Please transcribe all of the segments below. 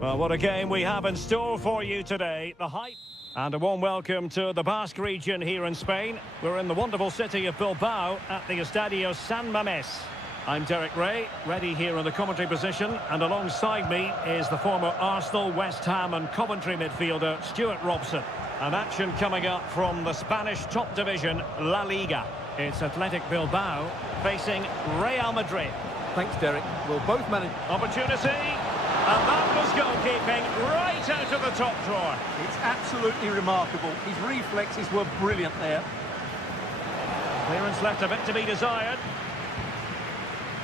Well, what a game we have in store for you today. The hype. And a warm welcome to the Basque region here in Spain. We're in the wonderful city of Bilbao at the Estadio San Mamés. I'm Derek Ray, ready here in the commentary position, and alongside me is the former Arsenal, West Ham and Coventry midfielder Stuart Robson. An action coming up from the Spanish top division, La Liga. It's Athletic Bilbao facing Real Madrid. Thanks, Derek. We'll both manage... Opportunity, and that was goalkeeping right out of the top drawer. It's absolutely remarkable. His reflexes were brilliant there. Clearance left a bit to be desired.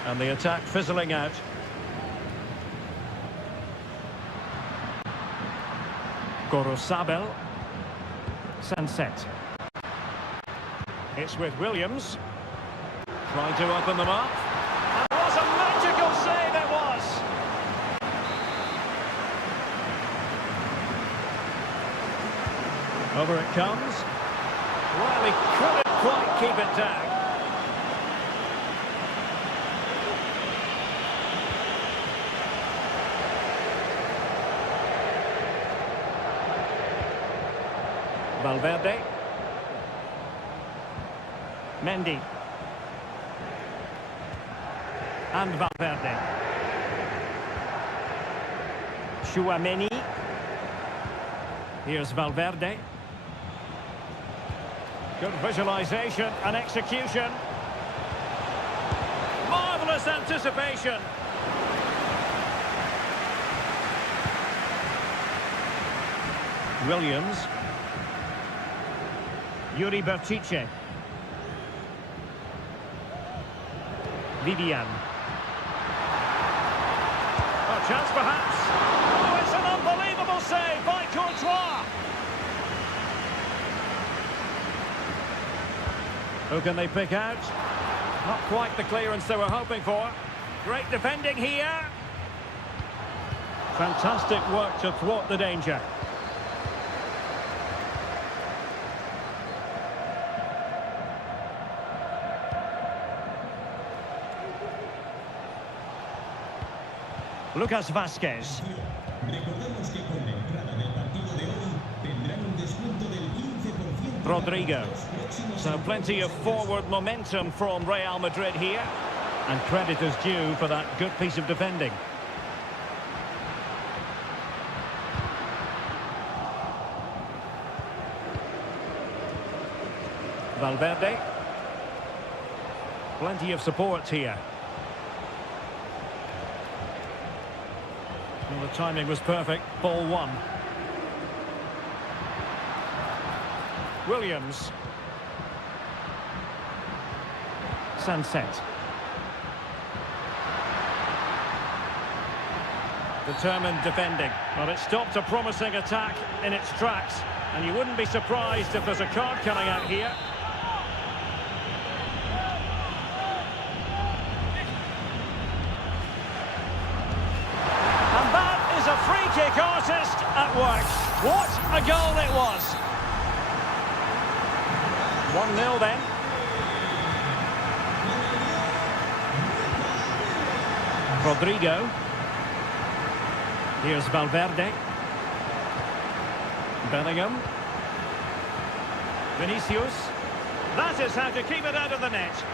And the attack fizzling out. Gorosabel. Sunset. It's with Williams. Trying to open them up. And what a magical save it was! Over it comes. Well, he couldn't quite keep it down. Valverde. Mendy. And Valverde. Chouameni. Here's Valverde. Good visualization and execution. Marvellous anticipation. Williams. Yuri Bertice. Vivian. A chance perhaps. Oh, it's an unbelievable save by Courtois. Who can they pick out? Not quite the clearance they were hoping for. Great defending here. Fantastic work to thwart the danger. Lucas Vázquez. Rodrigo. So plenty of forward momentum from Real Madrid here. And credit is due for that good piece of defending. Valverde. Plenty of support here. Well, the timing was perfect. Ball one. Williams. Sunset. Determined defending. Well, it stopped a promising attack in its tracks. And you wouldn't be surprised if there's a card coming out here. A free kick artist at work. What a goal it was. 1-0 then. Rodrigo. Here's Valverde. Bellingham. Vinicius. That is how to keep it out of the net.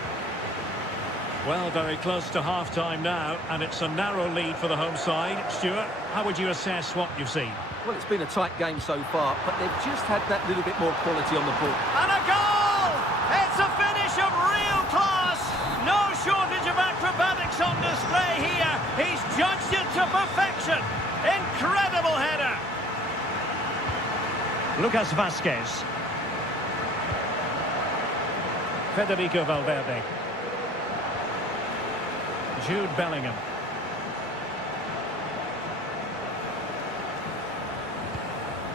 Well, very close to half-time now, and it's a narrow lead for the home side. Stuart, how would you assess what you've seen? Well, it's been a tight game so far, but they've just had that little bit more quality on the ball. And a goal! It's a finish of real class! No shortage of acrobatics on display here. He's judged it to perfection. Incredible header. Lucas Vázquez. Federico Valverde. Jude Bellingham.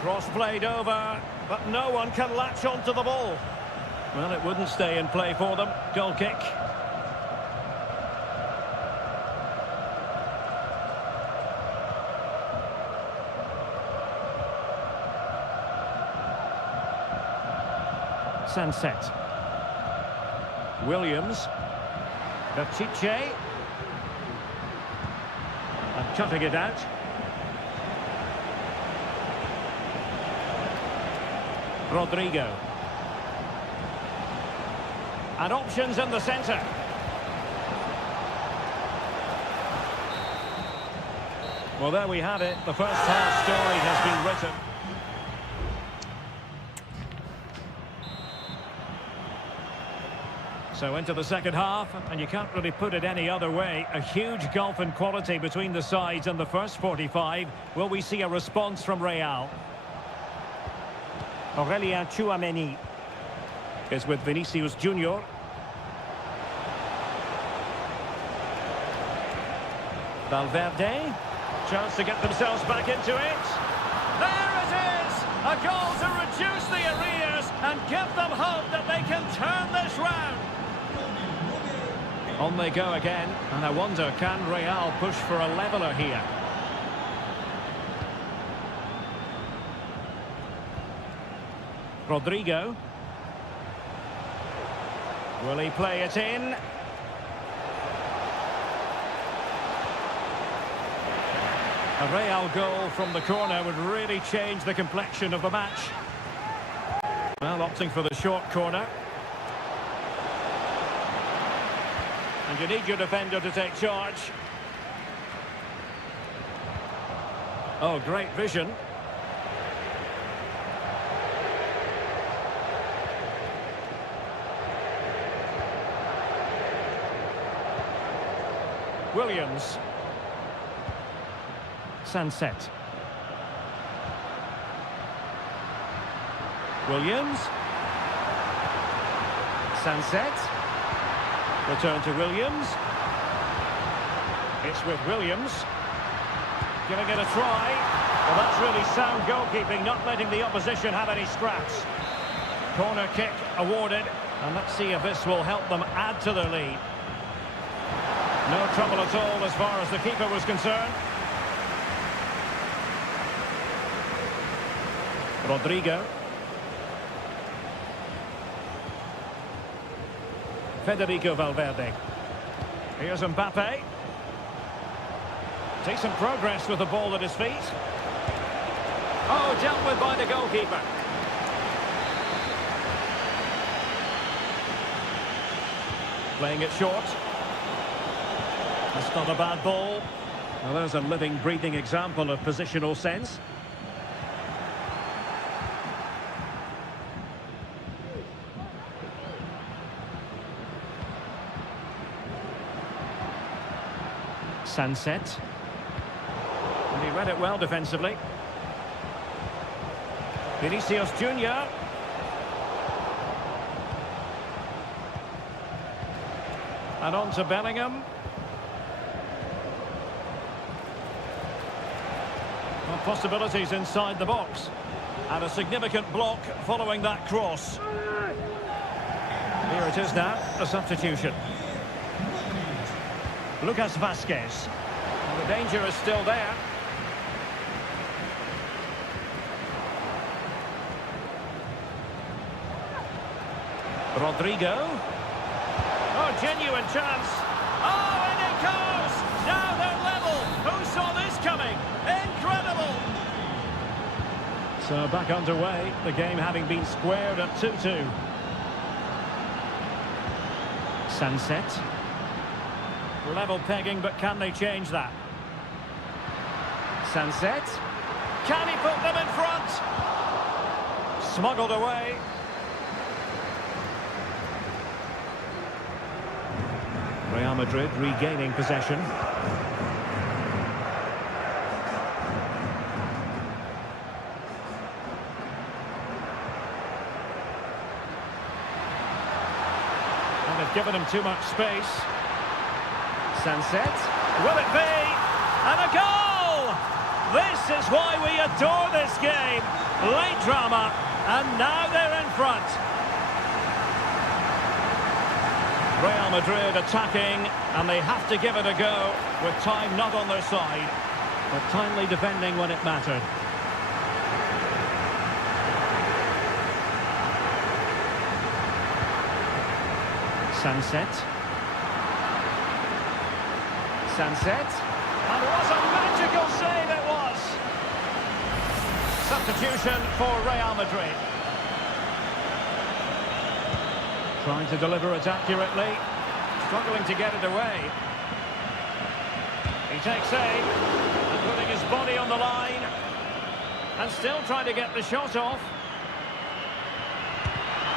Cross played over, but no one can latch onto the ball. Well, it wouldn't stay in play for them. Goal kick. Sunset. Williams. Bertice. And cutting it out. Rodrigo. And options in the centre. Well, there we have it. The first half story has been written. So into the second half, and you can't really put it any other way. A huge gulf in quality between the sides in the first 45. Will we see a response from Real? Aurelien Tchouameni is with Vinicius Junior. Valverde. Chance to get themselves back into it. There it is! A goal to reduce the arrears and give them hope that they can turn this round. On they go again, and I wonder, can Real push for a leveller here? Rodrigo. Will he play it in? A Real goal from the corner would really change the complexion of the match. Well, opting for the short corner. And you need your defender to take charge. Oh, great vision. Williams. Sunset. Williams. Sunset. Return to Williams. It's with Williams. Giving it a try. Well, that's really sound goalkeeping, not letting the opposition have any scraps. Corner kick awarded. And let's see if this will help them add to their lead. No trouble at all as far as the keeper was concerned. Rodrigo. Federico Valverde. Here's Mbappe. Decent progress with the ball at his feet. Oh, dealt with by the goalkeeper. Playing it short. That's not a bad ball. Well, there's a living, breathing example of positional sense. Sunset. And he read it well defensively. Vinicius Junior. And on to Bellingham. Well, possibilities inside the box. And a significant block following that cross. Here it is now, a substitution. Lucas Vazquez. And the danger is still there. Rodrigo. Oh, genuine chance. Oh, and it goes! Now they're level. Who saw this coming? Incredible! So back underway, the game having been squared at 2-2. Sunset. Level pegging, but can they change that? Sunset. Can he put them in front? Smuggled away. Real Madrid regaining possession. And they've given him too much space. Sunset. Will it be? And a goal! This is why we adore this game. Late drama, and now they're in front. Real Madrid attacking, and they have to give it a go, with time not on their side, but timely defending when it mattered. Sunset. Sunset. And what a magical save it was! Substitution for Real Madrid. Trying to deliver it accurately. Struggling to get it away. He takes aim. And putting his body on the line. And still trying to get the shot off.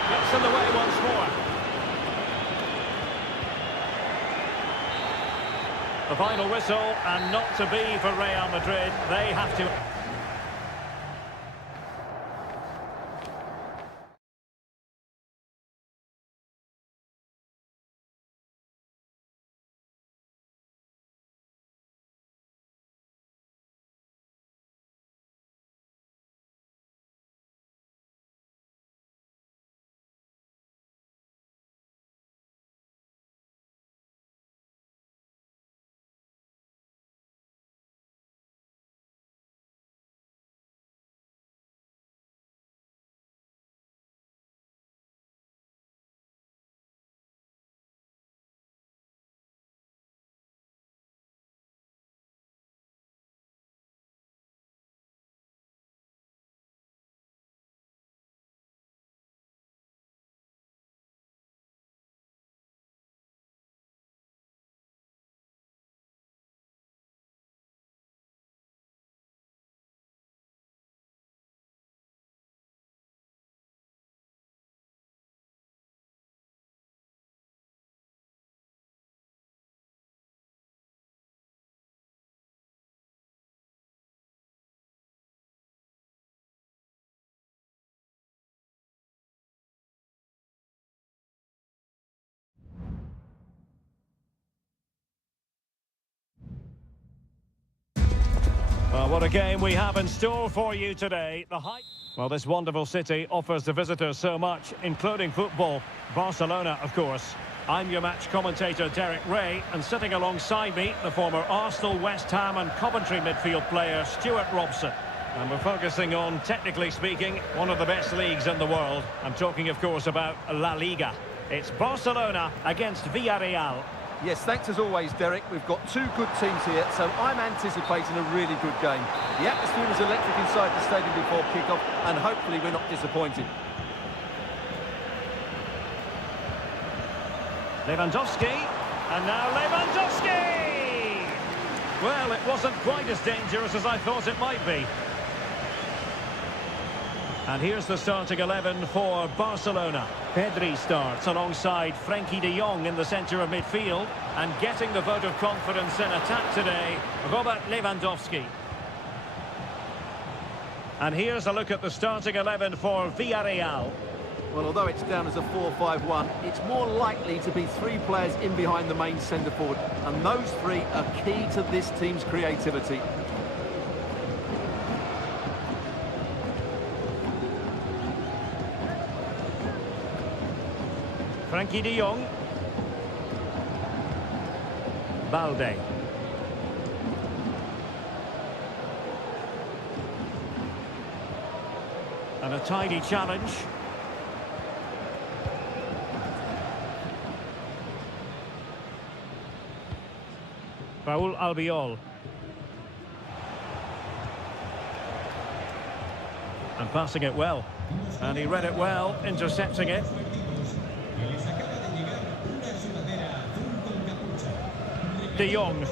Gets in the way once more. The final whistle, and not to be for Real Madrid. They have to... Well, what a game we have in store for you today. Well, this wonderful city offers the visitors so much, including football. Barcelona, of course. I'm your match commentator, Derek Ray, and sitting alongside me, the former Arsenal, West Ham and Coventry midfield player, Stuart Robson. And we're focusing on, technically speaking, one of the best leagues in the world. I'm talking, of course, about La Liga. It's Barcelona against Villarreal. Yes, thanks as always, Derek. We've got two good teams here, so I'm anticipating a really good game. The atmosphere is electric inside the stadium before kick-off, and hopefully we're not disappointed. Lewandowski, and now Lewandowski! Well, it wasn't quite as dangerous as I thought it might be. And here's the starting 11 for Barcelona. Pedri starts alongside Frenkie de Jong in the centre of midfield. And getting the vote of confidence in attack today, Robert Lewandowski. And here's a look at the starting 11 for Villarreal. Well, although it's down as a 4-5-1, it's more likely to be three players in behind the main centre-forward. And those three are key to this team's creativity. Frenkie de Jong. Balde. And a tidy challenge. Raul Albiol. And passing it well. And he read it well, intercepting it. De Jong.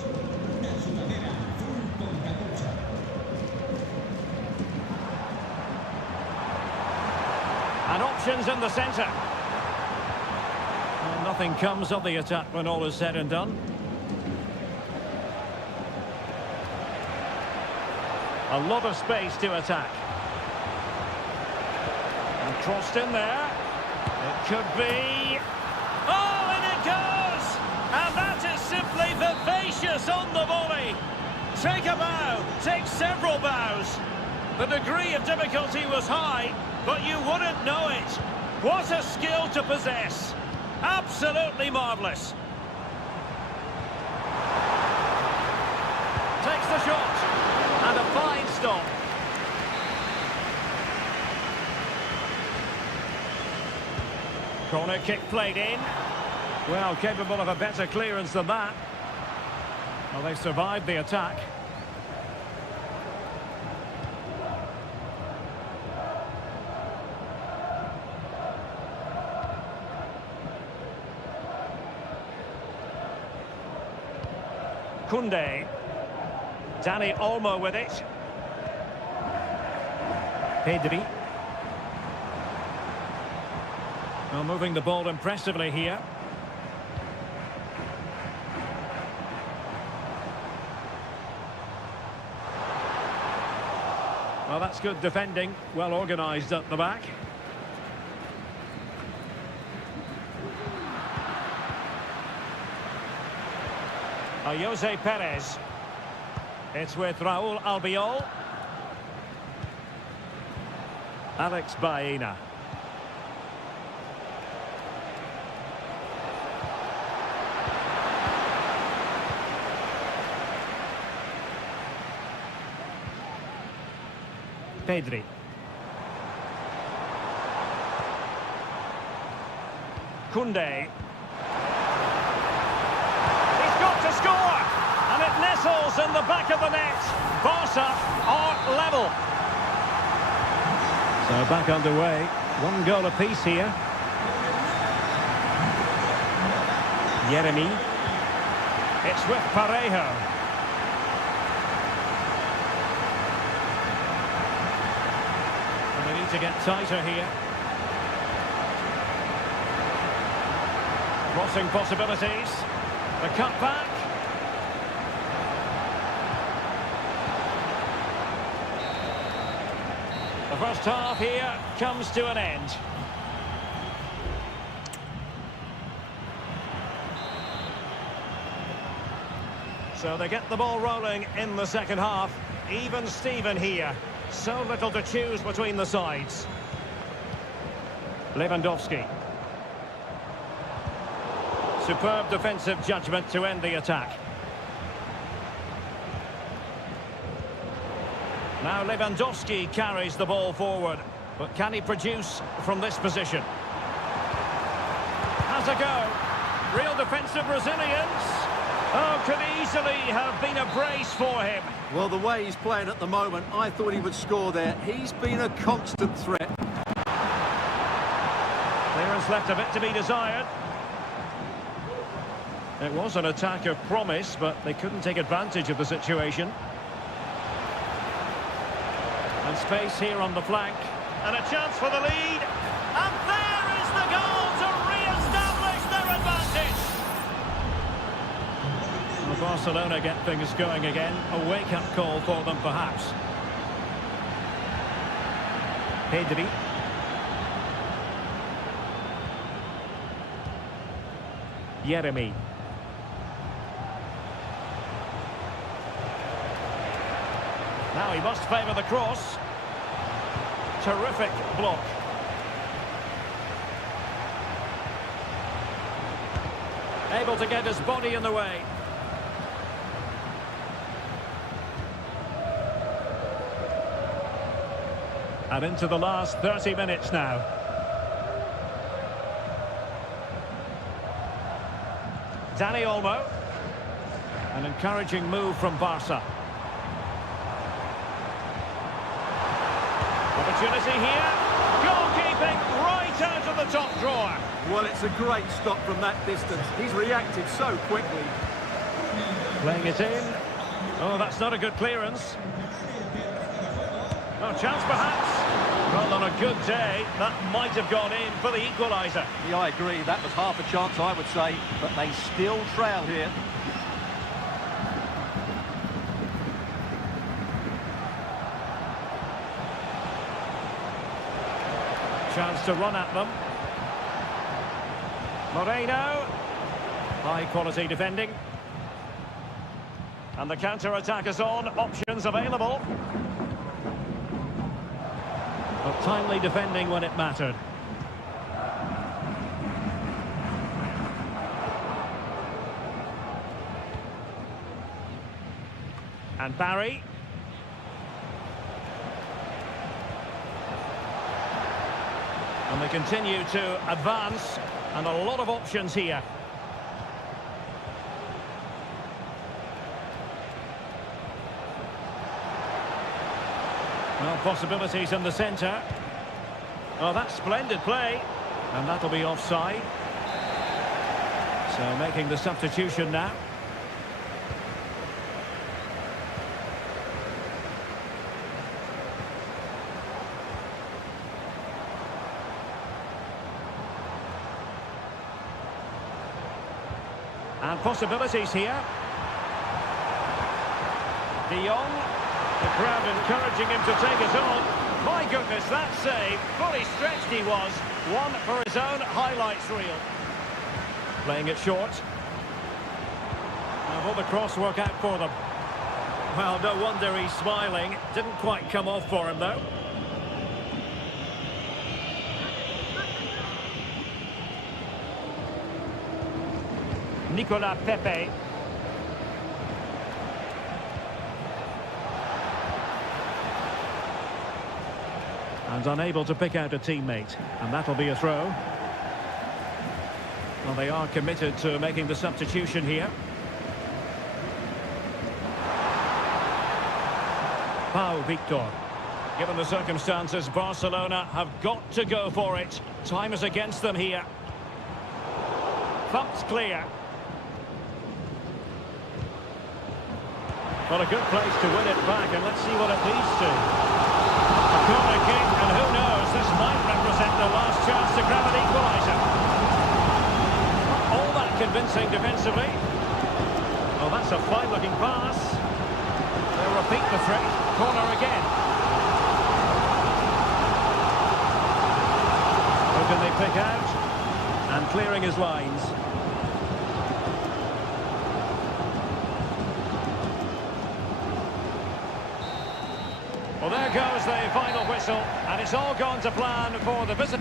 And options in the centre. Well, nothing comes of the attack when all is said and done. A lot of space to attack. And crossed in there. It could be... Oh, and it goes! And that is simply vivacious on the volley. Take a bow, take several bows. The degree of difficulty was high, but you wouldn't know it. What a skill to possess. Absolutely marvellous. Takes the shot. And a fine stop. Corner kick played in. Well, capable of a better clearance than that. Well, they survived the attack. Koundé. Dani Olmo with it. Pedri. Well, moving the ball impressively here. Well, that's good defending. Well organised at the back. Jose Perez. It's with Raúl Albiol. Alex Baena. Pedri. Koundé. He's got to score! And it nestles in the back of the net. Barca are level. So back underway. One goal apiece here. Yeremy. It's with Parejo. And they need to get tighter here. Crossing possibilities. The cut back. The first half here comes to an end. So they get the ball rolling in the second half. Even Steven here. So little to choose between the sides. Lewandowski. Superb defensive judgment to end the attack. Now Lewandowski carries the ball forward, but can he produce from this position? Has a go. Real defensive resilience. Oh, could easily have been a brace for him. Well, the way he's playing at the moment, I thought he would score there. He's been a constant threat. Clearance left a bit to be desired. It was an attack of promise, but they couldn't take advantage of the situation. And space here on the flank. And a chance for the lead. And there is the goal to re-establish their advantage. Well, Barcelona get things going again. A wake-up call for them, perhaps. Pedri. Yeremy. Now he must favour the cross. Terrific block. Able to get his body in the way. And into the last 30 minutes now. Dani Olmo. An encouraging move from Barca. Opportunity here. Goalkeeping right out of the top drawer. Well, it's a great stop from that distance. He's reacted so quickly. Playing it in. Oh, that's not a good clearance. No chance perhaps. Well, on a good day, that might have gone in for the equaliser. Yeah, I agree. That was half a chance, I would say. But they still trail here. Chance to run at them. Moreno. High quality defending. And the counter-attack is on. Options available. But timely defending when it mattered. And Barry. And they continue to advance, and a lot of options here. Well, possibilities in the centre. Oh, that's splendid play. And that'll be offside. So making the substitution now. And possibilities here. De Jong. The crowd encouraging him to take it on. My goodness, that save. Fully stretched he was. One for his own highlights reel. Playing it short. Now will the cross work out for them? Well, no wonder he's smiling. Didn't quite come off for him, though. Nicolas Pepe. And unable to pick out a teammate. And that'll be a throw. Well, they are committed to making the substitution here. Pau Victor. Given the circumstances, Barcelona have got to go for it. Time is against them here. Thump's clear. Well, a good place to win it back, and let's see what it leads to. A corner kick, and who knows, this might represent the last chance to grab an equaliser. Not all that convincing defensively. Oh, that's a fine-looking pass. They'll repeat the trick. Corner again. Who can they pick out? And clearing his lines. Well, there goes the final whistle, and it's all gone to plan for the visit.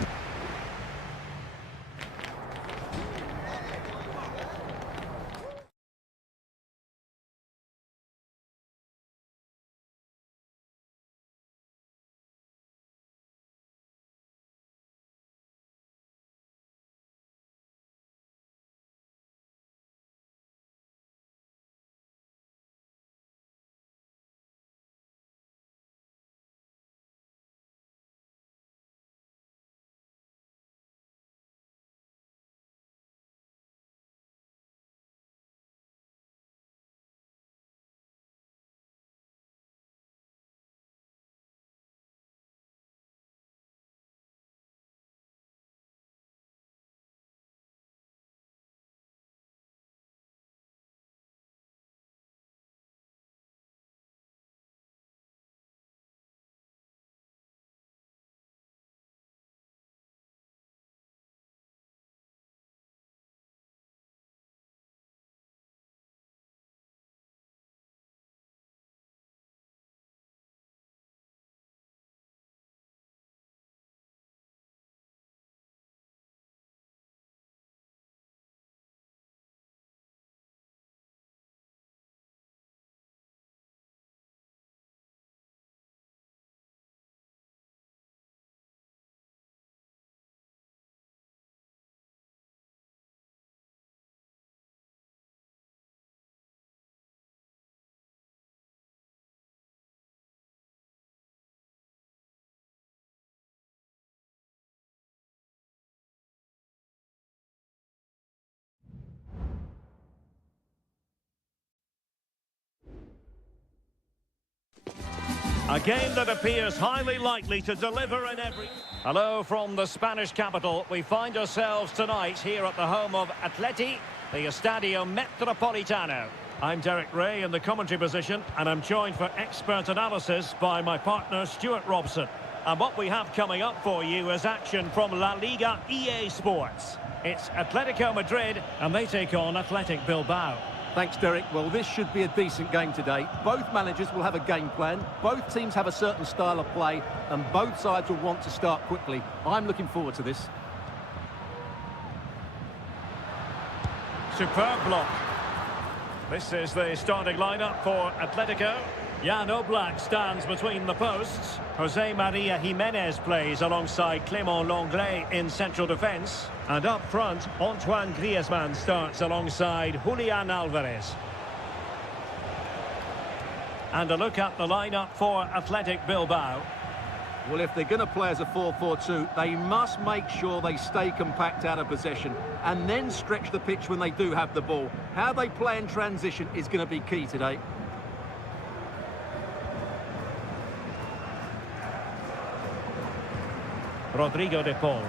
A game that appears highly likely to deliver in every... Hello from the Spanish capital. We find ourselves tonight here at the home of Atleti, the Estadio Metropolitano. I'm Derek Ray in the commentary position, and I'm joined for expert analysis by my partner Stuart Robson. And what we have coming up for you is action from La Liga EA Sports. It's Atletico Madrid, and they take on Athletic Bilbao. Thanks, Derek. Well, this should be a decent game today. Both managers will have a game plan. Both teams have a certain style of play, and both sides will want to start quickly. I'm looking forward to this. Superb block. This is the starting lineup for Atletico. Jan Oblak stands between the posts. Jose Maria Jimenez plays alongside Clément Lenglet in central defence. And up front, Antoine Griezmann starts alongside Julian Alvarez. And a look at the lineup for Athletic Bilbao. Well, if they're going to play as a 4-4-2, they must make sure they stay compact out of possession and then stretch the pitch when they do have the ball. How they play in transition is going to be key today. Rodrigo de Paul.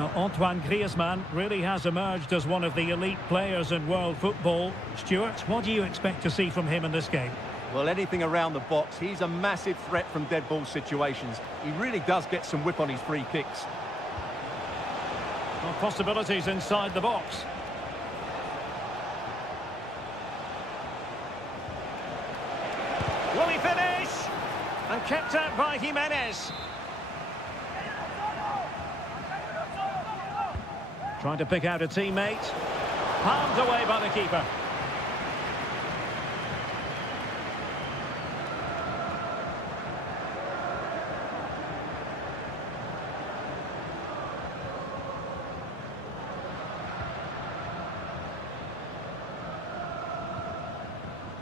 Well, Antoine Griezmann really has emerged as one of the elite players in world football. Stuart, what do you expect to see from him in this game? Well, anything around the box. He's a massive threat from dead ball situations. He really does get some whip on his free kicks. Well, possibilities inside the box. Will he finish? And kept out by Jimenez. Trying to pick out a teammate. Palmed away by the keeper.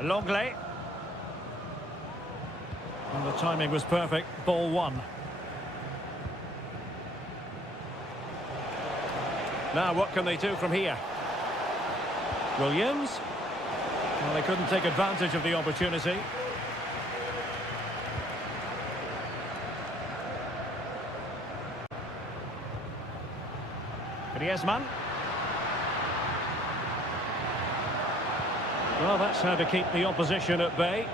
Longley. And the timing was perfect. Ball one. Now what can they do from here? Williams. Well, they couldn't take advantage of the opportunity. Griezmann. Well, that's how to keep the opposition at bay.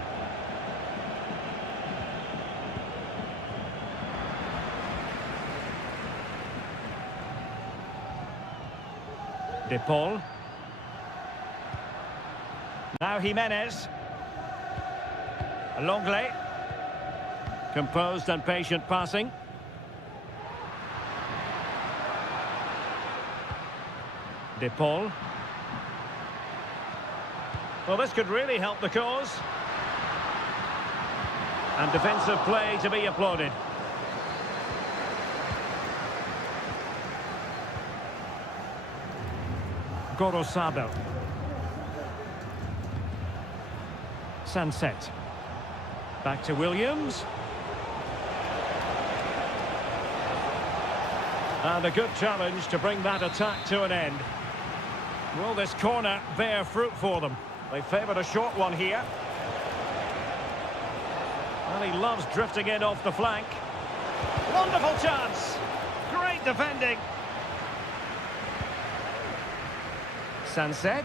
De Paul. Now Jimenez. Longley. Composed and patient passing. De Paul. Well, this could really help the cause. And defensive play to be applauded. Gorosado. Sunset. Back to Williams. And a good challenge to bring that attack to an end. Will this corner bear fruit for them? They favoured a short one here. And he loves drifting in off the flank. Wonderful chance. Great defending. Sunset.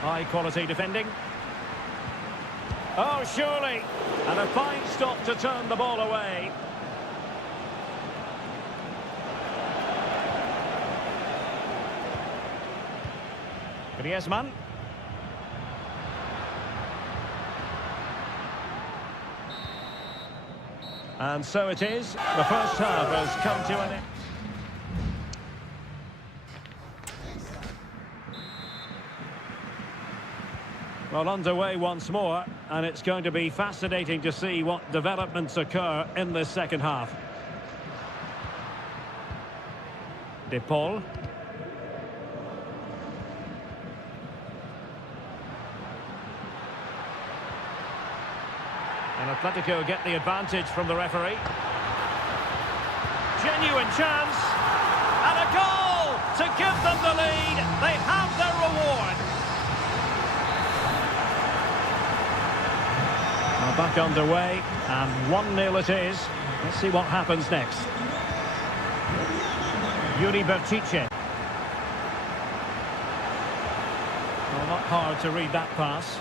High quality defending. Oh, surely. And a fine stop to turn the ball away. Griezmann. And so it is. The first half has come to an end. Well, underway once more, and it's going to be fascinating to see what developments occur in this second half. De Paul. And Atletico get the advantage from the referee. Genuine chance. And a goal to give them the lead. They have their reward. Now back underway, and 1-0 it is. Let's see what happens next. Yuri Berchiche. Well, not hard to read that pass.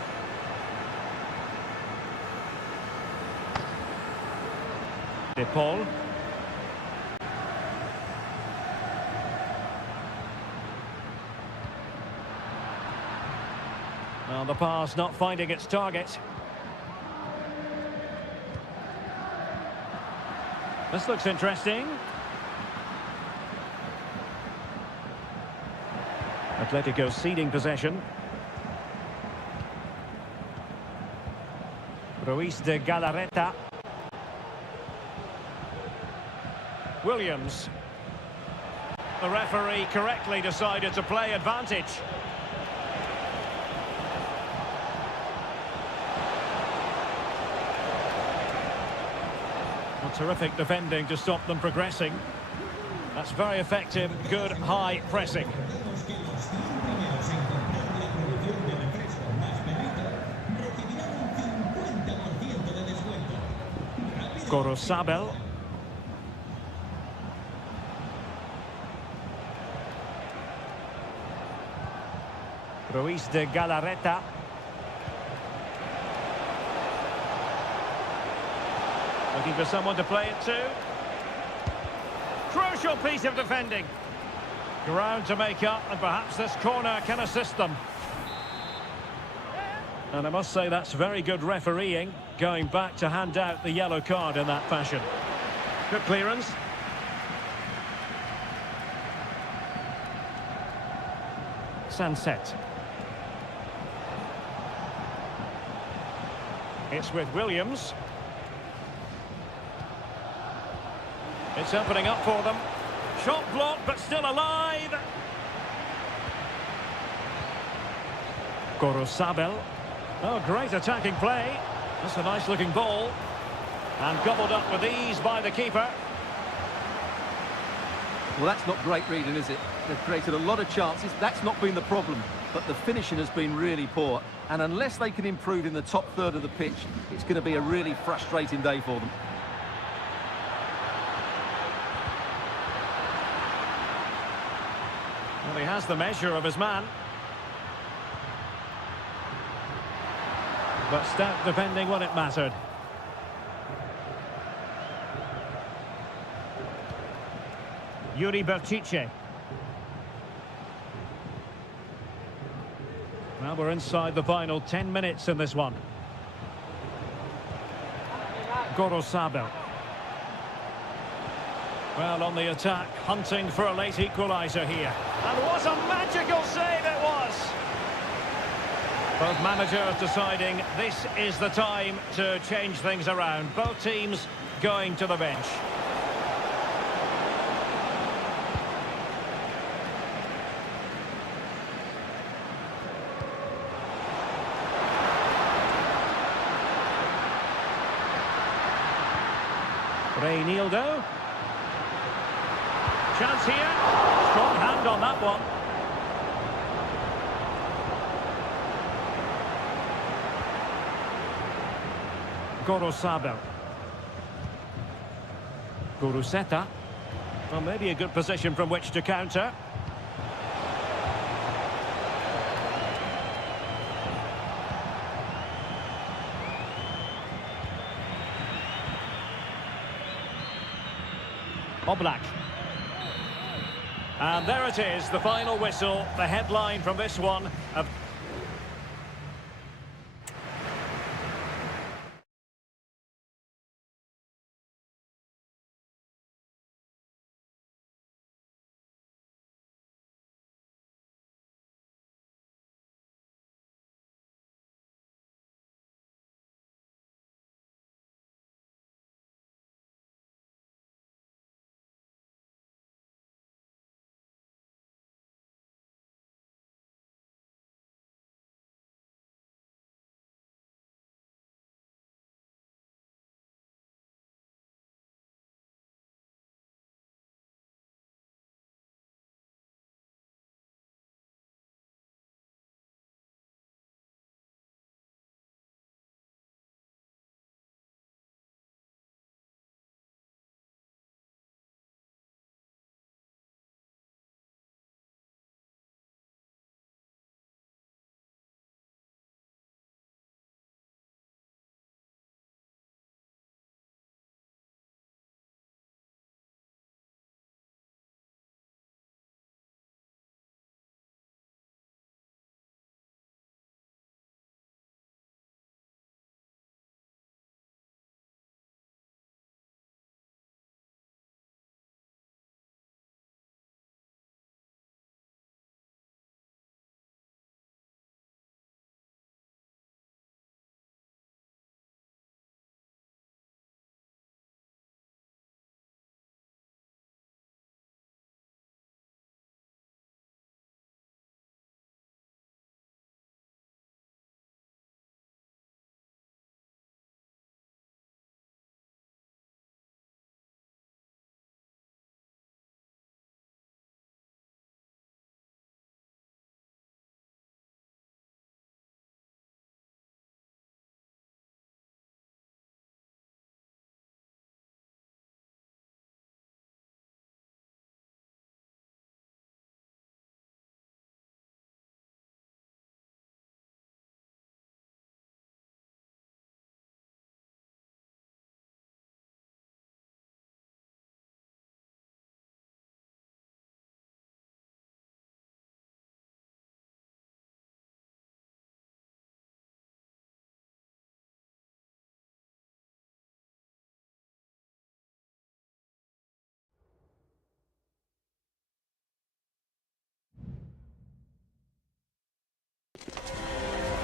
De Paul. Well, the pass not finding its target. This looks interesting. Atletico ceding possession. Ruiz de Galarreta. Williams. The referee correctly decided to play advantage. Well, terrific defending to stop them progressing. That's very effective, good high pressing. Gorosabel. Ruiz de Galarreta. Looking for someone to play it to. Crucial piece of defending. Ground to make up, and perhaps this corner can assist them. And I must say that's very good refereeing, going back to hand out the yellow card in that fashion. Good clearance. Sunset. It's with Williams. It's opening up for them. Shot blocked, but still alive. Gorosabel. Oh, great attacking play. That's a nice-looking ball. And gobbled up with ease by the keeper. Well, that's not great reading, is it? They've created a lot of chances. That's not been the problem. But the finishing has been really poor. And unless they can improve in the top third of the pitch, it's going to be a really frustrating day for them. Well, he has the measure of his man. But stout defending when it mattered. Yuri Berchiche. Well, we're inside the final 10 minutes in this one. Gorosabel. Well, on the attack, hunting for a late equaliser here. And what a magical save it was! Both managers deciding this is the time to change things around. Both teams going to the bench. Reinildo. Chance here. Strong hand on that one. Gorosabel. Guruseta. Well, maybe a good position from which to counter. Oblak. And there it is, the final whistle, the headline from this one of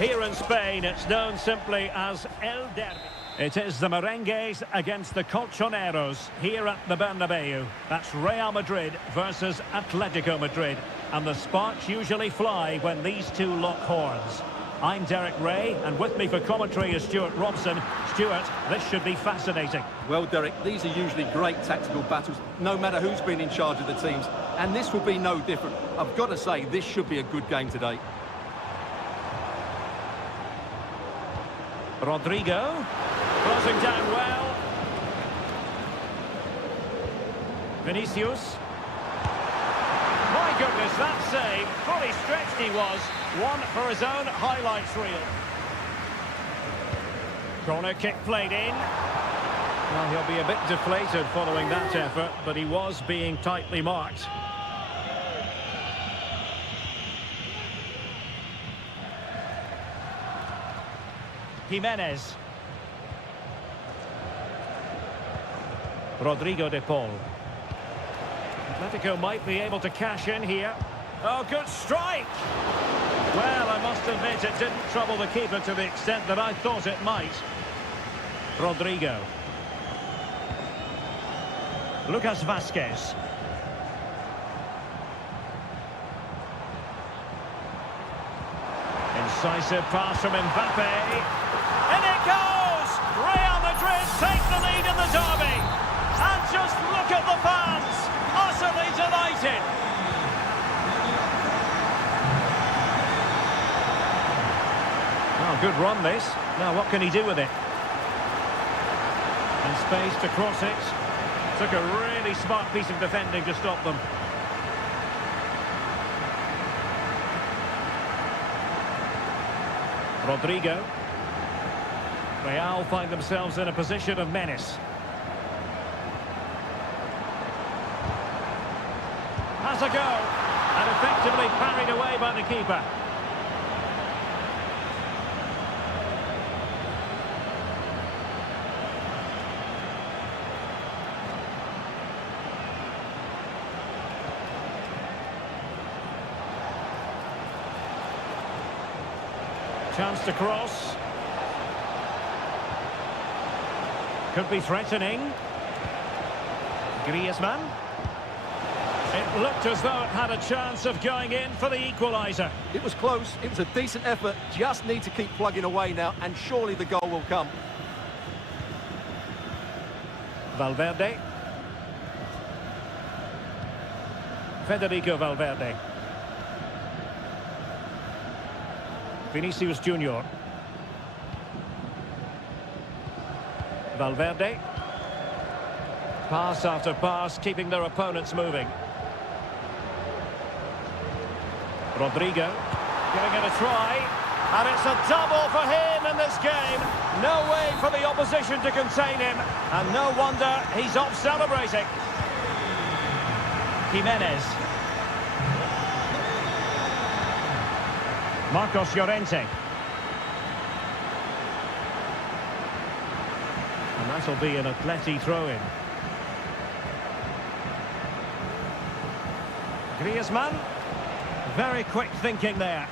Here in Spain, it's known simply as El Derby. It is the Merengues against the Colchoneros here at the Bernabeu. That's Real Madrid versus Atletico Madrid. And the sparks usually fly when these two lock horns. I'm Derek Ray, and with me for commentary is Stuart Robson. Stuart, this should be fascinating. Well, Derek, these are usually great tactical battles, no matter who's been in charge of the teams. And this will be no different. I've got to say, this should be a good game today. Rodrigo, crossing down well. Vinicius. My goodness, that save. Fully stretched he was. One for his own highlights reel. Corner kick played in. Well, he'll be a bit deflated following that effort, but he was being tightly marked. Jimenez. Rodrigo de Paul. Atletico might be able to cash in here. Oh, good strike! Well, I must admit it didn't trouble the keeper to the extent that I thought it might. Rodrigo. Lucas Vazquez. Incisive pass from Mbappe. And it goes! Real Madrid take the lead in the derby. And just look at the fans, utterly delighted. Oh, good run this. Now what can he do with it? And space to cross it. Took a really smart piece of defending to stop them. Rodrigo. Real find themselves in a position of menace. Has a go, and effectively parried away by the keeper. Chance to cross. Could be threatening. Griezmann. It looked as though it had a chance of going in for the equaliser. It was close, it was a decent effort, just need to keep plugging away now, and surely the goal will come. Valverde. Federico Valverde. Vinicius Junior. Valverde. Pass after pass, keeping their opponents moving. Rodrigo, giving it a try, and it's a double for him in this game. No way for the opposition to contain him, and no wonder he's off celebrating. Jimenez. Marcos Llorente. And that'll be an Atleti throw-in. Griezmann. Very quick thinking there.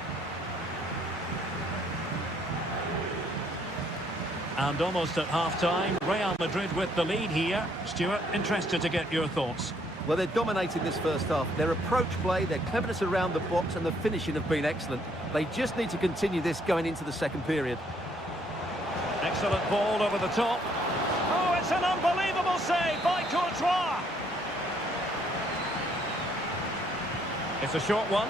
And almost at half-time, Real Madrid with the lead here. Stuart, interested to get your thoughts. Well, they're dominating this first half. Their approach play, their cleverness around the box and the finishing have been excellent. They just need to continue this going into the second period. Excellent ball over the top. Oh, it's an unbelievable save by Courtois. It's a short one.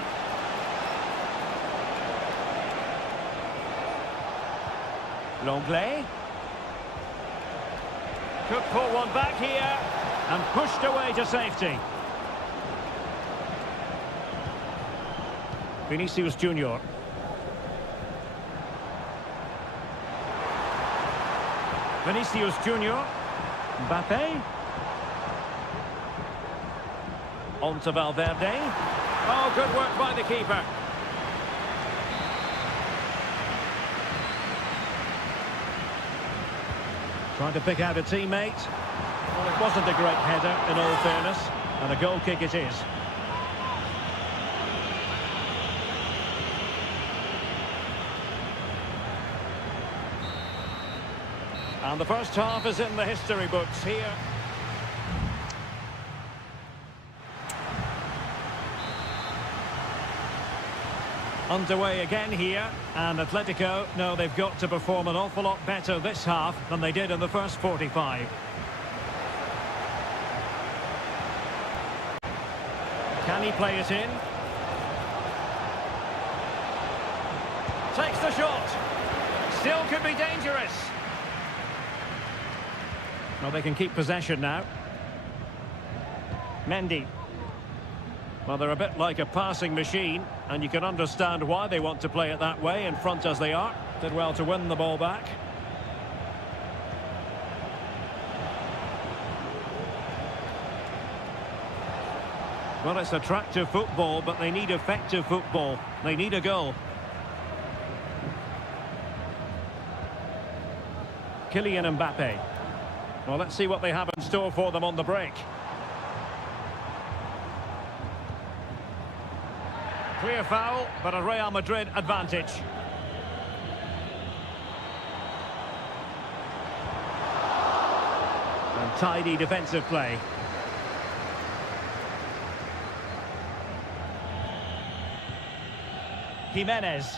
Longley. Could pull one back here and pushed away to safety. Vinicius Junior. Vinicius Junior. Mbappe. On to Valverde. Oh, good work by the keeper. Trying to pick out a teammate. Well, it wasn't a great header, in all fairness, and a goal kick it is. And the first half is in the history books here. Underway again here, and Atletico know they've got to perform an awful lot better this half than they did in the first 45. Can he play it in? Takes the shot. Still could be dangerous. Well, they can keep possession now. Mendy. Well, they're a bit like a passing machine, and you can understand why they want to play it that way, in front as they are. Did well to win the ball back. Well, it's attractive football, but they need effective football. They need a goal. Kylian Mbappe. Well, let's see what they have in store for them on the break. Clear foul, but a Real Madrid advantage. And tidy defensive play. Jimenez.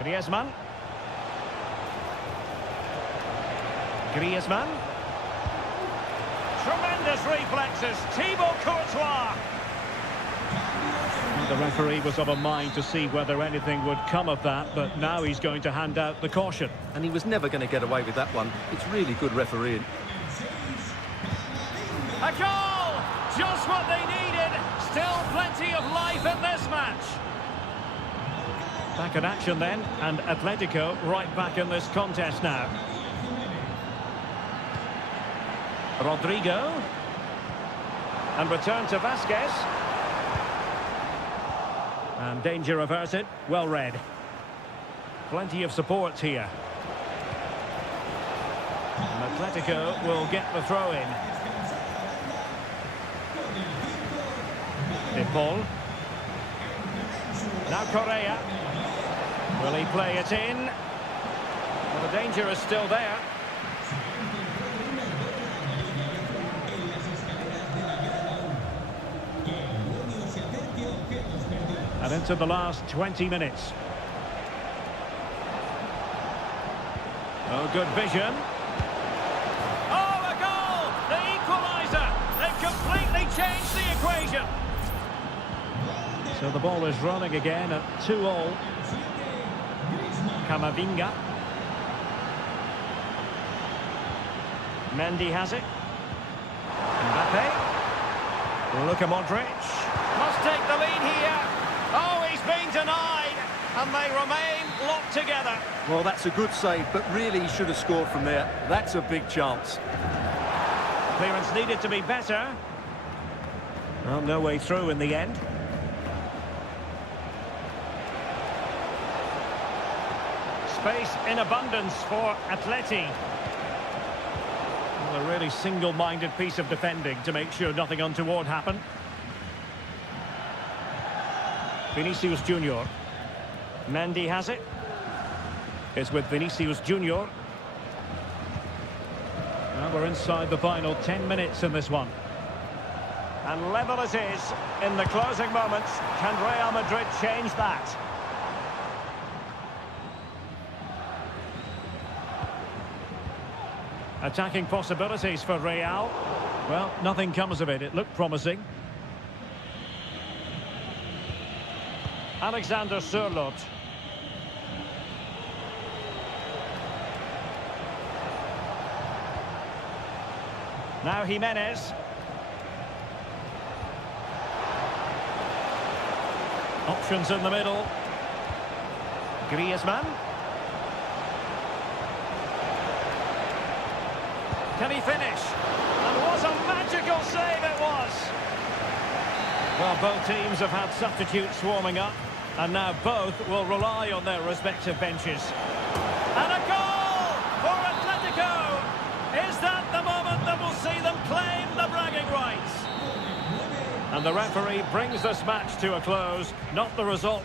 Griezmann. Griezmann. Tremendous reflexes. Thibaut Courtois. The referee was of a mind to see whether anything would come of that, but now he's going to hand out the caution. And he was never going to get away with that one. It's really good refereeing. A goal! Just what they needed. Still plenty of life in this match. Back in action then, and Atletico right back in this contest now. Rodrigo. And return to Vasquez. And danger averted. Well read. Plenty of support here. And Atletico will get the throw in. De Paul. Now Correa. Will he play it in? Well, the danger is still there. And into the last 20 minutes. Oh, good vision. Oh, a goal! The equaliser! They've completely changed the equation. So the ball is running again at 2-2. Camavinga. Mendy has it. Mbappe. Luka Modric. Must take the lead here. Oh, he's been denied. And they remain locked together. Well, that's a good save, but really he should have scored from there. That's a big chance. Clearance needed to be better. Well, no way through in the end. Space in abundance for Atleti. Well, a really single-minded piece of defending to make sure nothing untoward happened. Vinicius Junior. Mendy has it. It's with Vinicius Junior. Well, we're inside the final 10 minutes in this one. And level it is in the closing moments. Can Real Madrid change that? Attacking possibilities for Real. Well, nothing comes of it. It looked promising. Alexander Sørloth. Now Jimenez. Options in the middle. Griezmann. Can he finish? And what a magical save it was! Well, both teams have had substitutes warming up, and now both will rely on their respective benches. And a goal for Atletico! Is that the moment that will see them claim the bragging rights? And the referee brings this match to a close, not the result.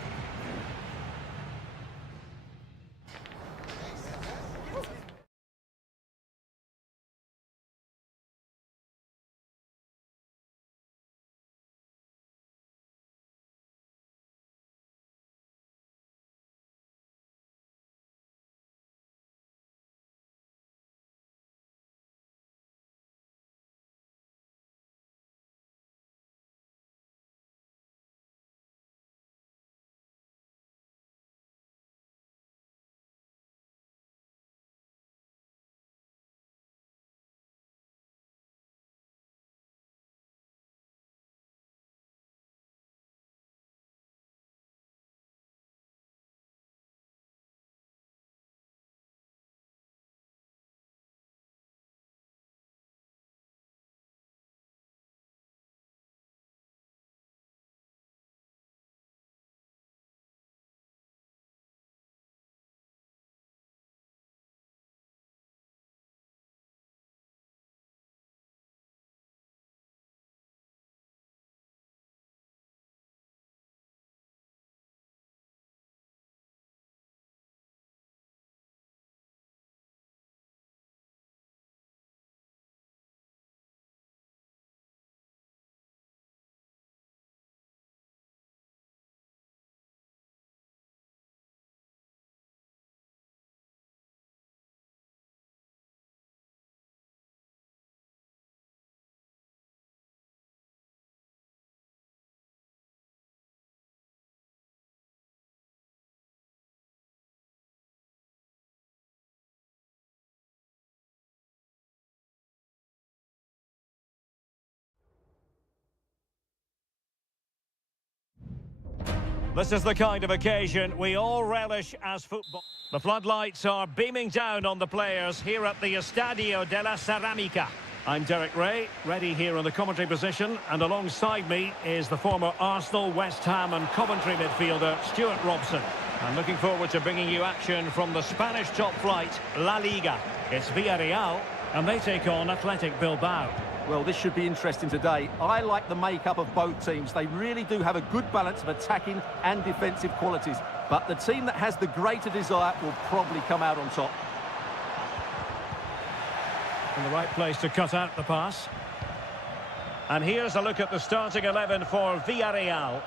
This is the kind of occasion we all relish as football. The floodlights are beaming down on the players here at the Estadio de la Ceramica. I'm Derek Ray, ready here in the commentary position, and alongside me is the former Arsenal, West Ham and Coventry midfielder Stuart Robson. I'm looking forward to bringing you action from the Spanish top flight, La Liga. It's Villarreal, and they take on Athletic Bilbao. Well, this should be interesting today. I like the makeup of both teams. They really do have a good balance of attacking and defensive qualities. But the team that has the greater desire will probably come out on top. In the right place to cut out the pass. And here's a look at the starting 11 for Villarreal.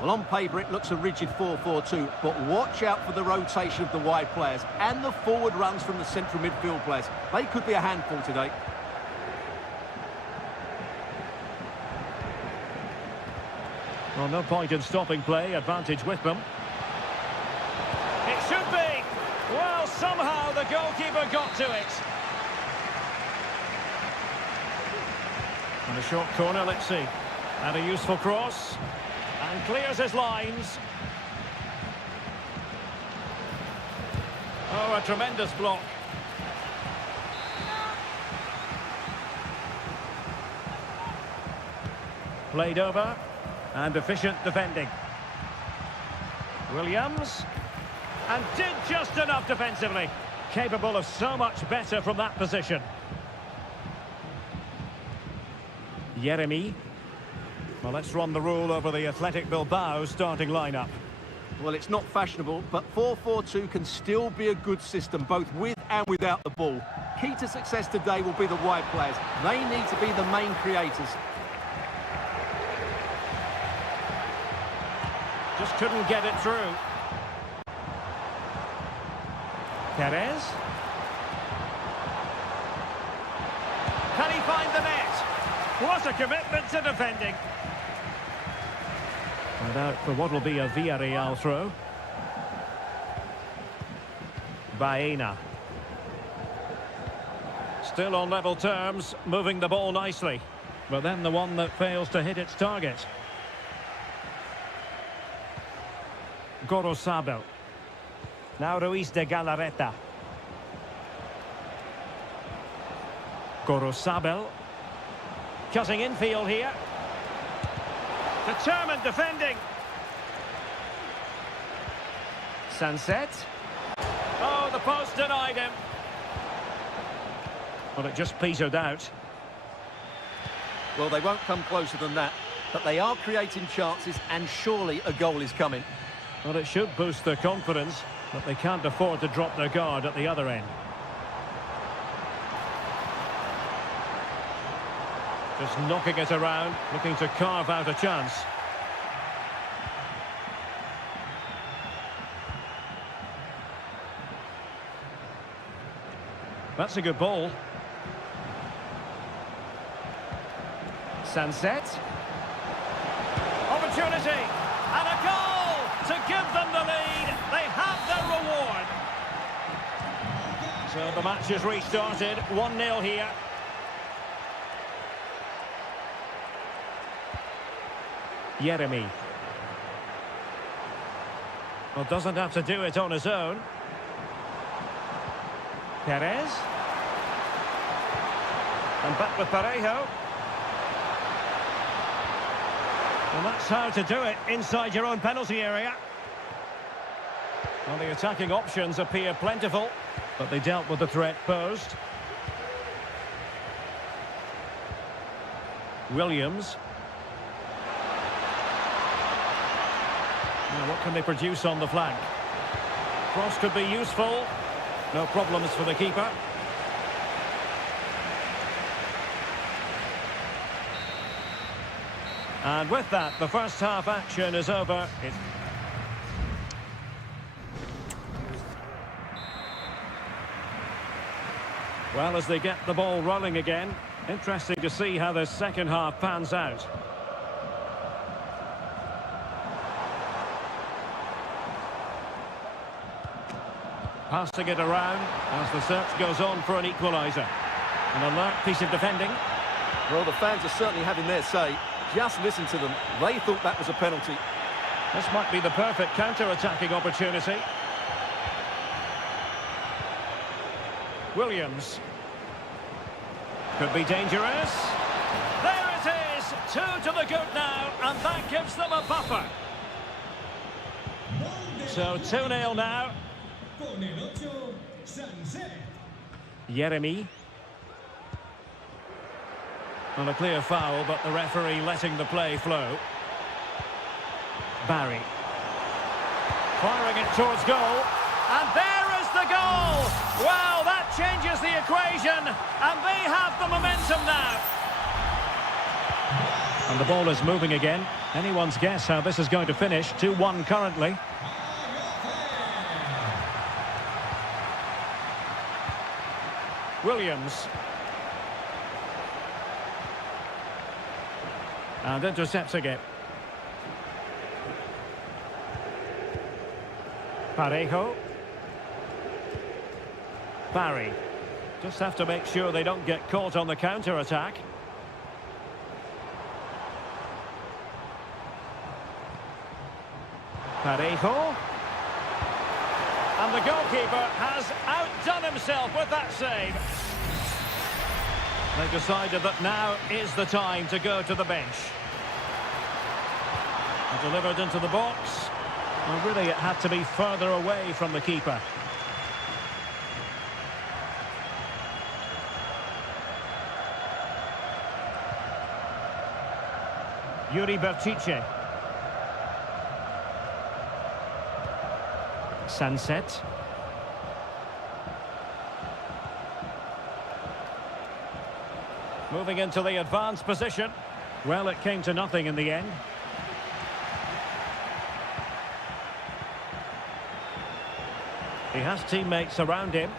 Well, on paper it looks a rigid 4-4-2, but watch out for the rotation of the wide players and the forward runs from the central midfield players. They could be a handful today. Well, no point in stopping play, advantage with them. It should be! Well, somehow the goalkeeper got to it. And a short corner, let's see. And a useful cross. And clears his lines. Oh, a tremendous block. Played over. And efficient defending. Williams. And did just enough defensively. Capable of so much better from that position. Jeremy. Well, let's run the rule over the Athletic Bilbao starting lineup. Well, it's not fashionable, but 4-4-2 can still be a good system, both with and without the ball. Key to success today will be the wide players. They need to be the main creators. Just couldn't get it through. Perez. Can he find the net? What a commitment to defending. And out for what will be a Villarreal throw. Baena. Still on level terms, moving the ball nicely. But then the one that fails to hit its target. Gorosabel. Now Ruiz de Galarreta. Gorosabel. Cutting infield here. Determined defending. Sunset. Oh, the post denied him. Well, it just petered out. Well, they won't come closer than that, but they are creating chances, and surely a goal is coming. Well, it should boost their confidence, but they can't afford to drop their guard at the other end. Just knocking it around, looking to carve out a chance. That's a good ball. Sunset. Opportunity. And a goal to give them the lead. They have their reward. So the match has restarted. 1-0 here. Jeremy. Well, doesn't have to do it on his own. Perez. And back with Parejo. Well, that's how to do it inside your own penalty area. Well, the attacking options appear plentiful, but they dealt with the threat posed. Williams. Now, what can they produce on the flank? Cross could be useful. No problems for the keeper. And with that, the first half action is over. Well, as they get the ball rolling again, interesting to see how the second half pans out. Passing it around as the search goes on for an equaliser. An alert piece of defending. Well, the fans are certainly having their say. Just listen to them. They thought that was a penalty. This might be the perfect counter-attacking opportunity. Williams. Could be dangerous. There it is! 2 to the good now, and that gives them a buffer. So 2-0 now. Jeremy. Well, a clear foul, but the referee letting the play flow. Barry. Firing it towards goal. And there is the goal! Well, that changes the equation, and they have the momentum now. And the ball is moving again. Anyone's guess how this is going to finish. 2-1 currently. Williams. And intercepting it. Parejo. Barry. Just have to make sure they don't get caught on the counter-attack. Parejo. And the goalkeeper has outdone himself with that save. They've decided that now is the time to go to the bench. And delivered into the box. Well, really, it had to be further away from the keeper. Yuri Bertice. Sunset. Moving into the advanced position. Well, it came to nothing in the end. He has teammates around him.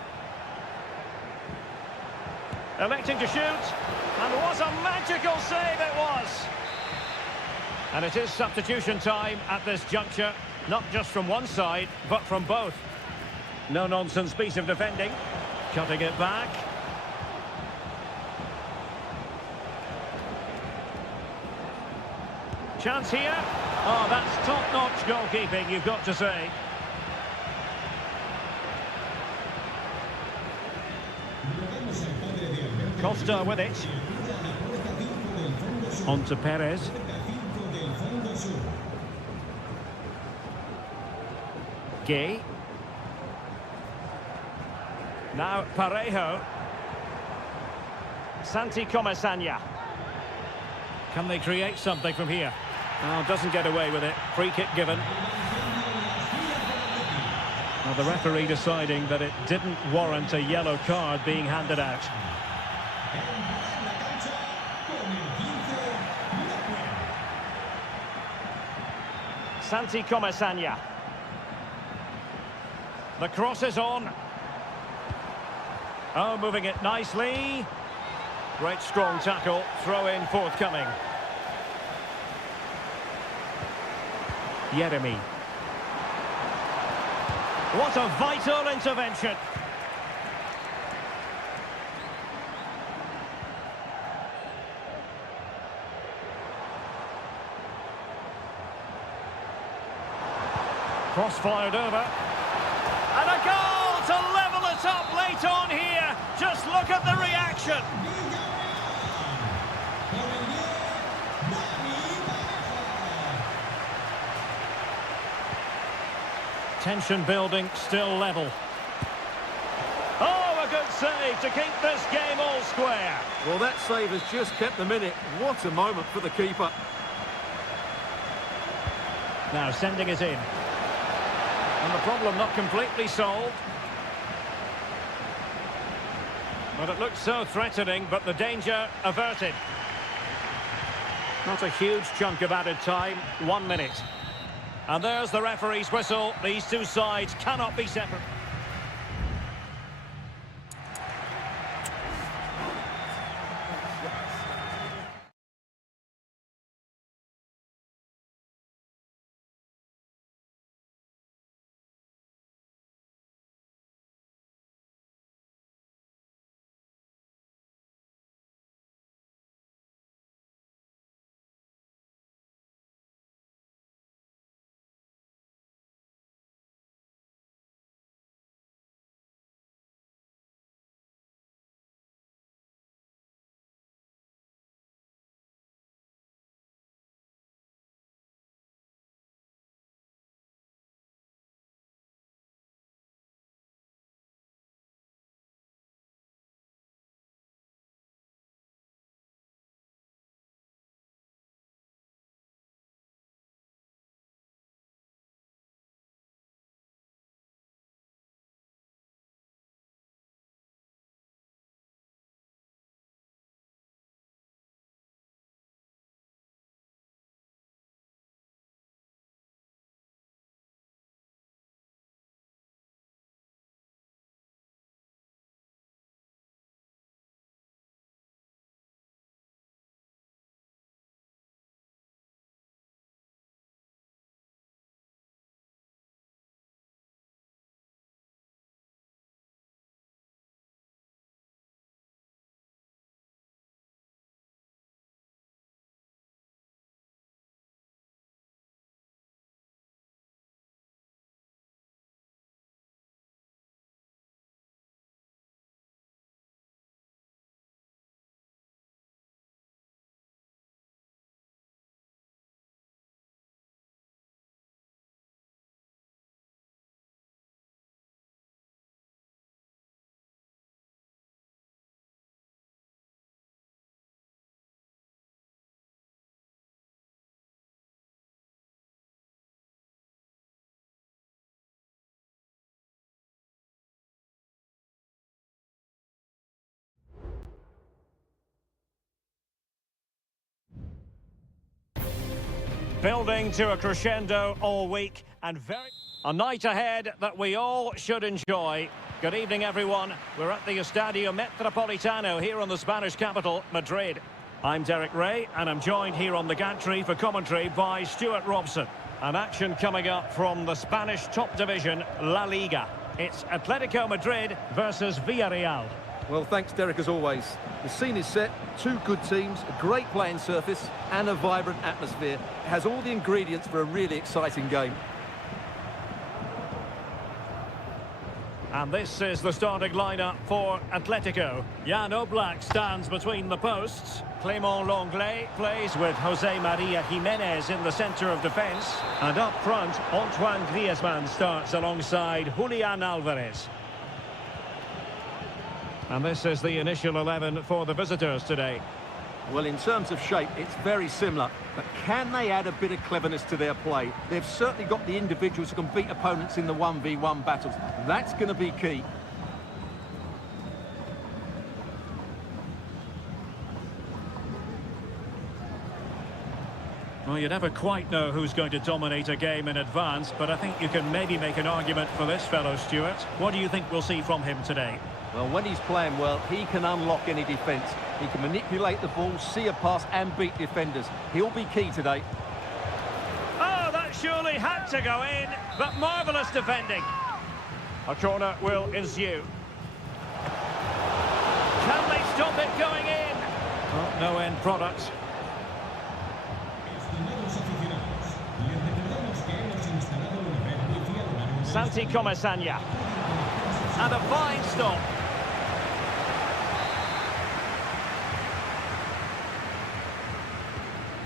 Electing to shoot. And what a magical save it was! And it is substitution time at this juncture. Not just from one side, but from both. No-nonsense piece of defending. Cutting it back. Chance here. Oh, that's top-notch goalkeeping, you've got to say. Costa with it. On to Perez. Gay. Now Parejo. Santi Comesaña. Can they create something from here? Oh, doesn't get away with it. Free kick given. Well, the referee deciding that it didn't warrant a yellow card being handed out. Santi Comesaña. The cross is on. Oh, moving it nicely. Great strong tackle. Throw in forthcoming. Jeremy. What a vital intervention. Cross fired over. And a goal to level it up late on here. Just look at the reaction. Tension building, still level. Oh, a good save to keep this game all square. Well, that save has just kept them in it. What a moment for the keeper. Now sending it in. And the problem not completely solved. But it looked so threatening, but the danger averted. Not a huge chunk of added time, 1 minute. And there's the referee's whistle. These two sides cannot be separate. Building to a crescendo all week and a night ahead that we all should enjoy. Good evening, everyone. We're at the Estadio Metropolitano here in the Spanish capital, Madrid. I'm Derek Ray, and I'm joined here on the gantry for commentary by Stuart Robson. An action coming up from the Spanish top division, La Liga. It's Atletico Madrid versus Villarreal. Well, thanks, Derek, as always. The scene is set, two good teams, a great playing surface and a vibrant atmosphere. It has all the ingredients for a really exciting game. And this is the starting lineup for Atletico. Jan Oblak stands between the posts. Clément Lenglet plays with Jose Maria Jimenez in the centre of defence. And up front, Antoine Griezmann starts alongside Julian Alvarez. And this is the initial 11 for the visitors today. Well, in terms of shape, it's very similar. But can they add a bit of cleverness to their play? They've certainly got the individuals who can beat opponents in the 1v1 battles. That's going to be key. Well, you never quite know who's going to dominate a game in advance, but I think you can maybe make an argument for this fellow, Stuart. What do you think we'll see from him today? Well, when he's playing well, he can unlock any defence. He can manipulate the ball, see a pass and beat defenders. He'll be key today. Oh, that surely had to go in, but marvellous defending. A corner will ensue. Can they stop it going in? Oh, no end product. Santi Comesaña. And a fine stop.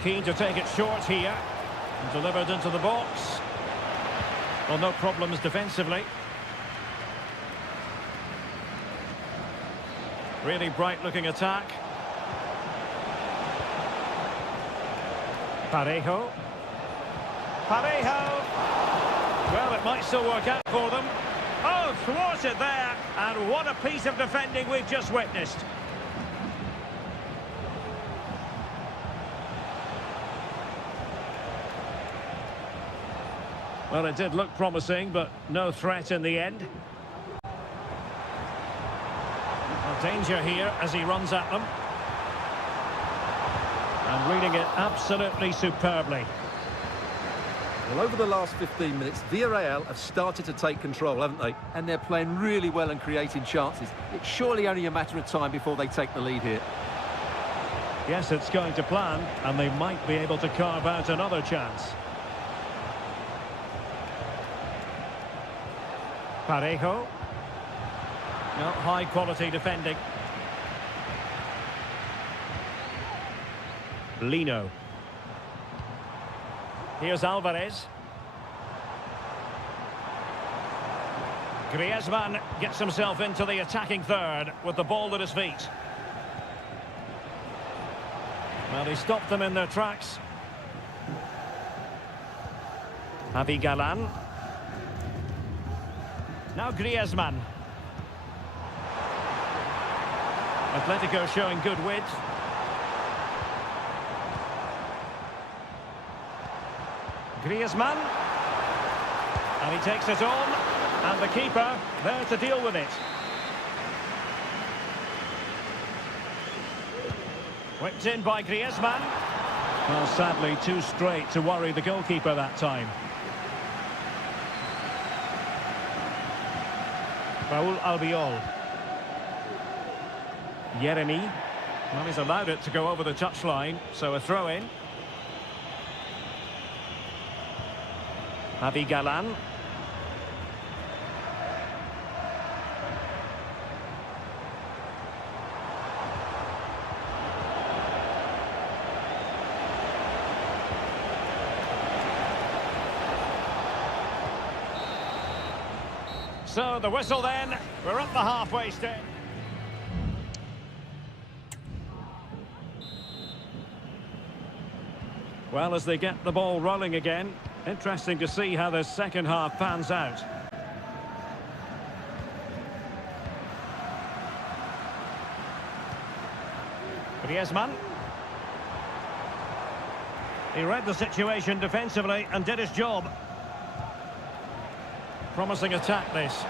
Keen to take it short here. And delivered into the box. Well, no problems defensively. Really bright-looking attack. Parejo. Parejo! Well, it might still work out for them. Oh, thwarted there. And what a piece of defending we've just witnessed. Well, it did look promising, but no threat in the end. Well, danger here as he runs at them. And reading it absolutely superbly. Well, over the last 15 minutes, Villarreal have started to take control, haven't they? And they're playing really well and creating chances. It's surely only a matter of time before they take the lead here. Yes, it's going to plan, and they might be able to carve out another chance. Parejo. No, high-quality defending. Lino. Here's Alvarez. Griezmann gets himself into the attacking third with the ball at his feet. Well, he stopped them in their tracks. Javi Galan. Now Griezmann. Atletico showing good width. Griezmann, and he takes it on, and the keeper there to deal with it. Whipped in by Griezmann. Well, sadly, too straight to worry the goalkeeper that time. Raúl Albiol. Yeremy. Well, he's allowed it to go over the touchline, so a throw-in. Javi Galan. So the whistle then, we're at the halfway stage. Well, as they get the ball rolling again, interesting to see how the second half pans out. Griezmann. He read the situation defensively and did his job. Promising attack, this.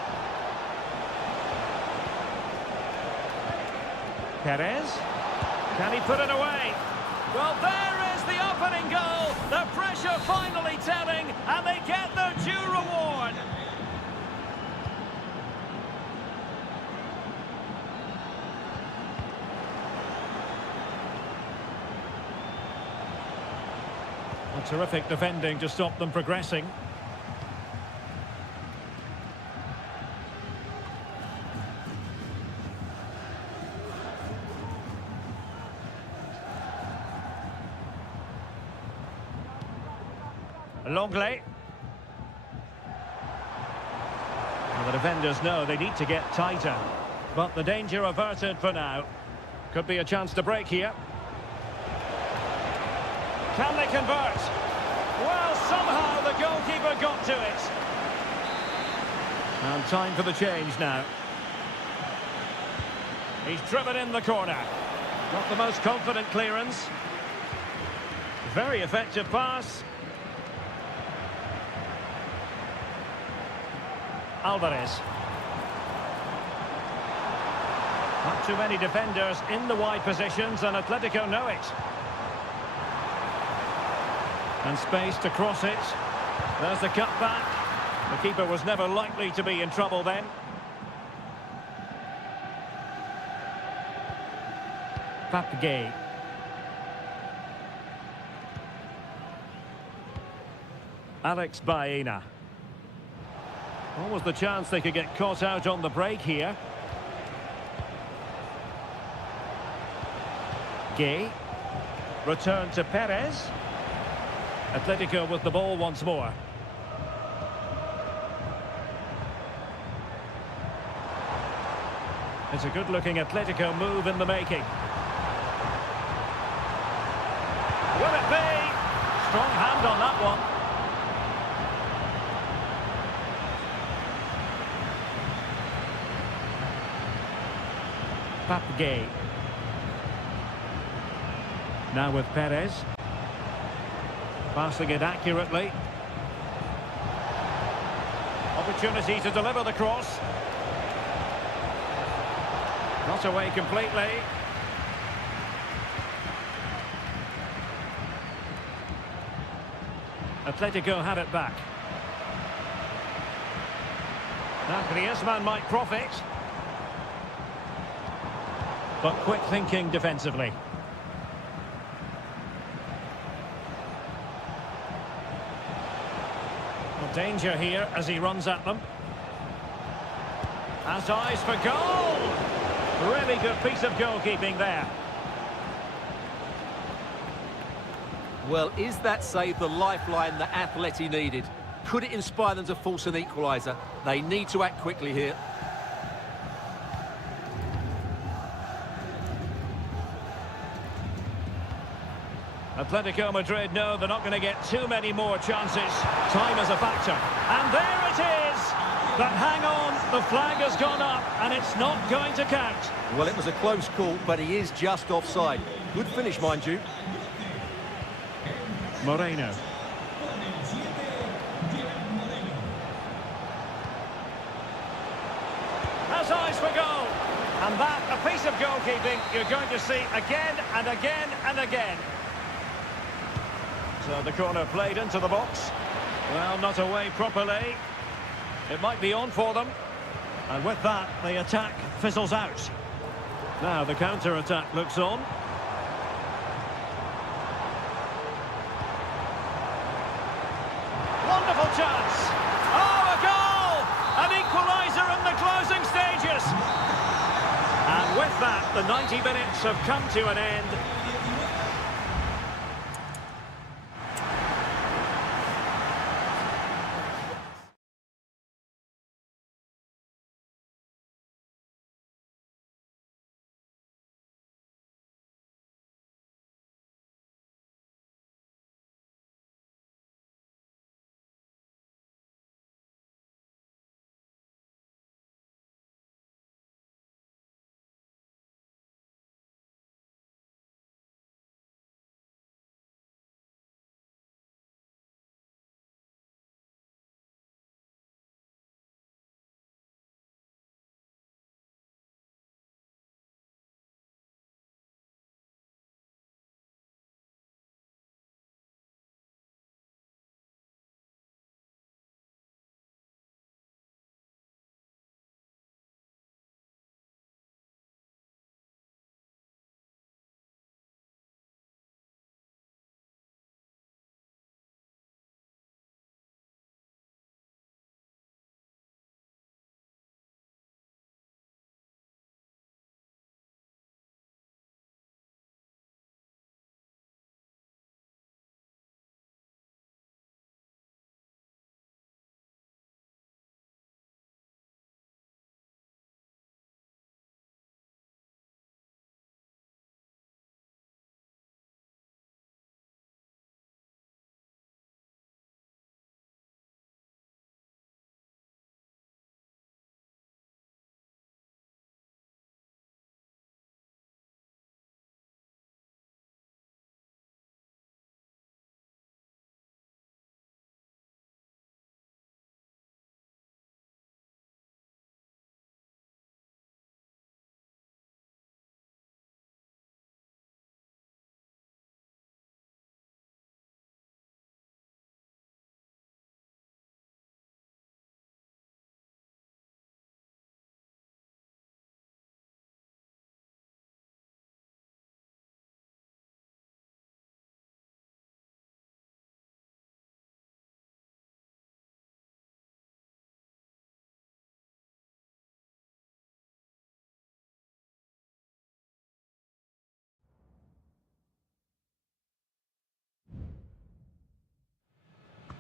Perez. Can he put it away? Well, there is the opening goal. The pressure finally telling, and they get their due reward. A terrific defending to stop them progressing. Longley. Well, the defenders know they need to get tighter, but the danger averted for now. Could be a chance to break here. Can they convert? Well, somehow the goalkeeper got to it. And time for the change now. He's driven in the corner. Not the most confident clearance. Very effective pass. Alvarez. Not too many defenders in the wide positions, and Atletico know it. And space to cross it. There's the cut back. The keeper was never likely to be in trouble then. Papgay. Alex Baena. What was the chance they could get caught out on the break here? Gay. Return to Perez. Atletico with the ball once more. It's a good-looking Atletico move in the making. Will it be? Strong hand on that one. Papgay. Now with Perez. Passing it accurately. Opportunity to deliver the cross. Not away completely. Atletico had it back. Now Griezmann might profit. But quick thinking defensively. Well, danger here as he runs at them. Has eyes for goal! Really good piece of goalkeeping there. Well, is that save the lifeline that Atleti needed? Could it inspire them to force an equaliser? They need to act quickly here. Atletico Madrid know they're not going to get too many more chances. Time is a factor. And there it is! But hang on, the flag has gone up and it's not going to count. Well, it was a close call, but he is just offside. Good finish, mind you. Moreno. Has eyes for goal. And that, a piece of goalkeeping you're going to see again and again and again. So the corner played into the box. Well, not away properly. It might be on for them. And with that, the attack fizzles out. Now the counter-attack looks on. Wonderful chance. Oh, a goal! An equaliser in the closing stages. And with that, the 90 minutes have come to an end.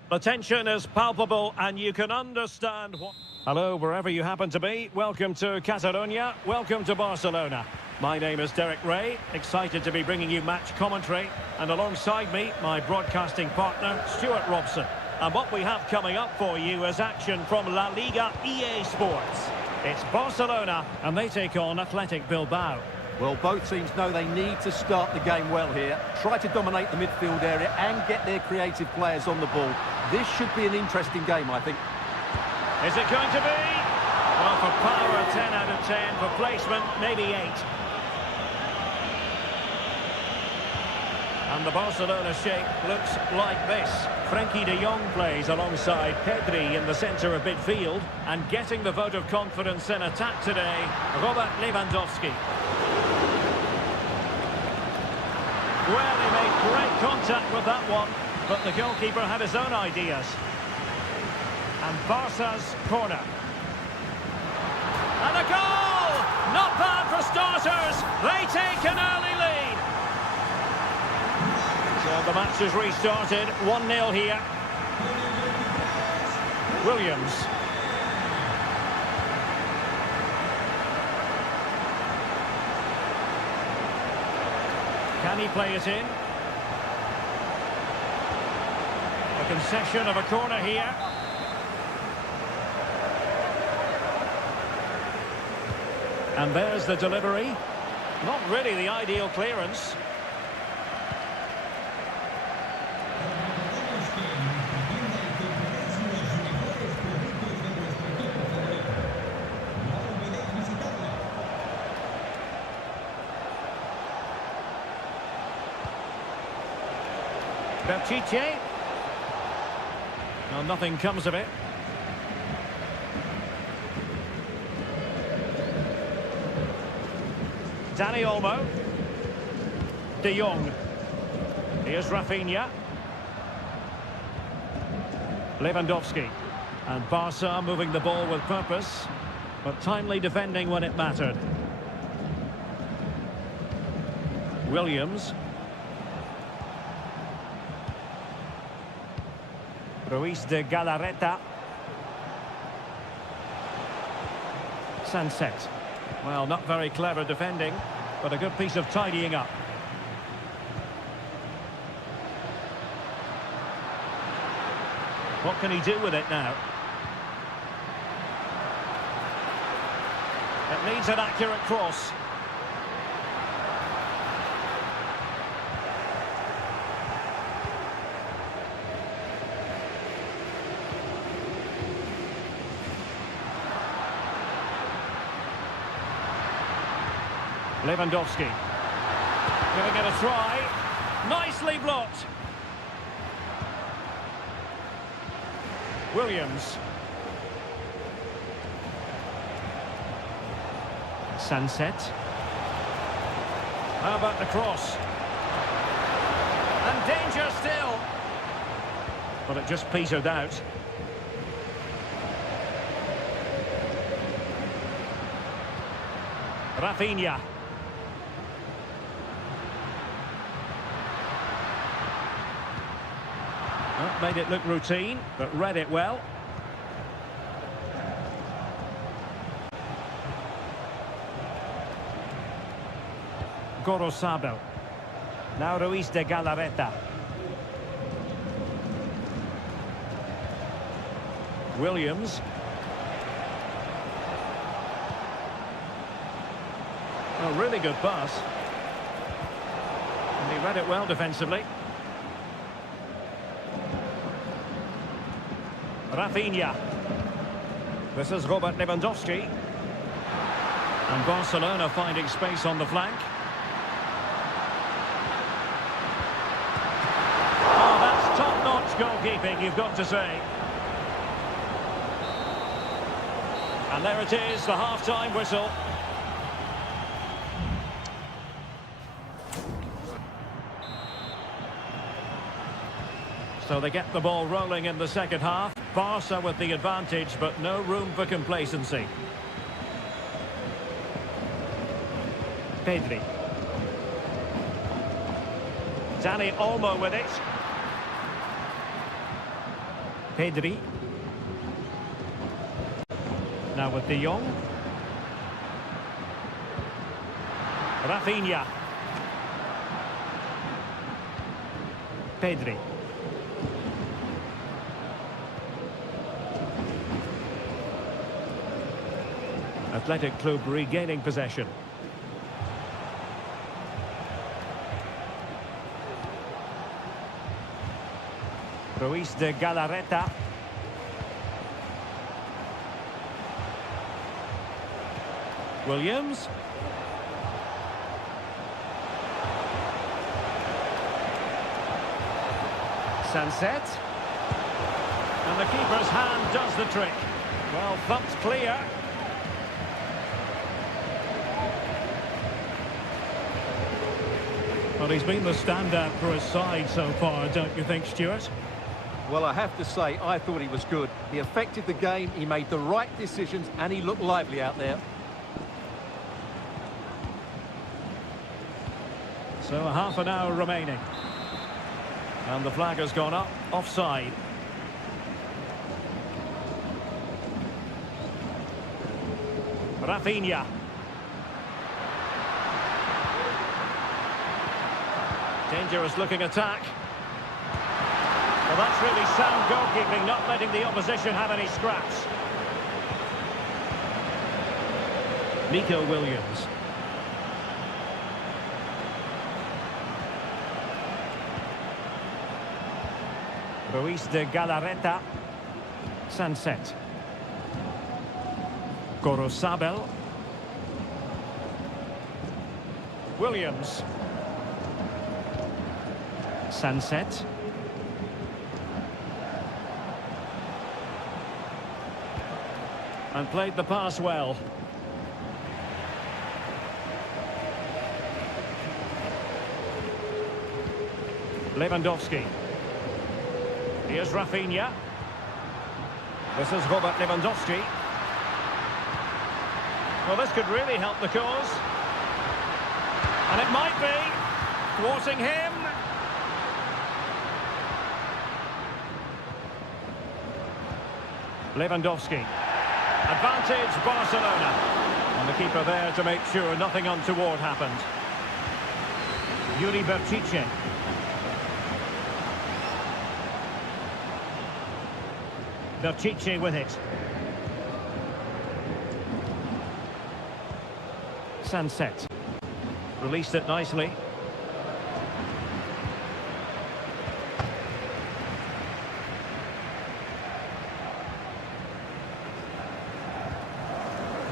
The tension is palpable and you can understand what... Hello, wherever you happen to be. Welcome to Catalonia. Welcome to Barcelona. My name is Derek Ray, excited to be bringing you match commentary. And alongside me, my broadcasting partner, Stuart Robson. And what we have coming up for you is action from La Liga EA Sports. It's Barcelona, and they take on Athletic Bilbao. Well, both teams know they need to start the game well here. Try to dominate the midfield area and get their creative players on the ball. This should be an interesting game, I think. Is it going to be? Well, for power, 10 out of 10. For placement, maybe 8. And the Barcelona shape looks like this. Frenkie de Jong plays alongside Pedri in the centre of midfield. And getting the vote of confidence in attack today, Robert Lewandowski. Well, he made great contact with that one, but the goalkeeper had his own ideas. And Barca's corner. And a goal! Not bad for starters. They take an early lead. So the match is restarted. 1-0 here. Williams. Can he play it in? A concession of a corner here. And there's the delivery. Not really the ideal clearance. Pichet. Well, nothing comes of it. Dani Olmo. De Jong. Here's Rafinha. Lewandowski. And Barca moving the ball with purpose, but timely defending when it mattered. Williams. Ruiz de Galarreta. Sunset. Well, not very clever defending, but a good piece of tidying up. What can he do with it now? It needs an accurate cross. Lewandowski. Gonna get a try. Nicely blocked. Williams. Sunset. How about the cross? And danger still. But it just petered out. Rafinha. Well, made it look routine, but read it well. Gorosabel. Now Ruiz de Galarreta. Williams. Oh, really good pass. And he read it well defensively. Rafinha. This is Robert Lewandowski. And Barcelona finding space on the flank. Oh, that's top-notch goalkeeping, you've got to say. And there it is, the half-time whistle. So they get the ball rolling in the second half. Barca with the advantage, but no room for complacency. Pedri. Dani Olmo with it. Pedri. Now with De Jong. Rafinha. Pedri. Athletic Club regaining possession. Ruiz de Galarreta. Williams. Sunset. And the keeper's hand does the trick. Well, thumped clear. Well, he's been the standout for his side so far, don't you think, Stuart? Well, I have to say, I thought he was good. He affected the game, he made the right decisions, and he looked lively out there. So half an hour remaining. And the flag has gone up, offside. Rafinha. Dangerous looking attack. Well, that's really sound goalkeeping, not letting the opposition have any scraps. Nico Williams. Ruiz de Galarreta. Sunset. Gorosabel. Williams. Sunset. And played the pass well. Lewandowski. Here's Rafinha. This is Robert Lewandowski. Well, this could really help the cause. And it might be. Thwarting him. Lewandowski. Advantage Barcelona. And the keeper there to make sure nothing untoward happened. Yuri Berchiche. Berchiche with it. Sunset. Released it nicely.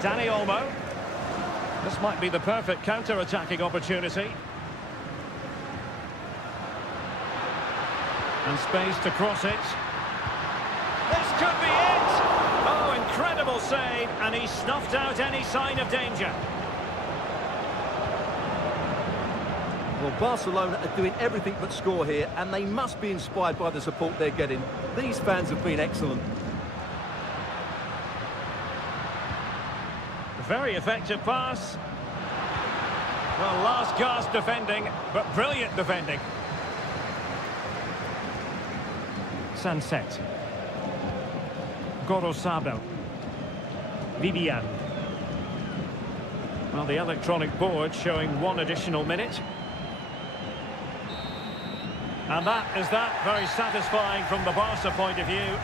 Dani Olmo. This might be the perfect counter-attacking opportunity. And space to cross it. This could be it! Oh, incredible save, and he snuffed out any sign of danger. Well, Barcelona are doing everything but score here, and they must be inspired by the support they're getting. These fans have been excellent. Very effective pass. Well, last gasp defending, but brilliant defending. Sunset. Gorosabel. Vivian. Well, the electronic board showing 1 additional minute. And that is that. Very satisfying from the Barca point of view.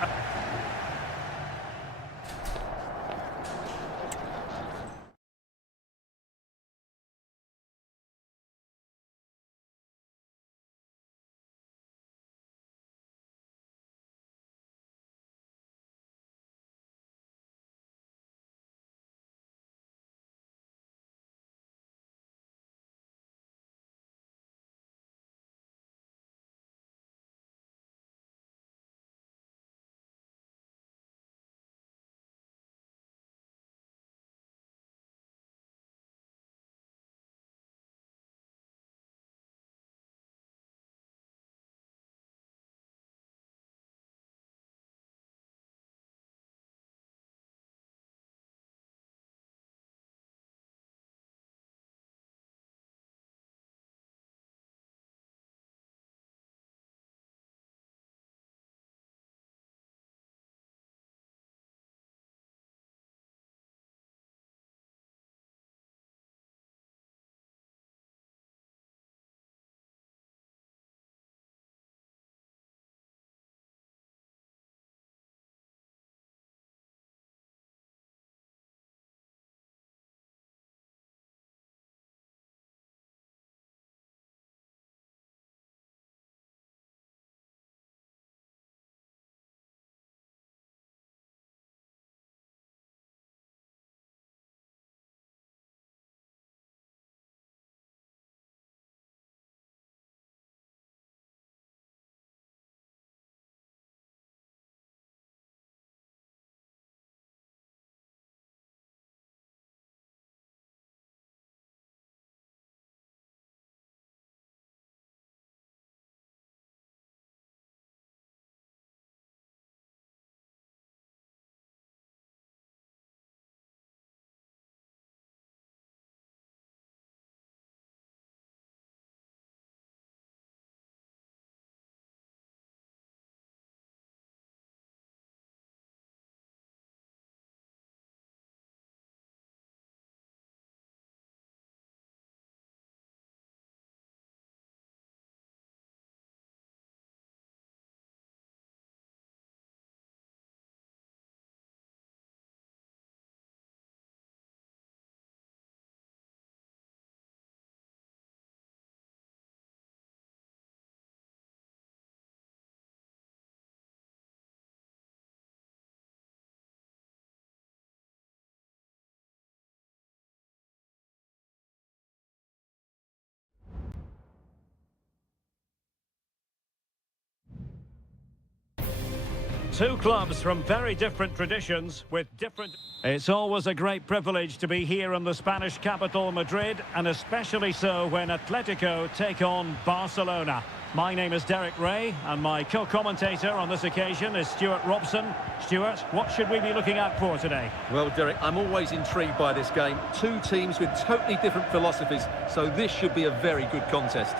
Two clubs from very different traditions with different... It's always a great privilege to be here in the Spanish capital, Madrid, and especially so when Atletico take on Barcelona. My name is Derek Ray, and my co-commentator on this occasion is Stuart Robson. Stuart, what should we be looking out for today? Well, Derek, I'm always intrigued by this game. Two teams with totally different philosophies, so this should be a very good contest.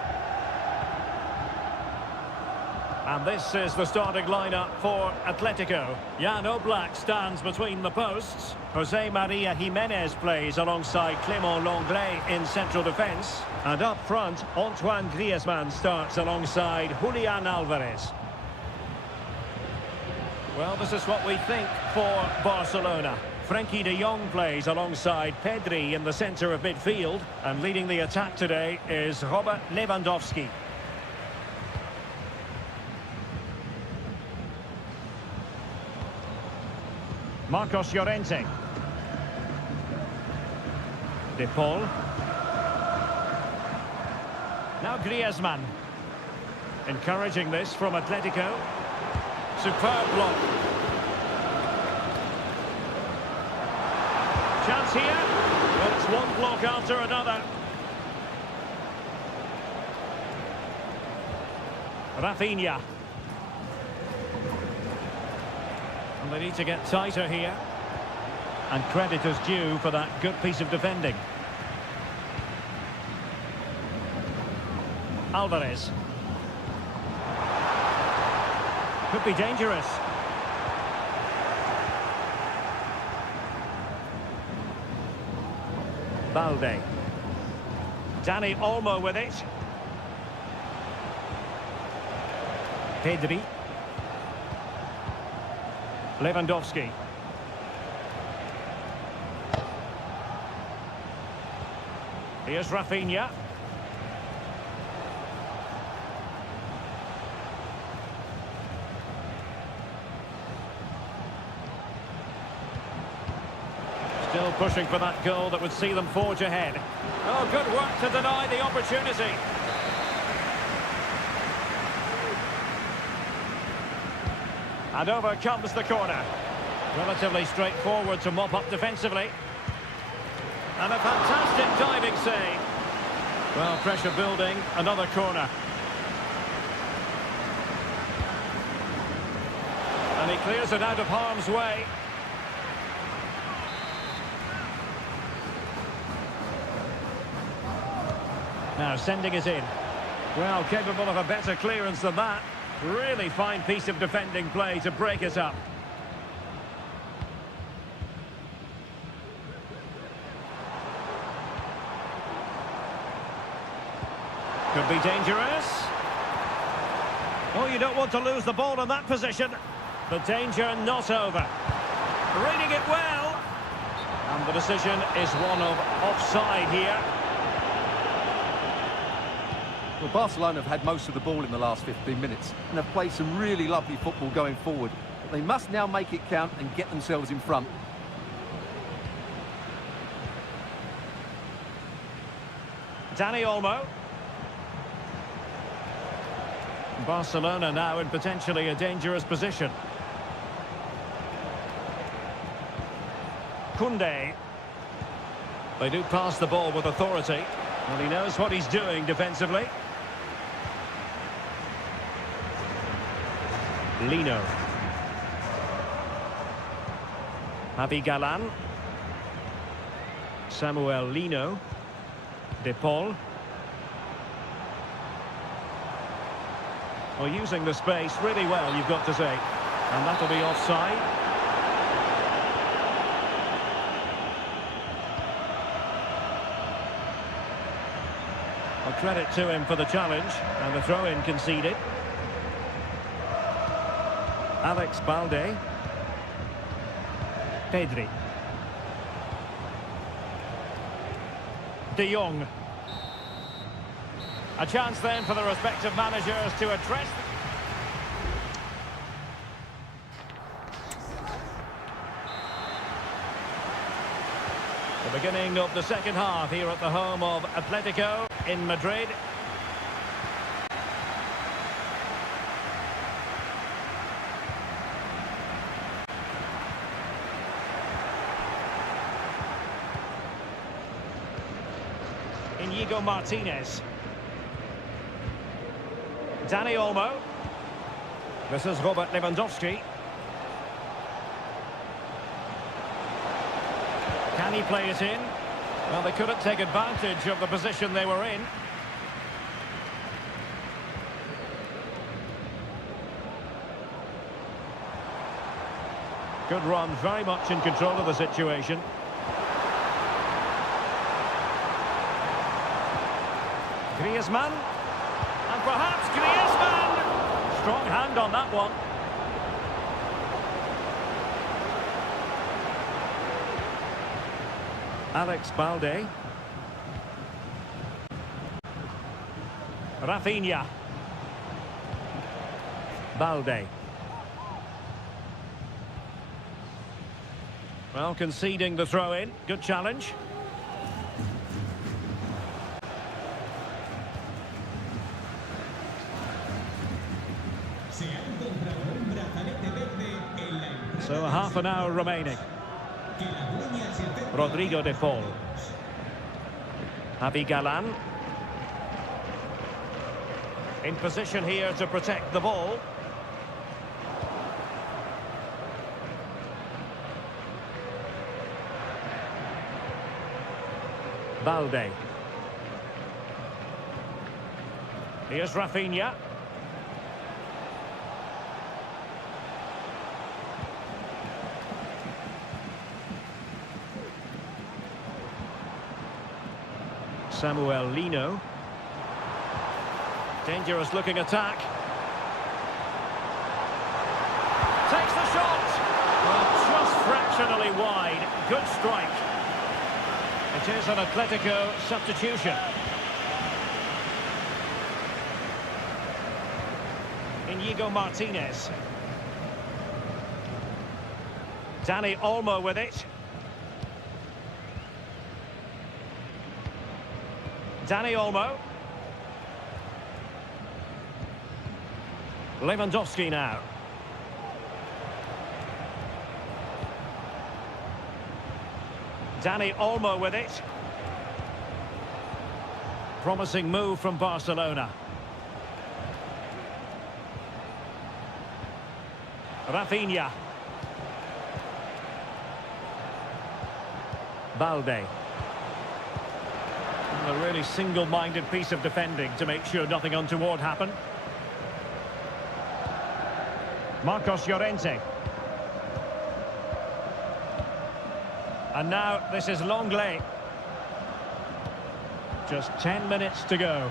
And this is the starting lineup for Atletico. Jan Oblak stands between the posts. Jose Maria Jimenez plays alongside Clément Lenglet in central defence. And up front, Antoine Griezmann starts alongside Julian Alvarez. Well, this is what we think for Barcelona. Frenkie de Jong plays alongside Pedri in the centre of midfield. And leading the attack today is Robert Lewandowski. Marcos Llorente. De Paul. Now Griezmann. Encouraging this from Atletico. Superb block. Chance here. Well, it's one block after another. Rafinha. And they need to get tighter here. And credit is due for that good piece of defending. Alvarez. Could be dangerous. Balde. Dani Olmo with it. Pedri. Lewandowski. Here's Rafinha. Still pushing for that goal that would see them forge ahead. Oh, good work to deny the opportunity. And over comes the corner. Relatively straightforward to mop up defensively. And a fantastic diving save. Well, pressure building, another corner. And he clears it out of harm's way. Now sending it in. Well, capable of a better clearance than that. Really fine piece of defending play to break it up. Could be dangerous. Oh, you don't want to lose the ball in that position. The danger not over. Reading it well. And the decision is one of offside here. Well, Barcelona have had most of the ball in the last 15 minutes and have played some really lovely football going forward. But they must now make it count and get themselves in front. Dani Olmo. Barcelona now in potentially a dangerous position. Koundé. They do pass the ball with authority. Well, he knows what he's doing defensively. Lino. Javi Galan. Samuel Lino. De Paul. Well, using the space really well, you've got to say. And that'll be offside. Well, credit to him for the challenge. And the throw-in conceded. Alex Balde. Pedri. De Jong. A chance then for the respective managers to address... The beginning of the second half here at the home of Atletico in Madrid. Inigo Martinez. Dani Olmo. This is Robert Lewandowski. Can he play it in? Well, they couldn't take advantage of the position they were in. Good run, very much in control of the situation. Griezmann. And perhaps Griezmann! Strong hand on that one. Alex Balde. Rafinha. Balde. Well, conceding the throw-in. Good challenge. So half an hour remaining. Rodrigo de Paul. Javi Galan. In position here to protect the ball. Balde. Here's Rafinha. Samuel Lino. Dangerous looking attack. Takes the shot. Well, just fractionally wide. Good strike. It is an Atletico substitution. Inigo Martinez. Dani Olmo with it. Dani Olmo. Lewandowski now. Dani Olmo with it. Promising move from Barcelona. Rafinha. Balde. A really single-minded piece of defending to make sure nothing untoward happened. Marcos Llorente. And now this is Longley. Just 10 minutes to go.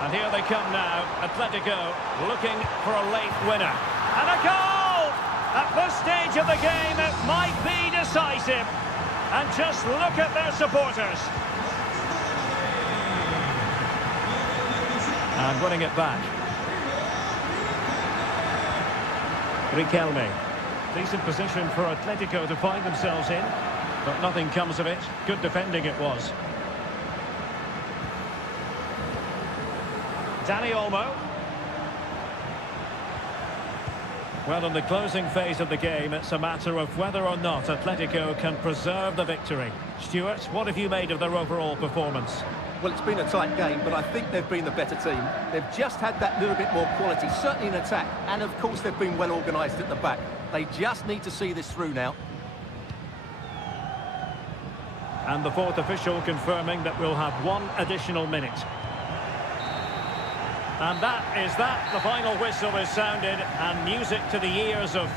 And here they come now, Atletico looking for a late winner. And a goal! At this stage of the game, it might be decisive. And just look at their supporters. And winning it back. Riquelme. Decent position for Atletico to find themselves in, but nothing comes of it. Good defending it was. Dani Olmo. Well, in the closing phase of the game, it's a matter of whether or not Atletico can preserve the victory. Stuart, what have you made of their overall performance? Well, it's been a tight game, but I think they've been the better team. They've just had that little bit more quality, certainly in attack, and of course they've been well organised at the back. They just need to see this through now. And the fourth official confirming that we'll have one additional minute. And that. The final whistle is sounded, and music to the ears of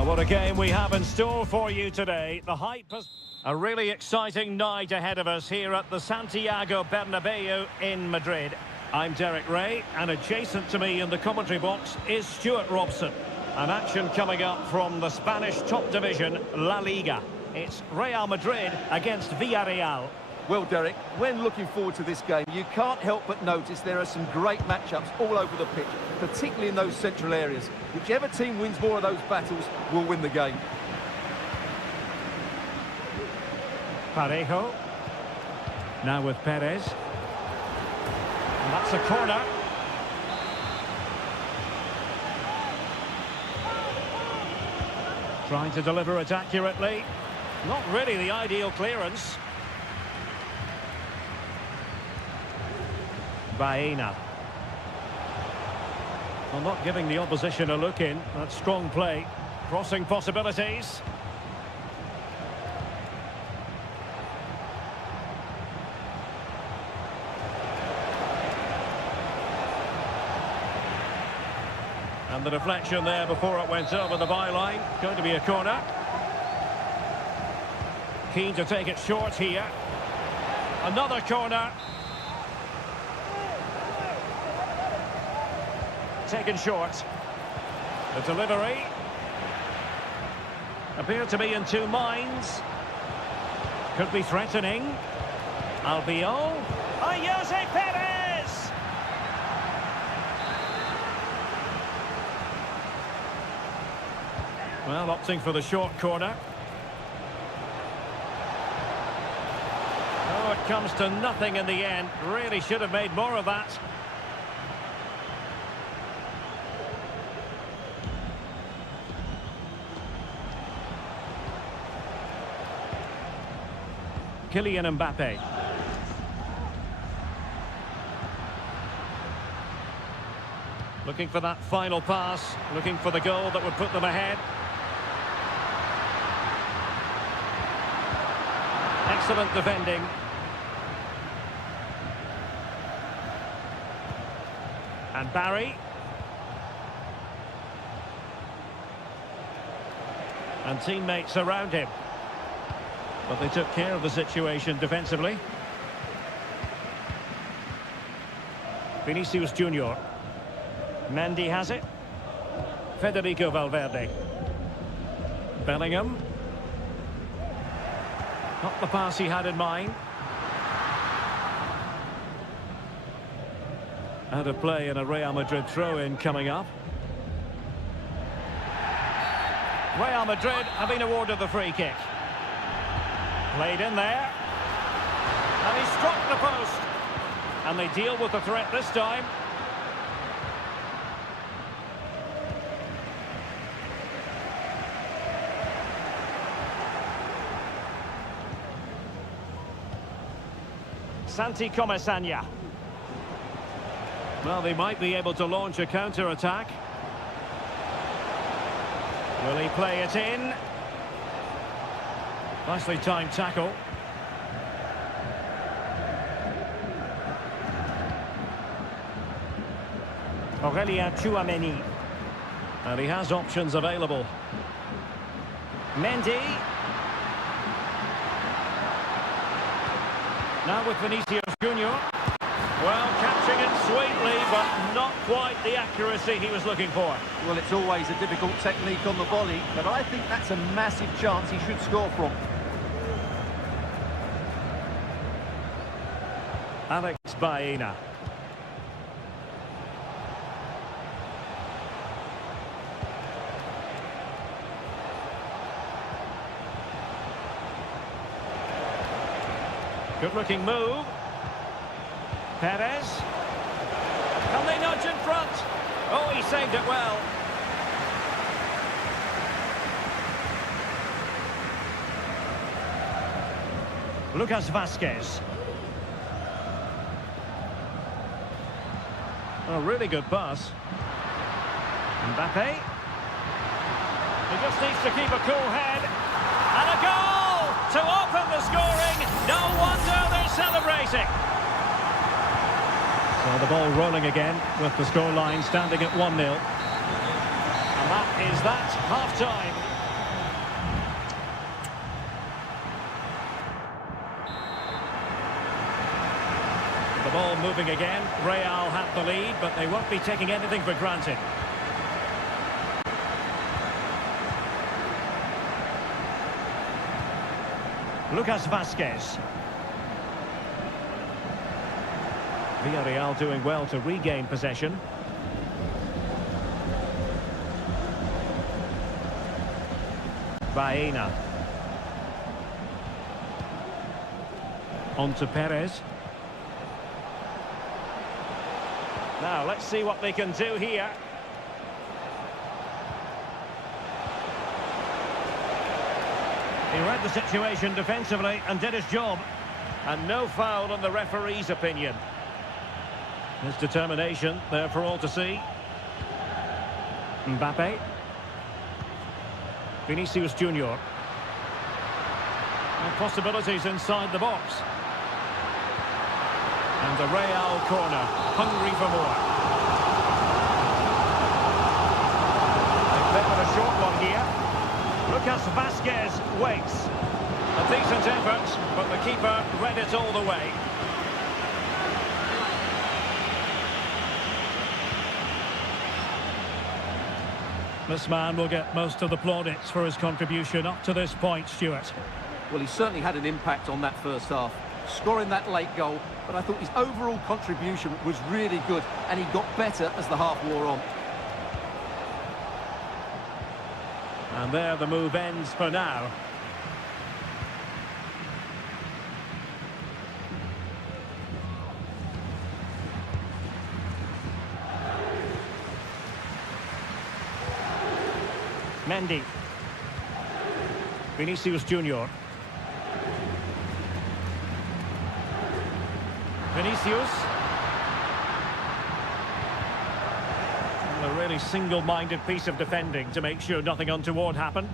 Well, what a game we have in store for you today. The hype has... A really exciting night ahead of us here at the Santiago Bernabeu in Madrid. I'm Derek Ray, and adjacent to me in the commentary box is Stuart Robson. An action coming up from the Spanish top division, La Liga. It's Real Madrid against Villarreal. Well, Derek, when looking forward to this game, you can't help but notice there are some great matchups all over the pitch, particularly in those central areas. Whichever team wins more of those battles will win the game. Parejo. Now with Perez. And that's a corner. Trying to deliver it accurately. Not really the ideal clearance. Baena. Well, not giving the opposition a look in. That's strong play. Crossing possibilities. And the deflection there before it went over the byline. Going to be a corner. Keen to take it short here. Another corner. Taken short. The delivery. Appear to be in two minds. Could be threatening. Albiol. Oh, Jose Perez! Well, opting for the short corner. Oh, it comes to nothing in the end. Really should have made more of that. Kylian Mbappe. Looking for that final pass, looking for the goal that would put them ahead. Excellent defending. And Barry. And teammates around him. But they took care of the situation defensively. Vinicius Junior. Mendy has it. Federico Valverde. Bellingham. Not the pass he had in mind. Out of play and a Real Madrid throw-in coming up. Real Madrid have been awarded the free kick. Played in there. And he struck the post. And they deal with the threat this time. Santi Comesaña. Well, they might be able to launch a counter-attack. Will he play it in? Nicely timed tackle. Aurélien Tchouameni. And he has options available. Mendy. Now with Vinicius Junior. Well, catching it sweetly, but not quite the accuracy he was looking for. Well, it's always a difficult technique on the volley, but I think that's a massive chance he should score from. Alex Baena. Good-looking move. Perez. Can they nudge in front? Oh, he saved it well. Lucas Vazquez. A really good pass. Mbappe. He just needs to keep a cool head. And a goal to open the scoring. No wonder they're celebrating. So the ball rolling again with the scoreline standing at 1-0. And that is that half-time. The ball moving again. Real have the lead, but they won't be taking anything for granted. Lucas Vazquez. Villarreal doing well to regain possession. Baena. On to Perez. Now, let's see what they can do here. He read the situation defensively and did his job. And no foul in the referee's opinion. His determination there for all to see. Mbappe. Vinicius Junior. And possibilities inside the box. And the Real corner, hungry for more. They've been with a short one here. Lucas Vazquez waits. A decent effort, but the keeper read it all the way. This man will get most of the plaudits for his contribution up to this point, Stuart. Well, he certainly had an impact on that first half, scoring that late goal, but I thought his overall contribution was really good, and he got better as the half wore on. And there the move ends for now. Mendy. Vinicius Junior. Vinicius. A really single-minded piece of defending to make sure nothing untoward happened.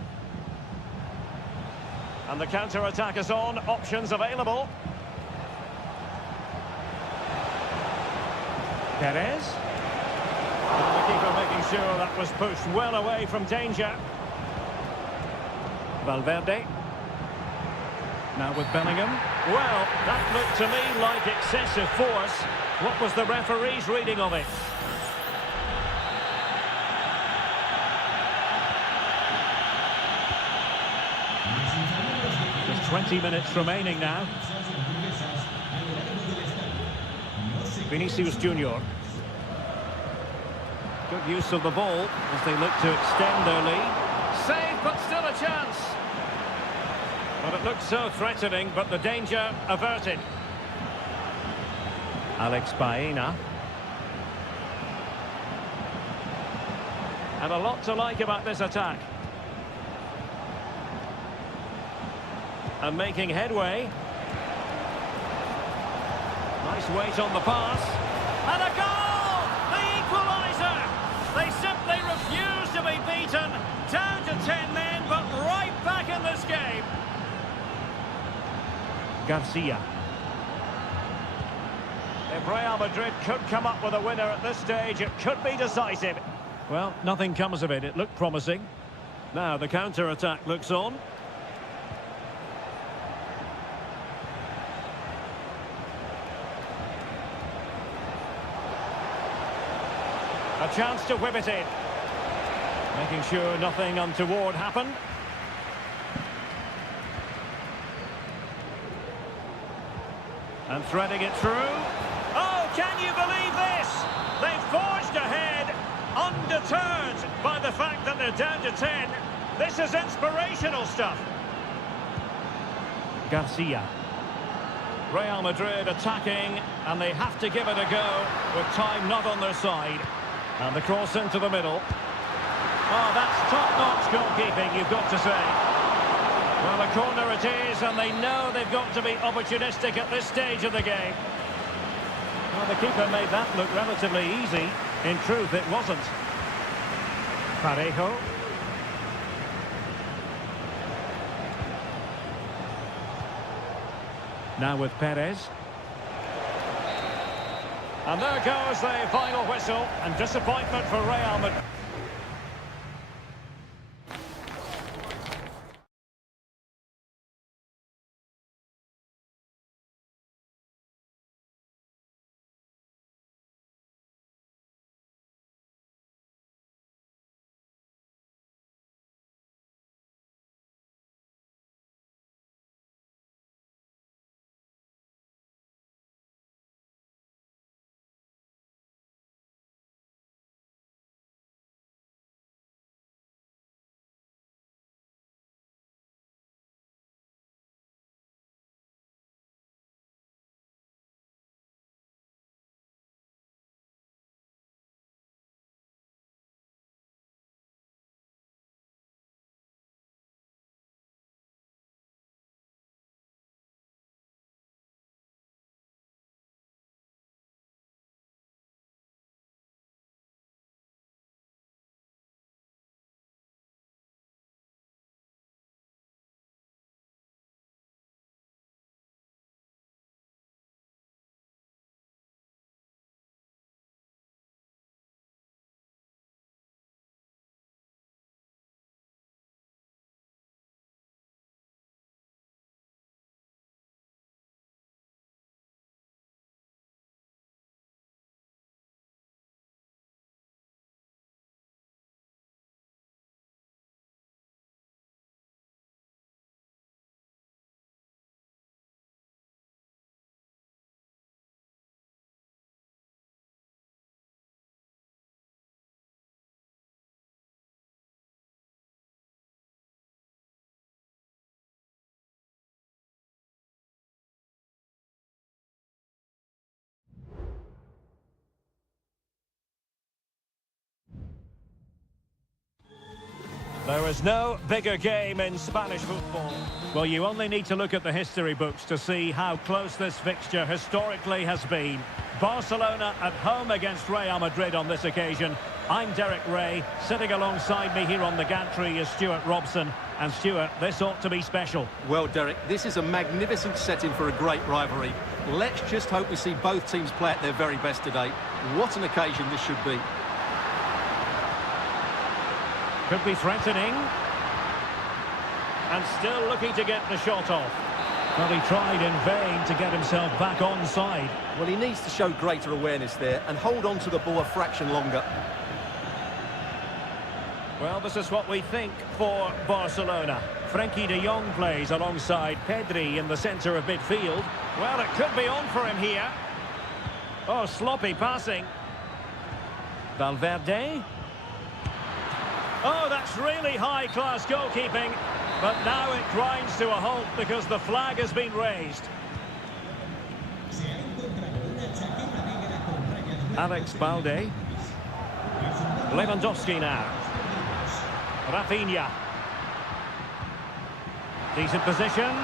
And the counter-attack is on. Options available. Perez. And the keeper making sure that was pushed well away from danger. Valverde. Now with Bellingham. Well, that looked to me like excessive force. What was the referee's reading of it? There's 20 minutes remaining now. Vinicius Junior. Good use of the ball as they look to extend their lead. Save, but still a chance. But it looked so threatening, but the danger averted. Alex Baena. And a lot to like about this attack. And making headway. Nice weight on the pass. And a goal! The equaliser! They simply refuse to be beaten. Down to 10 men, but right back in this game. Garcia. If Real Madrid could come up with a winner at this stage, it could be decisive. Well, nothing comes of it. It looked promising. Now the counter-attack looks on. A chance to whip it in. Making sure nothing untoward happened. And threading it through. Oh, can you believe this? They've forged ahead, undeterred by the fact that they're down to 10. This is inspirational stuff. Garcia. Real Madrid attacking, and they have to give it a go with time not on their side. And the cross into the middle. Oh, that's top-notch goalkeeping, you've got to say. Well, a corner it is, and they know they've got to be opportunistic at this stage of the game. Well, the keeper made that look relatively easy. In truth, it wasn't. Parejo. Now with Perez. And there goes the final whistle, and disappointment for Real Madrid. There is no bigger game in Spanish football. Well, you only need to look at the history books to see how close this fixture historically has been. Barcelona at home against Real Madrid on this occasion. I'm Derek Ray. Sitting alongside me here on the gantry is Stuart Robson. And Stuart, this ought to be special. Well, Derek, this is a magnificent setting for a great rivalry. Let's just hope we see both teams play at their very best today. What an occasion this should be. Could be threatening. And still looking to get the shot off. Well, he tried in vain to get himself back onside. Well, he needs to show greater awareness there and hold on to the ball a fraction longer. Well, this is what we think for Barcelona. Frenkie de Jong plays alongside Pedri in the centre of midfield. Well, it could be on for him here. Oh, sloppy passing. Valverde. Oh, that's really high-class goalkeeping. But now it grinds to a halt because the flag has been raised. Alex Balde. Lewandowski now. Rafinha. Decent position.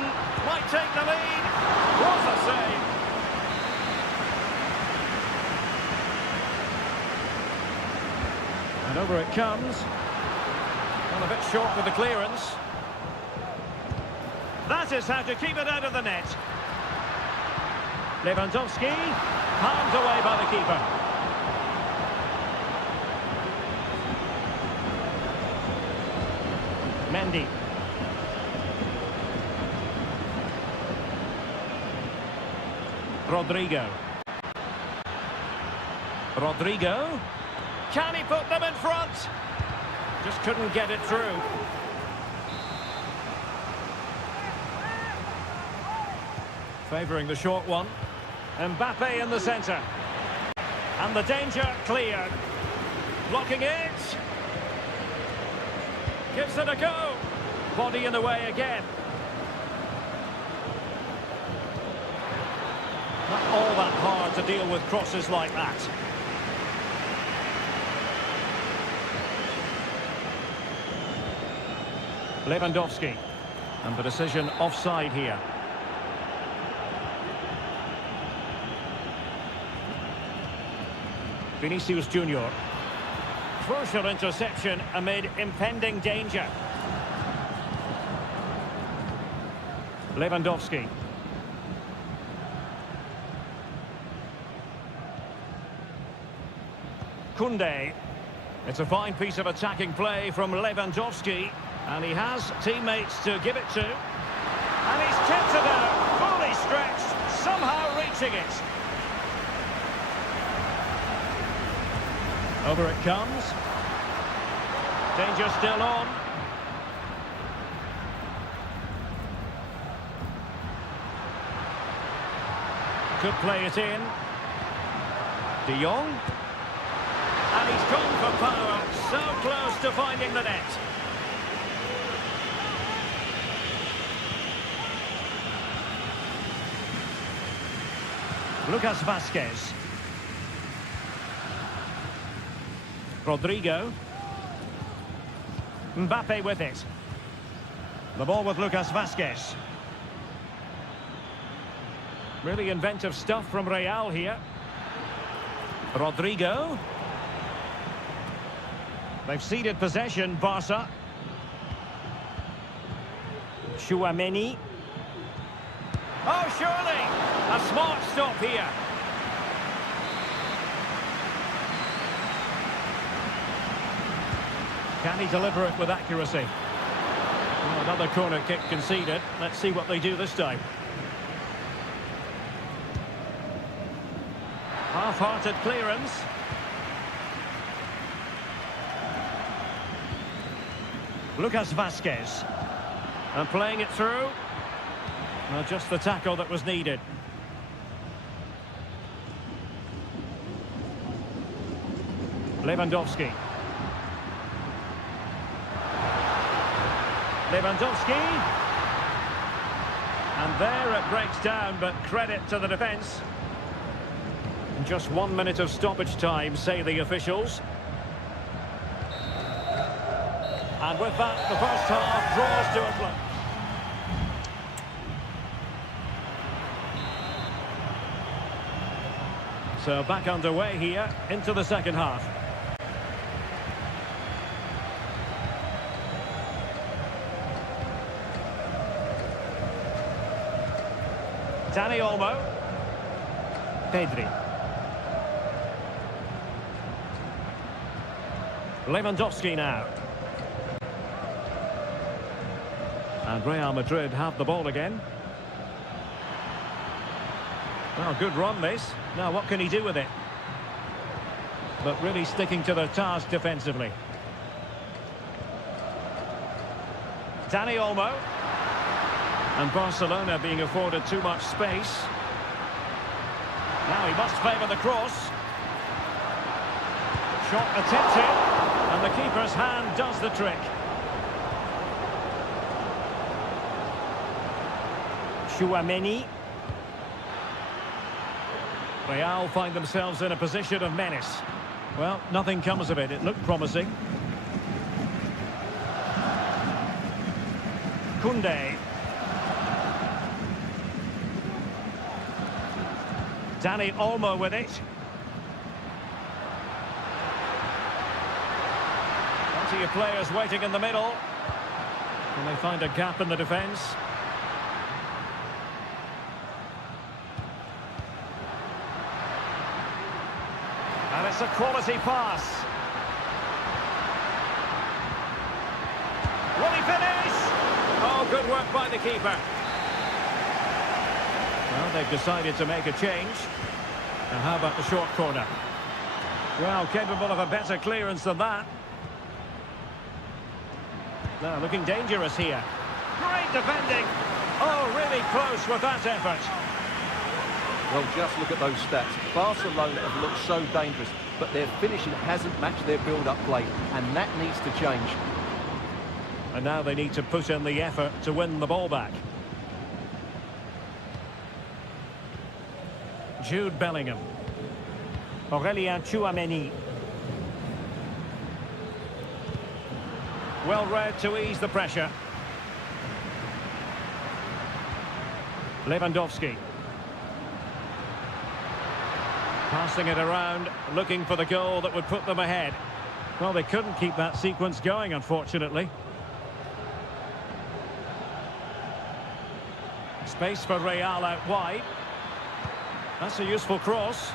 Might take the lead. What a save. And over it comes. Well, a bit short with the clearance. That is how to keep it out of the net. Lewandowski. Palmed away by the keeper. Mendy. Rodrigo. Rodrigo. Can he put them in front? Just couldn't get it through. Favouring the short one. Mbappe in the centre. And the danger cleared. Blocking it. Gives it a go. Body in the way again. Not all that hard to deal with crosses like that. Lewandowski. And the decision offside here. Vinicius Junior. Crucial interception amid impending danger. Lewandowski. Koundé. It's a fine piece of attacking play from Lewandowski. And he has teammates to give it to. And he's tipped it out, fully stretched, somehow reaching it. Over it comes. Danger still on. Could play it in. De Jong. And he's gone for power. So close to finding the net. Lucas Vázquez. Rodrigo. Mbappe with it. The ball with Lucas Vázquez. Really inventive stuff from Real here. Rodrigo. They've ceded possession, Barca. Chouameni. Oh, surely! A smart stop here. Can he deliver it with accuracy? Well, another corner kick conceded. Let's see what they do this time. Half-hearted clearance. Lucas Vázquez. And playing it through. Well, just the tackle that was needed. Lewandowski. Lewandowski. And there it breaks down, but credit to the defence. Just 1 minute of stoppage time, say the officials. And with that, the first half draws to a close. So back underway here into the second half. Dani Olmo. Pedri. Lewandowski now. And Real Madrid have the ball again. Well, good run this. Now what can he do with it? But really sticking to their task defensively. Dani Olmo. And Barcelona being afforded too much space. Now he must favour the cross. Shot attempted. And the keeper's hand does the trick. Tchouaméni. Real find themselves in a position of menace. Well, nothing comes of it. It looked promising. Koundé. Dani Olmo with it. Plenty of players waiting in the middle. Can they find a gap in the defence? And it's a quality pass. Will he finish? Oh, good work by the keeper. Well, they've decided to make a change. Now, how about the short corner? Well, capable of a better clearance than that. Now, looking dangerous here. Great defending. Oh, really close with that effort. Well, just look at those stats. Barcelona have looked so dangerous, but their finishing hasn't matched their build-up play, and that needs to change. And now they need to put in the effort to win the ball back. Jude Bellingham. Aurélien Tchouaméni. Well read to ease the pressure. Lewandowski. Passing it around, looking for the goal that would put them ahead. Well, they couldn't keep that sequence going, unfortunately. Space for Real out wide. That's a useful cross.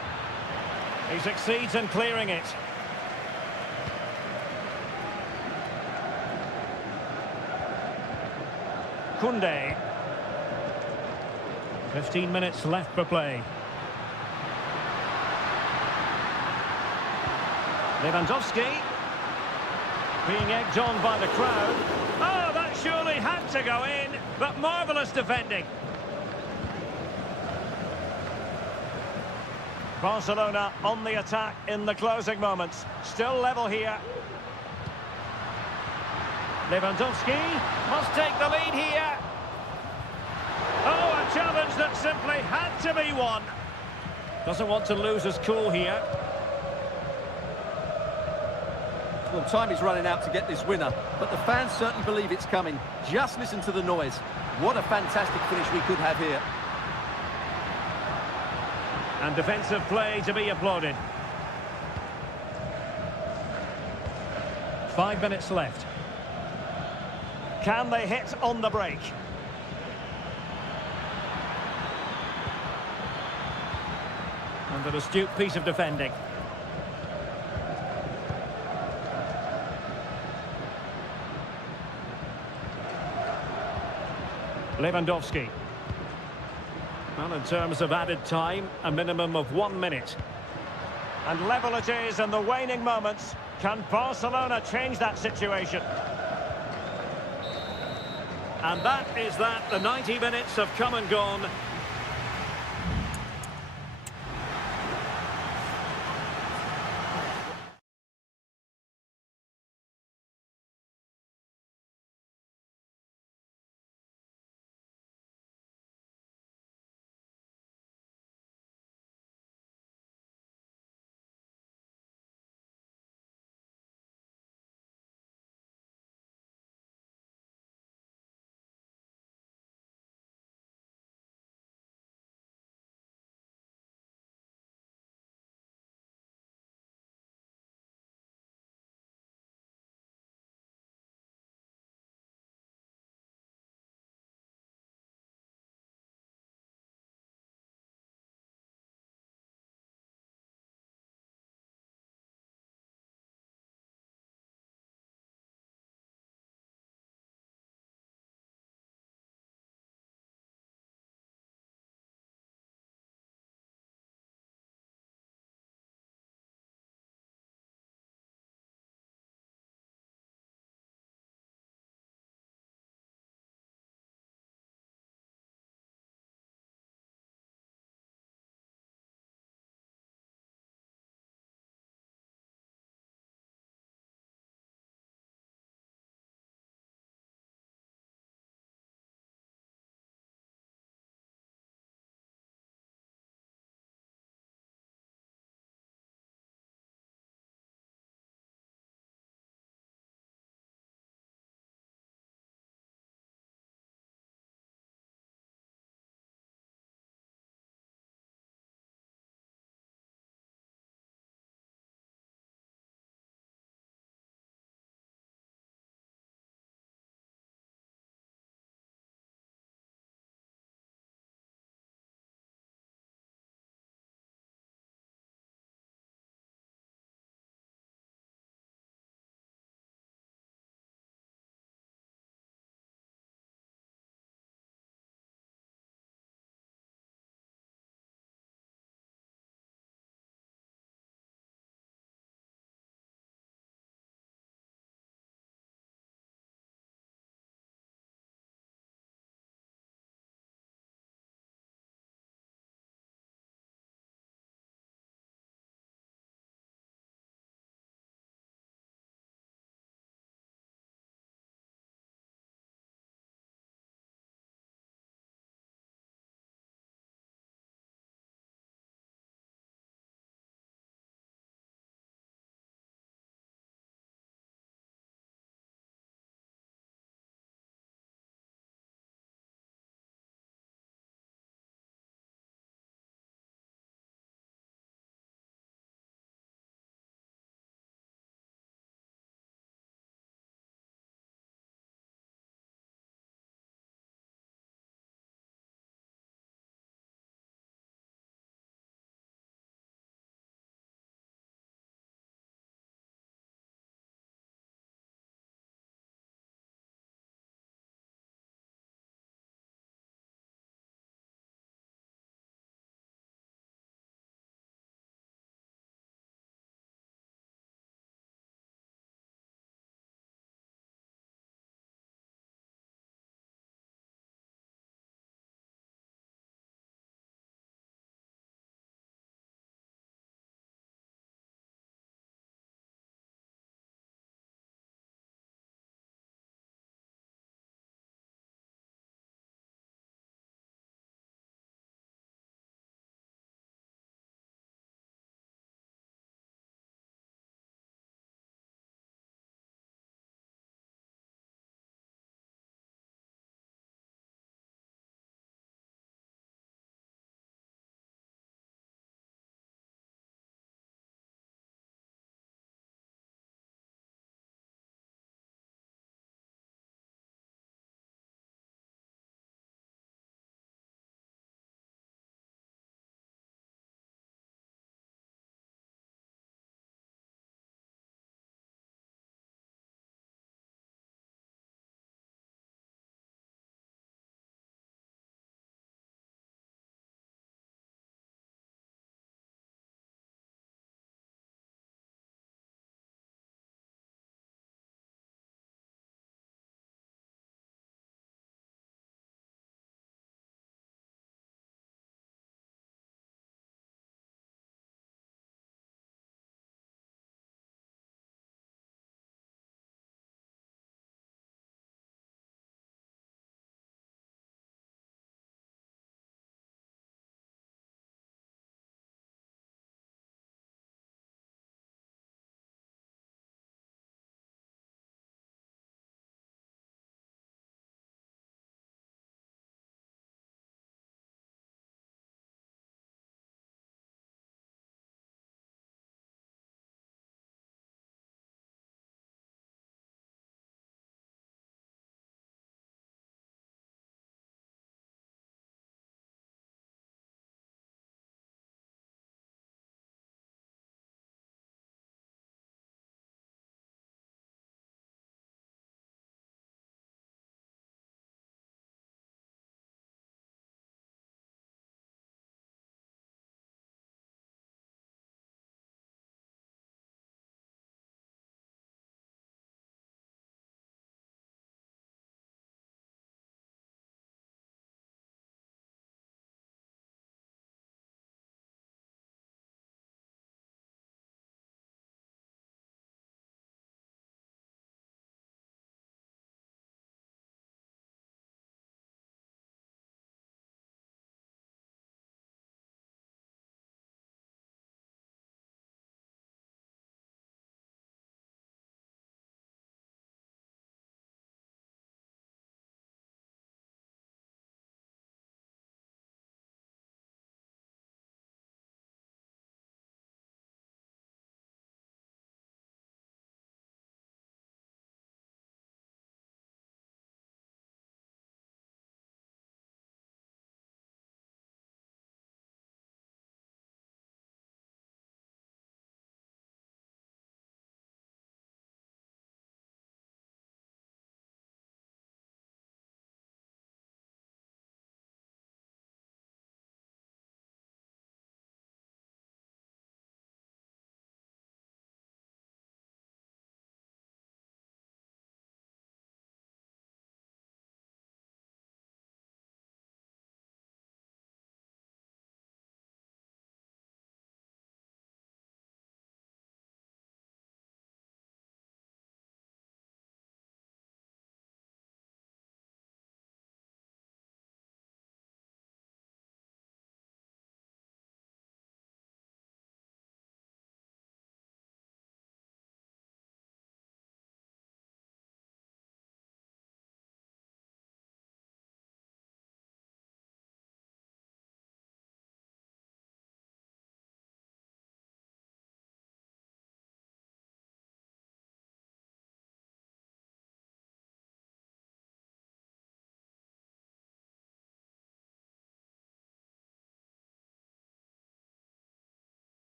He succeeds in clearing it. Koundé. 15 minutes left for play. Lewandowski. Being egged on by the crowd. Oh, that surely had to go in, but marvellous defending. Barcelona on the attack in the closing moments. Still level here. Lewandowski must take the lead here. Oh, a challenge that simply had to be won. Doesn't want to lose his cool here. Well, time is running out to get this winner, but the fans certainly believe it's coming. Just listen to the noise. What a fantastic finish we could have here. And defensive play to be applauded. 5 minutes left. Can they hit on the break? And an astute piece of defending. Lewandowski. Well, in terms of added time, a minimum of 1 minute. And level it is in the waning moments. Can Barcelona change that situation? And that is that. The 90 minutes have come and gone.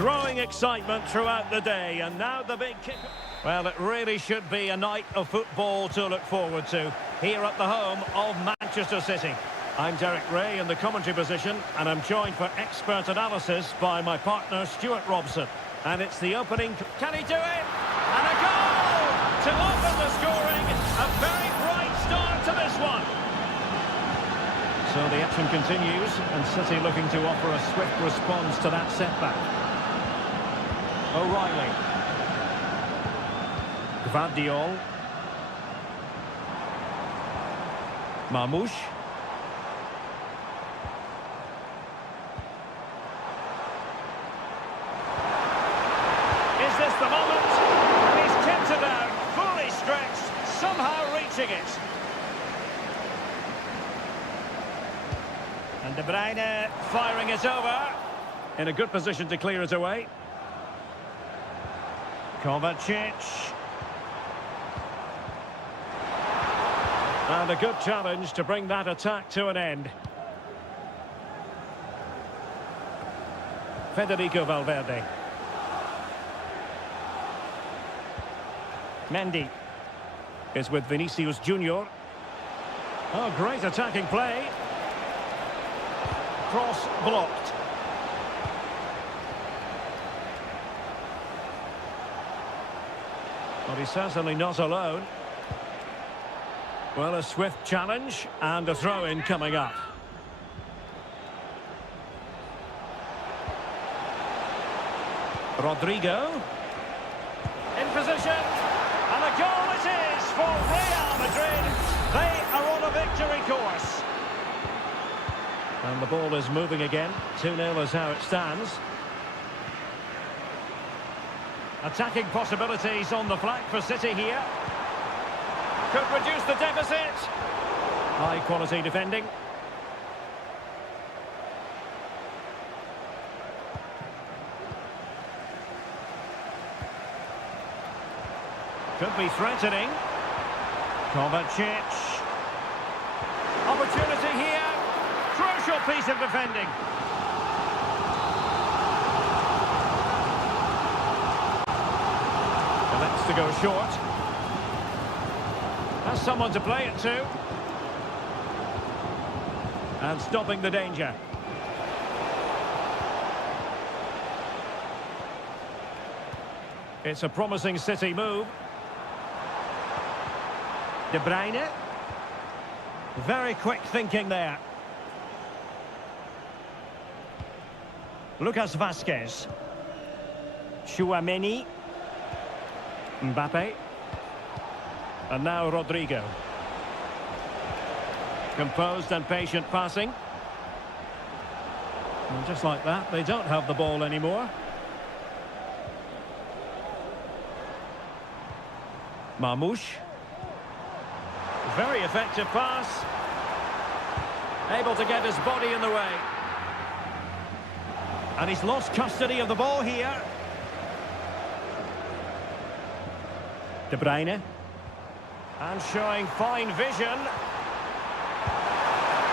Growing excitement throughout the day, and now the big kick. Well, it really should be a night of football to look forward to here at the home of Manchester City. I'm Derek Ray in the commentary position, and I'm joined for expert analysis by my partner Stuart Robson. And it's the opening. Can he do it? And a goal to open the scoring. A very bright start to this one. So the action continues, and City looking to offer a swift response to that setback. O'Reilly. Gvardiol. Marmoush. Is this the moment? And he's kept it out, fully stretched, somehow reaching it. And De Bruyne firing it over. In a good position to clear it away. Kovacic. And a good challenge to bring that attack to an end. Federico Valverde. Mendy is with Vinicius Junior. Oh, great attacking play. Cross blocked. But he's certainly not alone. Well, a swift challenge and a throw-in coming up. Rodrigo. In position. And a goal it is for Real Madrid. They are on a victory course. And the ball is moving again. 2-0 is how it stands. Attacking possibilities on the flank for City here. Could reduce the deficit. High quality defending. Could be threatening. Kovacic. Opportunity here. Crucial piece of defending. And that's to go short. Has someone to play it to. And stopping the danger. It's a promising City move. De Bruyne. Very quick thinking there. Lucas Vazquez. Chouameni. Mbappe. And now Rodrigo. Composed and patient passing. And just like that, they don't have the ball anymore. Marmoush. Very effective pass. Able to get his body in the way. And he's lost custody of the ball here. De Bruyne. And showing fine vision.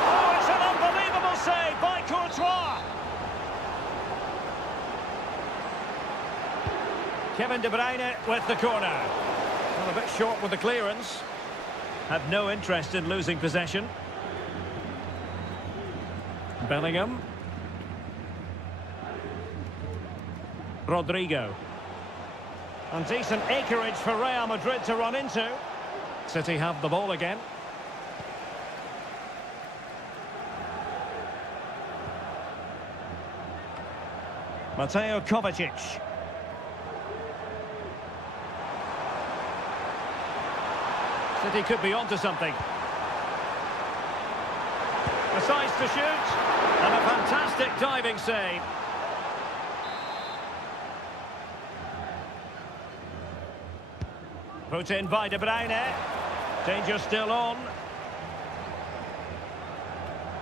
Oh, it's an unbelievable save by Courtois. Kevin De Bruyne with the corner. Well, a bit short with the clearance. Had no interest in losing possession. Bellingham. Rodrigo. And decent acreage for Real Madrid to run into. City have the ball again. Mateo Kovacic. City could be onto something. Decides to shoot. And a fantastic diving save. Put in by De Bruyne. Danger still on.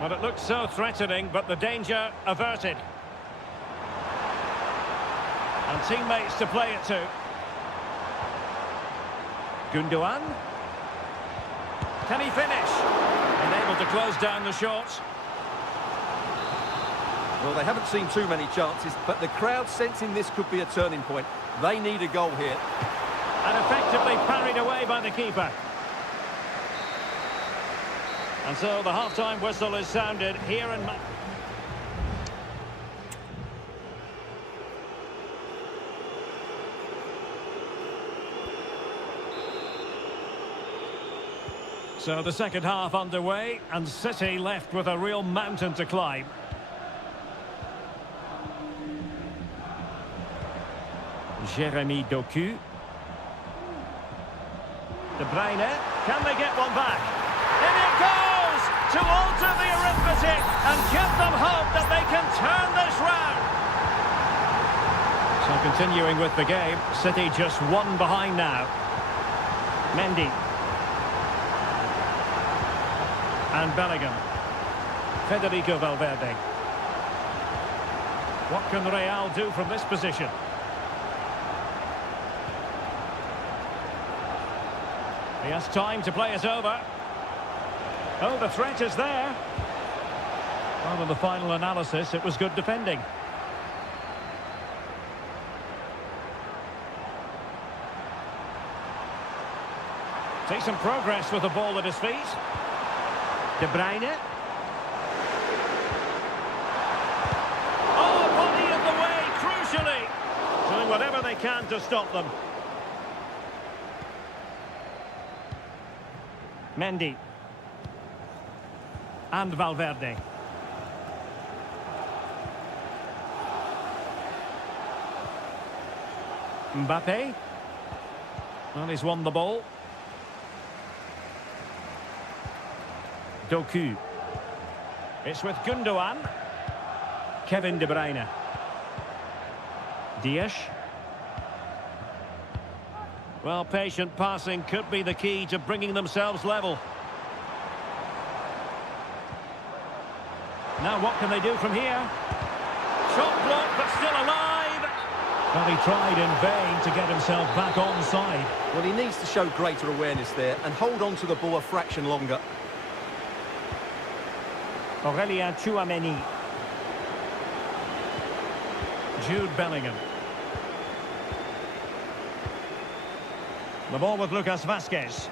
Well, it looked so threatening, but the danger averted. And teammates to play it to. Gundogan. Can he finish? And able to close down the shot. Well, they haven't seen too many chances, but the crowd sensing this could be a turning point. They need a goal here. And effectively parried away by the keeper. And so the half-time whistle is sounded here in... So the second half underway, and City left with a real mountain to climb. Jeremy Doku. De Bruyne, can they get one back? In it goes to alter the arithmetic and give them hope that they can turn this round. So continuing with the game, City just one behind now. Mendy. And Bellingham. Federico Valverde. What can Real do from this position? He has time to play it over. Oh, the threat is there. Well, in the final analysis, it was good defending. Decent progress with the ball at his feet. De Bruyne. Oh, body in the way, crucially. Doing whatever they can to stop them. Mendy. And Valverde. Mbappe. Well, he's won the ball. Doku. It's with Gundogan. Kevin De Bruyne. Dias. Well, patient passing could be the key to bringing themselves level. Now what can they do from here? Shot blocked, but still alive. Well, he tried in vain to get himself back on side. Well, he needs to show greater awareness there and hold on to the ball a fraction longer. Aurelien Tchouameni. Jude Bellingham. The ball with Lucas Vazquez.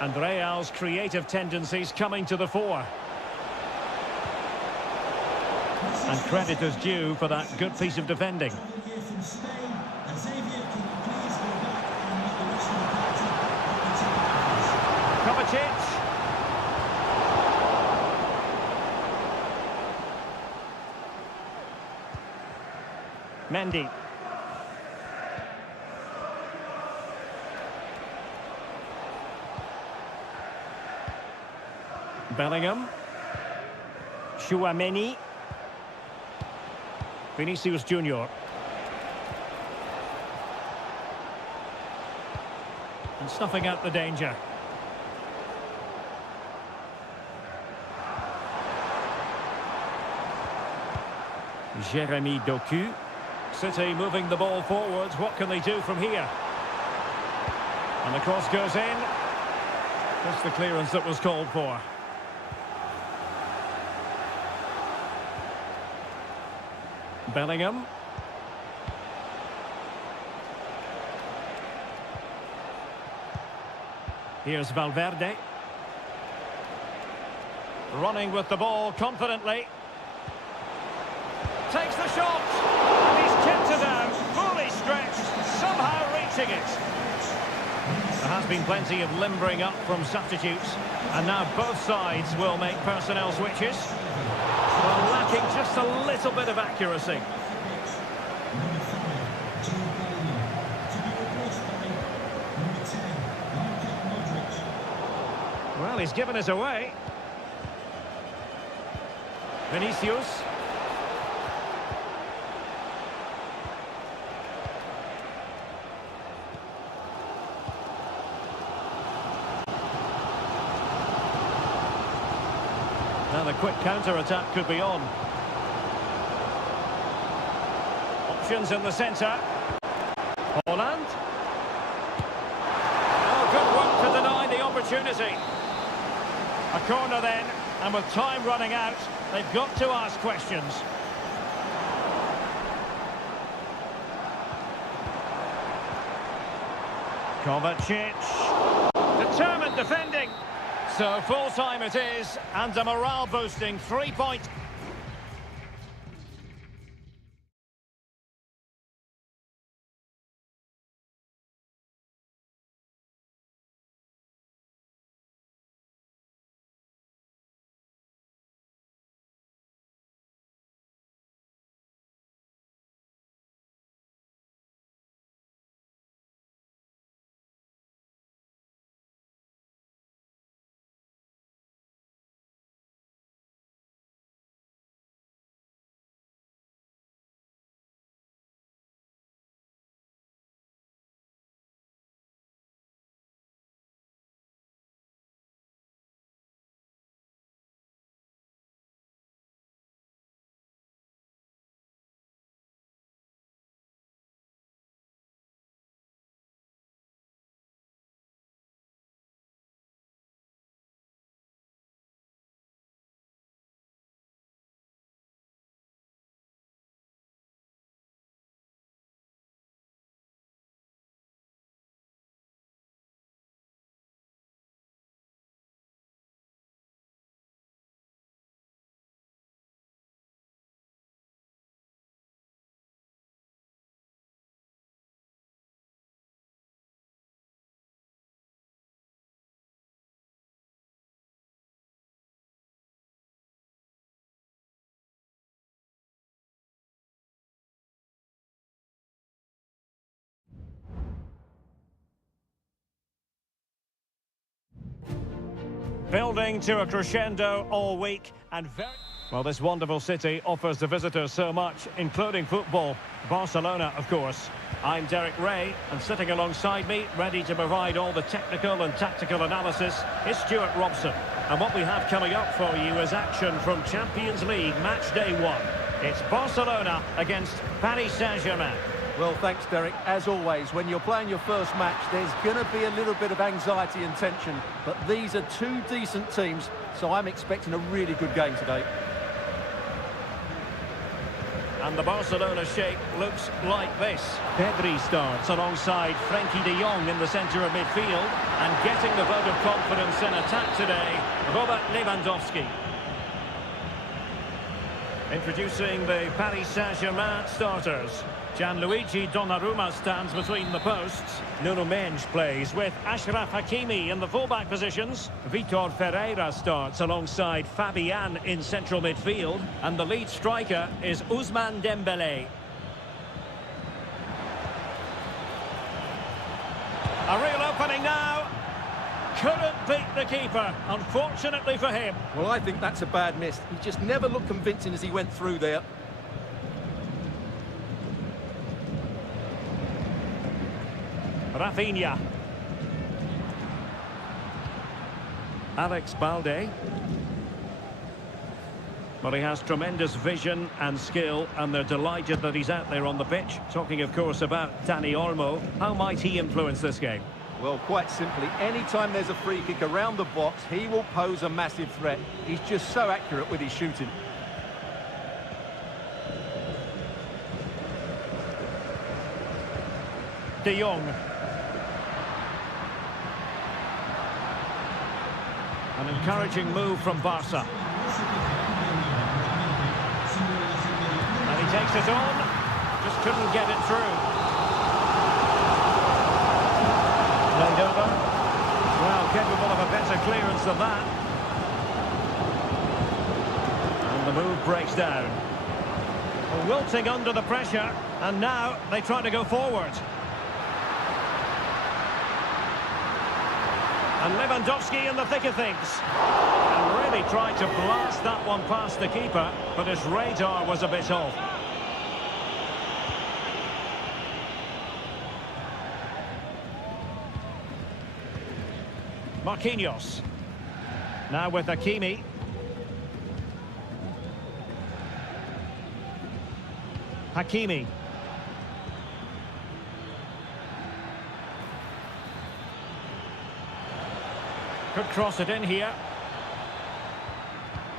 And Real's creative tendencies coming to the fore. And credit is due for that good piece of defending. Kovacic. Mendy. Bellingham. Tchouameni. Vinicius Junior. And snuffing out the danger. Jeremy Doku. City moving the ball forwards. What can they do from here? And the cross goes in. Just the clearance that was called for. Bellingham. Here's Valverde. Running with the ball confidently. Takes the shot. And he's kept it out. Fully stretched. Somehow reaching it. There has been plenty of limbering up from substitutes. And now both sides will make personnel switches. Well, lacking just a little bit of accuracy. Well, he's given us away. Vinicius. Now the quick counter-attack could be on. Options in the centre. Holland. Oh, good work to deny the opportunity. A corner then, and with time running out, they've got to ask questions. Kovacic. Determined defending. So full time it is, and a morale boosting 3 points. Building to a crescendo all week and very... Well, this wonderful city offers the visitors so much, including football. Barcelona, of course. I'm Derek Ray, and sitting alongside me, ready to provide all the technical and tactical analysis, is Stuart Robson. And what we have coming up for you is action from Champions League match day 1. It's Barcelona against Paris Saint-Germain. Well, thanks, Derek. As always, when you're playing your first match, there's going to be a little bit of anxiety and tension. But these are two decent teams, so I'm expecting a really good game today. And the Barcelona shape looks like this. Pedri starts alongside Frenkie de Jong in the centre of midfield. And getting the vote of confidence in attack today, Robert Lewandowski. Introducing the Paris Saint-Germain starters. Gianluigi Donnarumma stands between the posts. Nuno Mendes plays with Achraf Hakimi in the fullback positions. Vitor Ferreira starts alongside Fabian in central midfield. And the lead striker is Ousmane Dembélé. A real opening now. Couldn't beat the keeper, unfortunately for him. Well, I think that's a bad miss. He just never looked convincing as he went through there. Rafinha. Alex Balde. Well, he has tremendous vision and skill, and they're delighted that he's out there on the pitch. Talking, of course, about Dani Olmo. How might he influence this game? Well, quite simply, anytime there's a free kick around the box, he will pose a massive threat. He's just so accurate with his shooting. De Jong. An encouraging move from Barca. And he takes it on, just couldn't get it through. Played over. Well, capable of a better clearance than that. And the move breaks down. Wilting under the pressure, and now they try to go forward. And Lewandowski in the thick of things. And really tried to blast that one past the keeper, but his radar was a bit off. Marquinhos. Now with Hakimi. Hakimi. Could cross it in here.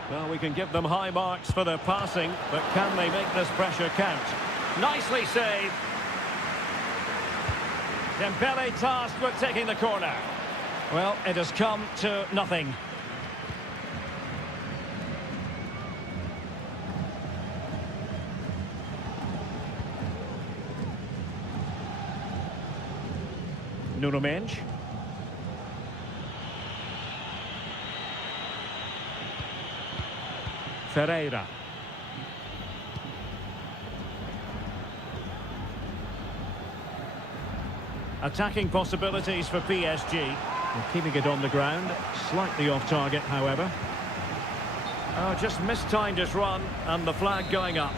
Well, we can give them high marks for their passing, but can they make this pressure count? Nicely saved. Dembele tasked with taking the corner. Well, it has come to nothing. Nuno Mendes. Ferreira. Attacking possibilities for PSG. They're keeping it on the ground. Slightly off target, however. Oh, just mistimed his run, and the flag going up.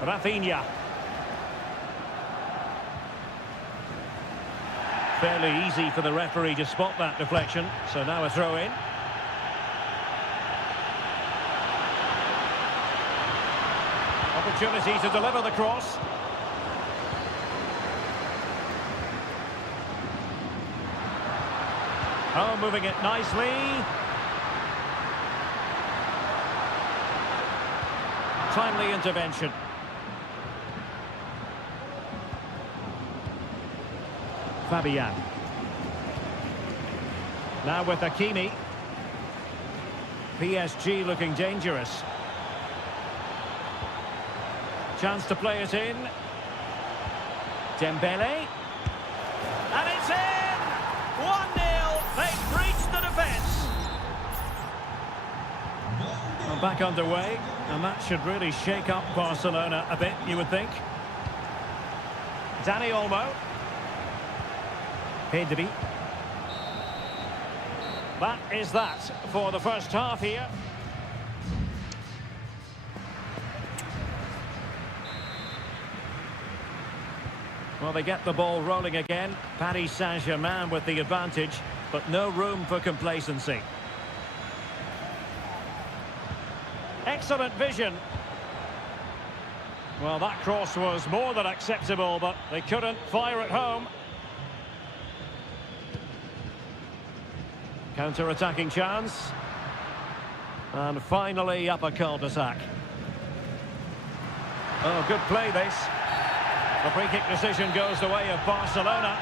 Rafinha. Fairly easy for the referee to spot that deflection, so now a throw-in. Opportunity to deliver the cross. Oh, moving it nicely. Timely intervention. Fabian. Now with Hakimi. PSG looking dangerous. Chance to play it in. Dembele. And it's in! 1-0. They've breached the defence. Well, back underway. And that should really shake up Barcelona a bit, you would think. Dani Olmo. Pedri. That is that for the first half here. Well, they get the ball rolling again. Paris Saint-Germain with the advantage, but no room for complacency. Excellent vision. Well, that cross was more than acceptable, but they couldn't fire it home. Counter-attacking chance. And finally up a cul-de-sac. Oh, good play this. The free-kick decision goes the way of Barcelona.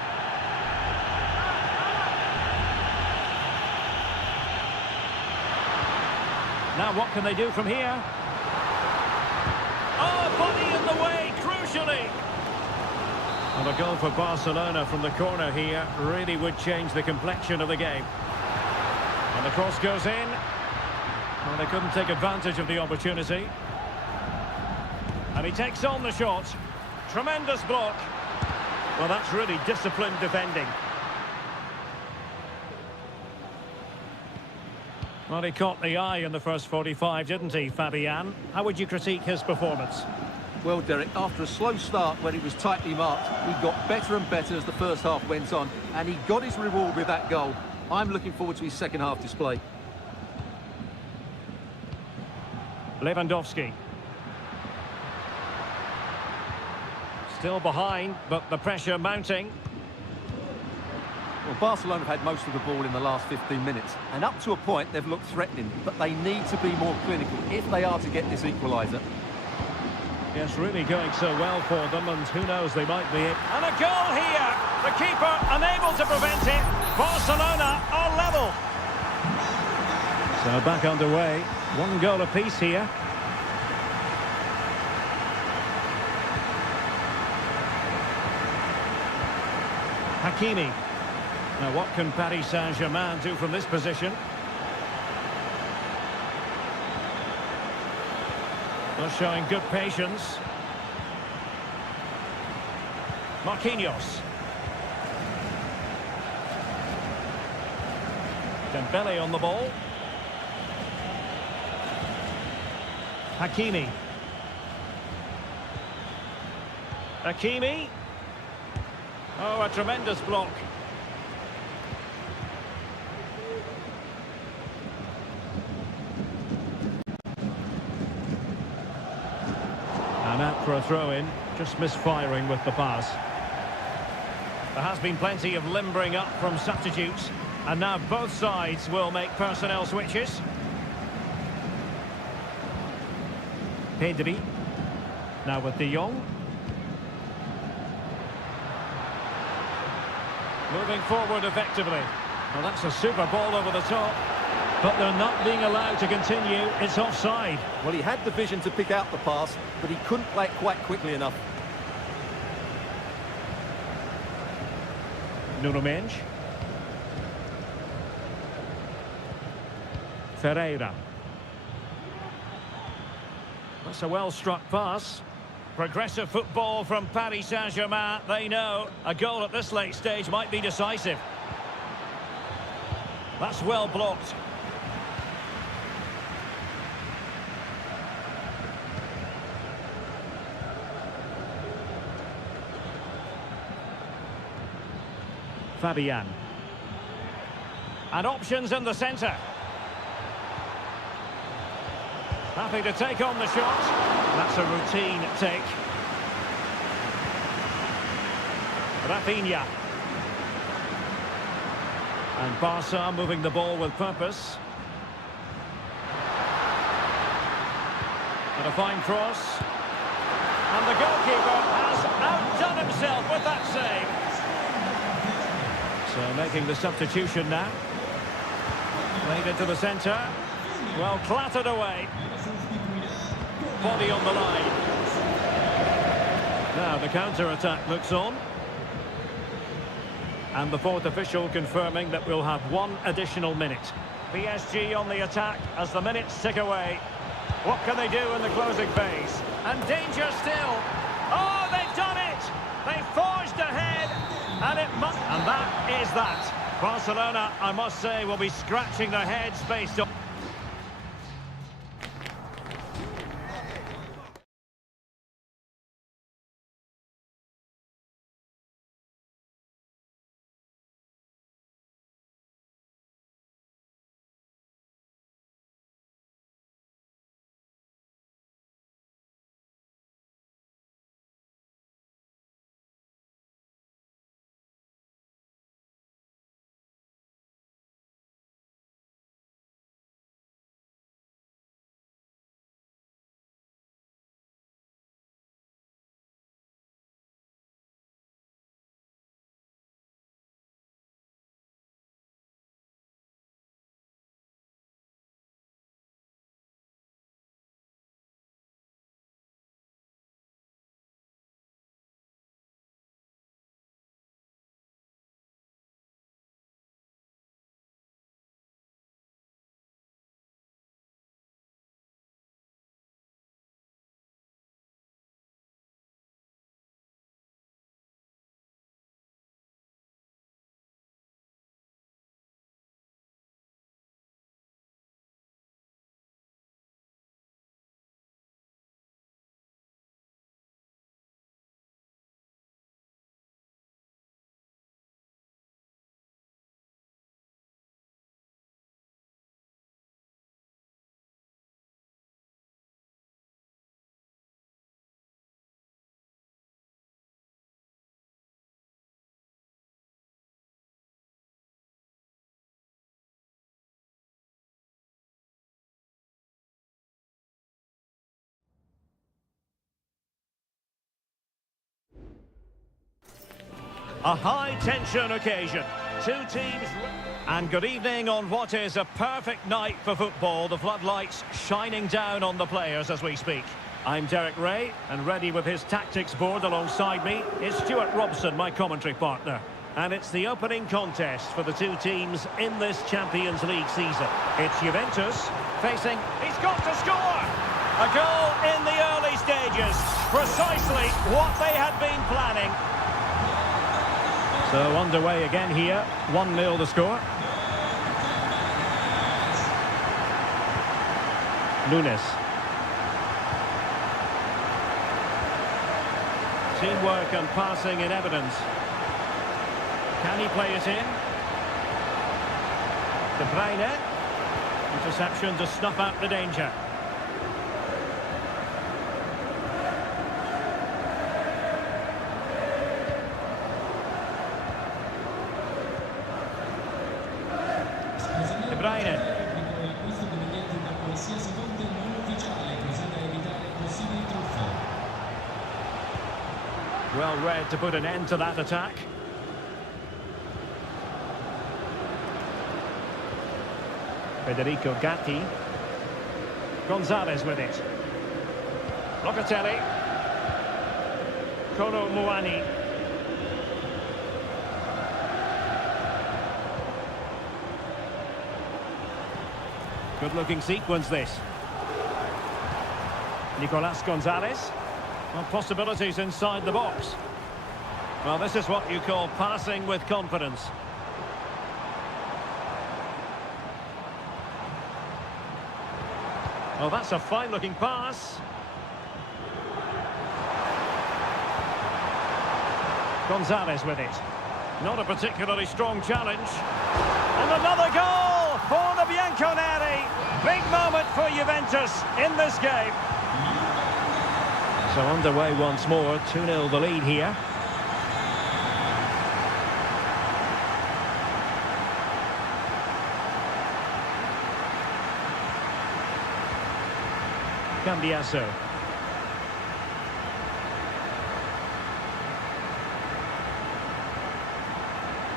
Now what can they do from here? Oh, body in the way, crucially. And a goal for Barcelona from the corner here really would change the complexion of the game. And the cross goes in. Well, they couldn't take advantage of the opportunity. And he takes on the shot. Tremendous block. Well, that's really disciplined defending. Well, he caught the eye in the first 45, didn't he, Fabian? How would you critique his performance? Well, Derek, after a slow start when he was tightly marked, he got better and better as the first half went on, and he got his reward with that goal. I'm looking forward to his second half display. Lewandowski. Still behind, but the pressure mounting. Well, Barcelona have had most of the ball in the last 15 minutes, and up to a point they've looked threatening, but they need to be more clinical if they are to get this equaliser. Yes, really going so well for them, and who knows, they might be it. And a goal here! The keeper unable to prevent it. Barcelona are level. So back underway. One goal apiece here. Hakimi. Now what can Paris Saint-Germain do from this position? Well, showing good patience. Marquinhos. Dembele on the ball. Hakimi. Hakimi. Oh, a tremendous block. And out for a throw-in, just misfiring with the pass. There has been plenty of limbering up from substitutes. And now both sides will make personnel switches. Pedri. Now with De Jong. Moving forward effectively. Well, that's a super ball over the top. But they're not being allowed to continue. It's offside. Well, he had the vision to pick out the pass, but he couldn't play it quite quickly enough. Nuno Mendes. Ferreira. That's a well-struck pass. Progressive football from Paris Saint-Germain. They know a goal at this late stage might be decisive. That's well blocked. Fabian. And options in the centre. Happy to take on the shot. That's a routine take. Rafinha. And Barca moving the ball with purpose. And a fine cross. And the goalkeeper has outdone himself with that save. So making the substitution now. Played into the centre. Well clattered away. Body on the line. Now the counter-attack looks on. And the fourth official confirming that we'll have one additional minute. PSG on the attack as the minutes tick away. What can they do in the closing phase? And danger still. Oh, they've done it! They forged ahead. And that is that. Barcelona, I must say, will be scratching their heads based on... A high-tension occasion. Two teams... And good evening on what is a perfect night for football. The floodlights shining down on the players as we speak. I'm Derek Ray, and ready with his tactics board alongside me is Stuart Robson, my commentary partner. And it's the opening contest for the two teams in this Champions League season. It's Juventus facing... He's got to score! A goal in the early stages. Precisely what they had been planning. So underway again here, 1-0 the score. Nunes. Teamwork and passing in evidence. Can he play it in? De Bruyne. Interception to snuff out the danger. Bruyne. Well read to put an end to that attack. Federico Gatti. Gonzalez with it. Locatelli. Kolo Muani. Good-looking sequence, this. Nicolas Gonzalez. Well, possibilities inside the box. Well, this is what you call passing with confidence. Well, that's a fine-looking pass. Gonzalez with it. Not a particularly strong challenge. And another goal for the Bianconeri. Big moment for Juventus in this game. So underway once more, 2-0 the lead here. Cambiasso.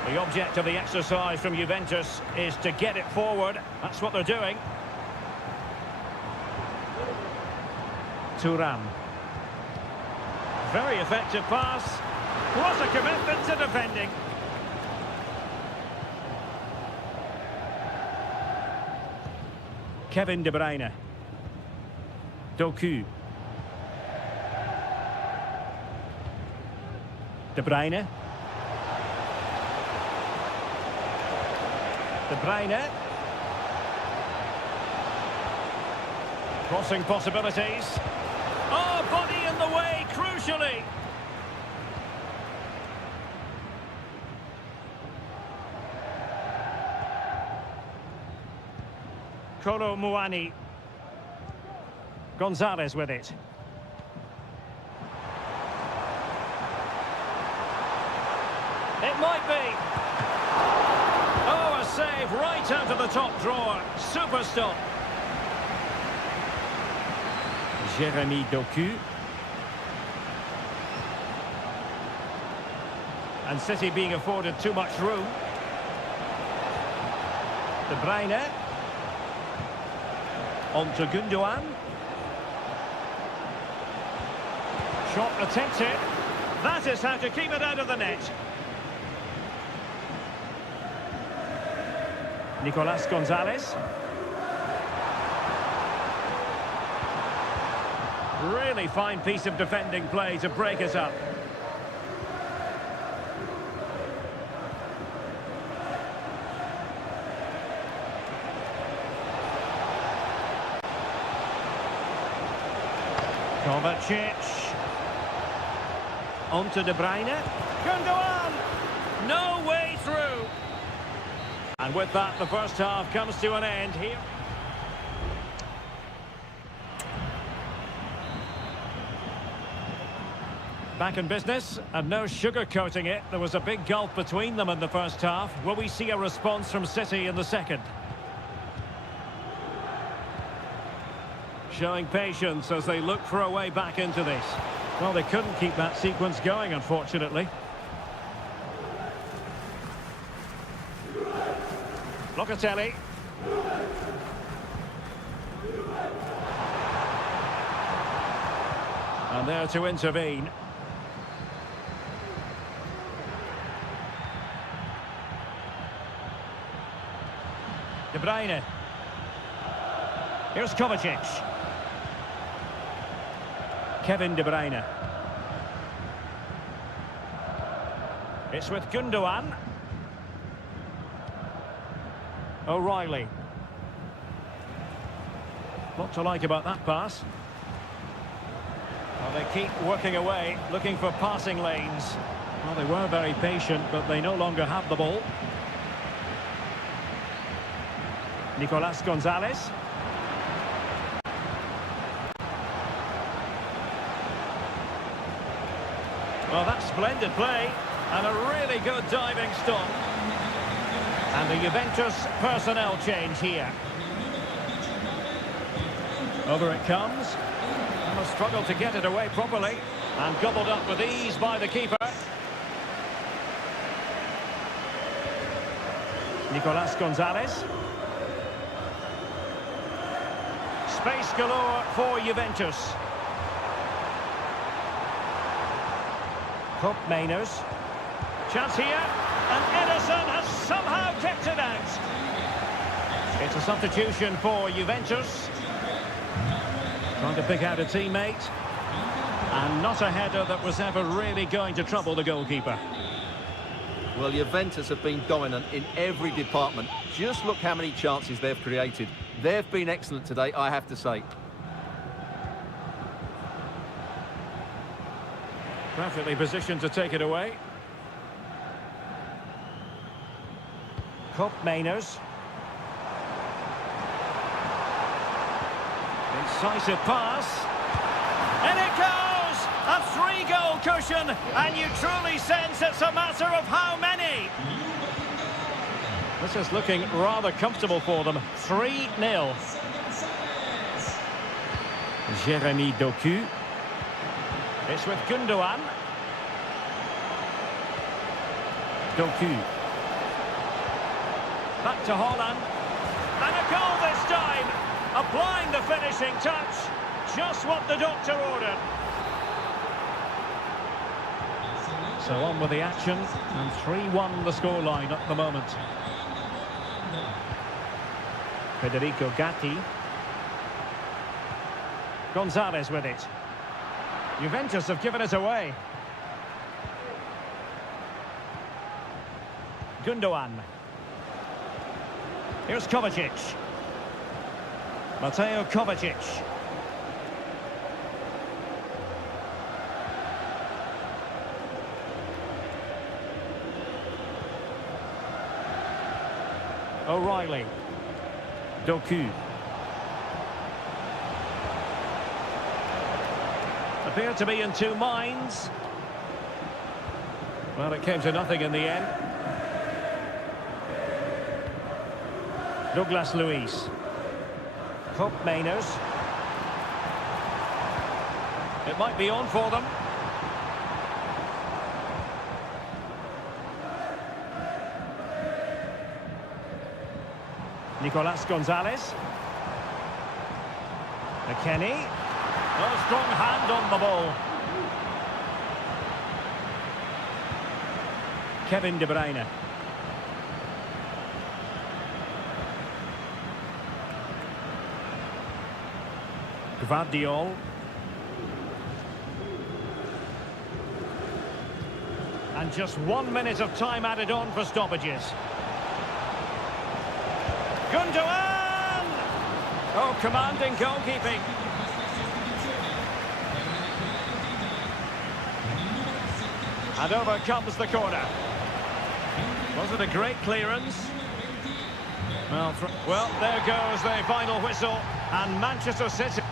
The object of the exercise from Juventus is to get it forward. That's what they're doing. Thuram. Very effective pass. What a commitment to defending. Kevin De Bruyne. Doku. De Bruyne. De Bruyne. Crossing possibilities. Oh, body in the way, crucially. Kolo Muani. Gonzalez with it. It might be. Oh, a save right out of the top drawer. Super stop. Jeremy Doku. And City being afforded too much room. De Bruyne. On to Gundogan. Shot attempted. That is how to keep it out of the net. Nicolas Gonzalez. Really fine piece of defending play to break us up. Kovacic. On to De Bruyne. Gundogan! No way through. And with that, the first half comes to an end here. Back in business, and no sugarcoating it. There was a big gulf between them in the first half. Will we see a response from City in the second? Showing patience as they look for a way back into this. Well, they couldn't keep that sequence going, unfortunately. Locatelli. And there to intervene. De Bruyne. Here's Kovacic. Kevin De Bruyne. It's with Gundogan. O'Reilly. What to like about that pass? Well, they keep working away, looking for passing lanes. Well, they were very patient, but they no longer have the ball. Nicolas Gonzalez. Well, that's splendid play, and a really good diving stop. And the Juventus personnel change here. Over it comes. And a struggle to get it away properly. And gobbled up with ease by the keeper. Nicolas Gonzalez. Space galore for Juventus. Cup Mainers. Chance here. And Ederson has somehow kept it out. It's a substitution for Juventus. Trying to pick out a teammate. And not a header that was ever really going to trouble the goalkeeper. Well, Juventus have been dominant in every department. Just look how many chances they've created. They've been excellent today, I have to say. Perfectly positioned to take it away. Cup Mainers. Incisive pass. And it goes! A 3-goal cushion, and you truly sense it's a matter of how many. This is looking rather comfortable for them. 3-0. Jeremy Doku. It's with Gundogan. Doku. Back to Holland. And a goal this time. Applying the finishing touch. Just what the doctor ordered. So on with the action. And 3-1 the scoreline at the moment. Federico Gatti. Gonzalez with it. Juventus have given it away. Gundogan. Here's Kovacic. Mateo Kovacic. O'Reilly. Doku. Appeared to be in two minds. Well, it came to nothing in the end. Douglas Luiz. Cup Mainers. It might be on for them. Nicolas Gonzalez. McKennie. Oh, strong hand on the ball. Kevin De Bruyne. Gvardiol. And just 1 minute of time added on for stoppages. Gundogan! Oh, commanding goalkeeping. And over comes the corner. Was it a great clearance? Well, there goes the final whistle. And Manchester City...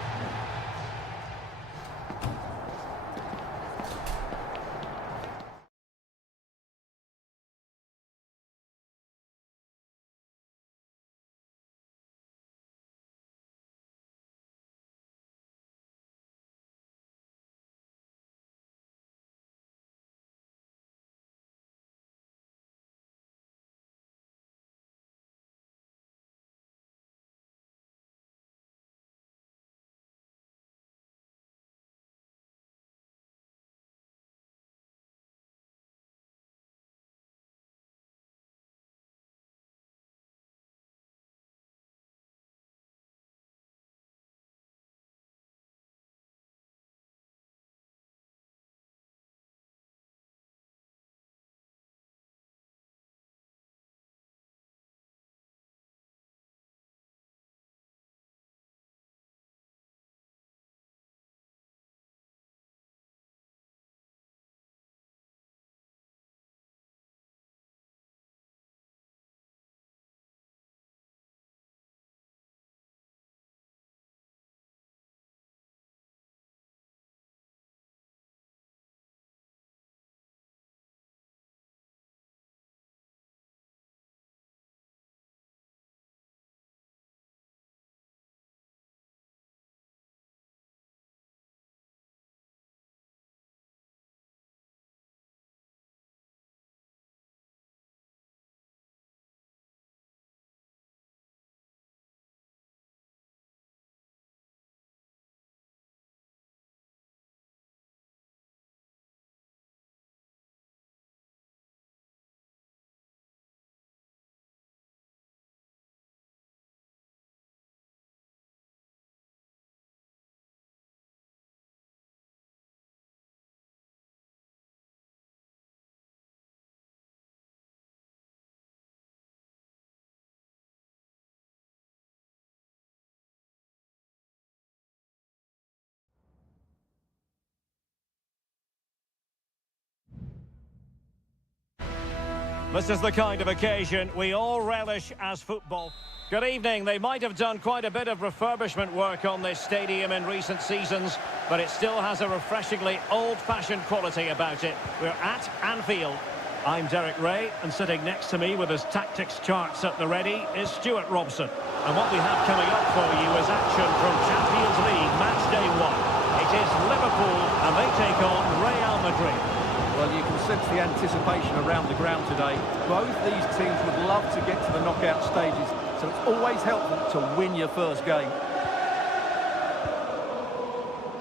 This is the kind of occasion we all relish as football. Good evening. They might have done quite a bit of refurbishment work on this stadium in recent seasons, but it still has a refreshingly old-fashioned quality about it. We're at Anfield. I'm Derek Ray, and sitting next to me with his tactics charts at the ready is Stuart Robson. And what we have coming up for you is action from Champions League match day 1. It is Liverpool, and they take on Real Madrid. Well, you can sense the anticipation around the ground today. Both these teams would love to get to the knockout stages, so it's always helpful to win your first game.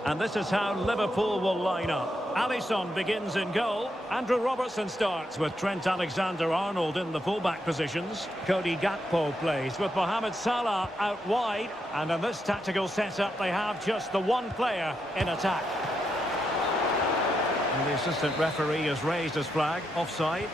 And this is how Liverpool will line up. Alisson begins in goal. Andrew Robertson starts with Trent Alexander-Arnold in the fullback positions. Cody Gakpo plays with Mohamed Salah out wide. And in this tactical setup, they have just the one player in attack. And the assistant referee has raised his flag, offside.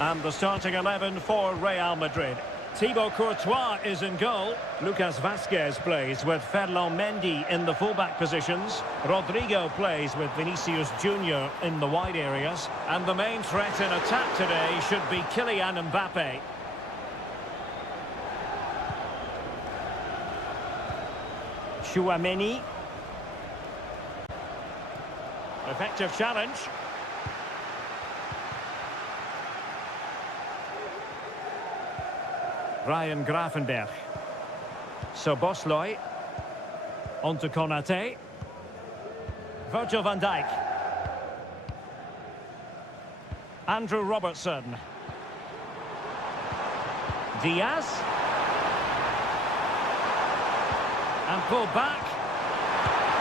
And the starting 11 for Real Madrid. Thibaut Courtois is in goal. Lucas Vazquez plays with Ferland Mendy in the fullback positions. Rodrigo plays with Vinicius Junior in the wide areas. And the main threat in attack today should be Kylian Mbappe. Chouameni. Effective challenge. Ryan Gravenberch. Szoboszlai. On to Konate. Virgil van Dijk. Andrew Robertson. Diaz. And pulled back.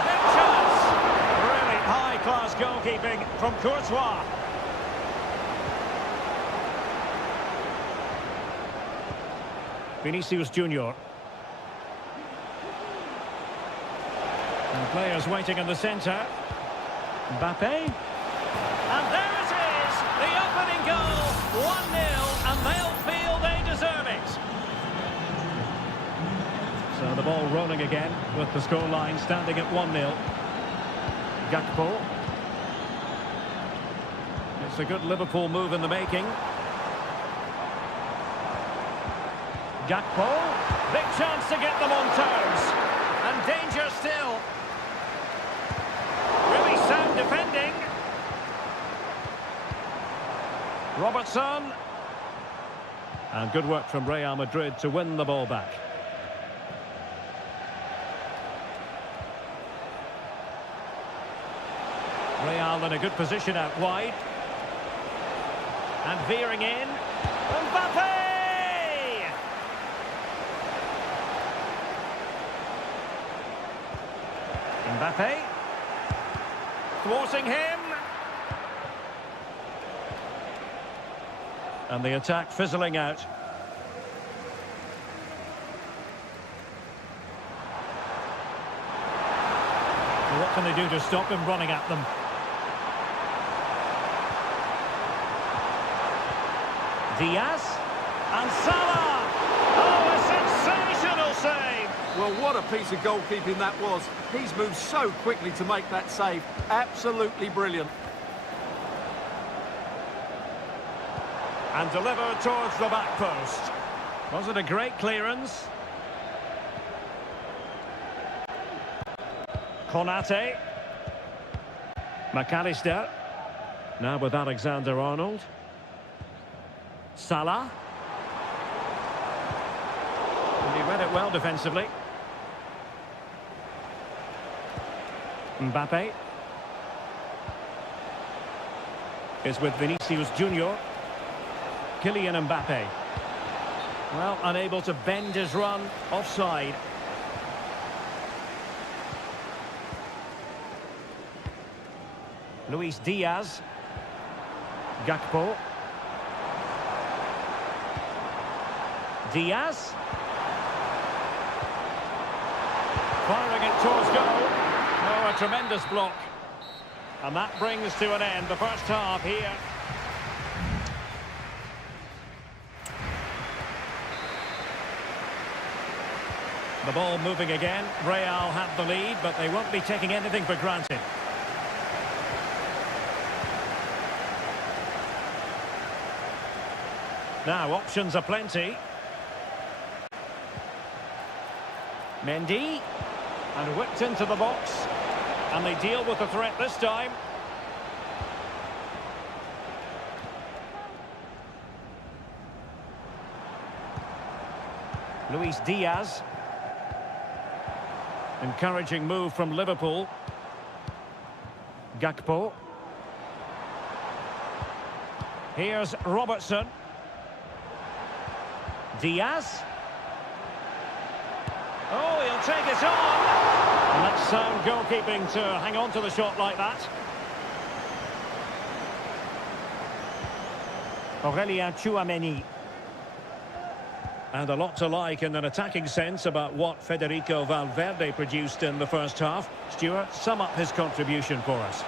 Big chance! Really high-class goalkeeping from Courtois. Vinicius Junior. And players waiting in the centre. Mbappe. And there it is! The opening goal! 1-0, and they'll feel they deserve it. So the ball rolling again with the scoreline standing at 1-0. Gakpo. It's a good Liverpool move in the making. Gakpo, big chance to get them on toes, and danger still. Really sound defending. Robertson. And good work from Real Madrid to win the ball back. Real in a good position out wide. And veering in. Mbappe! Mbappe, thwarting him. And the attack fizzling out. So what can they do to stop him running at them? Diaz and Salah. Oh, a sensational save. Well, what a piece of goalkeeping that was. He's moved so quickly to make that save. Absolutely brilliant. And delivered towards the back post. Was it a great clearance? Konate. McAllister. Now with Alexander-Arnold. Salah. And he read it well defensively. Mbappe is with Vinicius Junior. Kylian Mbappe. Well, unable to bend his run. Offside. Luis Diaz. Gakpo. Diaz. Firing it towards goal. Oh, a tremendous block. And that brings to an end the first half here. The ball moving again. Real have the lead, but they won't be taking anything for granted. Now, options are plenty. Mendy. And whipped into the box. And they deal with the threat this time. Luis Diaz. Encouraging move from Liverpool. Gakpo. Here's Robertson. Diaz. Oh, he'll take it on. And that's sound goalkeeping to hang on to the shot like that. Aurélien Tchouaméni. And a lot to like in an attacking sense about what Federico Valverde produced in the first half. Stuart, sum up his contribution for us.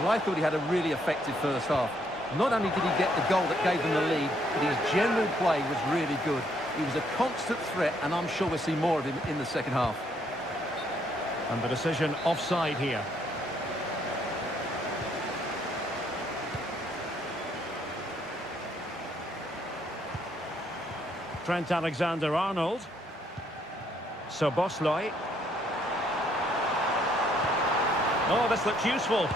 Well, I thought he had a really effective first half. Not only did he get the goal that gave them the lead, but his general play was really good. He was a constant threat, and I'm sure we'll see more of him in the second half. And the decision offside here. Trent Alexander-Arnold. Szoboszlai. Oh, this looks useful.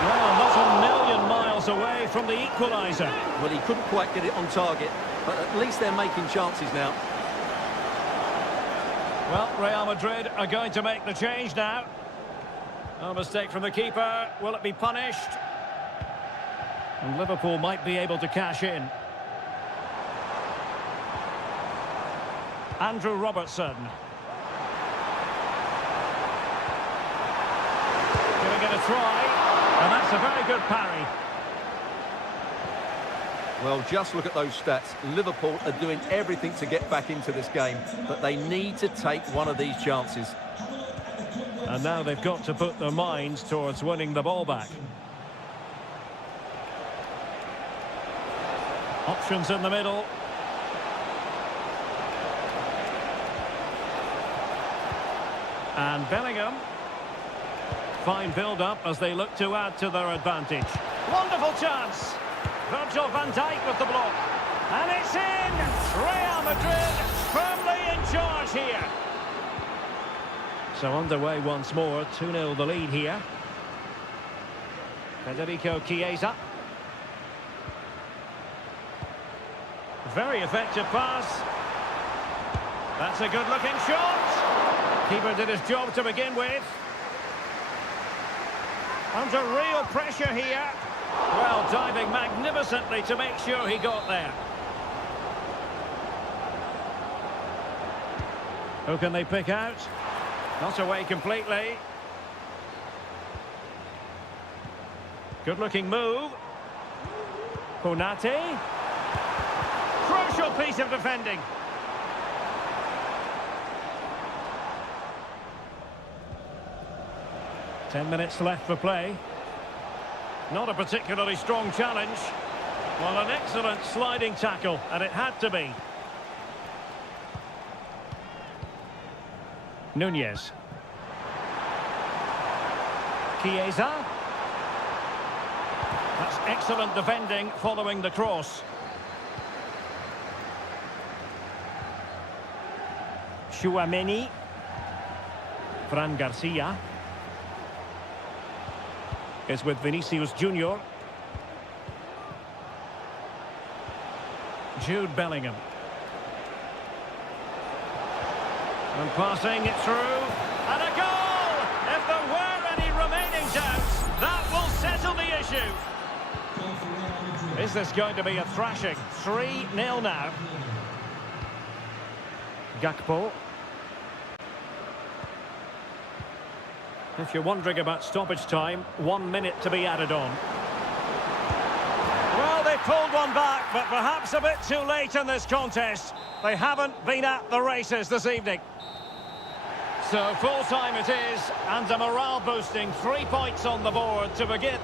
Well, not a million miles away from the equaliser. Well, he couldn't quite get it on target, but at least they're making chances now. Well, Real Madrid are going to make the change now. A mistake from the keeper. Will it be punished? And Liverpool might be able to cash in. Andrew Robertson. Giving it a try. And that's a very good parry. Well, just look at those stats. Liverpool are doing everything to get back into this game, but they need to take one of these chances. And now they've got to put their minds towards winning the ball back. Options in the middle. And Bellingham. Fine build-up as they look to add to their advantage. Wonderful chance. Virgil van Dijk with the block. And it's in! Real Madrid firmly in charge here. So underway once more, 2-0 the lead here. Federico Chiesa. Very effective pass. That's a good-looking shot. Keeper did his job to begin with. Under real pressure here. Well, diving magnificently to make sure he got there. Who can they pick out? Not away completely. Good-looking move. Konate. Crucial piece of defending. Ten minutes left for play. Not a particularly strong challenge. Well, an excellent sliding tackle, and it had to be. Nunez. Chiesa. That's excellent defending following the cross. Tchouaméni. Fran Garcia. Is with Vinicius Junior. Jude Bellingham. And passing it through. And a goal! If there were any remaining doubts, that will settle the issue. Is this going to be a thrashing? 3-0 now. Gakpo. If you're wondering about stoppage time, 1 minute to be added on. Well, they pulled one back, but perhaps a bit too late in this contest. They haven't been at the races this evening. So full time it is, and a morale boosting 3 points on the board to begin.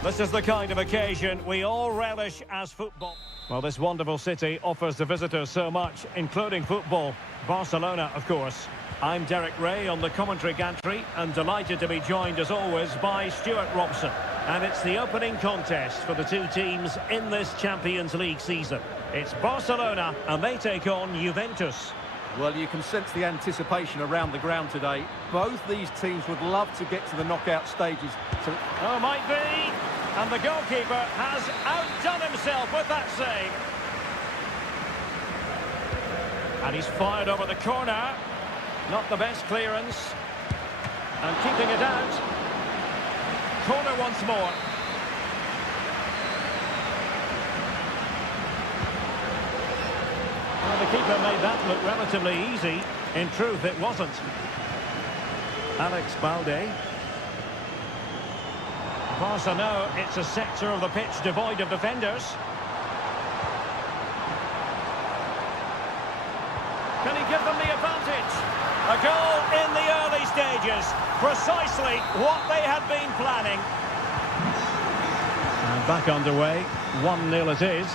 This is the kind of occasion we all relish as football. Well, this wonderful city offers the visitors so much, including football. Barcelona, of course. I'm Derek Ray on the commentary gantry and delighted to be joined, as always, by Stuart Robson. And it's the opening contest for the two teams in this Champions League season. It's Barcelona, and they take on Juventus. Well, you can sense the anticipation around the ground today. Both these teams would love to get to the knockout stages. So... Oh, might be. And the goalkeeper has outdone himself with that save. And he's fired over the corner. Not the best clearance. And keeping it out. Corner once more. Well, the keeper made that look relatively easy. In truth, it wasn't. Alex Balde. Barca know it's a sector of the pitch devoid of defenders. Can he give them the advantage? A goal in the early stages. Precisely what they had been planning. And back underway. 1-0 it is.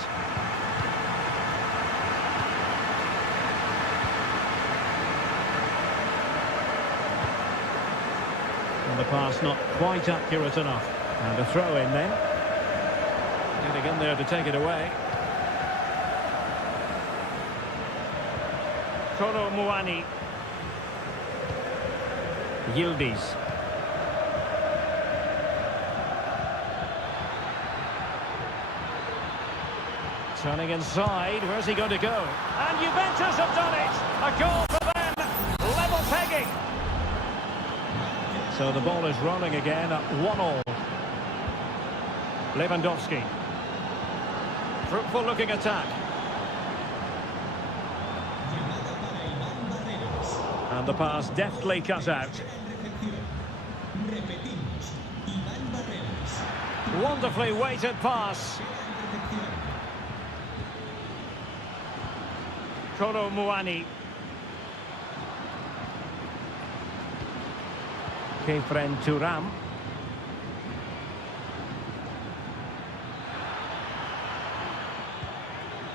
And the pass not quite accurate enough. And a throw in then. Getting in there to take it away. Kolo Muani. Yildiz. Turning inside, where's he going to go? And Juventus have done it! A goal for them! Level pegging! So the ball is rolling again at 1-1. Lewandowski. Fruitful looking attack. And the pass deftly cut out. Wonderfully weighted pass. Kolo Muani. Kefren Turam.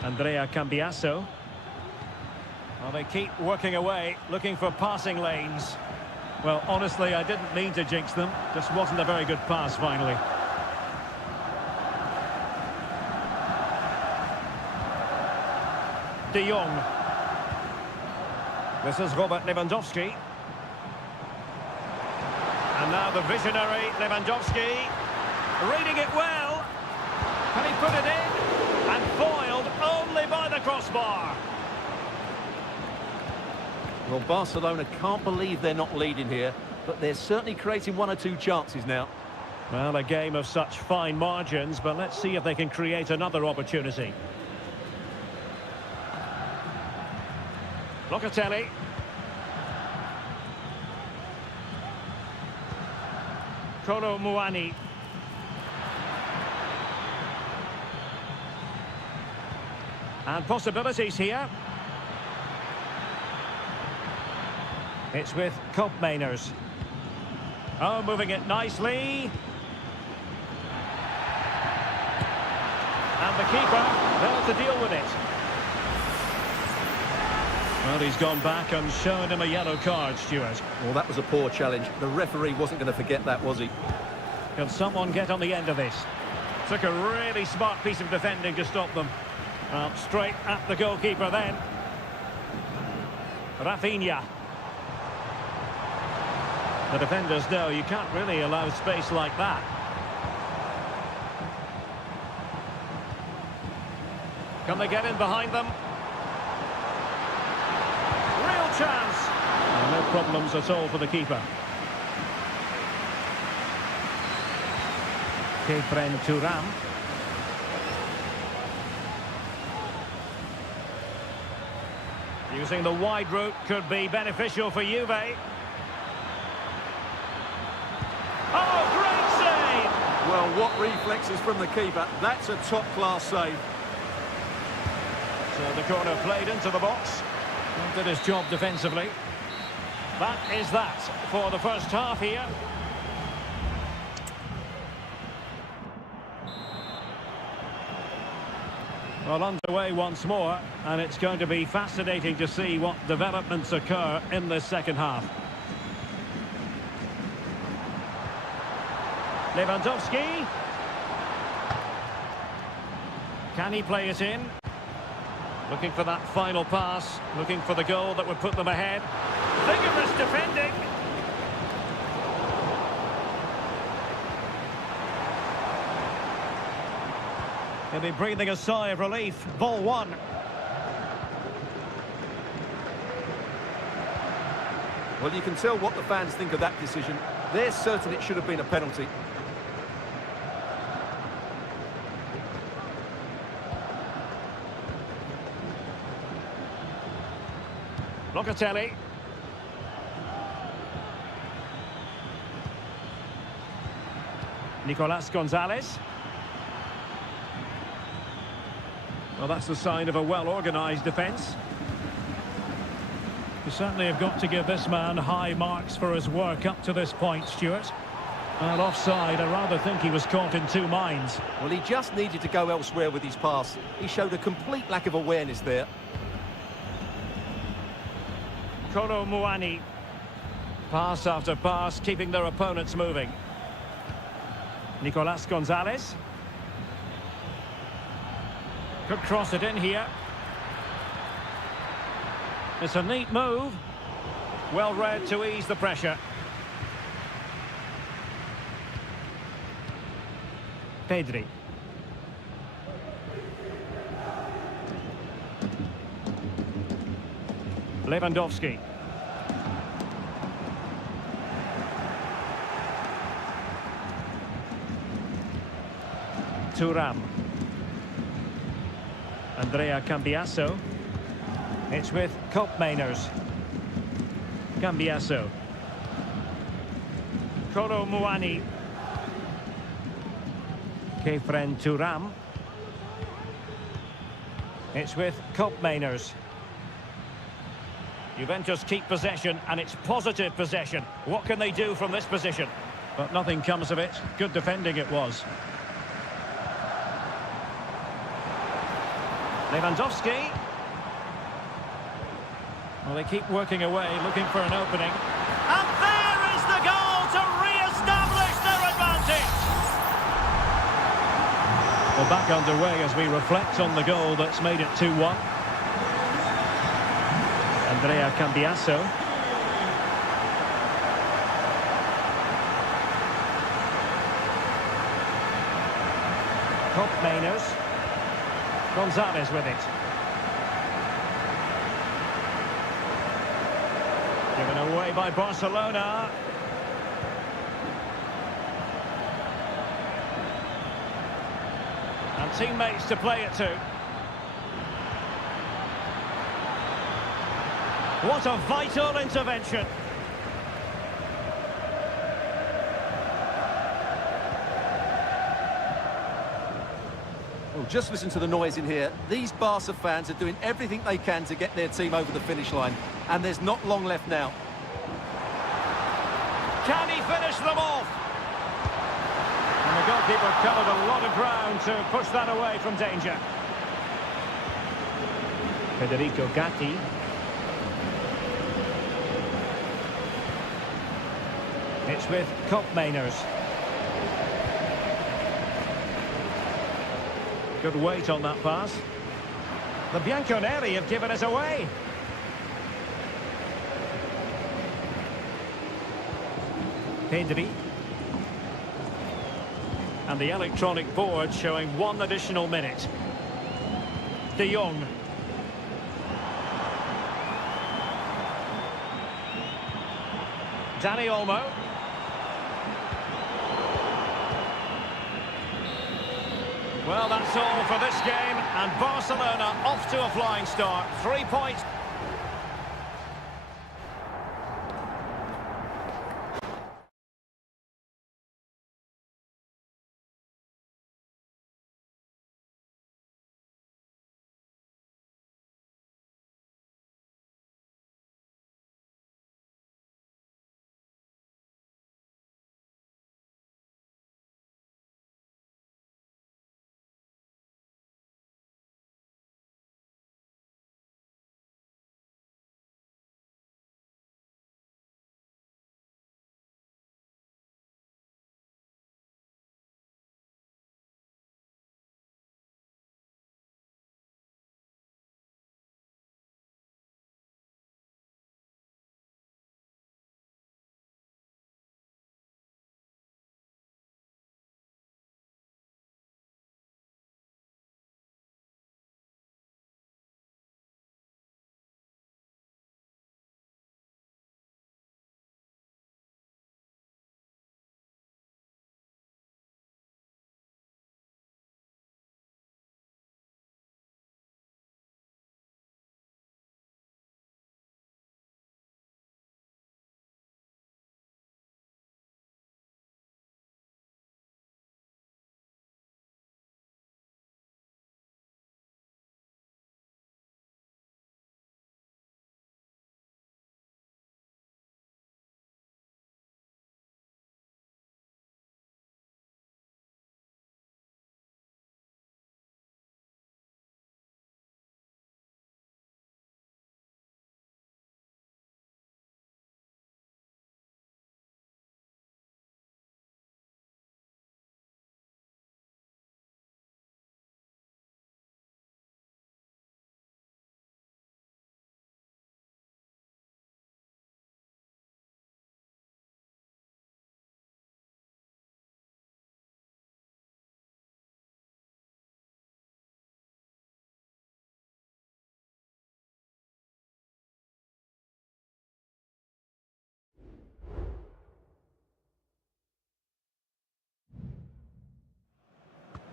Andrea Cambiasso. Well, they keep working away, looking for passing lanes. Well, honestly, I didn't mean to jinx them. Just wasn't a very good pass, finally. De Jong. This is Robert Lewandowski. And now the visionary Lewandowski. Reading it well. Can he put it in? And foiled only by the crossbar. Well, Barcelona can't believe they're not leading here, but they're certainly creating one or two chances now. Well, a game of such fine margins, but let's see if they can create another opportunity. Locatelli. Kolo Muani. And possibilities here. It's with Koopmeiners. Oh, moving it nicely. And the keeper there to deal with it. Well, he's gone back and shown him a yellow card, Stuart. Well, that was a poor challenge. The referee wasn't going to forget that, was he? Can someone get on the end of this? Took a really smart piece of defending to stop them. Straight at the goalkeeper then. Rafinha. The defenders know you can't really allow space like that. Can they get in behind them? Real chance. And no problems at all for the keeper. Kefren Turam. Using the wide route could be beneficial for Juve. Oh, great save! Well, what reflexes from the keeper. That's a top-class save. So the corner played into the box. Did his job defensively. That is that for the first half here. Well, underway once more, and it's going to be fascinating to see what developments occur in this second half. Lewandowski. Can he play it in? Looking for that final pass, looking for the goal that would put them ahead. Vigorous defending. He'll be breathing a sigh of relief. Ball one. Well, you can tell what the fans think of that decision. They're certain it should have been a penalty. Locatelli. Nicolas Gonzalez. Well, that's the sign of a well-organised defence. You certainly have got to give this man high marks for his work up to this point, Stuart. And offside, I rather think he was caught in two minds. Well, he just needed to go elsewhere with his pass. He showed a complete lack of awareness there. Kolo Muani. Pass after pass, keeping their opponents moving. Nicolas Gonzalez. Could cross it in here. It's a neat move. Well read to ease the pressure. Pedri. Lewandowski. Thuram. Andrea Cambiasso. It's with Koopmeiners. Cambiasso. Kolo Muani. Kefren Thuram. It's with Koopmeiners. Juventus keep possession, and it's positive possession. What can they do from this position? But nothing comes of it. Good defending it was. Lewandowski. Well, they keep working away, looking for an opening. And there is the goal to re-establish their advantage! Well, back underway as we reflect on the goal that's made it 2-1. Andrea Cambiasso. Koopmeiners. Gonzalez with it. Given away by Barcelona. And teammates to play it to. What a vital intervention. Well, just listen to the noise in here. These Barca fans are doing everything they can to get their team over the finish line. And there's not long left now. Can he finish them off? And the goalkeeper covered a lot of ground to push that away from danger. Federico Gatti. It's with Koopmeiners. Good weight on that pass. The Bianconeri have given us away. Pedri. And the electronic board showing one additional minute. De Jong. Dani Olmo. Well, that's all for this game, and Barcelona off to a flying start. 3 points.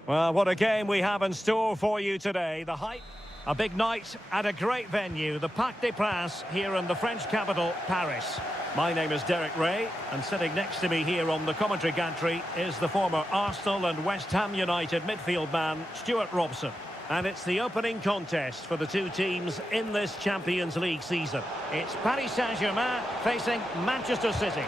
Well, what a game we have in store for you today. The hype, a big night at a great venue, the Parc des Princes here in the French capital, Paris. My name is Derek Ray, and sitting next to me here on the commentary gantry is the former Arsenal and West Ham United midfield man, Stuart Robson. And it's the opening contest for the two teams in this Champions League season. It's Paris Saint-Germain facing Manchester City.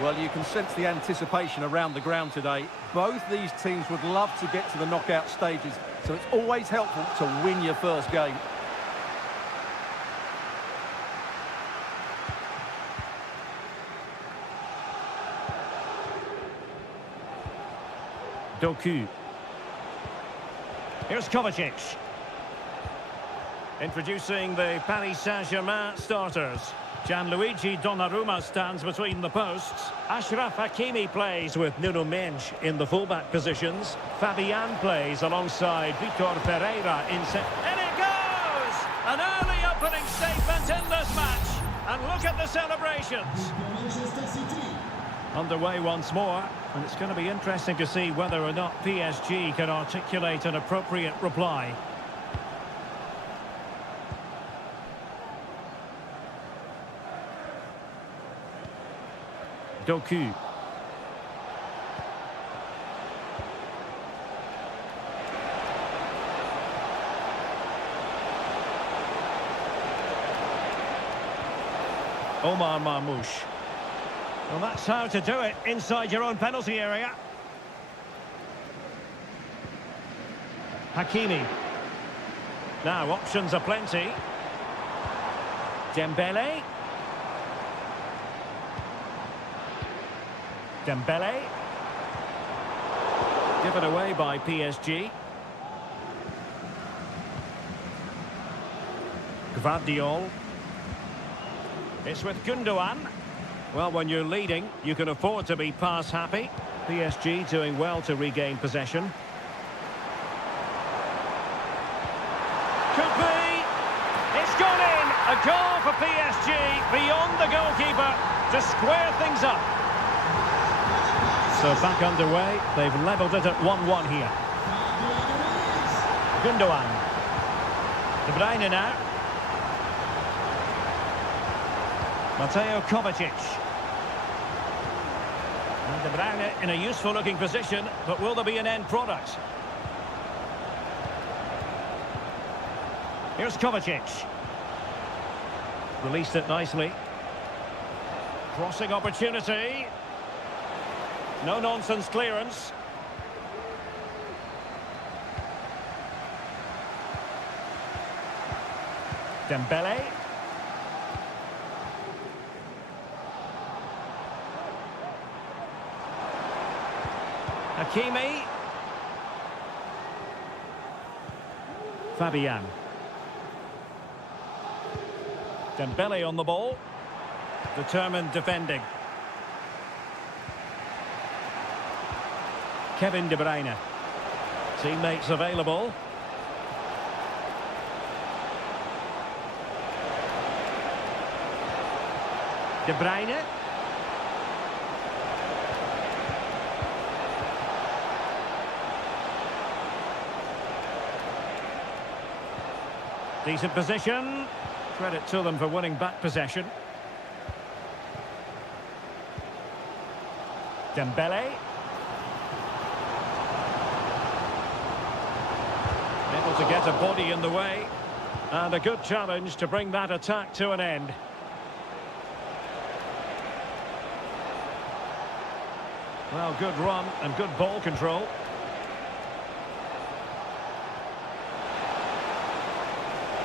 Well, you can sense the anticipation around the ground today. Both these teams would love to get to the knockout stages, so it's always helpful to win your first game. Doku. Here's Kovacic. Introducing the Paris Saint-Germain starters. Gianluigi Donnarumma stands between the posts. Achraf Hakimi plays with Nuno Mendes in the fullback positions. Fabian plays alongside Vitor Pereira in centre. In it goes! An early opening statement in this match. And look at the celebrations. Underway once more, and it's going to be interesting to see whether or not PSG can articulate an appropriate reply. Doku. Omar Marmoush. Well, that's how to do it inside your own penalty area. Hakimi. Now, options are plenty. Dembele. Dembele. Given away by PSG. Gvardiol. It's with Gundogan. Well, when you're leading, you can afford to be pass happy. PSG doing well to regain possession. Could be. It's gone in. A goal for PSG beyond the goalkeeper to square things up. So back underway. They've levelled it at 1-1 here. Gundogan. De Bruyne now. Mateo Kovacic. And De Bruyne in a useful-looking position, but will there be an end product? Here's Kovacic. Released it nicely. Crossing opportunity. No-nonsense clearance. Dembele. Hakimi. Fabian. Dembele on the ball. Determined defending. Kevin De Bruyne. Teammates available. De Bruyne. Decent position. Credit to them for winning back possession. Dembele. Able to get a body in the way. And a good challenge to bring that attack to an end. Well, good run and good ball control.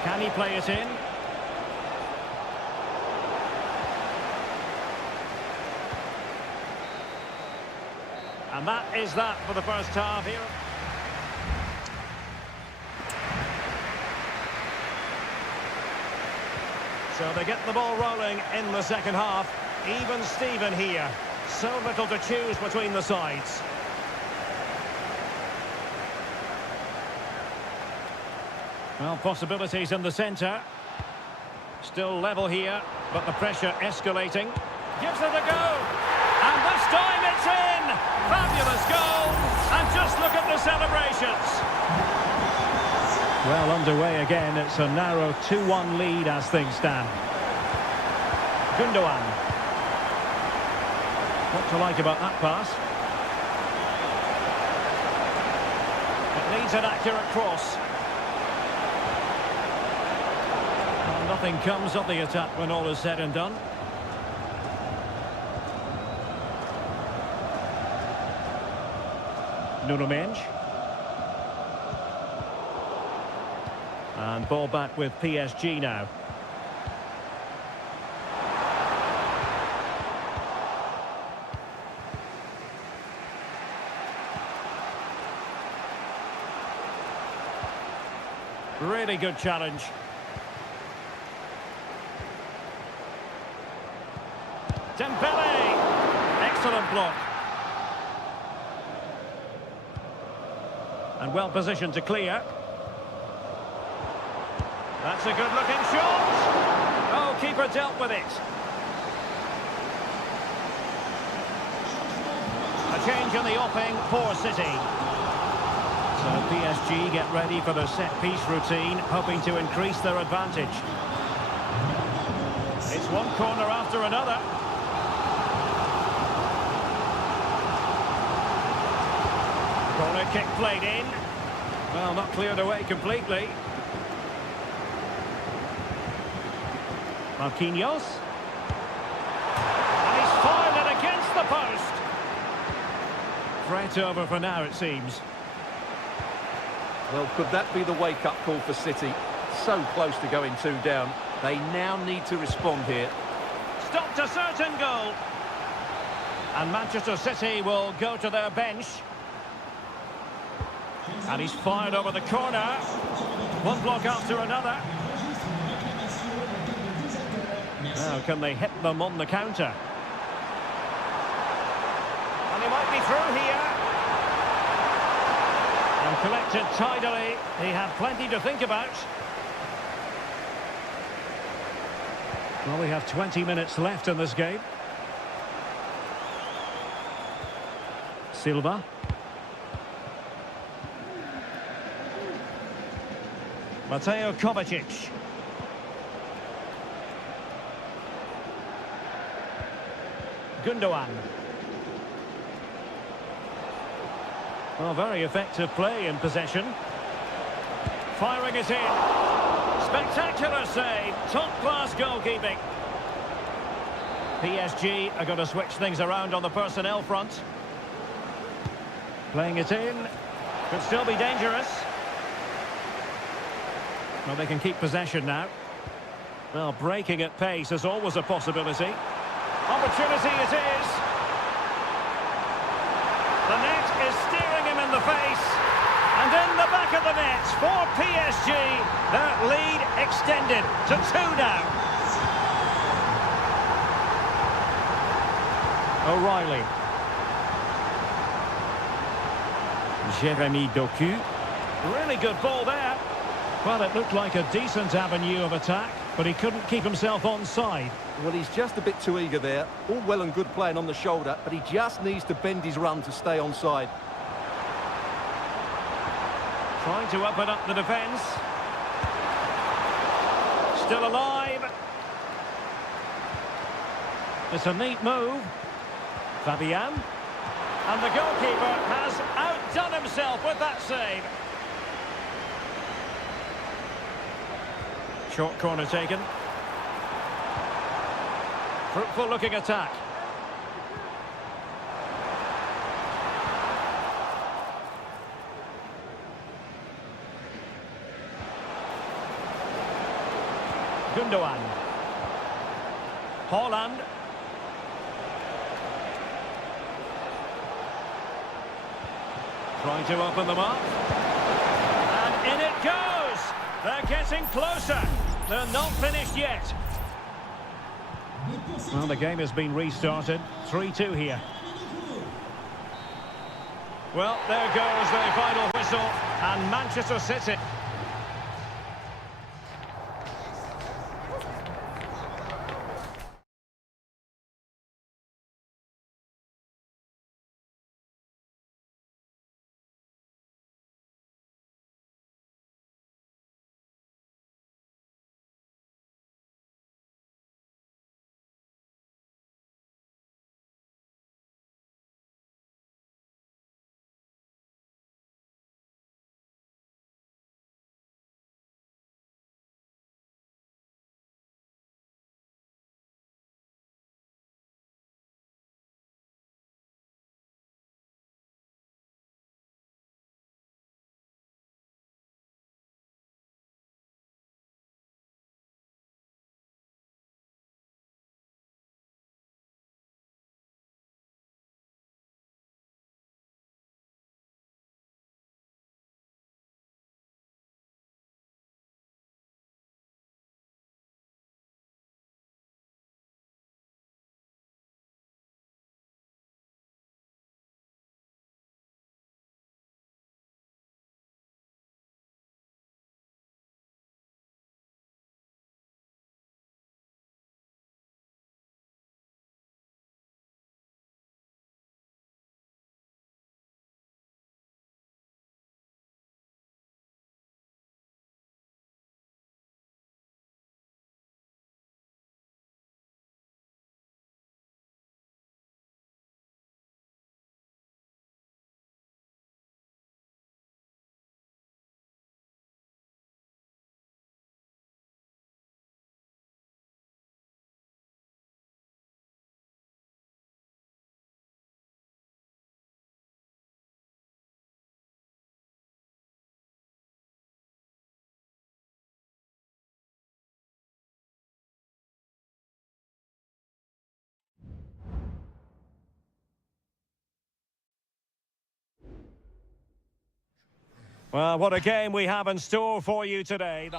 Can he play it in? And that is that for the first half here. So they get the ball rolling in the second half. Even Steven here. So little to choose between the sides. Well, possibilities in the centre. Still level here, but the pressure escalating. Gives it a go. And this time it's in! Fabulous goal! And just look at the celebration. congratulations. Well underway again. It's a narrow 2-1 lead as things stand. Gundogan. What to like about that pass? It needs an accurate cross. Well, nothing comes of the attack when all is said and done. Nuno Mendes. And ball back with PSG now. Really good challenge. Dembele! Excellent block. And well positioned to clear. That's a good-looking shot. Oh, keeper dealt with it. A change in the offing for City. So PSG get ready for their set-piece routine, hoping to increase their advantage. It's one corner after another. Corner kick played in. Well, not cleared away completely. Marquinhos. And he's fired it against the post. Threat over for now, it seems. Well, could that be the wake-up call for City? So close to going 2 down. They now need to respond here. Stopped a certain goal. And Manchester City will go to their bench. And he's fired over the corner. One block after another. Now, can they hit them on the counter? And he might be through here. And collected tidily. He had plenty to think about. Well, we have 20 minutes left in this game. Silva. Mateo Kovacic. Gundogan. Well, very effective play in possession. Firing it in. Spectacular save. Top-class goalkeeping. PSG are going to switch things around on the personnel front. Playing it in. Could still be dangerous. Well, they can keep possession now. Well, breaking at pace is always a possibility. Opportunity it is. The net is staring him in the face. And in the back of the net for PSG. Their lead extended to 2 now. O'Reilly. Jeremy Doku. Really good ball there. Well, it looked like a decent avenue of attack, but he couldn't keep himself onside. Well, he's just a bit too eager there. All well and good playing on the shoulder, but he just needs to bend his run to stay onside. Trying to open up the defence. Still alive. It's a neat move. Fabian. And the goalkeeper has outdone himself with that save. Short corner taken. Fruitful looking attack. Gundogan. Haaland. Trying to open them up. And in it goes! They're getting closer. They're not finished yet. Well, the game has been restarted. 3-2 here. Well, there goes the final whistle. And Manchester City Well, what a game we have in store for you today.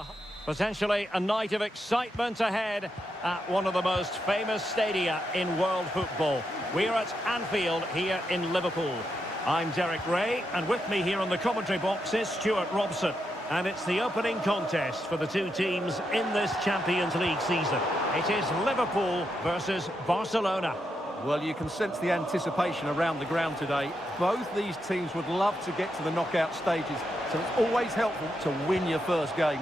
Potentially a night of excitement ahead at one of the most famous stadia in world football. We're at Anfield here in Liverpool. I'm Derek Ray, and with me here on the commentary box is Stuart Robson. And it's the opening contest for the two teams in this Champions League season. It is Liverpool versus Barcelona. Well, you can sense the anticipation around the ground today. Both these teams would love to get to the knockout stages, so it's always helpful to win your first game.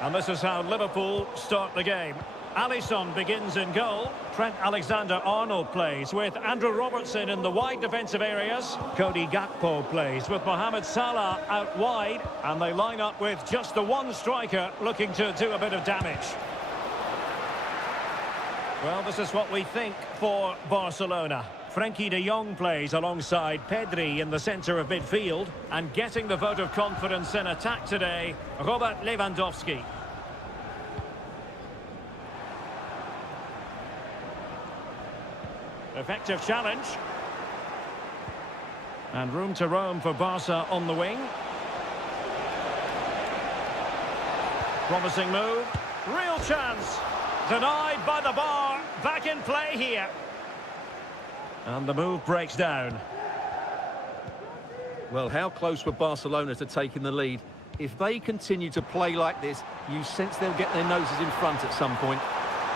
And this is how Liverpool start the game. Alisson begins in goal. Trent Alexander-Arnold plays with Andrew Robertson in the wide defensive areas. Cody Gakpo plays with Mohamed Salah out wide. And they line up with just the one striker looking to do a bit of damage. Well, this is what we think for Barcelona. Frenkie de Jong plays alongside Pedri in the centre of midfield. And getting the vote of confidence in attack today, Robert Lewandowski. Effective challenge. And room to roam for Barca on the wing. Promising move. Real chance. Denied by the bar. Back in play here. And the move breaks down. Well, how close were Barcelona to taking the lead? If they continue to play like this, you sense they'll get their noses in front at some point.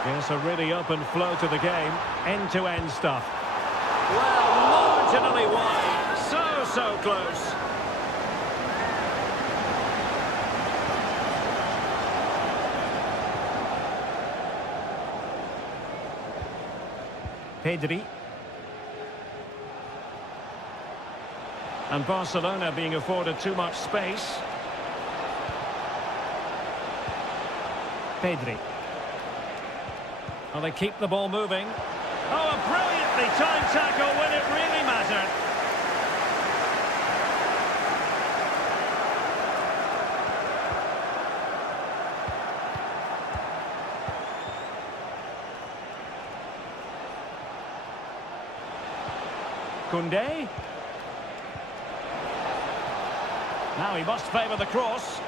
Yes, a really open flow to the game. End-to-end stuff. Well, marginally wide. So close. Pedri. And Barcelona being afforded too much space. Pedri. Well, they keep the ball moving. Oh, a brilliantly timed tackle when it really mattered. Koundé. Now he must favour the cross.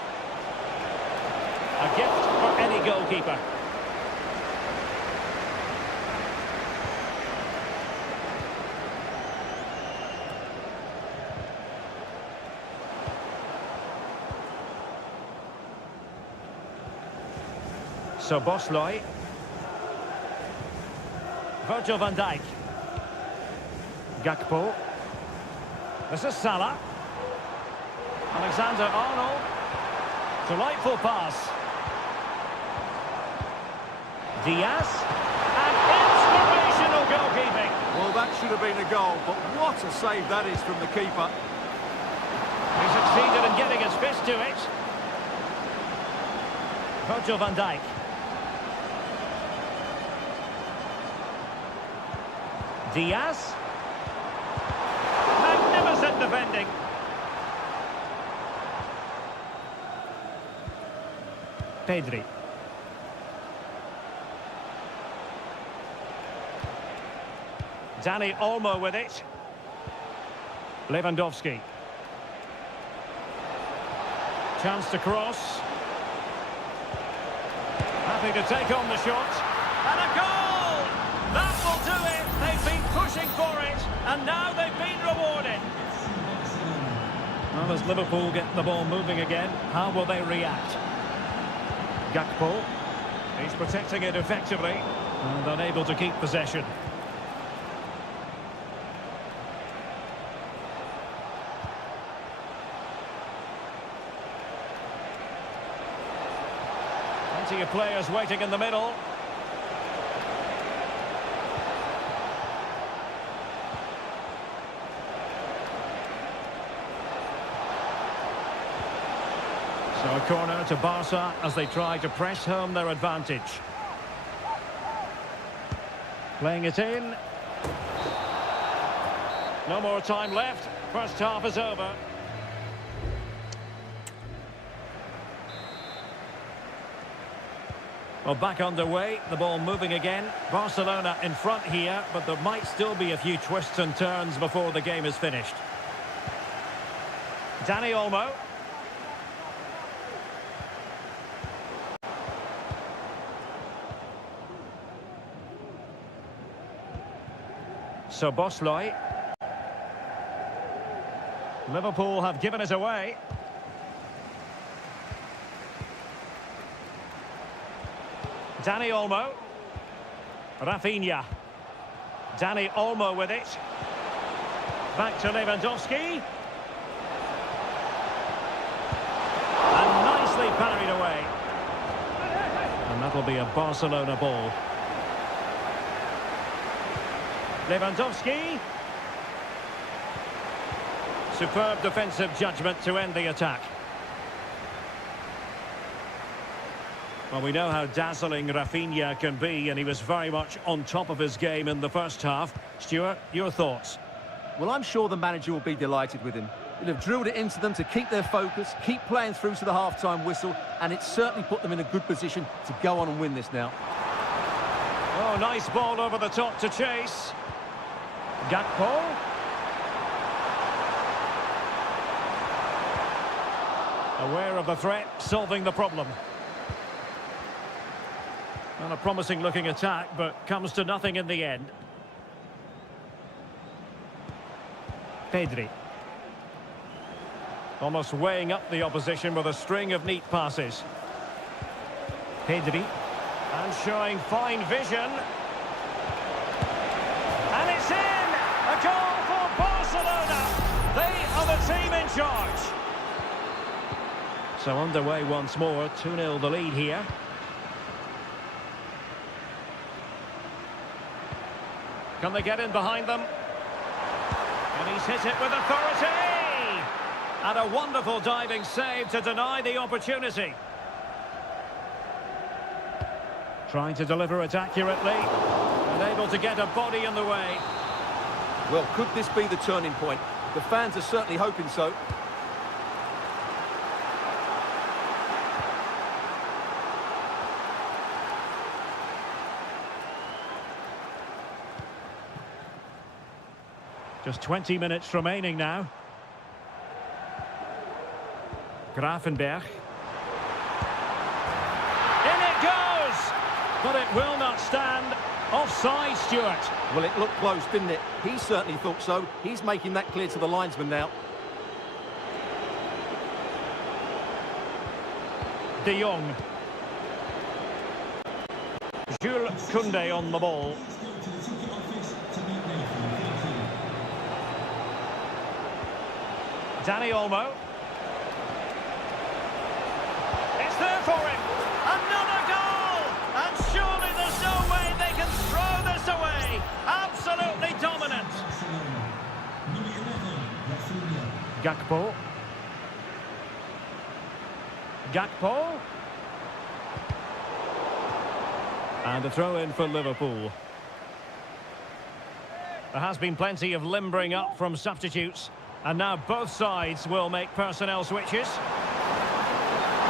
A gift for any goalkeeper. So Bosley. Virgil van Dijk. Gakpo. This is Salah. Alexander-Arnold. Delightful pass. Diaz. And inspirational goalkeeping. Well, that should have been a goal, but what a save that is from the keeper. He succeeded in getting his fist to it. Virgil van Dijk. Diaz. Magnificent defending. Pedri. Dani Olmo with it. Lewandowski. Chance to cross. Happy to take on the shot. And a goal! That will do it! They've been pushing for it, and now they've been rewarded. Well, as Liverpool get the ball moving again, how will they react? Gakpo. He's protecting it effectively, and unable to keep possession. Plenty of players waiting in the middle. So a corner to Barca as they try to press home their advantage. Playing it in. No more time left. First half is over. Well, back underway, the ball moving again. Barcelona in front here, but there might still be a few twists and turns before the game is finished. Dani Olmo. So Bosley. Liverpool have given it away. Dani Olmo. Rafinha. Dani Olmo with it. Back to Lewandowski. And nicely parried away. And that'll be a Barcelona ball. Lewandowski. Superb defensive judgment to end the attack. Well, we know how dazzling Rafinha can be, and he was very much on top of his game in the first half. Stuart, your thoughts? Well, I'm sure the manager will be delighted with him. He'll have drilled it into them to keep their focus, keep playing through to the half-time whistle, and it's certainly put them in a good position to go on and win this now. Oh, nice ball over the top to chase. Gakpo. Aware of the threat, solving the problem. Well, a promising looking attack, but comes to nothing in the end. Pedri. Almost weighing up the opposition with a string of neat passes. Pedri. And showing fine vision. And it's in! A goal for Barcelona! They are the team in charge. So underway once more, 2-0 the lead here. Can they get in behind them? And he's hit it with authority! And a wonderful diving save to deny the opportunity. Trying to deliver it accurately. And able to get a body in the way. Well, could this be the turning point? The fans are certainly hoping so. Just 20 minutes remaining now. Grafenberg. In it goes! But it will not stand. Offside, Stuart. Well, it looked close, didn't it? He certainly thought so. He's making that clear to the linesman now. De Jong. Jules Koundé on the ball. Dani Olmo. It's there for him. Another goal! And surely there's no way they can throw this away. Absolutely dominant. Gakpo. Gakpo. And a throw in for Liverpool. There has been plenty of limbering up from substitutes. And now both sides will make personnel switches.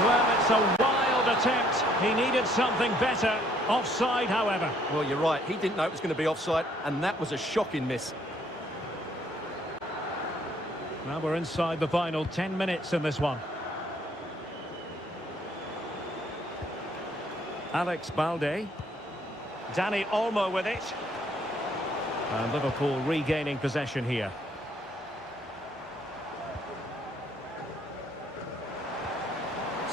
Well, it's a wild attempt. He needed something better. Offside, however. Well, you're right. He didn't know it was going to be offside, and that was a shocking miss. Now we're inside the final 10 minutes in this one. Alex Balde. Dani Olmo with it. And Liverpool regaining possession here.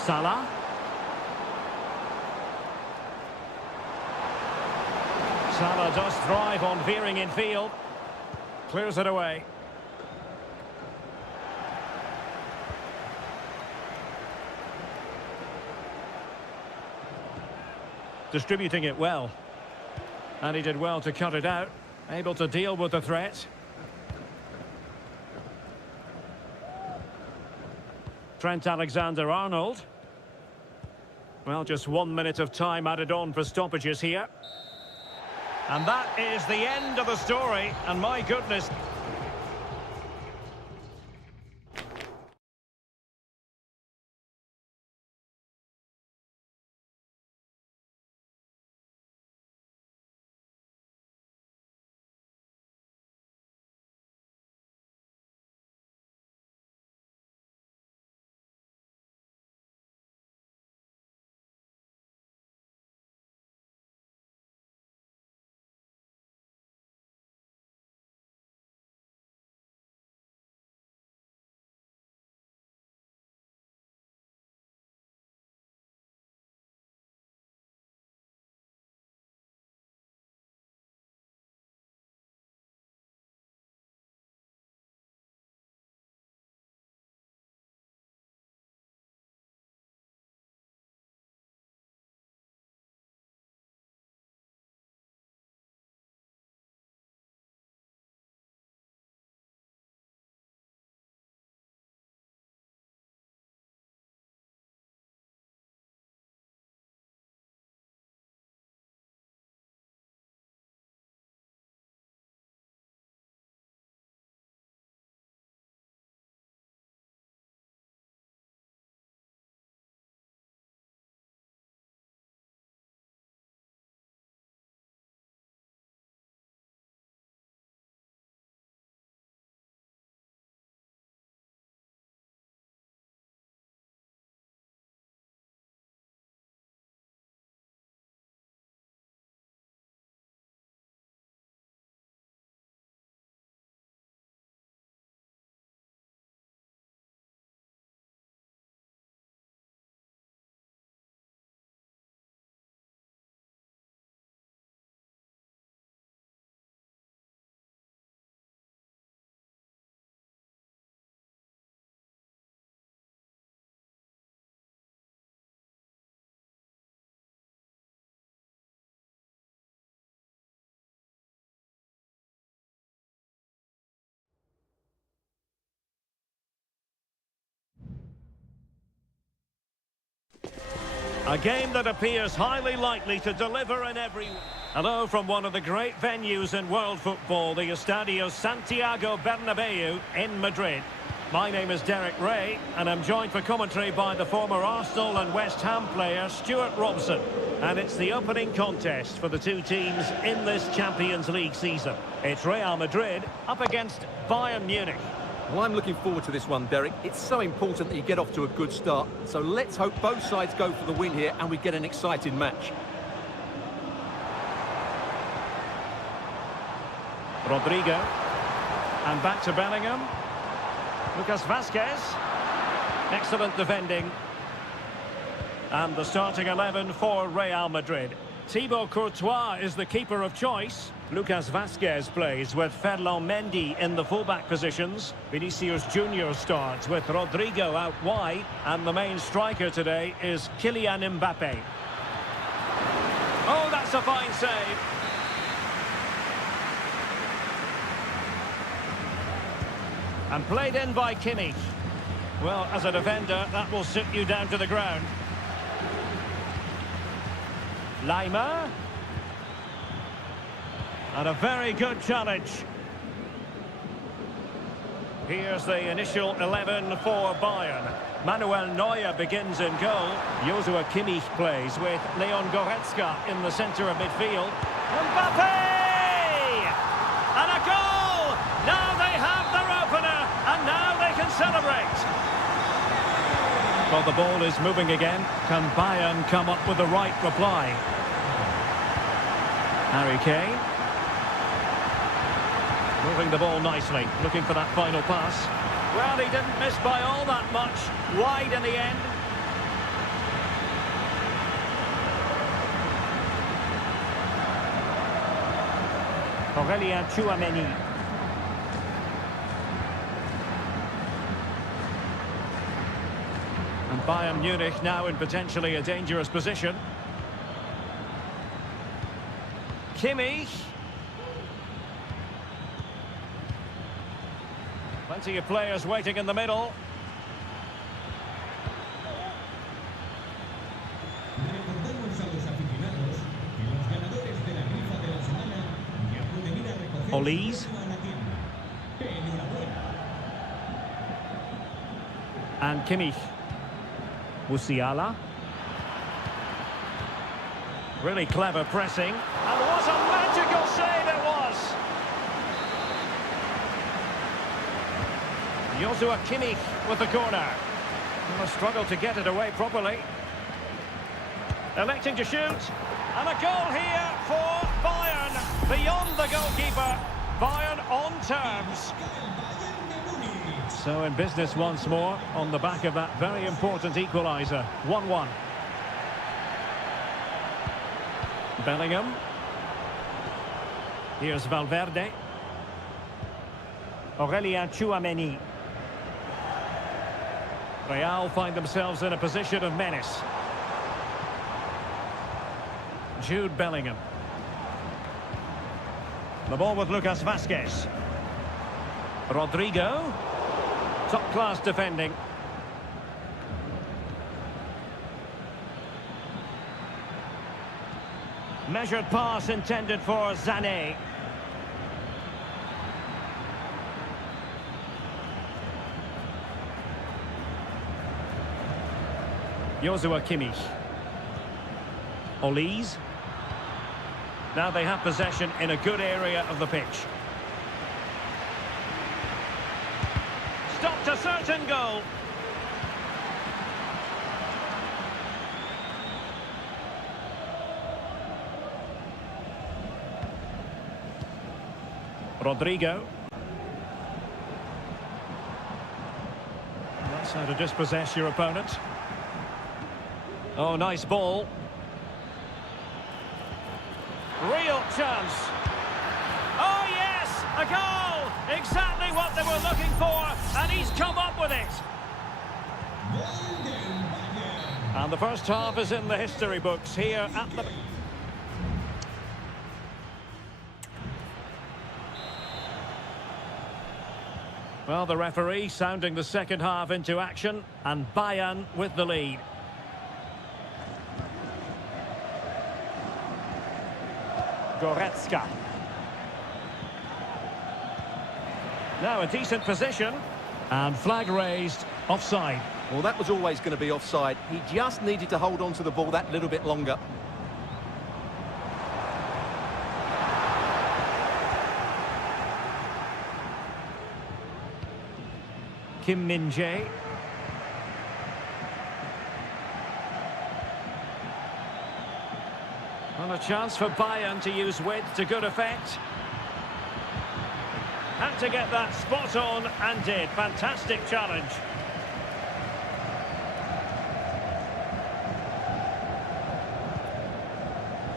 Salah. Salah does thrive on veering in field. Clears it away. Distributing it well. And he did well to cut it out. Able to deal with the threat. Trent Alexander-Arnold. Well, just 1 minute of time added on for stoppages here. And that is the end of the story. And my goodness, A game that appears highly likely to deliver in every... Hello from one of the great venues in world football, the Estadio Santiago Bernabeu in Madrid. My name is Derek Ray, and I'm joined for commentary by the former Arsenal and West Ham player Stuart Robson. And it's the opening contest for the two teams in this Champions League season. It's Real Madrid up against Bayern Munich. Well, I'm looking forward to this one, Derek. It's so important that you get off to a good start. So let's hope both sides go for the win here and we get an exciting match. Rodrigo. And back to Bellingham. Lucas Vazquez. Excellent defending. And the starting 11 for Real Madrid. Thibaut Courtois is the keeper of choice. Lucas Vazquez plays with Ferland Mendy in the fullback positions. Vinicius Junior starts with Rodrigo out wide. And the main striker today is Kylian Mbappe. Oh, that's a fine save. And played in by Kimmich. Well, as a defender, that will sit you down to the ground. Lima. And a very good challenge. Here's the initial 11 for Bayern. Manuel Neuer begins in goal. Joshua Kimmich plays with Leon Goretzka in the centre of midfield. Mbappe! And a goal! Now they have their opener, and now they can celebrate. Well, the ball is moving again. Can Bayern come up with the right reply? Harry Kane. Moving the ball nicely, looking for that final pass. Well, he didn't miss by all that much. Wide in the end. Aurélien Tchouameni. And Bayern Munich now in potentially a dangerous position. Kimmich. Plenty of players waiting in the middle. Olise. And Kimmich. Musiala. Really clever pressing. And what a magical save it was! Joshua Kimmich with the corner. A struggle to get it away properly. Electing to shoot. And a goal here for Bayern. Beyond the goalkeeper. Bayern on terms. So in business once more on the back of that very important equaliser. 1-1. Bellingham. Here's Valverde. Aurélien Tchouameni. Real find themselves in a position of menace. Jude Bellingham. The ball with Lucas Vazquez. Rodrigo. Top-class defending. Measured pass intended for Sané. Joshua Kimmich. Olise. Now they have possession in a good area of the pitch. Stopped a certain goal. Rodrigo. That's how to dispossess your opponent. Oh, nice ball. Real chance. Oh, yes! A goal! Exactly what they were looking for, and he's come up with it. And the first half is in the history books here at the... Well, the referee sounding the second half into action, and Bayern with the lead. Goretzka. Now a decent position. And flag raised. Offside. Well, that was always going to be offside. He just needed to hold on to the ball that little bit longer. Kim Min-jae. Well, a chance for Bayern to use width to good effect. Had to get that spot on and did. Fantastic challenge.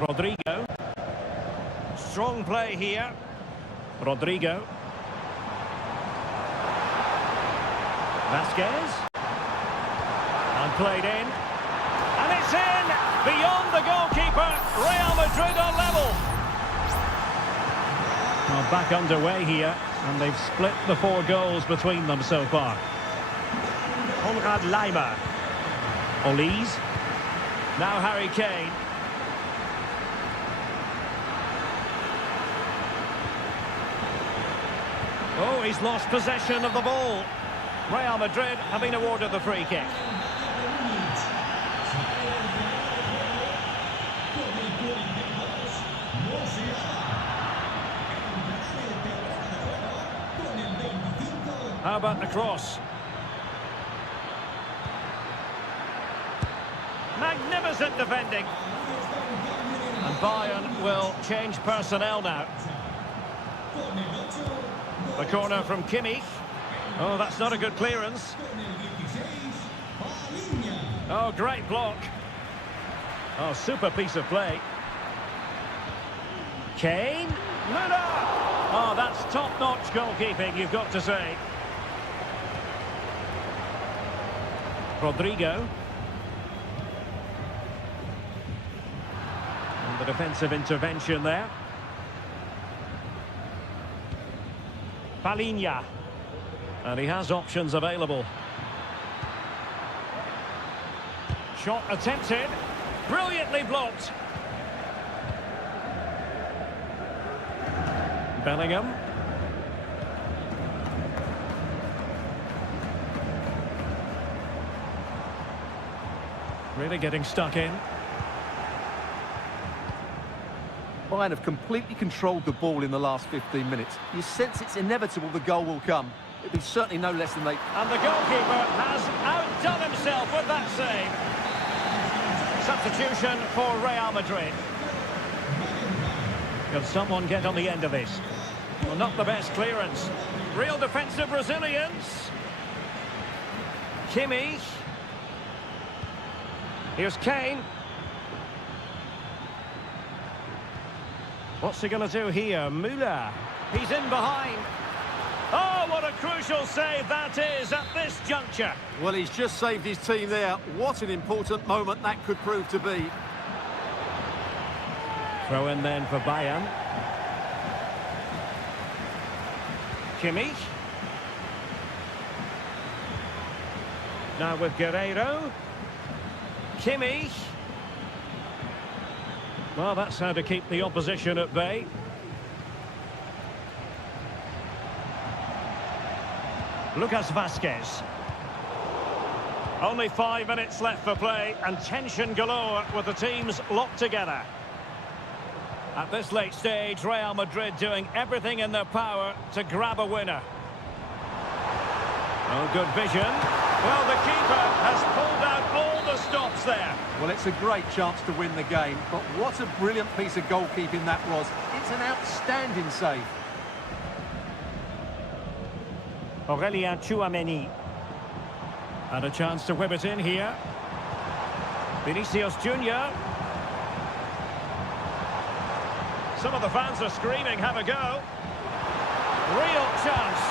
Rodrigo. Strong play here. Rodrigo. Vasquez. And played in. And it's in! Beyond the goalkeeper. Real Madrid on level. Well, back underway here. And they've split the 4 goals between them so far. Konrad Laimer. Olise. Now Harry Kane. Oh, he's lost possession of the ball. Real Madrid have been awarded the free kick. How about the cross? Magnificent defending. And Bayern will change personnel now. The corner from Kimmich. Oh, that's not a good clearance. Oh, great block. Oh, super piece of play. Kane. Müller. Oh, that's top-notch goalkeeping, you've got to say. Rodrigo. And the defensive intervention there. Palinha. And he has options available. Shot attempted. Brilliantly blocked. Bellingham. Really getting stuck in. Bayern have completely controlled the ball in the last 15 minutes. You sense it's inevitable the goal will come. It'll be certainly no less than they... And the goalkeeper has outdone himself with that save. Substitution for Real Madrid. Can someone get on the end of this? Well, not the best clearance. Real defensive resilience. Kimmich. Here's Kane. What's he going to do here? Müller. He's in behind. Oh, what a crucial save that is at this juncture. Well, he's just saved his team there. What an important moment that could prove to be. Throw in then for Bayern. Kimmich. Now with Guerreiro. Kimmich. Well, that's how to keep the opposition at bay. Lucas Vasquez. Only 5 minutes left for play and tension galore with the teams locked together. At this late stage, Real Madrid doing everything in their power to grab a winner. Oh, good vision. Well, the keeper has pulled out all the stops there. Well, it's a great chance to win the game, but what a brilliant piece of goalkeeping that was. It's an outstanding save. Aurelien Tchouameni. And a chance to whip it in here. Vinicius Junior. Some of the fans are screaming, have a go. Real chance.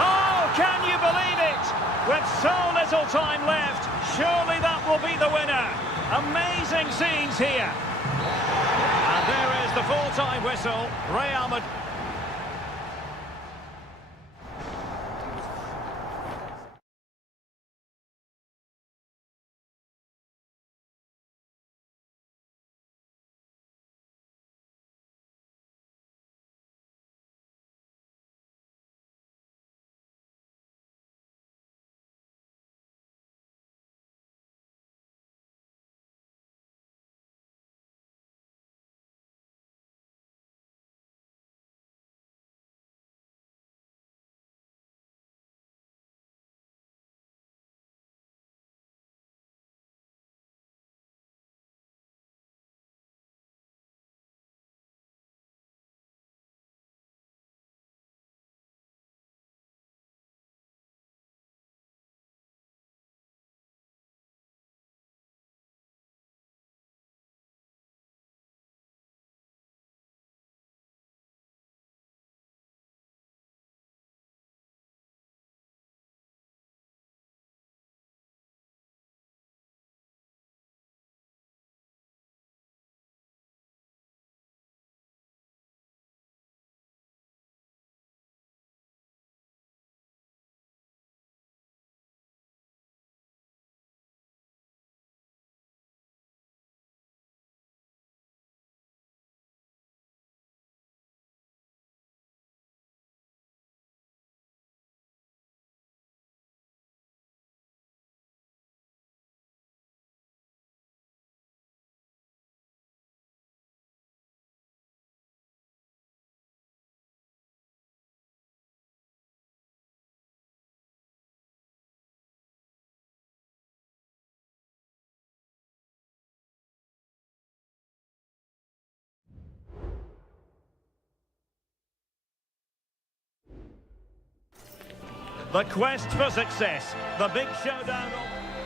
Oh, can you believe it? With so little time left, surely that will be the winner. Amazing scenes here. And there is the full-time whistle. Real Madrid. The quest for success. The big showdown.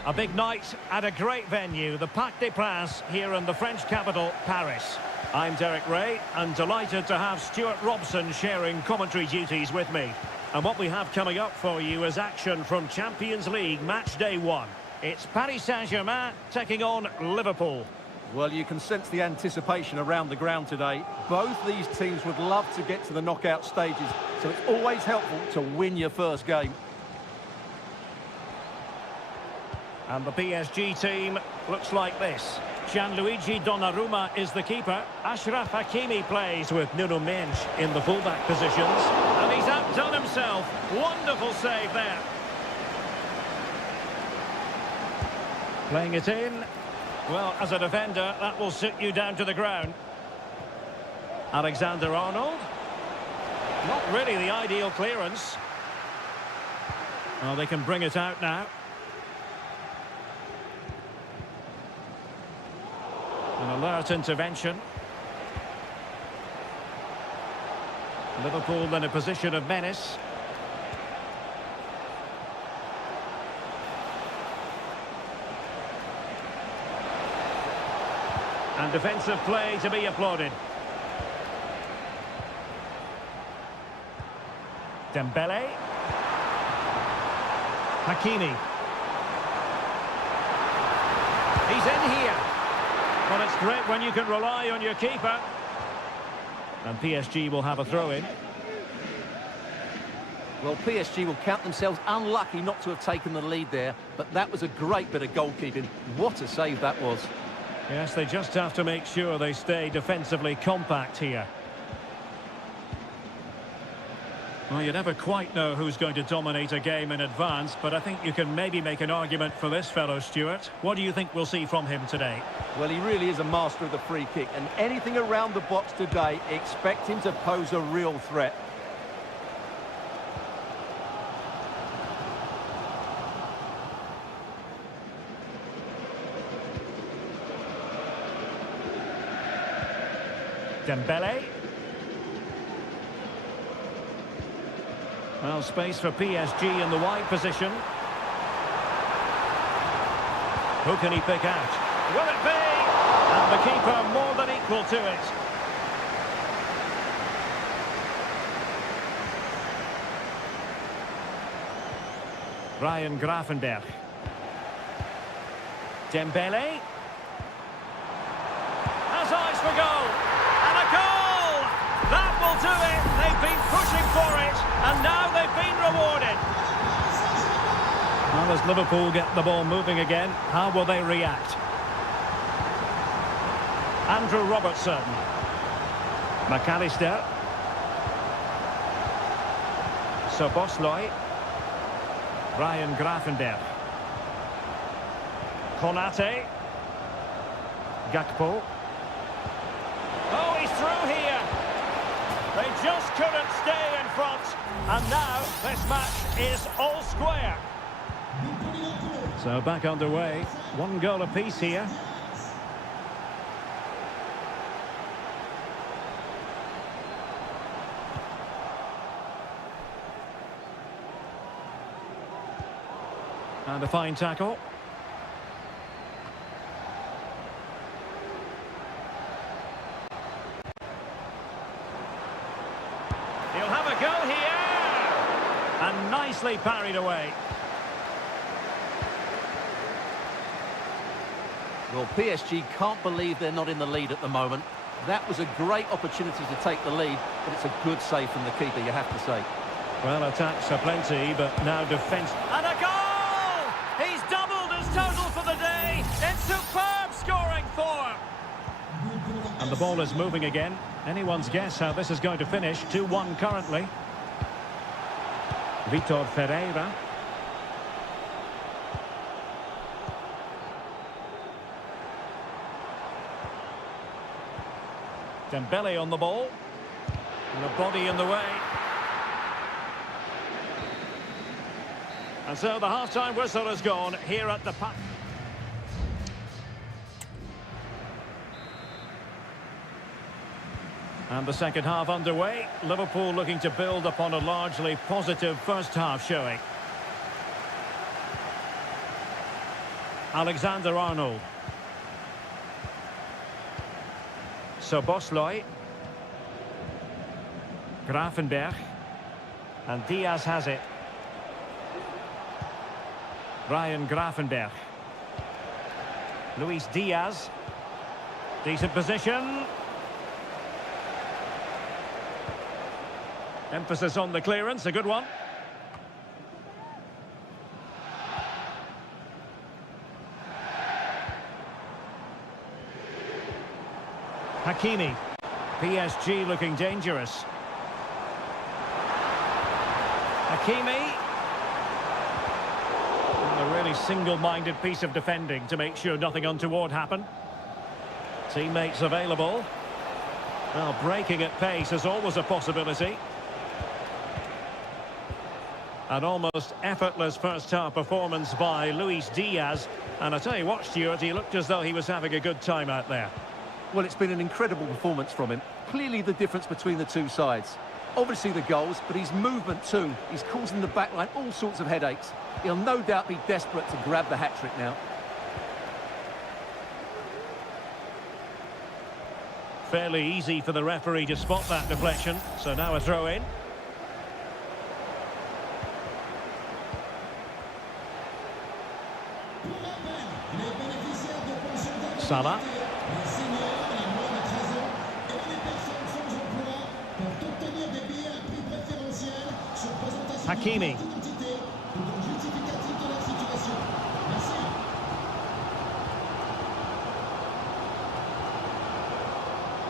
A big night at a great venue, the Parc des Princes, here in the French capital, Paris. I'm Derek Ray, and delighted to have Stuart Robson sharing commentary duties with me. And what we have coming up for you is action from Champions League match day 1. It's Paris Saint-Germain taking on Liverpool. Well, you can sense the anticipation around the ground today. Both these teams would love to get to the knockout stages, so it's always helpful to win your first game. And the PSG team looks like this. Gianluigi Donnarumma is the keeper. Achraf Hakimi plays with Nuno Mendes in the fullback positions. And he's outdone himself. Wonderful save there. Playing it in. Well, as a defender, that will sit you down to the ground. Alexander-Arnold. Not really the ideal clearance. Oh, they can bring it out now. An alert intervention. Liverpool in a position of menace. And defensive play to be applauded. Dembele. Hakimi. He's in here. Well, it's great when you can rely on your keeper. And PSG will have a throw-in. Well, PSG will count themselves unlucky not to have taken the lead there, but that was a great bit of goalkeeping. What a save that was. Yes, they just have to make sure they stay defensively compact here. Well, you never quite know who's going to dominate a game in advance, but I think you can maybe make an argument for this fellow, Stuart. What do you think we'll see from him today? Well, he really is a master of the free kick, and anything around the box today, expect him to pose a real threat. Dembele. Well, space for PSG in the wide position. Who can he pick out? Will it be? And the keeper more than equal to it. Ryan Gravenberch. Dembele. Has eyes for goal. And a goal! That will do it. They've been pushing for it, and now they've been rewarded. Well, as Liverpool get the ball moving again, how will they react? Andrew Robertson. McAllister. Soboslai. Ryan Gravenberch. Konate. Gakpo. Oh, he's through here. They just couldn't stay in front. And now this match is all square. So back underway. 1 goal apiece here. And a fine tackle. He'll have a go here. And nicely parried away. Well, PSG can't believe they're not in the lead at the moment. That was a great opportunity to take the lead, but it's a good save from the keeper, you have to say. Well, attacks are plenty, but now defence. And a goal! He's doubled his total for the day in superb scoring form. And the ball is moving again. Anyone's guess how this is going to finish. 2-1 currently. Vitor Ferreira. Dembele on the ball. And a body in the way. And so the half-time whistle has gone here at the Parc. And the second half underway. Liverpool looking to build upon a largely positive first half showing. Alexander-Arnold. Szoboszlai. Grafenberg. And Diaz has it. Ryan Grafenberg. Luis Diaz. Decent position. Emphasis on the clearance, a good one. Hakimi. PSG looking dangerous. Hakimi. And a really single-minded piece of defending to make sure nothing untoward happened. Teammates available. Well, breaking at pace is always a possibility. An almost effortless first-half performance by Luis Diaz. And I tell you what, Stuart, he looked as though he was having a good time out there. Well, it's been an incredible performance from him. Clearly the difference between the two sides. Obviously the goals, but his movement too. He's causing the backline all sorts of headaches. He'll no doubt be desperate to grab the hat-trick now. Fairly easy for the referee to spot that deflection. So now a throw-in. Salah. Hakimi.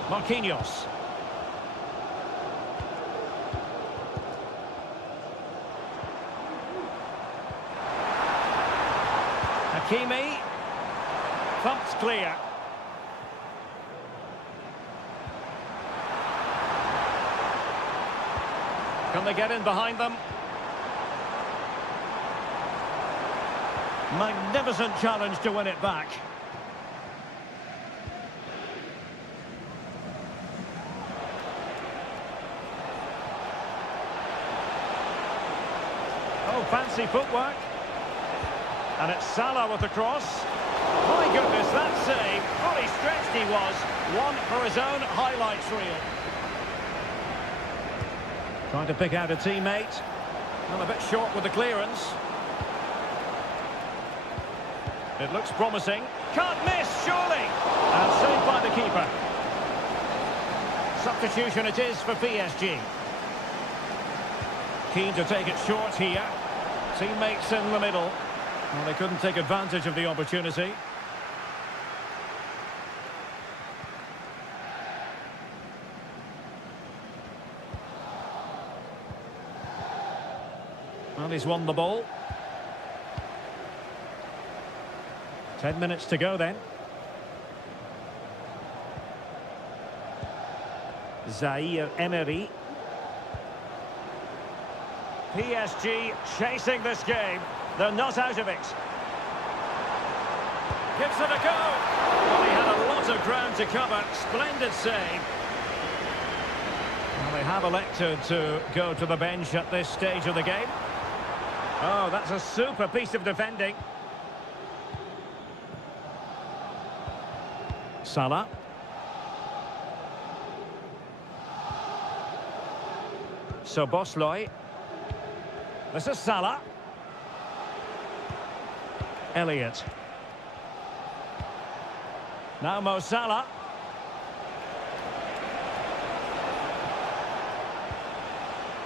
Marquinhos. Hakimi. Thumped clear. Can they get in behind them? Magnificent challenge to win it back. Oh, fancy footwork. And it's Salah with the cross. My goodness, that save. Fully stretched he was. One for his own highlights reel. Trying to pick out a teammate. Well, a bit short with the clearance. It looks promising. Can't miss, surely. And saved by the keeper. Substitution it is for PSG. Keen to take it short here. Teammates in the middle. Well, they couldn't take advantage of the opportunity. Well, he's won the ball. 10 minutes to go then. Zaire Emery. PSG chasing this game. They're not out of it. Gives it a go. Well, he had a lot of ground to cover. Splendid save. Well, they have elected to go to the bench at this stage of the game. Oh, that's a super piece of defending. Salah. Szoboszlai. This is Salah. Elliott. Now Mo Salah.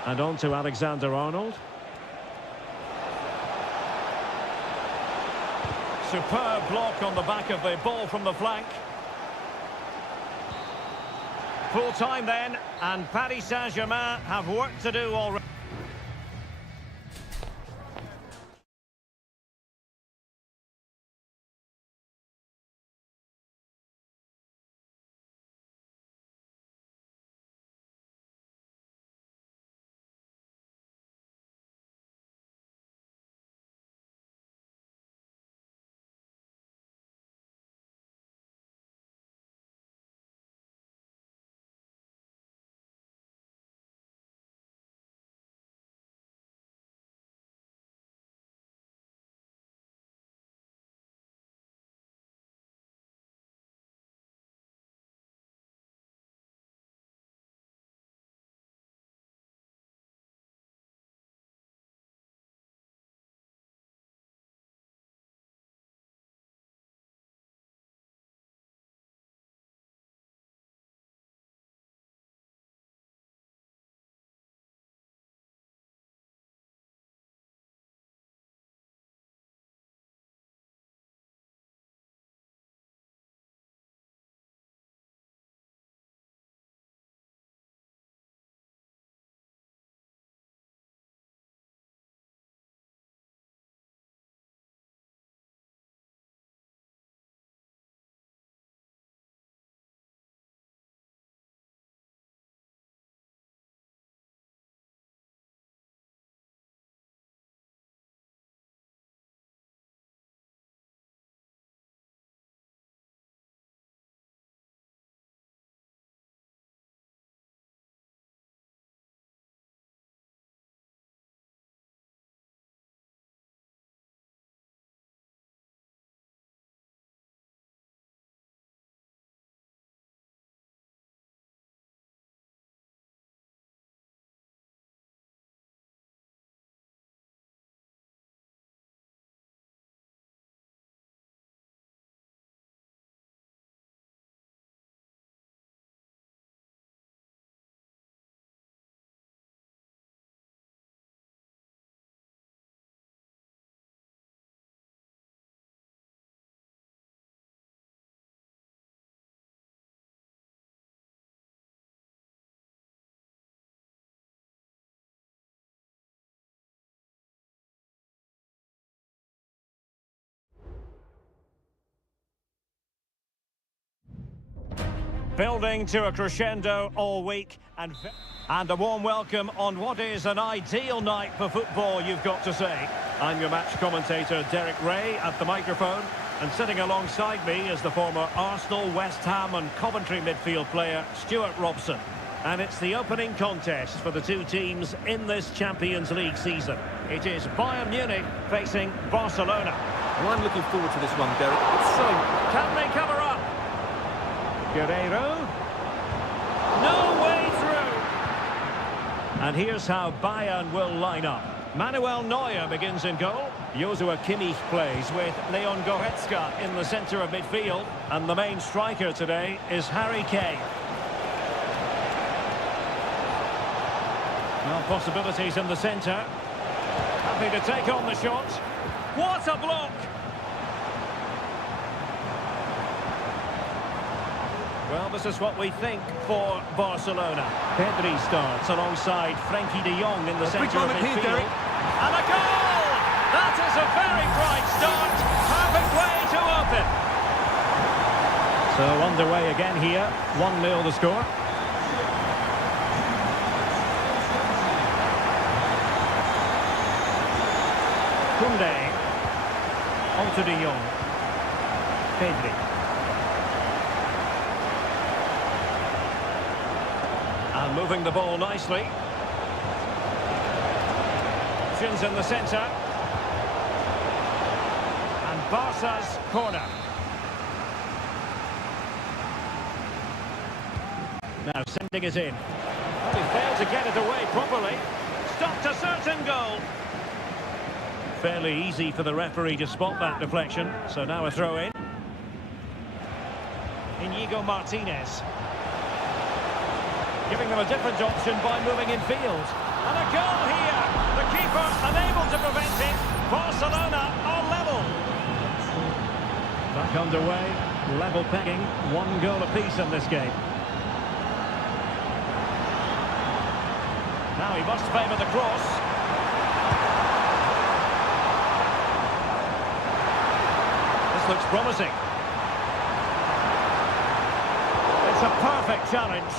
And on to Alexander-Arnold. Superb block on the back of the ball from the flank. Full time then, and Paris Saint-Germain have work to do already. Building to a crescendo all week and a warm welcome on what is an ideal night for football, you've got to say. I'm your match commentator Derek Ray at the microphone, and sitting alongside me is the former Arsenal, West Ham and Coventry midfield player Stuart Robson. And it's the opening contest for the two teams in this Champions League season. It is Bayern Munich facing Barcelona. Well, I'm looking forward to this one, Derek. It's so... Can they cover up? Guerreiro. No way through. And here's how Bayern will line up. Manuel Neuer begins in goal. Joshua Kimmich plays with Leon Goretzka in the centre of midfield. And the main striker today is Harry Kane. Well, possibilities in the centre. Happy to take on the shot. What a block! Well, this is what we think for Barcelona. Pedri starts alongside Frenkie de Jong in the centre of midfield. And a goal! That is a very bright start. Perfect way to open. So underway again here. 1-0 the score. Koundé. On to de Jong. Pedri. And moving the ball nicely. Options in the centre. And Barca's corner. Now sending it in. He failed to get it away properly. Stopped a certain goal. Fairly easy for the referee to spot that deflection. So now a throw in. Inigo Martinez. Giving them a different option by moving in field. And a goal here. The keeper unable to prevent it. Barcelona are level. Back underway. Level pegging. 1 goal apiece in this game. Now he must favour the cross. This looks promising. It's a perfect challenge.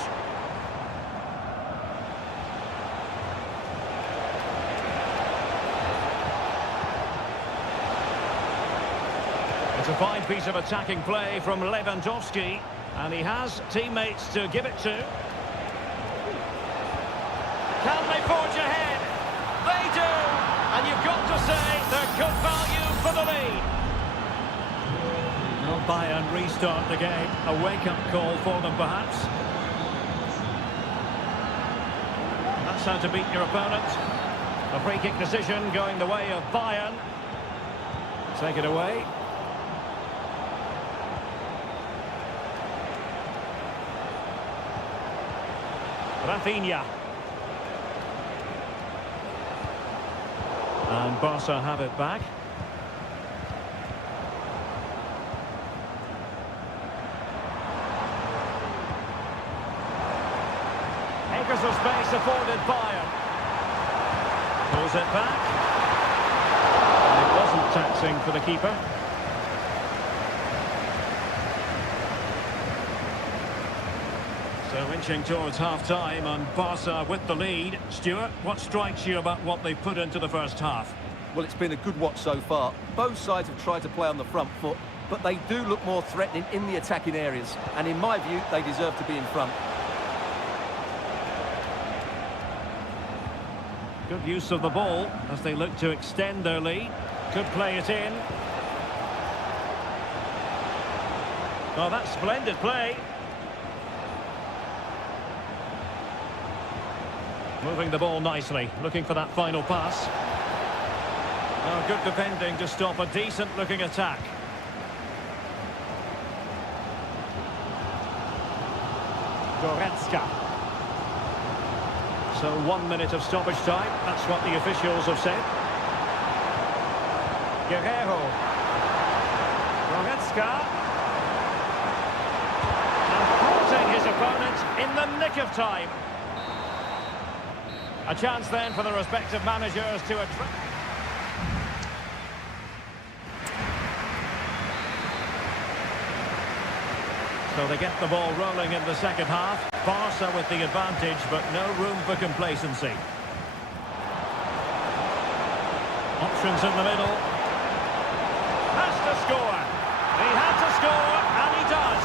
It's a fine piece of attacking play from Lewandowski, and he has teammates to give it to. Can they forge ahead? They do! And you've got to say they're good value for the lead. Well, Bayern restart the game. A wake-up call for them, perhaps. That's how to beat your opponent. A free-kick decision going the way of Bayern. Take it away. Rafinha. And Barca have it back. Acres of space afforded Bayern. Pulls it back. And it wasn't taxing for the keeper. So inching towards half-time and Barca with the lead. Stuart, what strikes you about what they've put into the first half? Well, it's been a good watch so far. Both sides have tried to play on the front foot, but they do look more threatening in the attacking areas. And in my view, they deserve to be in front. Good use of the ball as they look to extend their lead. Could play it in. Oh, that's splendid play. Moving the ball nicely, looking for that final pass. Oh, good defending to stop a decent-looking attack. Goretzka. So 1 minute of stoppage time, that's what the officials have said. Guerreiro. Goretzka. And halting his opponent in the nick of time. A chance then for the respective managers to attract. So they get the ball rolling in the second half. Barca with the advantage, but no room for complacency. Options in the middle. Has to score. He had to score, and he does.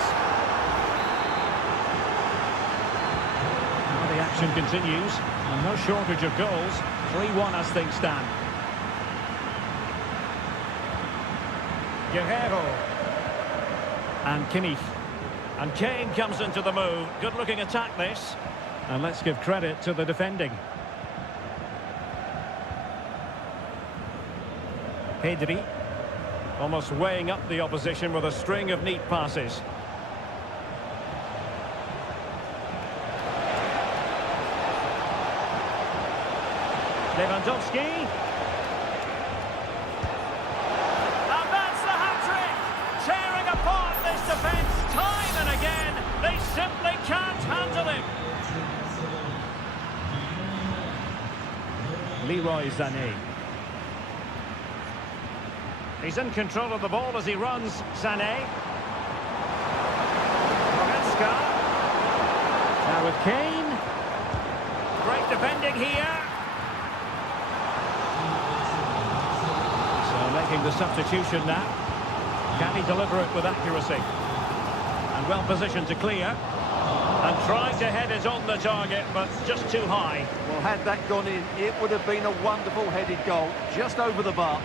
Now the action continues, and no shortage of goals. 3-1 as things stand. Guerrero. And Kimmich. And Kane comes into the move. Good-looking attack, this. And let's give credit to the defending. Pedri. Almost weighing up the opposition with a string of neat passes. Lewandowski. And that's the hat-trick! Tearing apart this defence time and again. They simply can't handle him. Leroy Sané. He's in control of the ball as he runs, Sané. Goretzka. Now with Kane. Great defending here. So making the substitution now. Can he deliver it with accuracy? And well positioned to clear. And trying to head it on the target, but just too high. Well, had that gone in, it would have been a wonderful headed goal, just over the bar.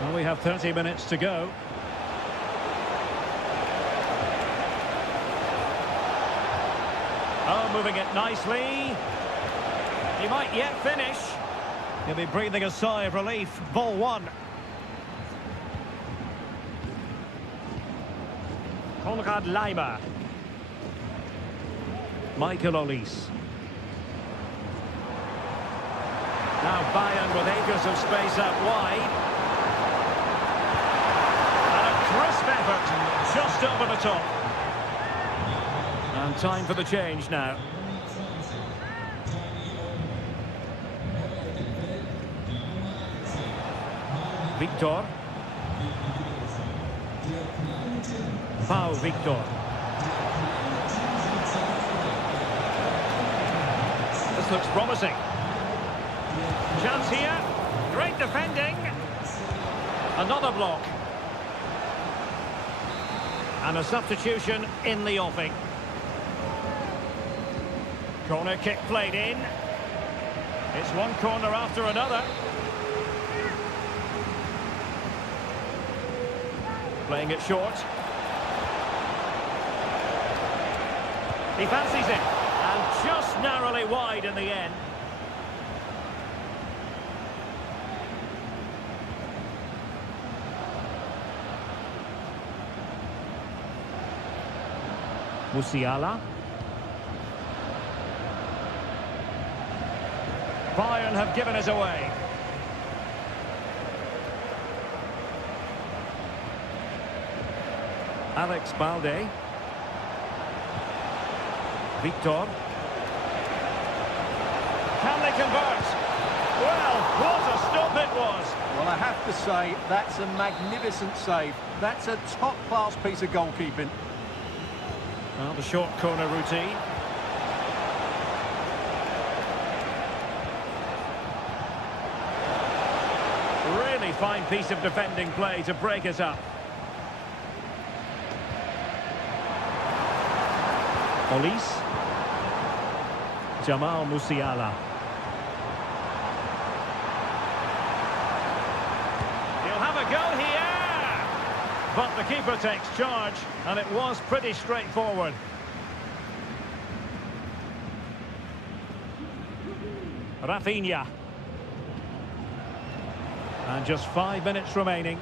Well, we have 30 minutes to go. Oh, moving it nicely. He might yet finish. He'll be breathing a sigh of relief. Ball one. Konrad Laimer. Michael Olise. Now Bayern with acres of space out wide. Crisp effort, just over the top. And time for the change now. Victor. Pau Victor. This looks promising. Chance here. Great defending. Another block. And a substitution in the offing. Corner kick played in. It's one corner after another. Playing it short. He fancies it. And just narrowly wide in the end. Musiala. Bayern have given it away. Alex Balde. Victor. Can they convert? Well, what a stop it was. Well, I have to say, that's a magnificent save. That's a top-class piece of goalkeeping. Well, the short corner routine. Really fine piece of defending play to break it up. Olise. Jamal Musiala. He'll have a go here. But the keeper takes charge, and it was pretty straightforward. Rafinha. And just 5 minutes remaining.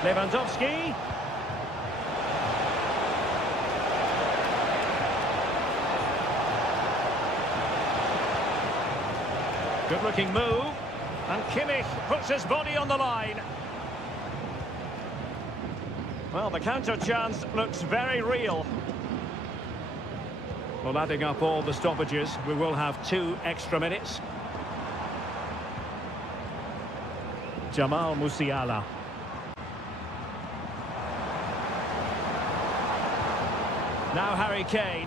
Lewandowski. Good-looking move. And Kimmich puts his body on the line. Well, the counter chance looks very real. Well, adding up all the stoppages, we will have 2 extra minutes. Jamal Musiala. Now Harry Kane.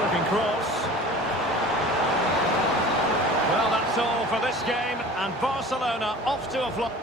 Looking cross. Well, that's all for this game, and Barcelona off to a flop.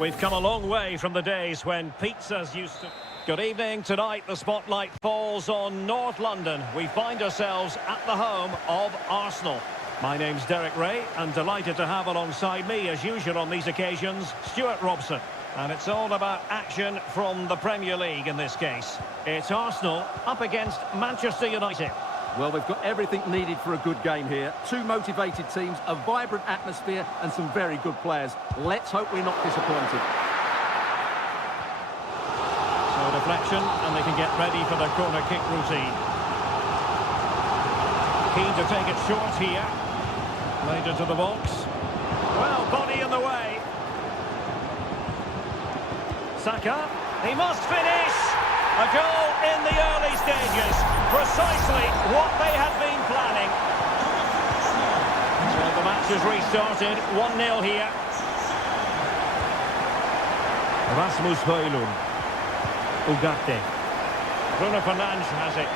We've come a long way from the days when pizzas used to... Good evening. Tonight the spotlight falls on North London. We find ourselves at the home of Arsenal. My name's Derek Ray, and delighted to have alongside me, as usual on these occasions, Stuart Robson. And it's all about action from the Premier League in this case. It's Arsenal up against Manchester United. Well, we've got everything needed for a good game here. Two motivated teams, a vibrant atmosphere, and some very good players. Let's hope we're not disappointed. So deflection, and they can get ready for their corner kick routine. Keen to take it short here. Laid into the box. Well, body in the way. Saka, he must finish! A goal in the early stages. Precisely what they had been planning. So the match has restarted. 1-0 here. Rasmus Højlund. Ugarte. Bruno Fernandes has it.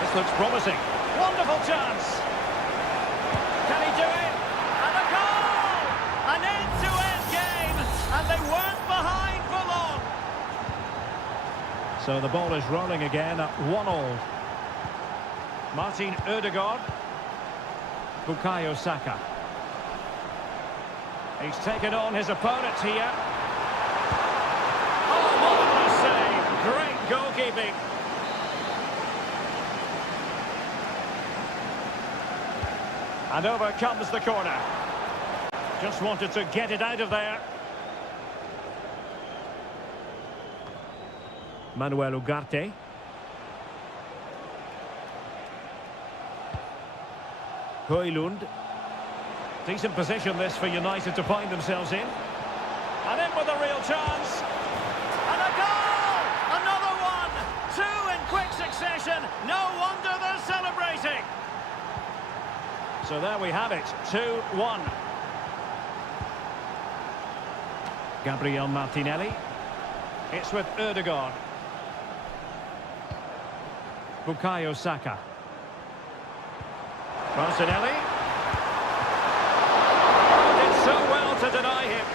This looks promising. Wonderful chance. Can he do it? And a goal! An end-to-end game. And they weren't behind for long. So the ball is rolling again at 1-1. Martin Ødegaard. Bukayo Saka. He's taken on his opponent here. Oh, marvellous save. Great goalkeeping. And over comes the corner. Just wanted to get it out of there. Manuel Ugarte. Højlund. Decent position this for United to find themselves in. And in with a real chance. And a goal! Another one! Two in quick succession. No wonder they're celebrating. So there we have it. 2-1. Gabriel Martinelli. It's with Ødegaard. Bukayo Saka. Martinelli. Did so well to deny him.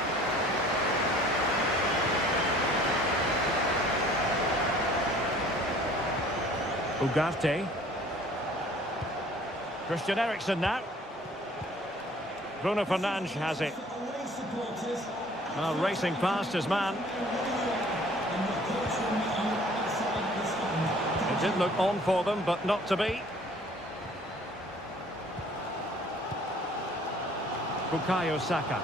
Ugarte. Christian Eriksen now. Bruno Fernandes has it. Well, racing past his man. It did look on for them, but not to be. Bukayo Saka.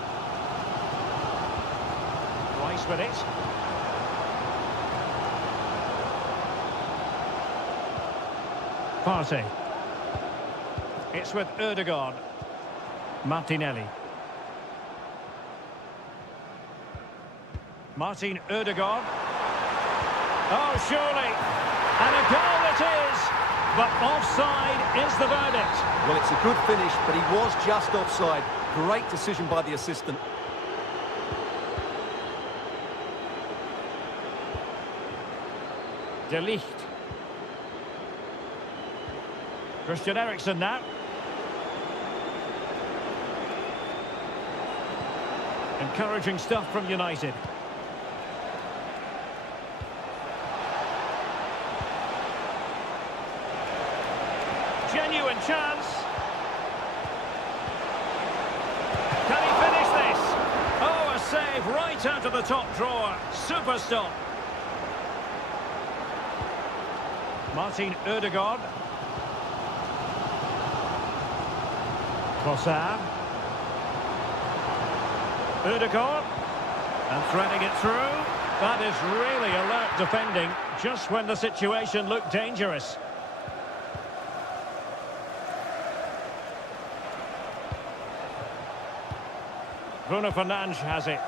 Rice with it. Partey. It's with Ødegaard. Martinelli. Martin Ødegaard. Oh, surely. And a goal it is. But offside is the verdict. Well, it's a good finish, but he was just offside. Great decision by the assistant. De Ligt. Christian Eriksen now. Encouraging stuff from United. Genuine chance. Can he finish this? Oh, a save right out of the top drawer. Super stop. Martin Ødegaard. Trossard. Ødegaard. And threading it through. That is really alert defending, just when the situation looked dangerous. Bruno Fernandes has it.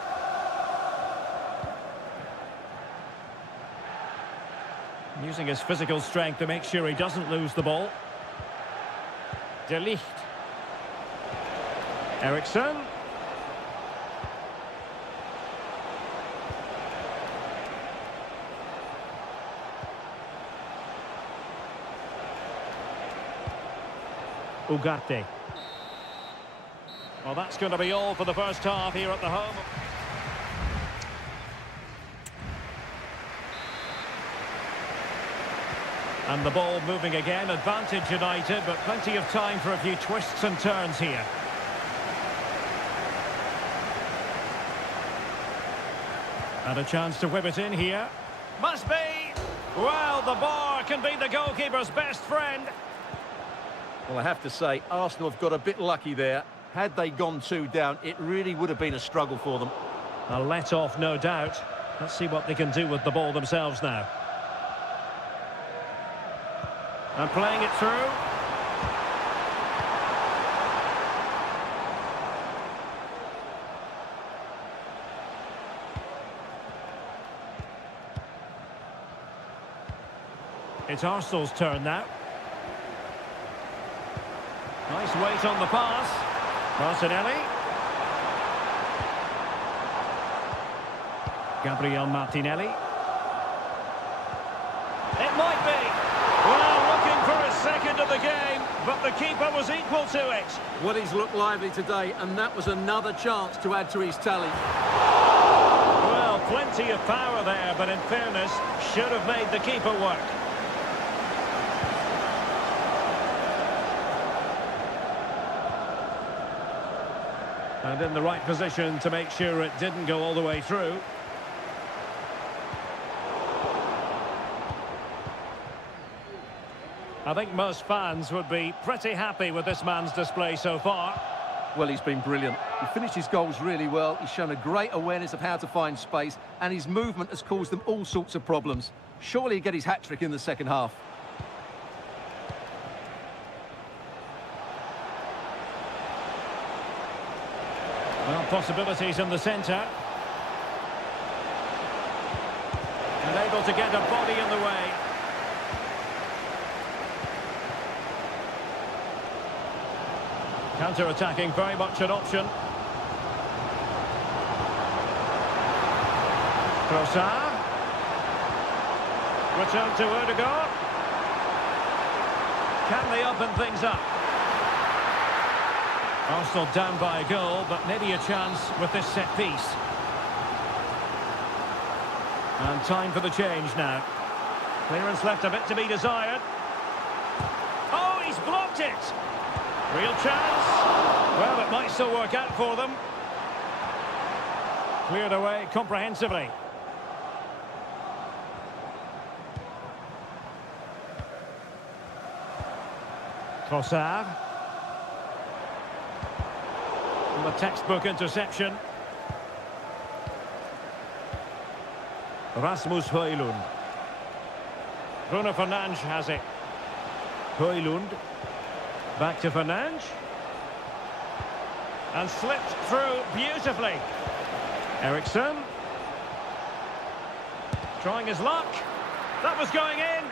Using his physical strength to make sure he doesn't lose the ball. De Ligt. Eriksen. Ugarte. Well, that's going to be all for the first half here at the home. And the ball moving again, advantage United, but plenty of time for a few twists and turns here. And a chance to whip it in here. Must be! Well, the bar can be the goalkeeper's best friend. Well, I have to say, Arsenal have got a bit lucky there. Had they gone 2 down, it really would have been a struggle for them. A let-off, no doubt. Let's see what they can do with the ball themselves now. And playing it through. It's Arsenal's turn now. Nice weight on the pass. Martinelli. Gabriel Martinelli. It might be. Well, looking for a second of the game, but the keeper was equal to it. Well, he's looked lively today, and that was another chance to add to his tally. Well, plenty of power there, but in fairness, should have made the keeper work. And in the right position to make sure it didn't go all the way through. I think most fans would be pretty happy with this man's display so far. Well, he's been brilliant. He finished his goals really well. He's shown a great awareness of how to find space, and his movement has caused them all sorts of problems. Surely he'll get his hat-trick in the second half. Well, possibilities in the centre. And able to get a body in the way. Counter-attacking, very much an option. Trossard. Return to Odegaard. Can they open things up? Arsenal down by a goal, but maybe a chance with this set piece. And time for the change now. Clearance left a bit to be desired. Oh, he's blocked it! Real chance. Well, it might still work out for them. Cleared away comprehensively. Trossard. A textbook interception. Rasmus Højlund. Bruno Fernandes has it. Højlund. Back to Fernandes. And slipped through beautifully. Eriksson. Trying his luck. That was going in.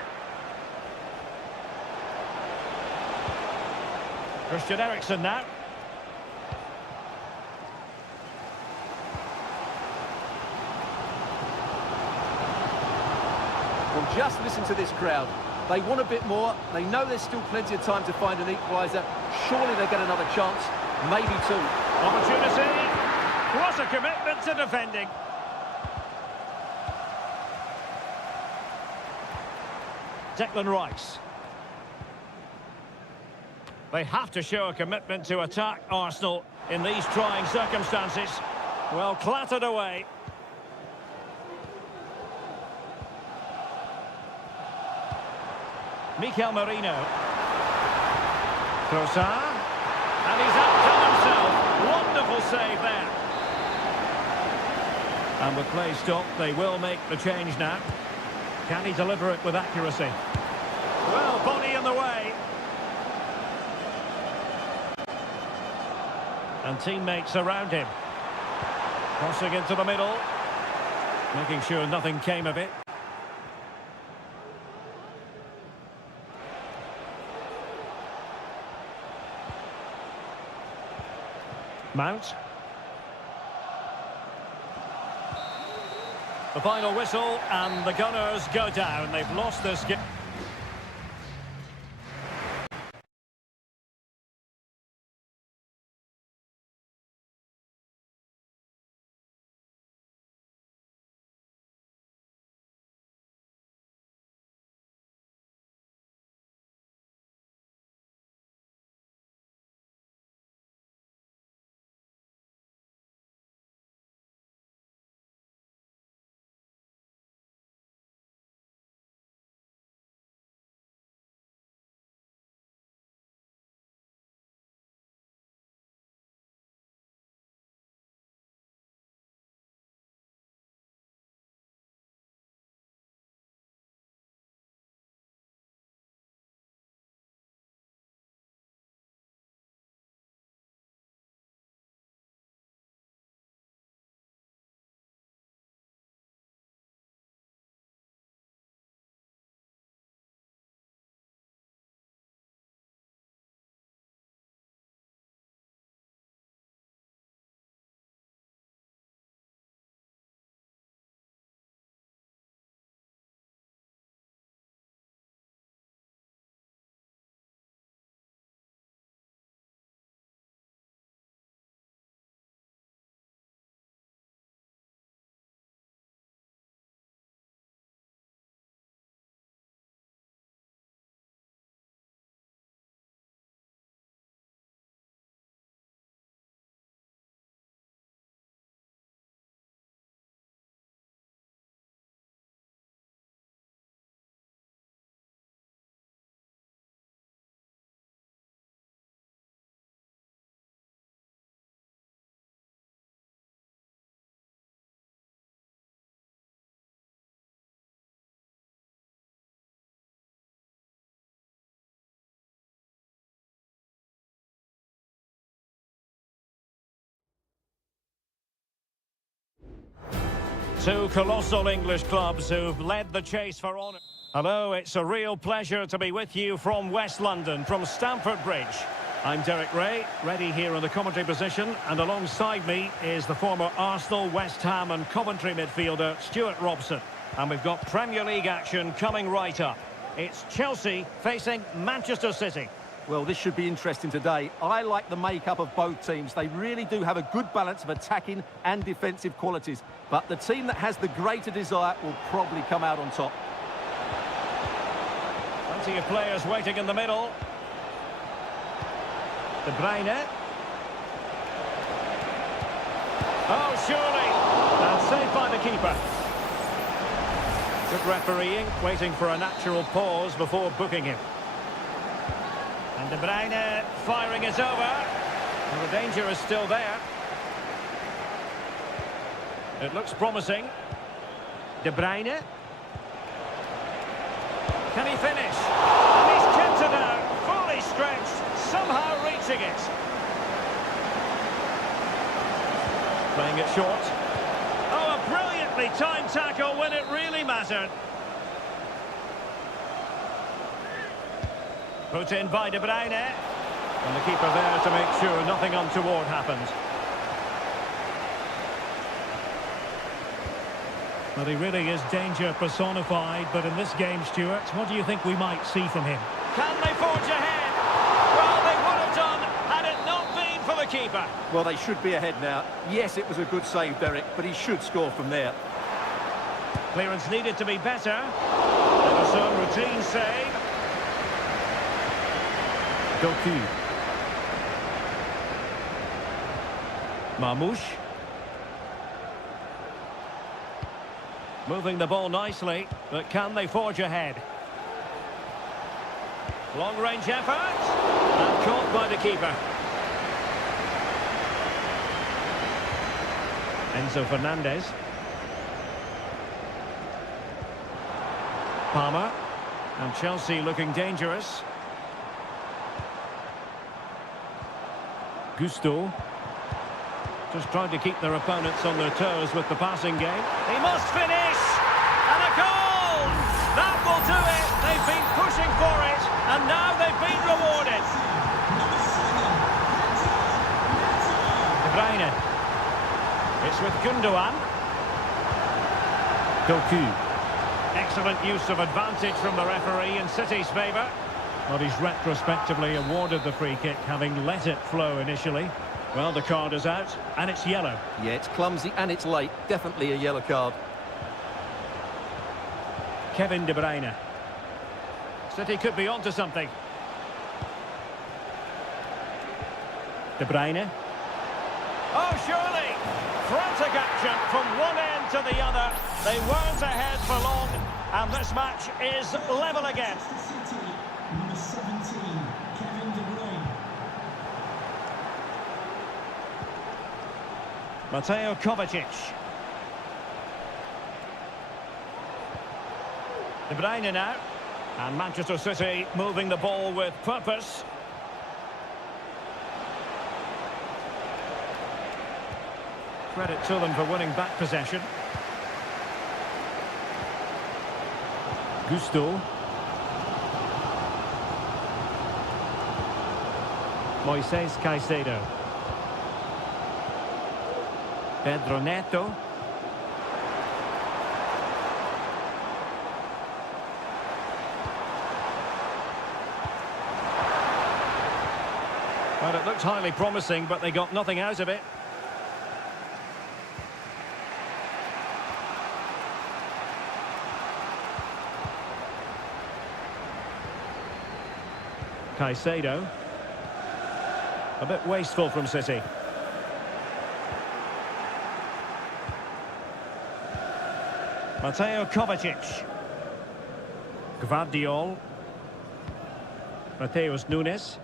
Christian Eriksen now. Well, just listen to this crowd. They want a bit more. They know there's still plenty of time to find an equaliser. Surely they'll get another chance. Maybe 2. Opportunity. What a commitment to defending. Declan Rice. They have to show a commitment to attack Arsenal in these trying circumstances. Well, clattered away. Mikel Merino. Trossard. And he's outdone himself. Wonderful save there. And with play stopped, they will make the change now. Can he deliver it with accuracy? Well, body in the way. And teammates around him. Crossing into the middle. Making sure nothing came of it. Mount. The final whistle, and the Gunners go down. They've lost this game. Two colossal English clubs who've led the chase for honour. Hello, it's a real pleasure to be with you from West London, from Stamford Bridge. I'm Derek Ray, ready here in the commentary position, and alongside me is the former Arsenal, West Ham and Coventry midfielder Stuart Robson. And we've got Premier League action coming right up. It's Chelsea facing Manchester City. Well, this should be interesting today. I like the makeup of both teams. They really do have a good balance of attacking and defensive qualities. But the team that has the greater desire will probably come out on top. Plenty of players waiting in the middle. De Bruyne. Oh, surely. And saved by the keeper. Good refereeing, waiting for a natural pause before booking him. And De Bruyne firing it over. Well, the danger is still there. It looks promising. De Bruyne. Can he finish? And he's kept it out, fully stretched, somehow reaching it. Playing it short. Oh, a brilliantly timed tackle when it really mattered. Put in by De Bruyne. And the keeper there to make sure nothing untoward happens. Well, he really is danger personified, but in this game, Stuart, what do you think we might see from him? Can they forge ahead? Well, they would have done had it not been for the keeper. Well, they should be ahead now. Yes, it was a good save, Derek, but he should score from there. Clearance needed to be better. Emerson, routine save. Doku. Marmouche. Moving the ball nicely, but can they forge ahead? Long-range effort. And caught by the keeper. Enzo Fernandez. Palmer. And Chelsea looking dangerous. Gusto. Just trying to keep their opponents on their toes with the passing game. He must finish! And a goal! That will do it! They've been pushing for it, and now they've been rewarded. De Bruyne. It's with Gundogan. Doku. Excellent use of advantage from the referee in City's favour. Well, he's retrospectively awarded the free kick, having let it flow initially. Well, the card is out, and it's yellow. Yeah, it's clumsy and it's late. Definitely a yellow card. Kevin De Bruyne. City could be onto something. De Bruyne. Oh, surely! Frantic action from one end to the other. They weren't ahead for long, and this match is level again. Number 17, Kevin De Bruyne. Mateo Kovacic. De Bruyne now. And Manchester City moving the ball with purpose. Credit to them for winning back possession. Gusto. Moises Caicedo. Pedro Neto. Well, it looked highly promising, but they got nothing out of it. Caicedo. A bit wasteful from City. Mateo Kovacic. Gvardiol. Mateus Nunes.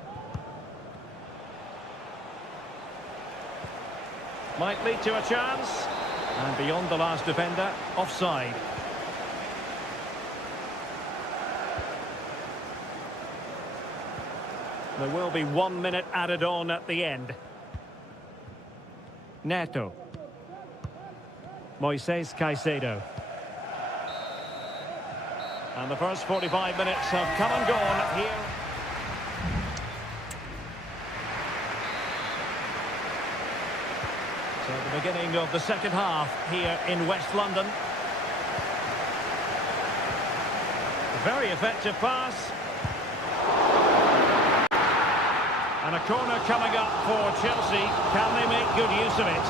Might lead to a chance. And beyond the last defender, offside. There will be 1 minute added on at the end. Neto. Moises Caicedo. And the first 45 minutes have come and gone here. So the beginning of the second half here in West London. Very effective pass. And a corner coming up for Chelsea. Can they make good use of it?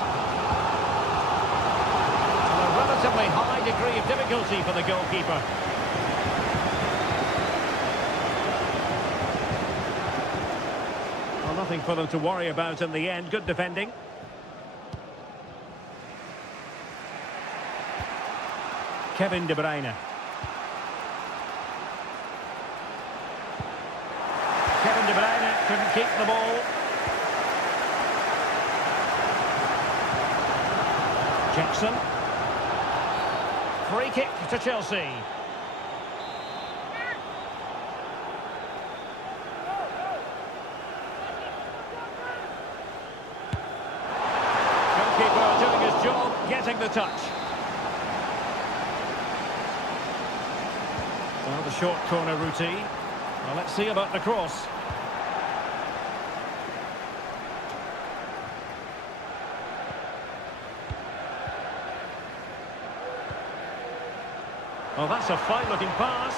And a relatively high degree of difficulty for the goalkeeper. Well, nothing for them to worry about in the end. Good defending. Kevin De Bruyne. Kevin De Bruyne couldn't keep the ball. Jackson. Free kick to Chelsea. Goalkeeper doing his job, getting the touch. Well, the short corner routine. Well, let's see about the cross. Oh, that's a fine-looking pass.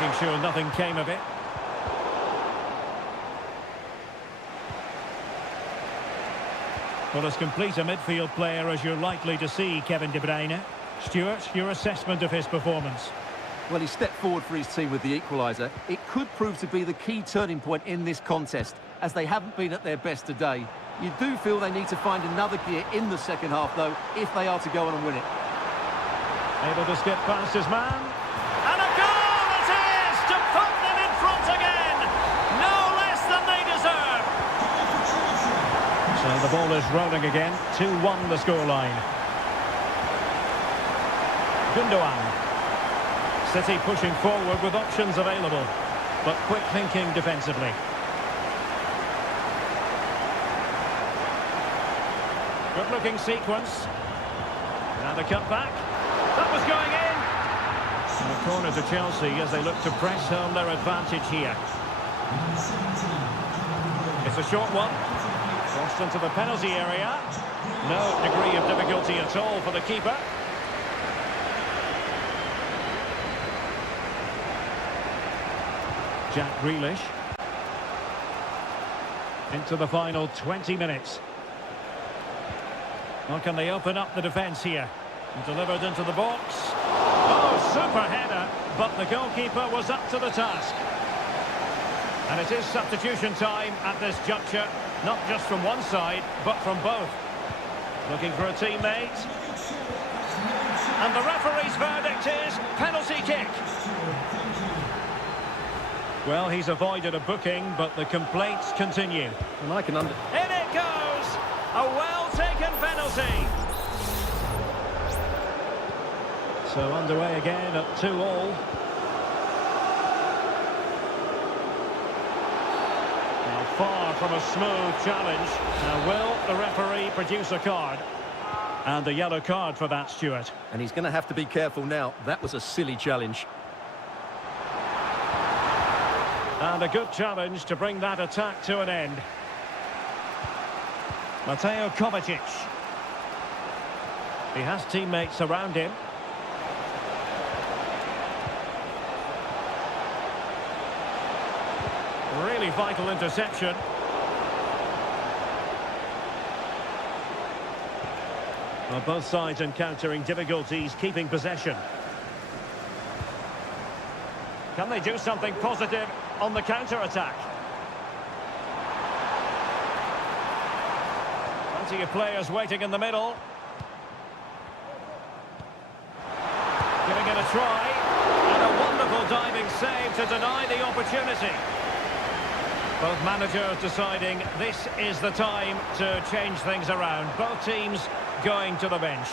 Making sure nothing came of it. Well, as complete a midfield player as you're likely to see, Kevin De Bruyne. Stuart, your assessment of his performance? Well, he stepped forward for his team with the equaliser. It could prove to be the key turning point in this contest, as they haven't been at their best today. You do feel they need to find another gear in the second half, though, if they are to go on and win it. Able to skip past his man. And a goal it is to put them in front again. No less than they deserve. So the ball is rolling again. 2-1 the scoreline. Gundogan. City pushing forward with options available, but quick thinking defensively. Good looking sequence. And the cutback. That was going in. And a corner to Chelsea as they look to press home their advantage here. It's a short one. Crossed into the penalty area. No degree of difficulty at all for the keeper. Jack Grealish. Into the final 20 minutes. Well, can they open up the defence here? Delivered into the box. Oh, super header, but the goalkeeper was up to the task. And it is substitution time at this juncture, not just from one side, but from both. Looking for a teammate. And the referee's verdict is penalty kick. Well, he's avoided a booking, but the complaints continue. And I can In it goes! A well-taken penalty. So underway again at 2-2. Now far from a smooth challenge. Now will the referee produce a card? And a yellow card for that, Stuart. And he's going to have to be careful now. That was a silly challenge. And a good challenge to bring that attack to an end. Mateo Kovacic. He has teammates around him. Really vital interception. Well, both sides encountering difficulties keeping possession. Can they do something positive on the counter-attack? Plenty of players waiting in the middle. Giving it a try. And a wonderful diving save to deny the opportunity. Both managers deciding this is the time to change things around. Both teams going to the bench.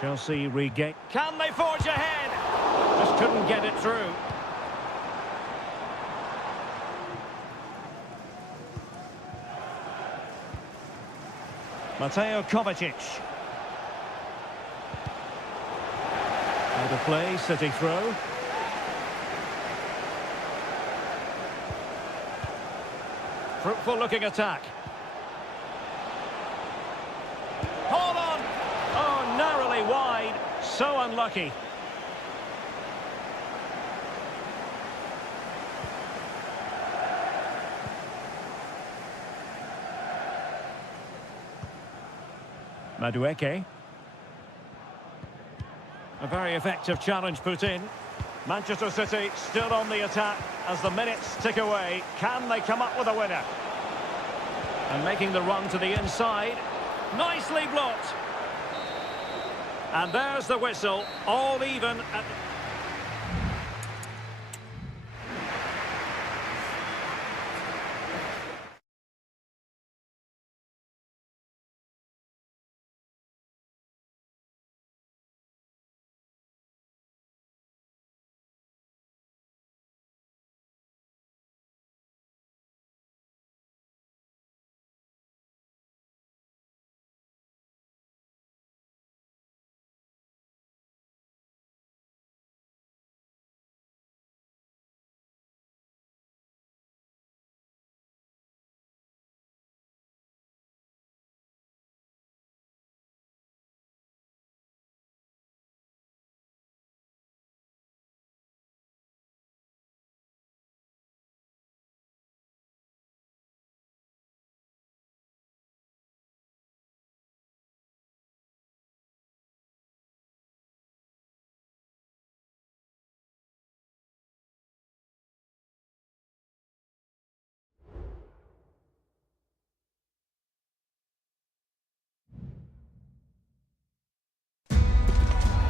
Chelsea regain. Can they forge ahead? Just couldn't get it through. Mateo Kovacic. Out of play, City throw. Fruitful looking attack. Hold on! Oh, narrowly wide. So unlucky. Madueke. A very effective challenge put in. Manchester City still on the attack as the minutes tick away. Can they come up with a winner? And making the run to the inside. Nicely blocked. And there's the whistle. All even at...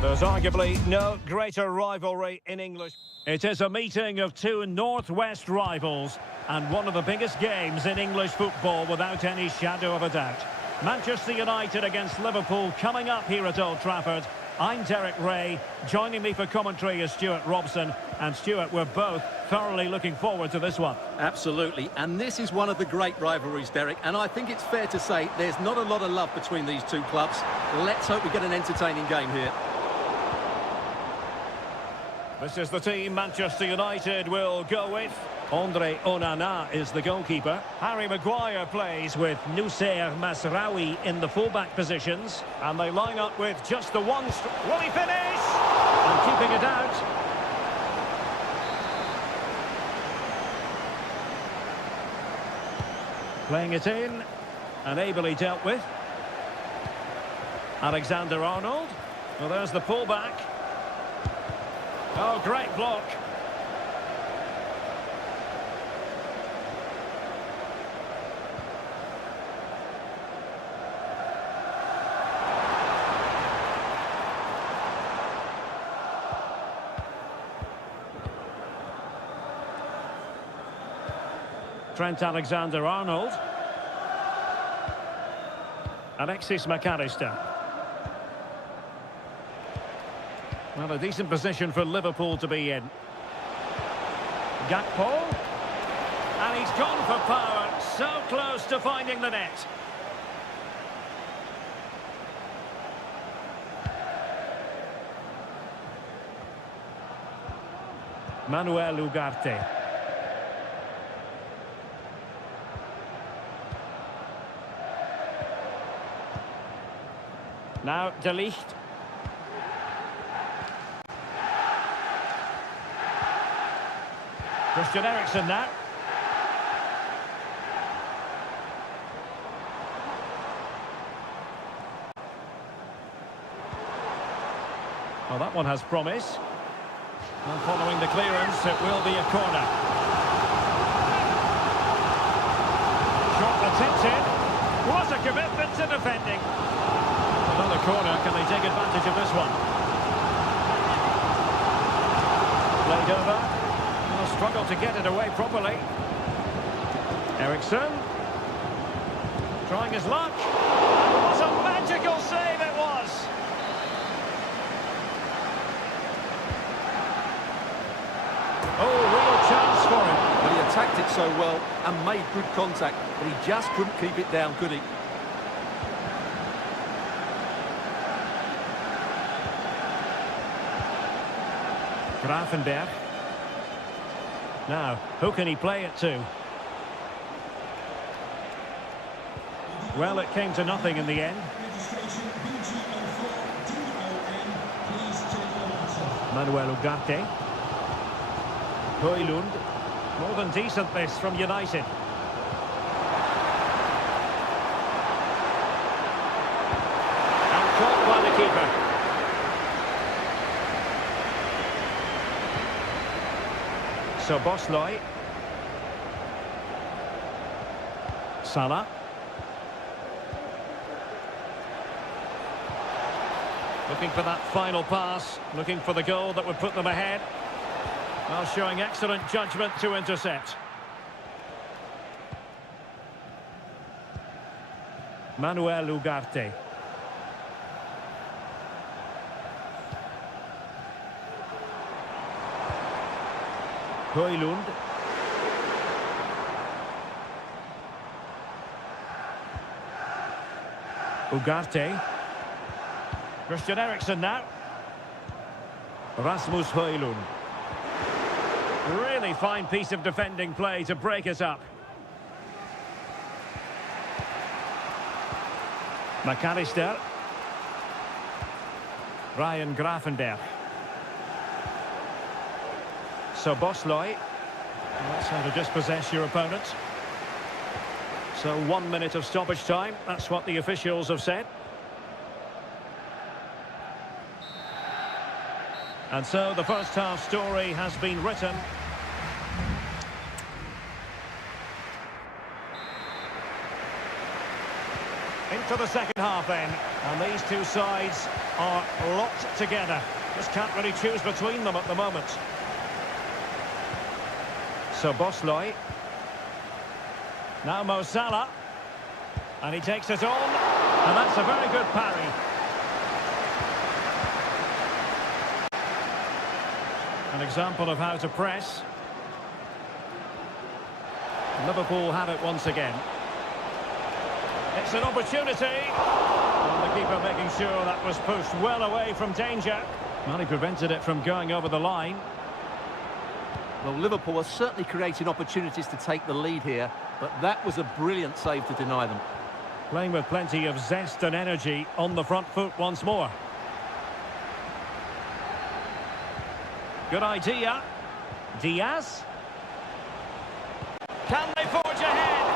There's arguably no greater rivalry in English. It is a meeting of two northwest rivals and one of the biggest games in English football without any shadow of a doubt. Manchester United against Liverpool coming up here at Old Trafford. I'm Derek Ray. Joining me for commentary is Stuart Robson. And Stuart, we're both thoroughly looking forward to this one. Absolutely, and this is one of the great rivalries, Derek, and I think it's fair to say there's not a lot of love between these two clubs. Let's hope we get an entertaining game here. This is the team Manchester United will go with. Andre Onana is the goalkeeper. Harry Maguire plays with Noussair Mazraoui in the fullback positions. And they line up with just the one... Will he finish? And keeping it out. Playing it in. And ably dealt with. Alexander-Arnold. Well, there's the pullback. Oh, great block. Trent Alexander-Arnold. Alexis McAllister. Well, a decent position for Liverpool to be in. Gakpo. And he's gone for power. So close to finding the net. Manuel Ugarte. Now, De Ligt. Christian Eriksen now. Well, that one has promise. And following the clearance, it will be a corner. Shot attempted. What a commitment to defending. Another corner. Can they take advantage of this one? Played over. Well, struggled to get it away properly. Eriksen. Trying his luck. What a magical save it was. Oh, real chance for him. But he attacked it so well and made good contact, but he just couldn't keep it down, could he? Grafenberg. Now, who can he play it to? Well, it came to nothing in the end. Registration BG04DON. Please take your answer. Manuel Ugarte. Højlund. More than decent this from United. And caught by the keeper. So Bosley. Salah. Looking for that final pass, looking for the goal that would put them ahead. Well, showing excellent judgment to intercept. Manuel Ugarte. Højlund. Ugarte. Christian Eriksen now. Rasmus Højlund. Really fine piece of defending play to break us up. McAllister. Ryan Grafenberg. So Bosley. That's how to dispossess your opponent. So 1 minute of stoppage time. That's what the officials have said. And so the first half story has been written. Into the second half then, and these two sides are locked together. Just can't really choose between them at the moment. So Bosley. Now Mo Salah. And he takes it on, and that's a very good parry. An example of how to press. Liverpool have it once again. It's an opportunity. And the keeper making sure that was pushed well away from danger. Well, he prevented it from going over the line. Well, Liverpool are certainly creating opportunities to take the lead here, but that was a brilliant save to deny them. Playing with plenty of zest and energy on the front foot once more. Good idea. Diaz. Can they forge ahead?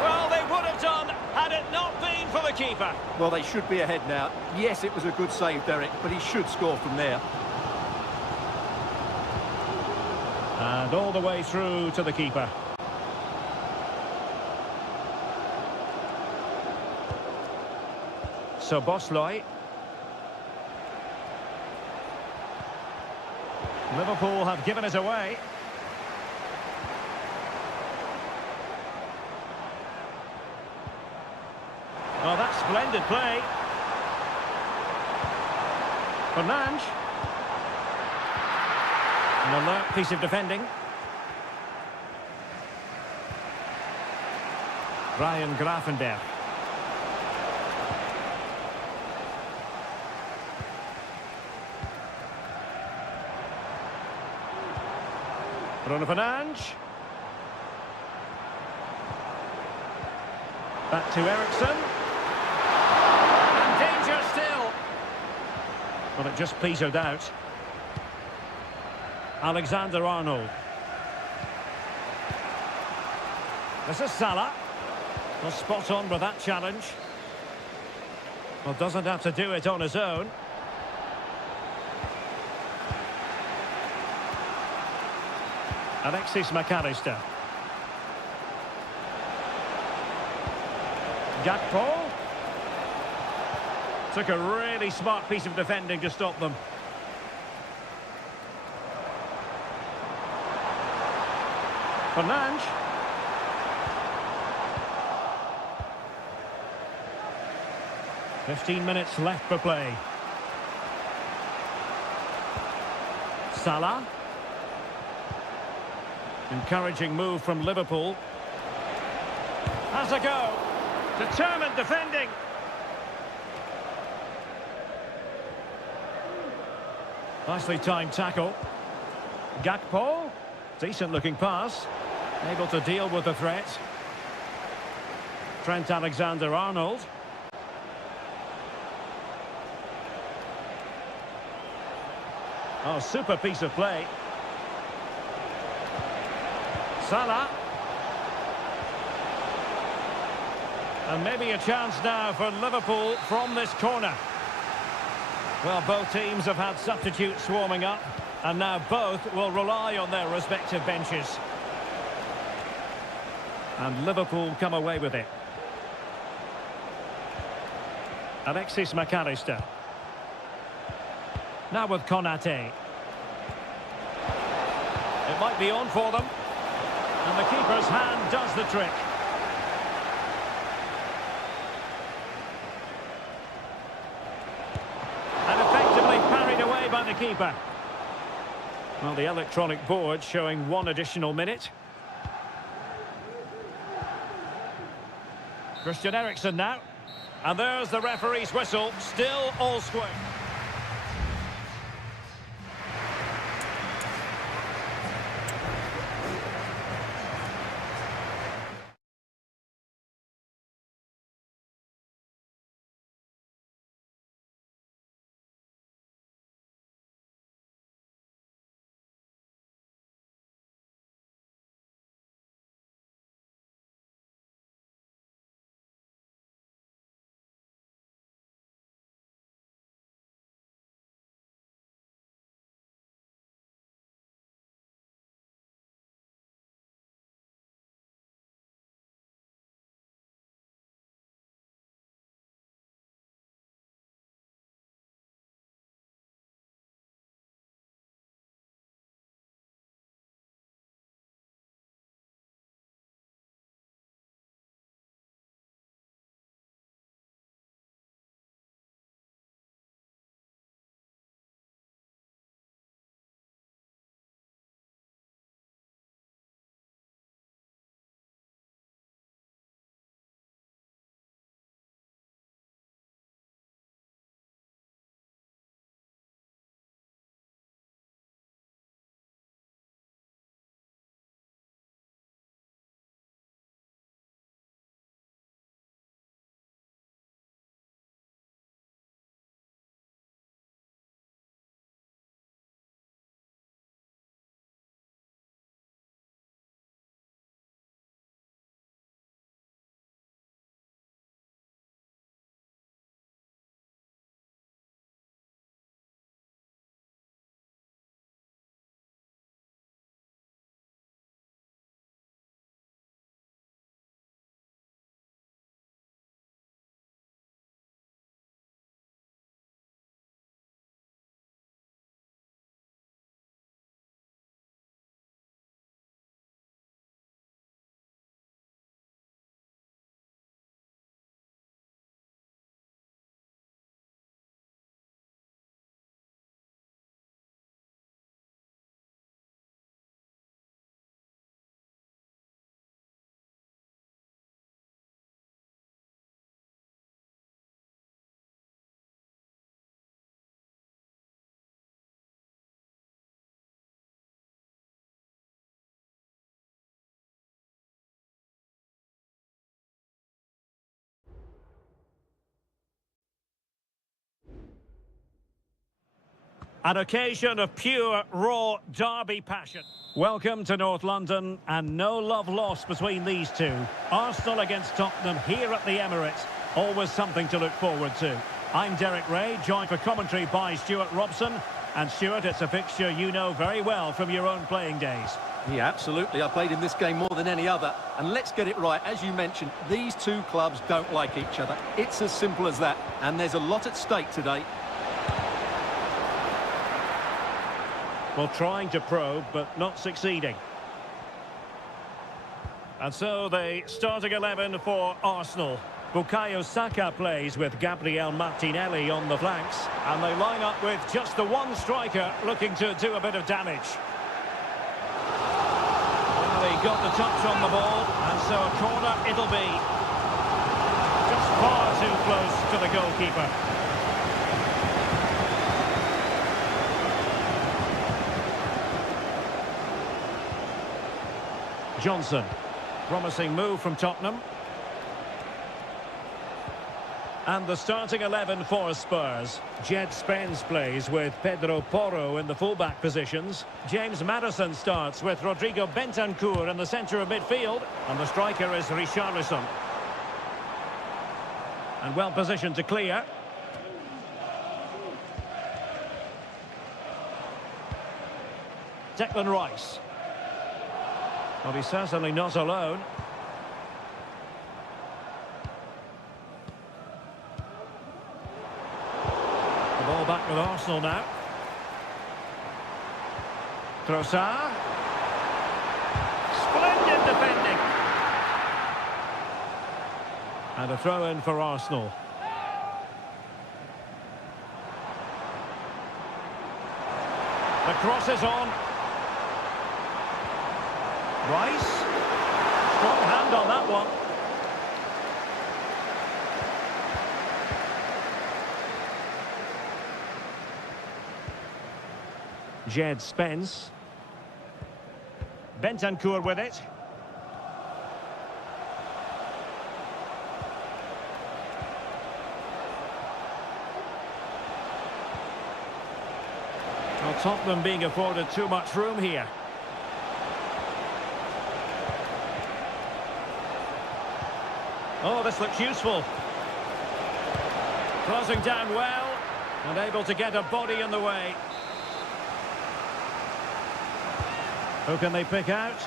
Well, they would have done had it not been for the keeper. Well, they should be ahead now. Yes, it was a good save, Derek, but he should score from there. And all the way through to the keeper. So Bosley. Liverpool have given it away. Oh, that's splendid play. Fernandes. An alert piece of defending. Ryan Grafenberg. Bruno Fernandes. Back to Eriksen. And danger still. Well, it just petered out. Alexander-Arnold. This is Salah. Well, spot on with that challenge. Well, doesn't have to do it on his own. Alexis McAllister. Gakpo. Took a really smart piece of defending to stop them. Fernandes. "15 minutes left for play. Salah. Encouraging move from Liverpool. Has a go. Determined defending. Nicely timed tackle. Gakpo. Decent looking pass. Able to deal with the threat. Trent Alexander-Arnold. Oh, super piece of play. Salah. And maybe a chance now for Liverpool from this corner. Well, both teams have had substitutes warming up, and now both will rely on their respective benches. And Liverpool come away with it. Alexis McAllister. Now with Konate. It might be on for them. And the keeper's hand does the trick. And effectively parried away by the keeper. Well, the electronic board showing one additional minute. Christian Eriksen now. And there's the referee's whistle. Still all square. An occasion of pure, raw derby passion. Welcome to North London, and no love lost between these two. Arsenal against Tottenham here at the Emirates. Always something to look forward to. I'm Derek Ray, joined for commentary by Stuart Robson. And Stuart, it's a fixture you know very well from your own playing days. Yeah, absolutely. I played in this game more than any other. And let's get it right. As you mentioned, these two clubs don't like each other. It's as simple as that. And there's a lot at stake today. Well, trying to probe, but not succeeding. And so the starting 11 for Arsenal. Bukayo Saka plays with Gabriel Martinelli on the flanks. And they line up with just the one striker looking to do a bit of damage. Well, he got the touch on the ball, and so a corner it'll be. Just far too close to the goalkeeper. Johnson. Promising move from Tottenham. And the starting 11 for Spurs. Jed Spence plays with Pedro Porro in the fullback positions. James Maddison starts with Rodrigo Bentancur in the centre of midfield. And the striker is Richarlison. And well positioned to clear. Declan Rice. Well, he's certainly not alone. The ball back with Arsenal now. Trossard. Splendid defending. And a throw-in for Arsenal. The cross is on. Rice. Strong hand on that one. Jed Spence. Bentancur with it. Well, Tottenham being afforded too much room here. Oh, this looks useful. Closing down well and able to get a body in the way. Who can they pick out?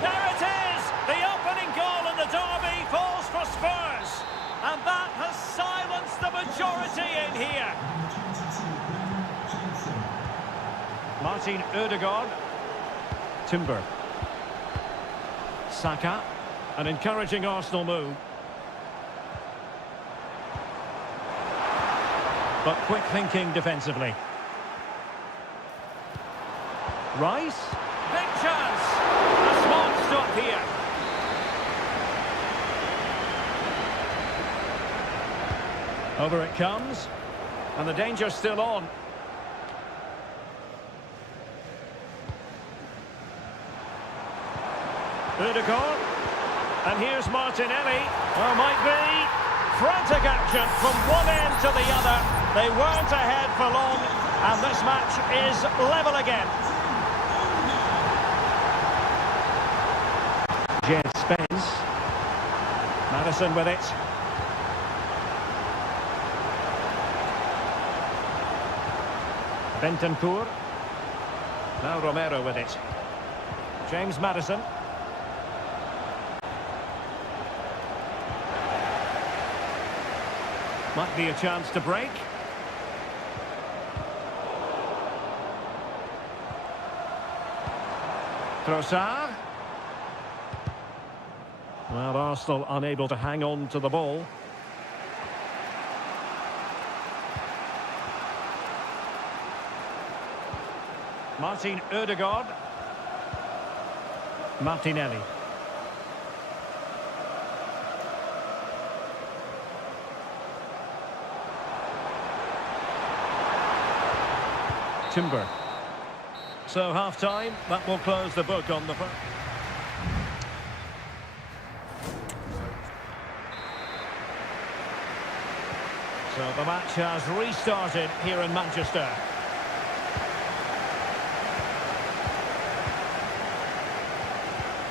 There it is! The opening goal in the derby falls for Spurs. And that has silenced the majority in here. Martin Ødegaard. Timber. Saka. An encouraging Arsenal move. But quick thinking defensively. Rice. Big chance. A smart stop here. Over it comes. And the danger's still on. Ødegaard. And here's Martinelli. Oh, might be. Frantic action from one end to the other. They weren't ahead for long. And this match is level again. Jed Spence. Maddison with it. Bentancur. Now Romero with it. James Maddison. Might be a chance to break. Trossard. Well, Arsenal unable to hang on to the ball. Martin Ødegaard. Martinelli. Timber. So half-time, that will close the book on the first. So the match has restarted here in Manchester.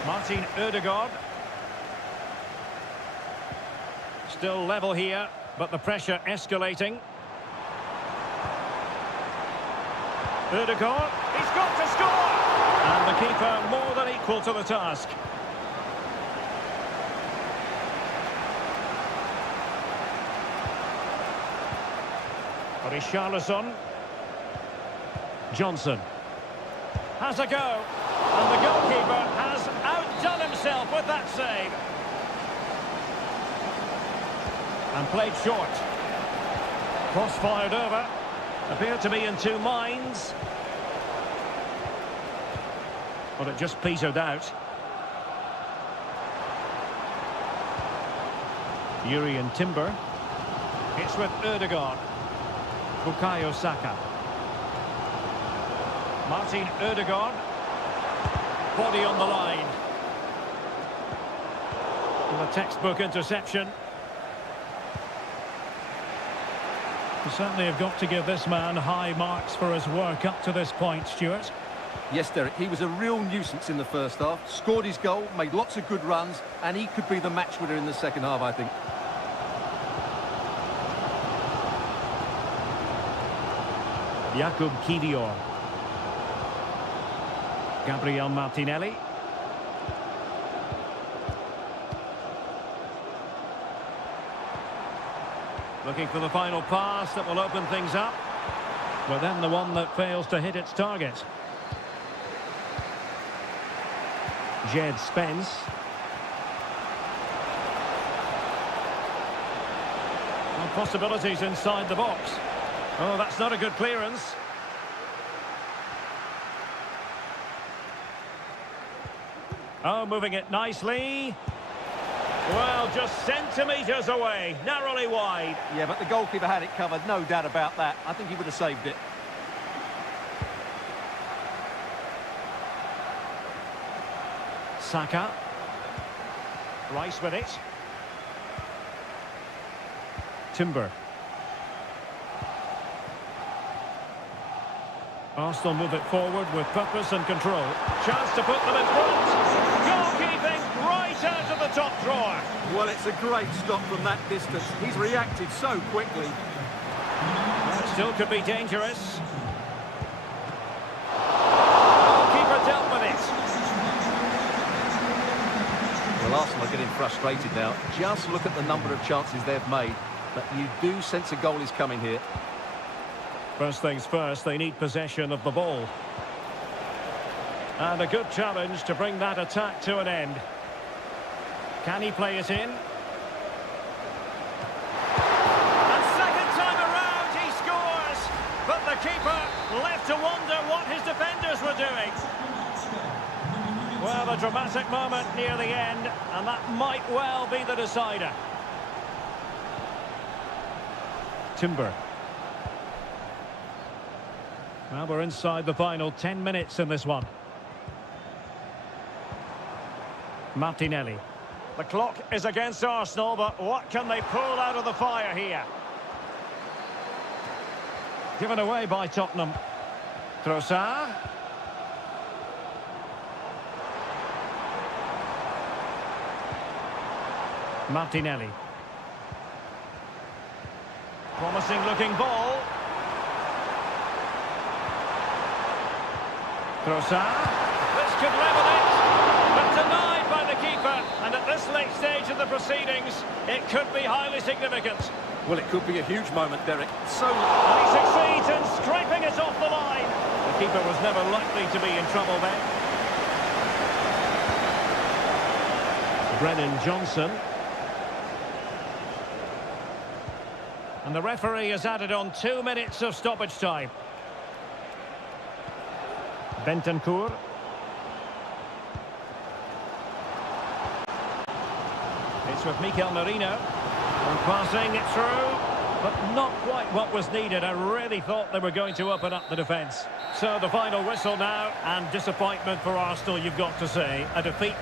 Martin Ødegaard. Still level here, but the pressure escalating. Ødegaard, he's got to score! And the keeper more than equal to the task. Richarlison. Johnson. Has a go. And the goalkeeper has outdone himself with that save. And played short. Cross fired over. Appeared to be in two minds. But it just petered out. Yuri and Timber. It's with Ødegaard. Bukayo Saka. Martin Ødegaard. Body on the line. And a textbook interception. You certainly have got to give this man high marks for his work up to this point, Stuart. Yes, Derek, he was a real nuisance in the first half. Scored his goal, made lots of good runs, and he could be the match winner in the second half, I think. Jakub Kivior. Gabriel Martinelli. Looking for the final pass that will open things up. But then the one that fails to hit its target. Jed Spence. Well, possibilities inside the box. Oh, that's not a good clearance. Oh, moving it nicely. Well, just centimetres away, narrowly wide. Yeah, but the goalkeeper had it covered, no doubt about that. I think he would have saved it. Saka. Rice with it. Timber. Arsenal move it forward with purpose and control. Chance to put them in front. Goalkeeping right out of the top drawer. Well, it's a great stop from that distance. He's reacted so quickly. It still could be dangerous. Keeper dealt with it. Well, Arsenal are getting frustrated now. Just look at the number of chances they've made. But you do sense a goal is coming here. First things first, they need possession of the ball. And a good challenge to bring that attack to an end. Can he play it in? And second time around, he scores! But the keeper left to wonder what his defenders were doing. Well, a dramatic moment near the end, and that might well be the decider. Timber. Well, we're inside the final 10 minutes in this one. Martinelli. The clock is against Arsenal, but what can they pull out of the fire here? Given away by Tottenham. Trossard. Martinelli. Promising looking ball. Trossard. This could level it, but denied by the keeper. And at this late stage of the proceedings, it could be highly significant. Well, it could be a huge moment, Derek. So... And he succeeds in scraping it off the line. The keeper was never likely to be in trouble then. Brennan Johnson. And the referee has added on 2 minutes of stoppage time. Bentancur. It's with Mikel Merino. And passing it through, but not quite what was needed. I really thought they were going to open up the defence. So the final whistle now, and disappointment for Arsenal, you've got to say. A defeat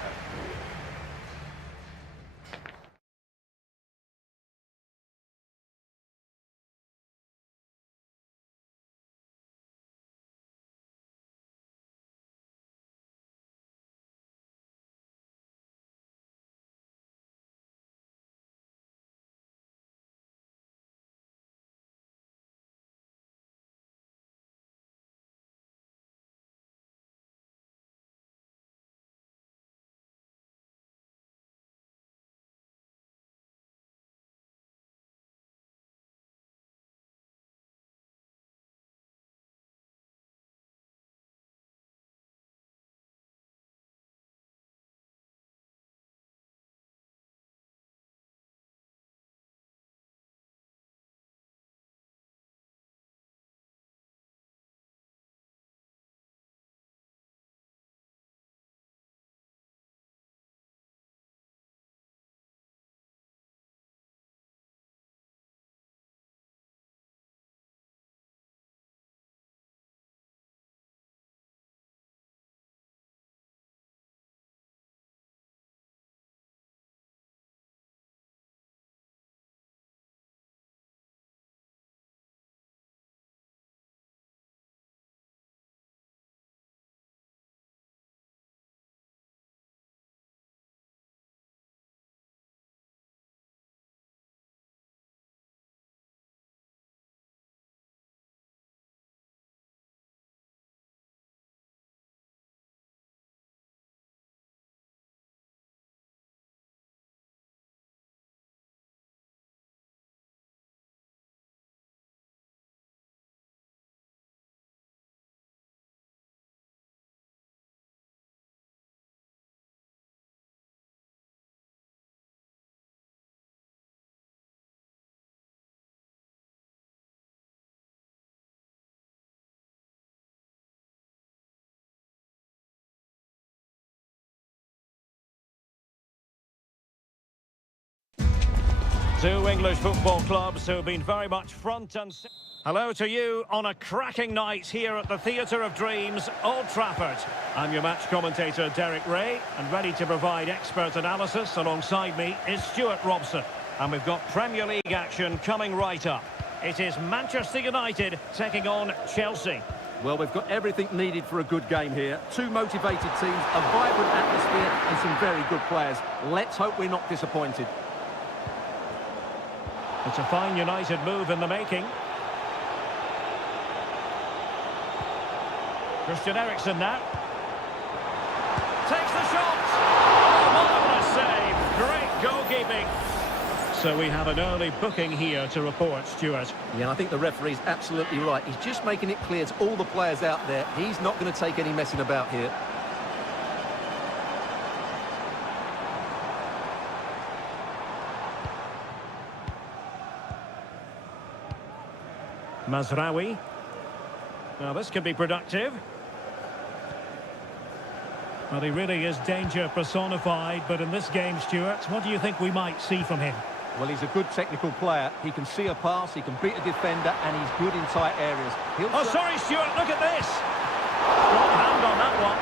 Two English football clubs who've been very much front and... Hello to you on a cracking night here at the Theatre of Dreams, Old Trafford. I'm your match commentator, Derek Ray, and ready to provide expert analysis alongside me is Stuart Robson. And we've got Premier League action coming right up. It is Manchester United taking on Chelsea. Well, we've got everything needed for a good game here. Two motivated teams, a vibrant atmosphere, and some very good players. Let's hope we're not disappointed. It's a fine United move in the making. Christian Eriksen now. Takes the shot. Oh, marvellous save. Great goalkeeping. So we have an early booking here to report, Stuart. Yeah, I think the referee's absolutely right. He's just making it clear to all the players out there, he's not going to take any messing about here. Mazraoui. Now this could be productive. Well, he really is danger personified, but in this game, Stuart, what do you think we might see from him? Well, he's a good technical player. He can see a pass, he can beat a defender, and he's good in tight areas. Oh, sorry, Stuart, look at this! Strong hand on that one.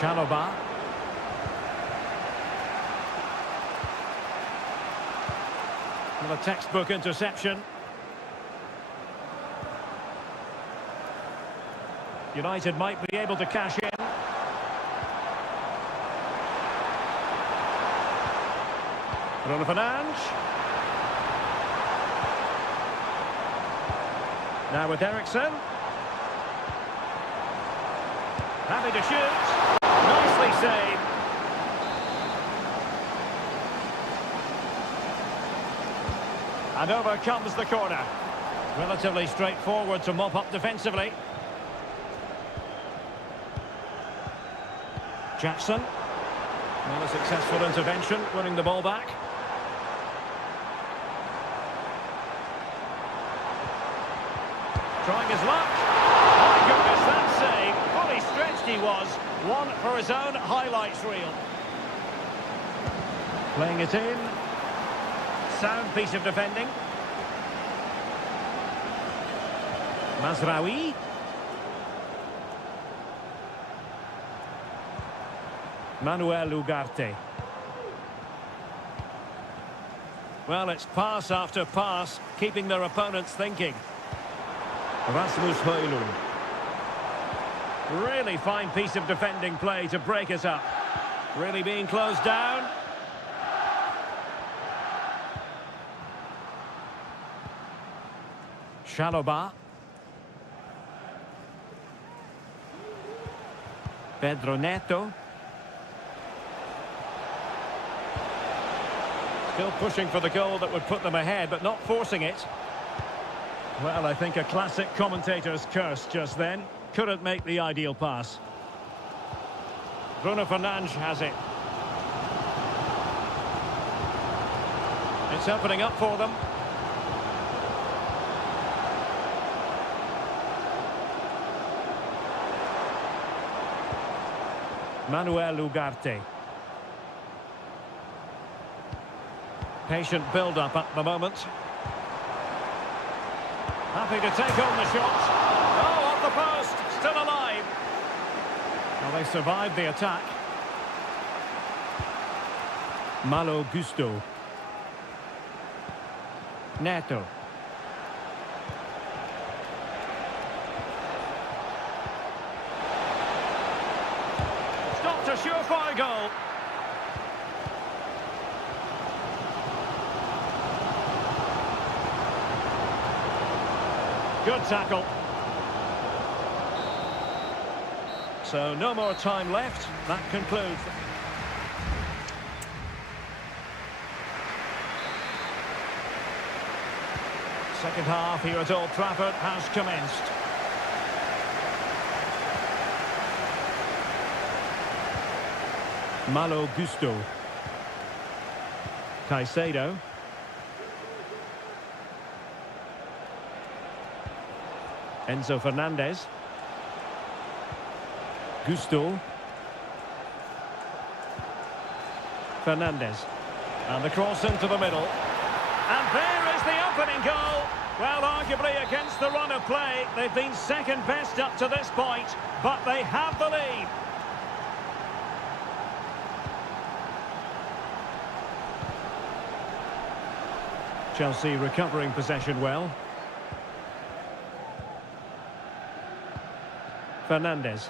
Chalobah. Well, a textbook interception. United might be able to cash in. Bruno Fernandes. Now with Eriksen. Happy to shoot. Nicely saved. And over comes the corner. Relatively straightforward to mop up defensively. Jackson. Well, a successful intervention, winning the ball back. Trying his luck. My goodness, that save. Fully stretched he was. One for his own highlights reel. Playing it in. Sound piece of defending. Mazraoui. Manuel Ugarte. Well, it's pass after pass, keeping their opponents thinking. Rasmus Højlund. Really fine piece of defending play to break it up. Really being closed down. Chalobah. Pedro Neto. Still pushing for the goal that would put them ahead, but not forcing it. Well, I think a classic commentator's curse just then. Couldn't make the ideal pass. Bruno Fernandes has it. It's opening up for them. Manuel Ugarte. Patient build-up at the moment. Happy to take on the shot. Oh, off the post. Still alive. Well, they survived the attack. Malo Gusto. Neto. Stopped a surefire goal. Good tackle. So no more time left. That concludes. Second half here at Old Trafford has commenced. Malo Gusto. Caicedo. Enzo Fernandez. Fernandez. And the cross into the middle. And there is the opening goal. Well, arguably against the run of play, they've been second best up to this point, but they have the lead. Chelsea recovering possession well. Fernandez.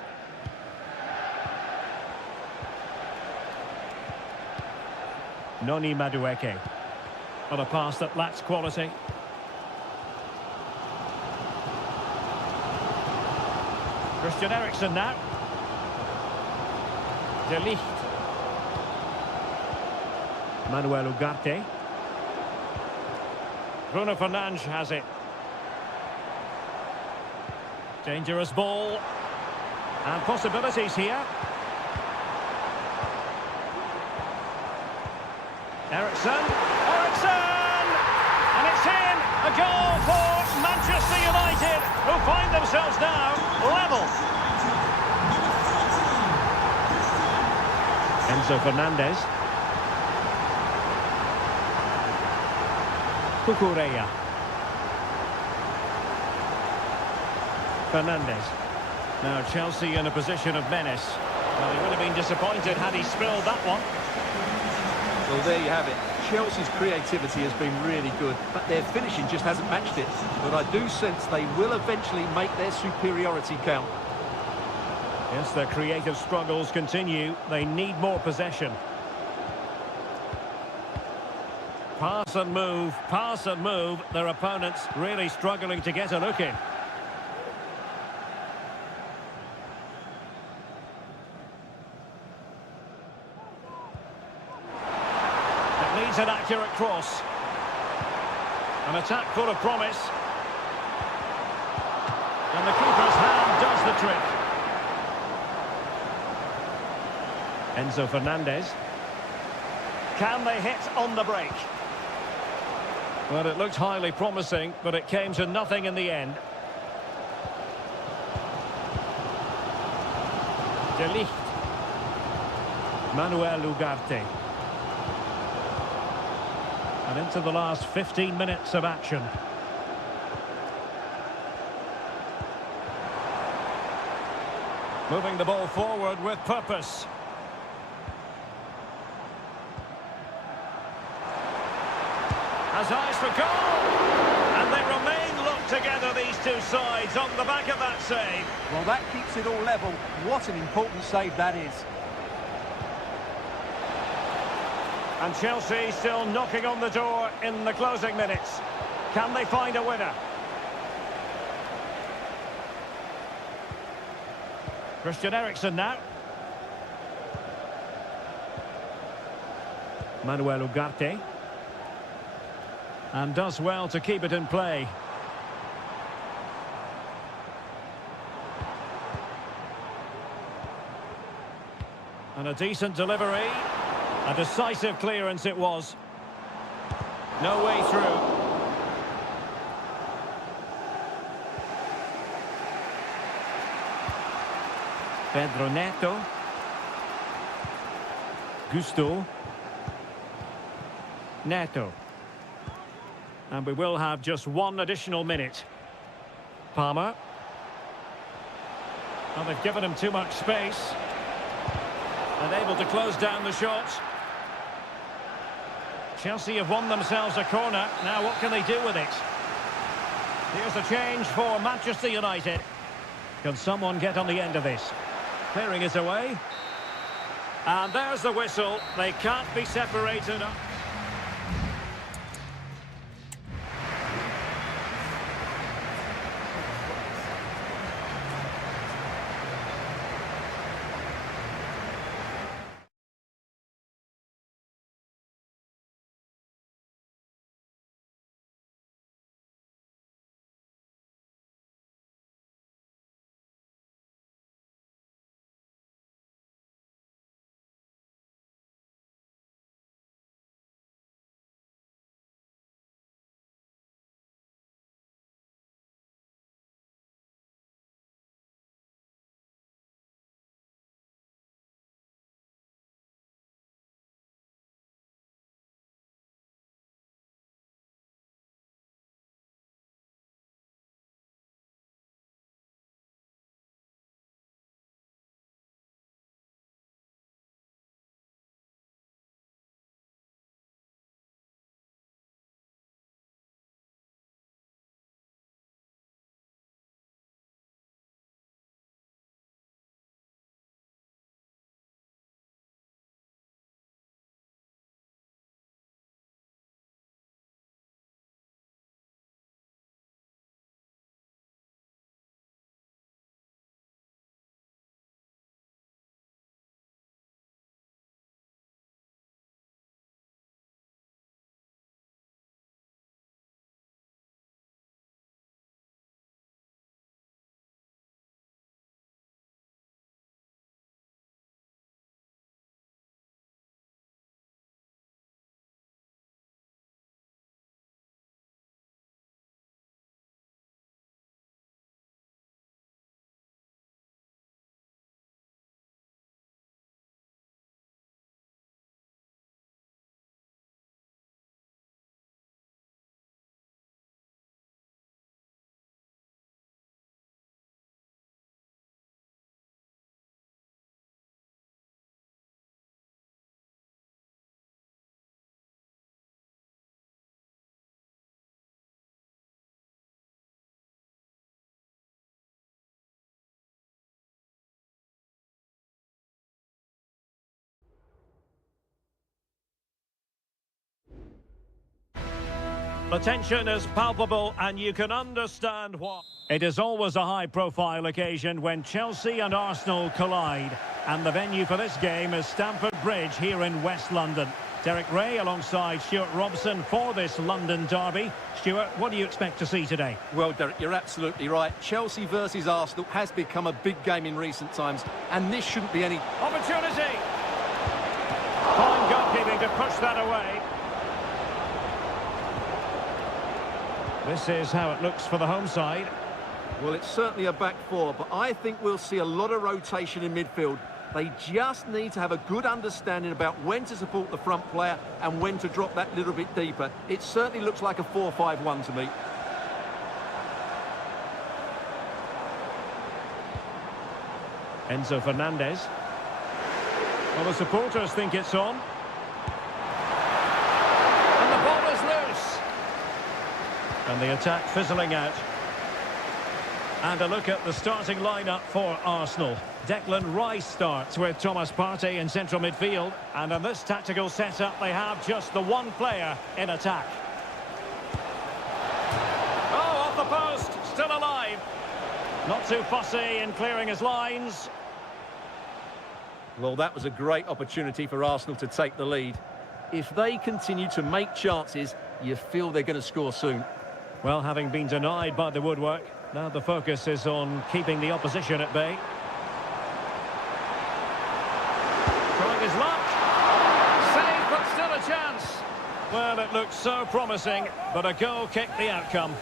Noni Madueke. On a pass that lacks quality. Christian Eriksen now. De Ligt. Manuel Ugarte. Bruno Fernandes has it. Dangerous ball. And possibilities here. Eriksen. Eriksen! And it's in! A goal for Manchester United, who find themselves now level. Enzo Fernandez. Cucurella. Fernandez. Now Chelsea in a position of menace. Well, he would have been disappointed had he spilled that one. Well, there you have it. Chelsea's creativity has been really good, but their finishing just hasn't matched it. But I do sense they will eventually make their superiority count. Yes, their creative struggles continue. They need more possession. Pass and move, pass and move. Their opponents really struggling to get a look in. It needs an accurate cross. An attack full of promise. And the keeper's hand does the trick. Enzo Fernandez. Can they hit on the break? Well, it looked highly promising, but it came to nothing in the end. De Ligt. Manuel Ugarte. And into the last 15 minutes of action. Moving the ball forward with purpose. Has eyes for goal! And they remain locked together, these two sides, on the back of that save. Well, that keeps it all level. What an important save that is. And Chelsea still knocking on the door in the closing minutes. Can they find a winner? Christian Eriksen now. Manuel Ugarte. And does well to keep it in play. And a decent delivery. A decisive clearance it was. No way through. Pedro Neto. Gusto. Neto. And we will have just one additional minute. Palmer. Well, they've given him too much space. And able to close down the shot. Chelsea have won themselves a corner. Now what can they do with it? Here's a change for Manchester United. Can someone get on the end of this? Clearing it away. And there's the whistle. They can't be separated. The tension is palpable and you can understand why. It is always a high-profile occasion when Chelsea and Arsenal collide. And the venue for this game is Stamford Bridge here in West London. Derek Ray alongside Stuart Robson for this London derby. Stuart, what do you expect to see today? Well, Derek, you're absolutely right. Chelsea versus Arsenal has become a big game in recent times, and this shouldn't be any... Opportunity! Fine goalkeeping to push that away. This is how it looks for the home side. Well, it's certainly a back four, but I think we'll see a lot of rotation in midfield. They just need to have a good understanding about when to support the front player and when to drop that little bit deeper. It certainly looks like a 4-5-1 to me. Enzo Fernandez. Well, the supporters think it's on. And the ball is loose. And the attack fizzling out. And a look at the starting lineup for Arsenal. Declan Rice starts with Thomas Partey in central midfield. And in this tactical setup, they have just the one player in attack. Oh, off the post, still alive. Not too fussy in clearing his lines. Well, that was a great opportunity for Arsenal to take the lead. If they continue to make chances, you feel they're going to score soon. Well, having been denied by the woodwork, now the focus is on keeping the opposition at bay. Trying his luck. Save, but still a chance. Well, it looks so promising, but a goal kicked the outcome.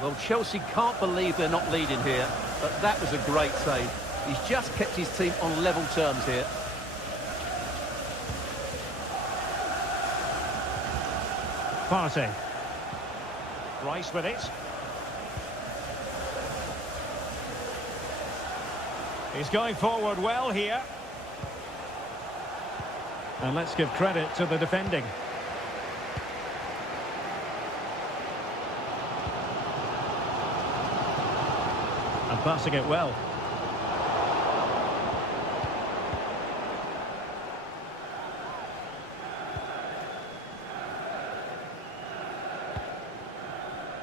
Well, Chelsea can't believe they're not leading here, but that was a great save. He's just kept his team on level terms here. Partey. Rice with it. He's going forward well here. And let's give credit to the defending. And passing it well.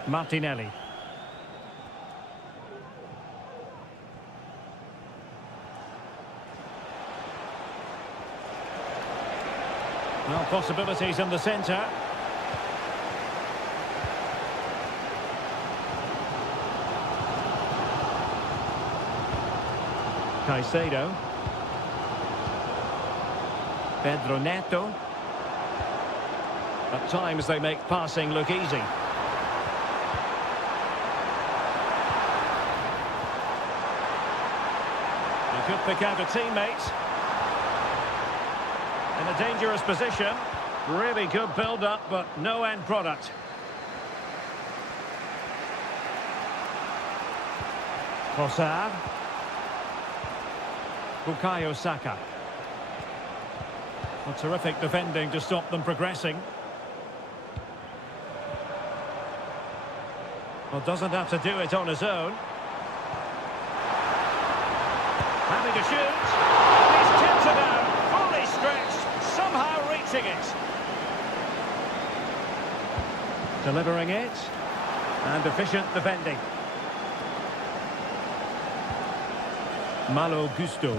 Martinelli. Well, possibilities in the centre. Caicedo. Pedro Neto. At times they make passing look easy. He could pick out a teammate. In a dangerous position. Really good build-up, but no end product. Trossard. Bukayo Saka. A terrific defending to stop them progressing. Well, doesn't have to do it on his own. Having to shoot. He's tipped it out. Fully stretched. Somehow reaching it. Delivering it. And efficient defending. Malo Gusto.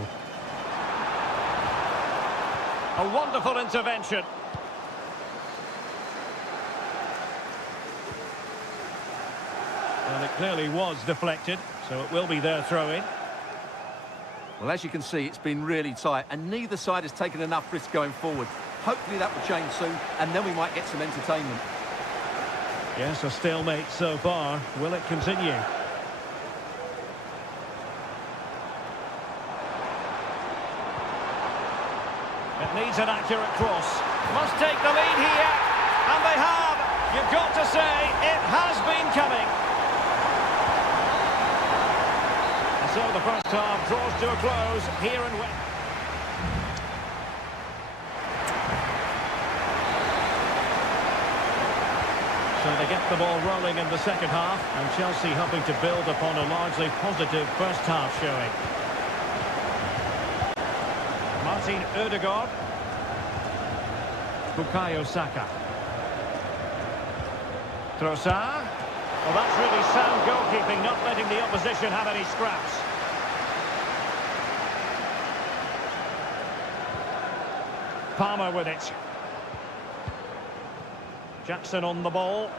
A wonderful intervention. Well, it clearly was deflected, so it will be their throw-in. Well, as you can see, it's been really tight, and neither side has taken enough risk going forward. Hopefully that will change soon, and then we might get some entertainment. Yes, a stalemate so far. Will it continue? It needs an accurate cross. Must take the lead here. And they have. You've got to say, it has been coming. And so the first half draws to a close here in West. So they get the ball rolling in the second half, and Chelsea hoping to build upon a largely positive first half showing. Martin Ødegaard. Bukayo Saka. Trossard. Well, that's really sound goalkeeping, not letting the opposition have any scraps. Palmer with it. Jackson on the ball.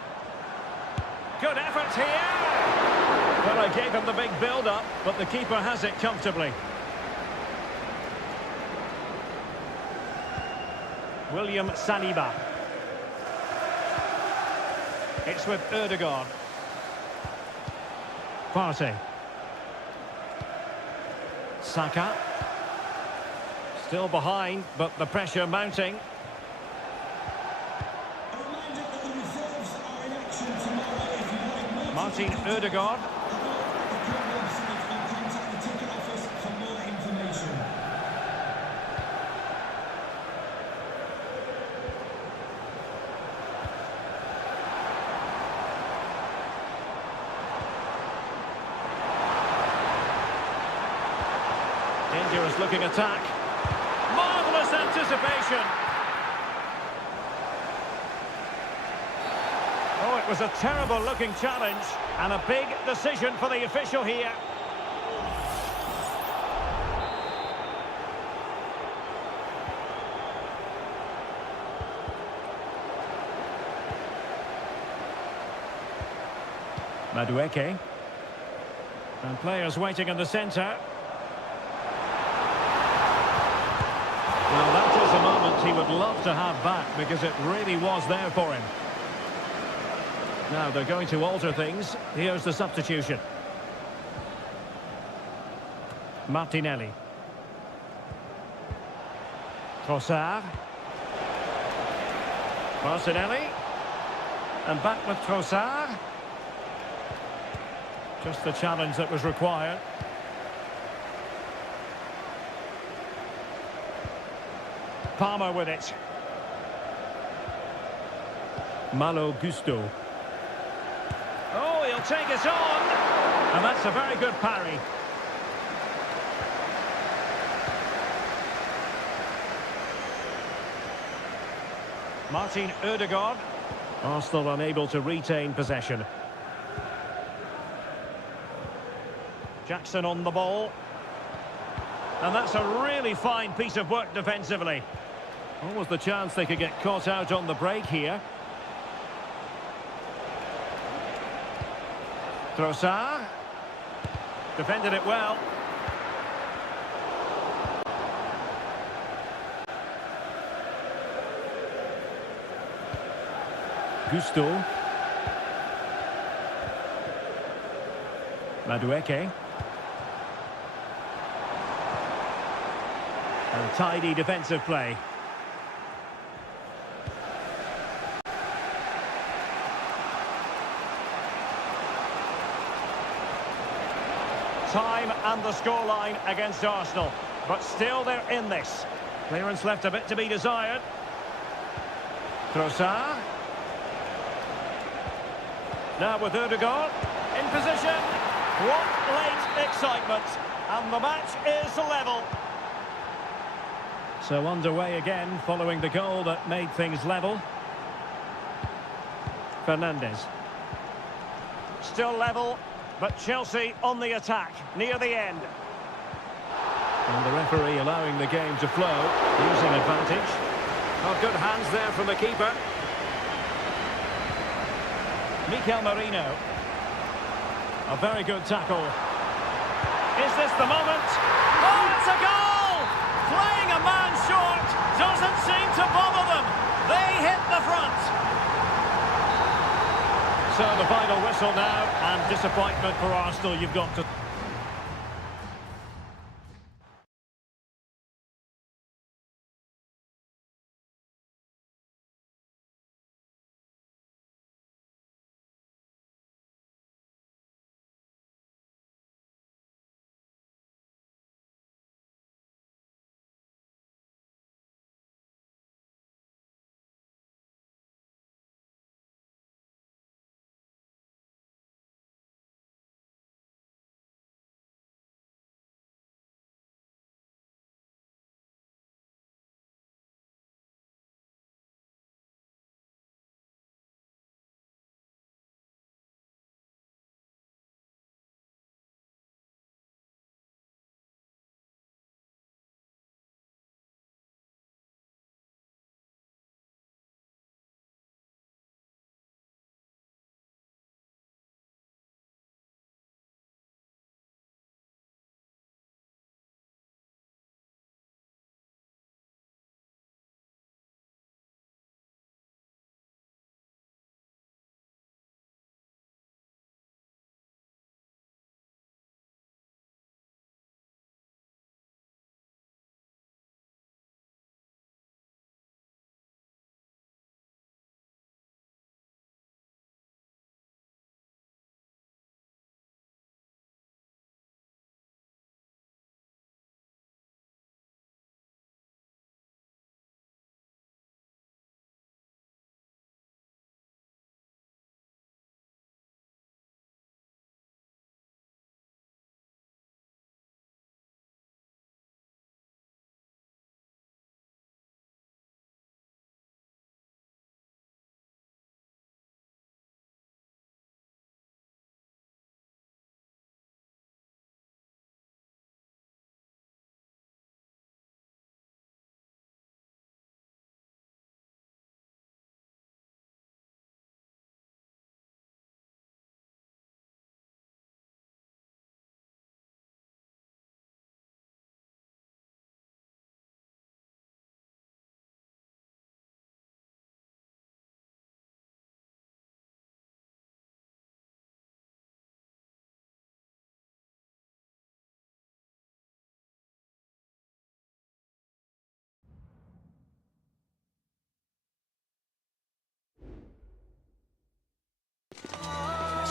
Good effort here. Well, I gave him the big build-up, but the keeper has it comfortably. William Saliba. It's with Ødegaard. Partey. Saka. Still behind, but the pressure mounting. A reminder that the reserves are in action tomorrow if you like more. Martin Ødegaard. The club website and contact the ticket office for more information. Dangerous looking attack. Marvellous anticipation. Oh, it was a terrible looking challenge and a big decision for the official here. Madueke. And players waiting in the centre. Well, that is a moment he would love to have back because it really was there for him. Now they're going to alter things. Here's the substitution. Martinelli. Trossard. Martinelli. And back with Trossard. Just the challenge that was required. Palmer with it. Malo Gusto. Oh, he'll take it on. And that's a very good parry. Martin Ødegaard. Arsenal unable to retain possession. Jackson on the ball. And that's a really fine piece of work defensively. What was the chance they could get caught out on the break here? Trossard. Defended it well. Gusto. Madueke. And tidy defensive play. Time and the scoreline against Arsenal, but still they're in this. Clearance left a bit to be desired. Trossard. Now with Ødegaard in position. What late excitement, and the match is level. So underway again following the goal that made things level. Fernandes. Still level, but Chelsea on the attack near the end. And the referee allowing the game to flow, using advantage. Oh, good hands there from the keeper. Mikel Merino. A very good tackle. Is this the moment? Oh, it's a goal! Playing a man short doesn't seem to bother them. They hit the front. So the final whistle now, and disappointment for Arsenal, you've got to...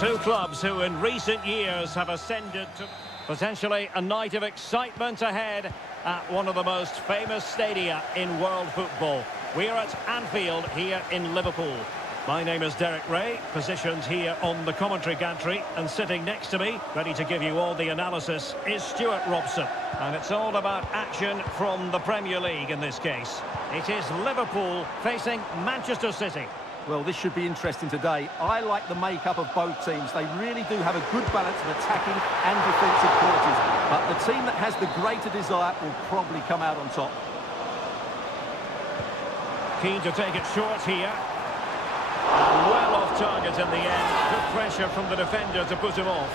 Two clubs who in recent years have ascended to potentially a night of excitement ahead at one of the most famous stadia in world football. We're at Anfield here in Liverpool. My name is Derek Ray, positioned here on the commentary gantry, and sitting next to me, ready to give you all the analysis, is Stuart Robson. And it's all about action from the Premier League in this case. It is Liverpool facing Manchester City. Well, this should be interesting today. I like the makeup of both teams. They really do have a good balance of attacking and defensive qualities. But the team that has the greater desire will probably come out on top. Keen to take it short here. And well off target in the end. Good pressure from the defender to put him off.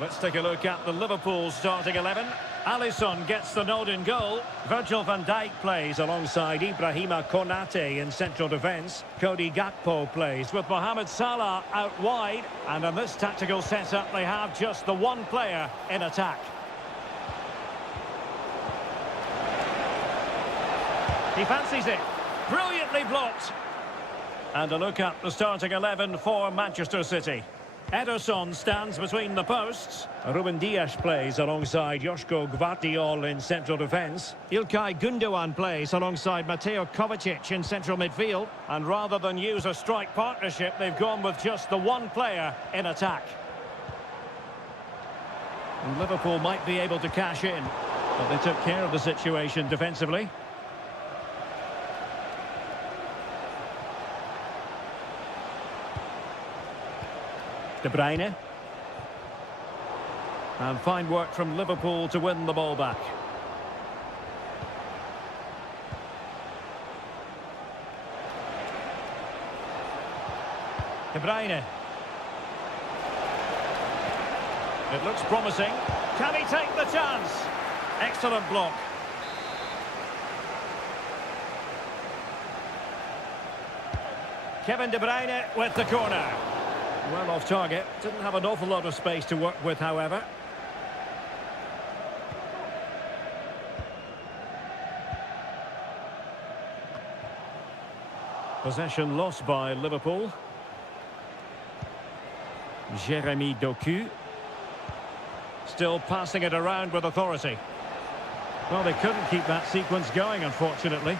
Let's take a look at the Liverpool starting 11. Alisson gets the nod in goal. Virgil van Dijk plays alongside Ibrahima Konate in central defence. Cody Gakpo plays with Mohamed Salah out wide. And in this tactical setup, they have just the one player in attack. He fancies it. Brilliantly blocked. And a look at the starting 11 for Manchester City. Ederson stands between the posts. Ruben Dias plays alongside Joško Gvardiol in central defence. Ilkay Gundogan plays alongside Mateo Kovacic in central midfield. And rather than use a strike partnership, they've gone with just the one player in attack. And Liverpool might be able to cash in, but they took care of the situation defensively. De Bruyne. And fine work from Liverpool to win the ball back. De Bruyne. It looks promising. Can he take the chance? Excellent block. Kevin De Bruyne with the corner. Well off target. Didn't have an awful lot of space to work with, however. Possession lost by Liverpool. Jeremy Doku. Still passing it around with authority. Well, they couldn't keep that sequence going, unfortunately.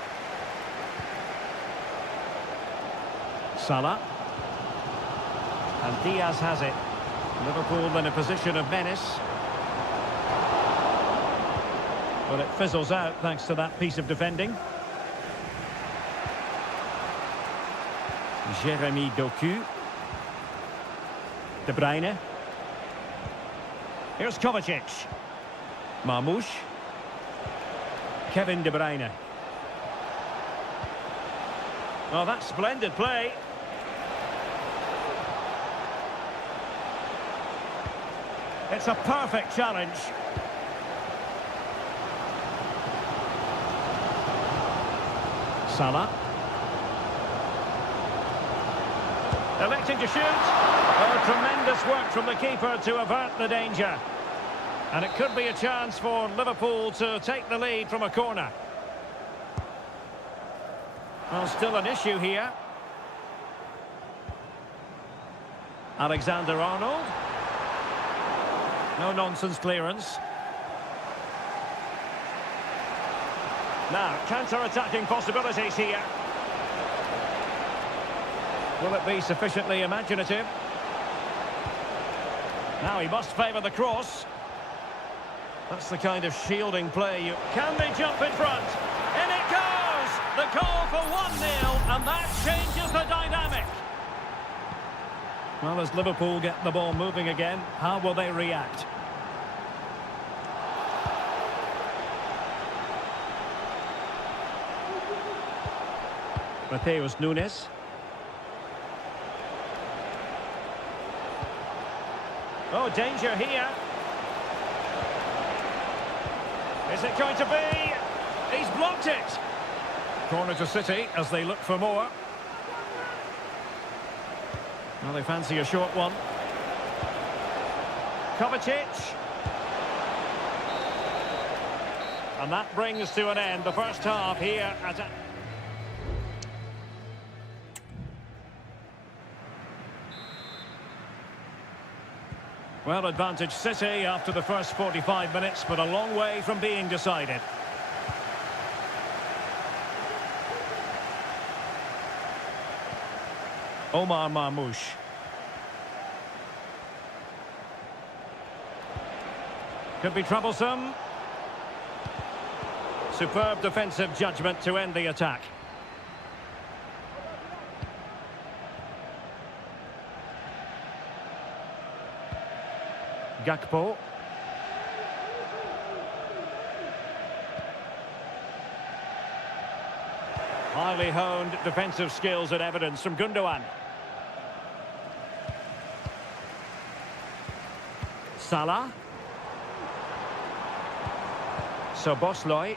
Salah. And Diaz has it. Liverpool in a position of menace. But it fizzles out thanks to that piece of defending. Jeremy Doku. De Bruyne. Here's Kovacic. Marmoush. Kevin De Bruyne. Well, that's splendid play. It's a perfect challenge. Salah. Electing to shoot. Oh, tremendous work from the keeper to avert the danger. And it could be a chance for Liverpool to take the lead from a corner. Well, still an issue here. Alexander-Arnold. No-nonsense clearance. Now, counter-attacking possibilities here. Will it be sufficiently imaginative? Now he must favour the cross. That's the kind of shielding play. Can they jump in front? In it goes! The goal for 1-0, and that changes the dynamic. Well, as Liverpool get the ball moving again, how will they react? Mateus Nunes. Oh, danger here. Is it going to be? He's blocked it. Corner to City as they look for more. Well, they fancy a short one. Kovacic. And that brings to an end the first half here at... Well, advantage City after the first 45 minutes, but a long way from being decided. Omar Marmoush. Could be troublesome. Superb defensive judgment to end the attack. Gakpo. Highly honed defensive skills and evidence from Gundogan. Salah. Szoboszlai.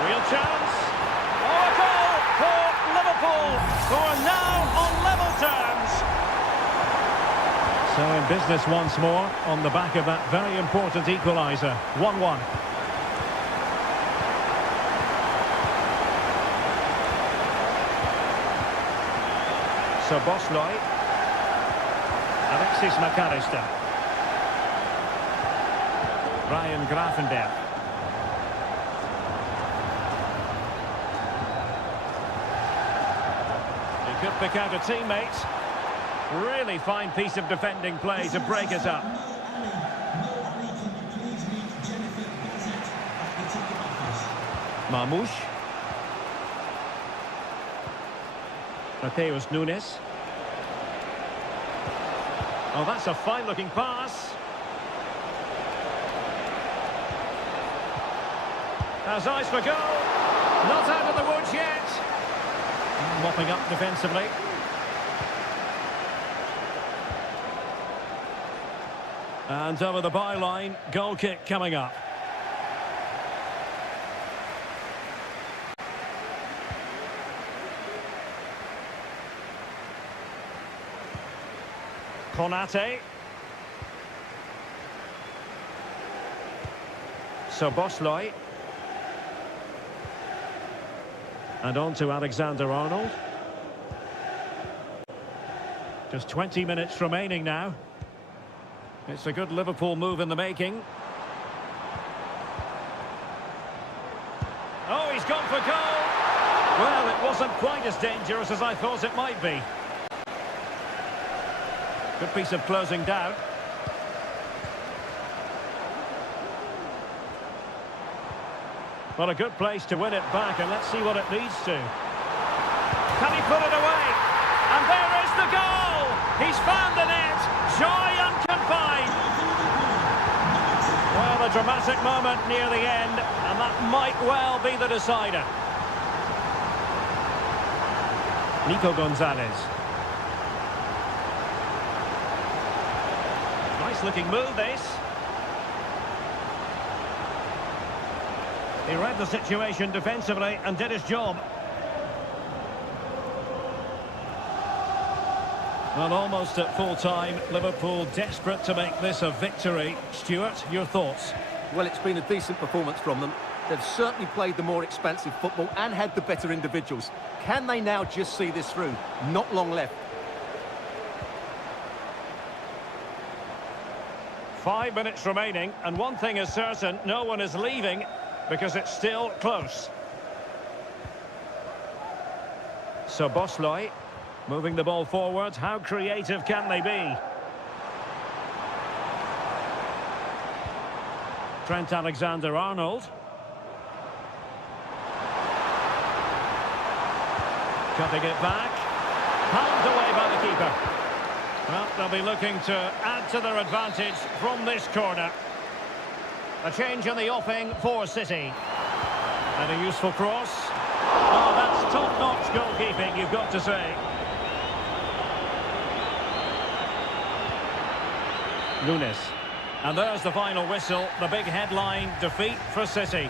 Real chance. Oh, a goal for Liverpool, who are now on level terms. So in business once more, on the back of that very important equaliser. 1-1. Szoboszlai. Alexis McAllister. Ryan Gravenberch. He could pick out a teammate. Really fine piece of defending play to break it up. Marmoush. Mateus Nunes. Oh, that's a fine-looking pass. Has eyes for goal. Not out of the woods yet. Mopping up defensively. And over the byline, goal kick coming up. Konate. Szoboszlai. And on to Alexander-Arnold. Just 20 minutes remaining now. It's a good Liverpool move in the making. Oh, he's gone for goal! Well, it wasn't quite as dangerous as I thought it might be. Good piece of closing down. Well, a good place to win it back, and let's see what it leads to. Can he put it away? And there is the goal! He's found the net! Joy unconfined! Well, a dramatic moment near the end, and that might well be the decider. Nico Gonzalez. Nice looking move, this. He read the situation defensively and did his job. Well, almost at full time, Liverpool desperate to make this a victory. Stuart, your thoughts? Well, it's been a decent performance from them. They've certainly played the more expansive football and had the better individuals. Can they now just see this through? Not long left. 5 minutes remaining, and one thing is certain, no one is leaving because it's still close. Szoboszlai. Moving the ball forward, how creative can they be? Trent Alexander-Arnold. Cutting it back. Palmed away by the keeper. Well, they'll be looking to add to their advantage from this corner. A change in the offing for City. And a useful cross. Oh, that's top-notch goalkeeping, you've got to say. Nunes. And there's the final whistle, the big headline, defeat for City.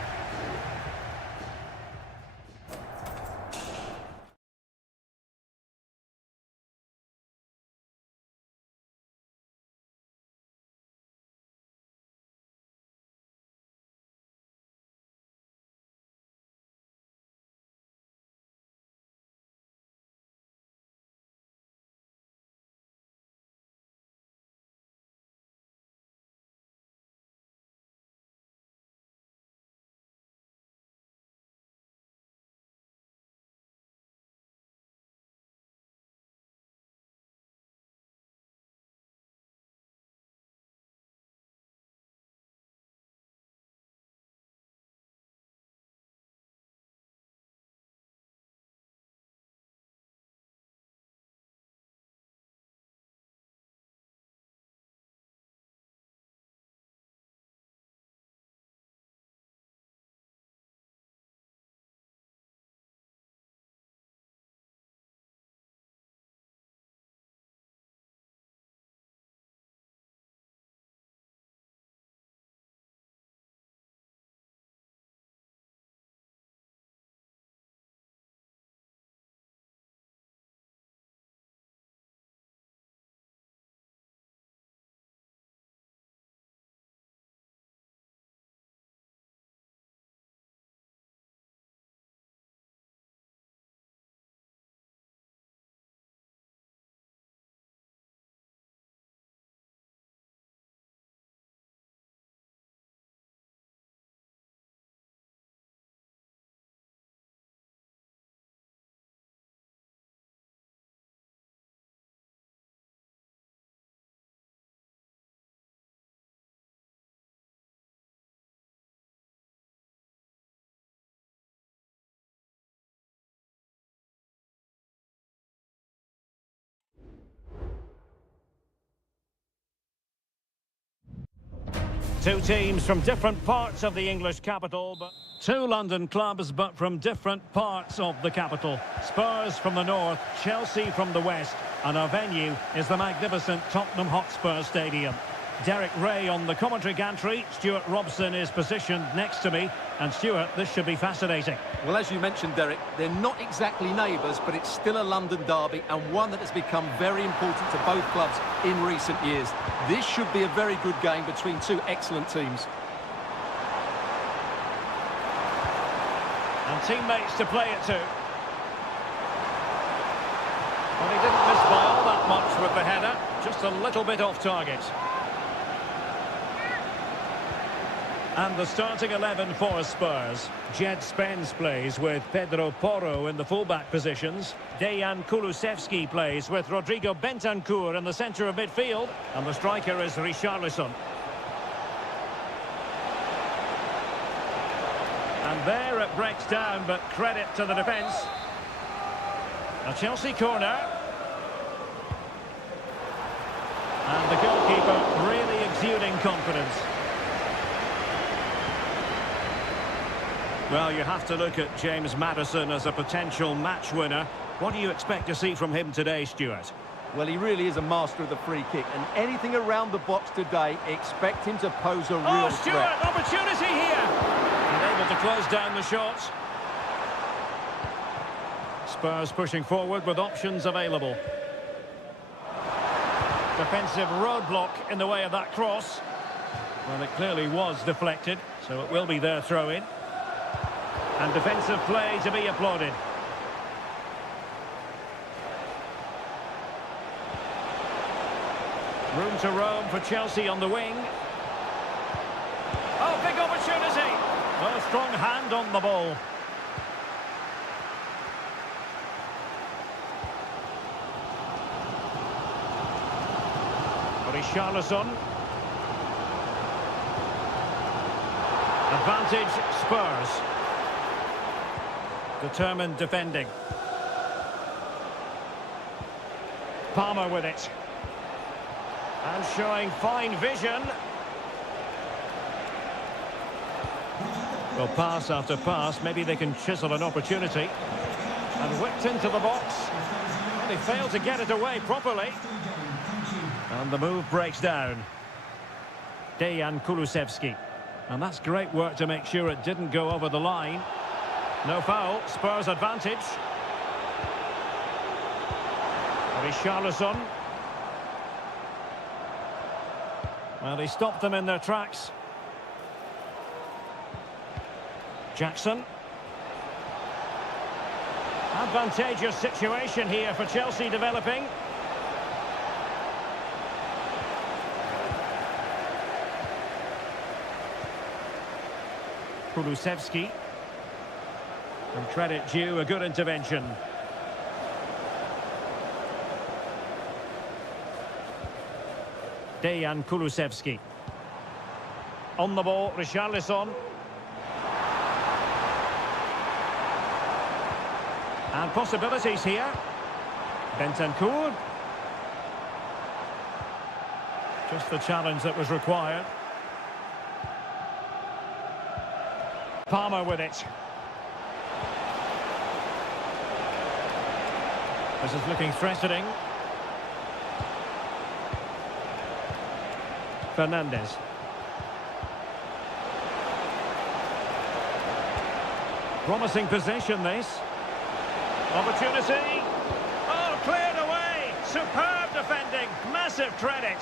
Two teams from different parts of the English capital, but two London clubs, but from different parts of the capital. Spurs from the north, Chelsea from the west, and our venue is the magnificent Tottenham Hotspur Stadium. Derek Ray on the commentary gantry. Stuart Robson is positioned next to me. And Stuart, this should be fascinating. Well, as you mentioned, Derek, they're not exactly neighbours, but it's still a London derby and one that has become very important to both clubs in recent years. This should be a very good game between two excellent teams. And teammates to play it to. Well, he didn't miss by all that much with the header. Just a little bit off target. And the starting 11 for Spurs. Jed Spence plays with Pedro Porro in the fullback positions. Dejan Kulusevski plays with Rodrigo Bentancur in the centre of midfield. And the striker is Richarlison. And there it breaks down, but credit to the defence. A Chelsea corner. And the goalkeeper really exuding confidence. Well, you have to look at James Maddison as a potential match winner. What do you expect to see from him today, Stuart? Well, he really is a master of the free kick, and anything around the box today, expect him to pose a real Stuart, threat. opportunity here! And able to close down the shots. Spurs pushing forward with options available. Defensive roadblock in the way of that cross. Well, it clearly was deflected, so it will be their throw-in. And defensive play to be applauded. Room to roam for Chelsea on the wing. Oh, big opportunity. Well, a strong hand on the ball. Richarlison. Advantage Spurs. Determined defending. Palmer with it. And showing fine vision. Well, pass after pass. Maybe they can chisel an opportunity. And whipped into the box. Well, they failed to get it away properly. And the move breaks down. Dejan Kulusevski. And that's great work to make sure it didn't go over the line. No foul, Spurs advantage. Richarlison. Well, he stopped them in their tracks. Jackson. Advantageous situation here for Chelsea developing. Kulusevski. And credit due, a good intervention. Dejan Kulusevski. On the ball, Richarlison. And possibilities here. Bentancur. Just the challenge that was required. Palmer with it. This is looking threatening. Fernandez. Promising possession, this. Opportunity. Oh, cleared away. Superb defending. Massive credit.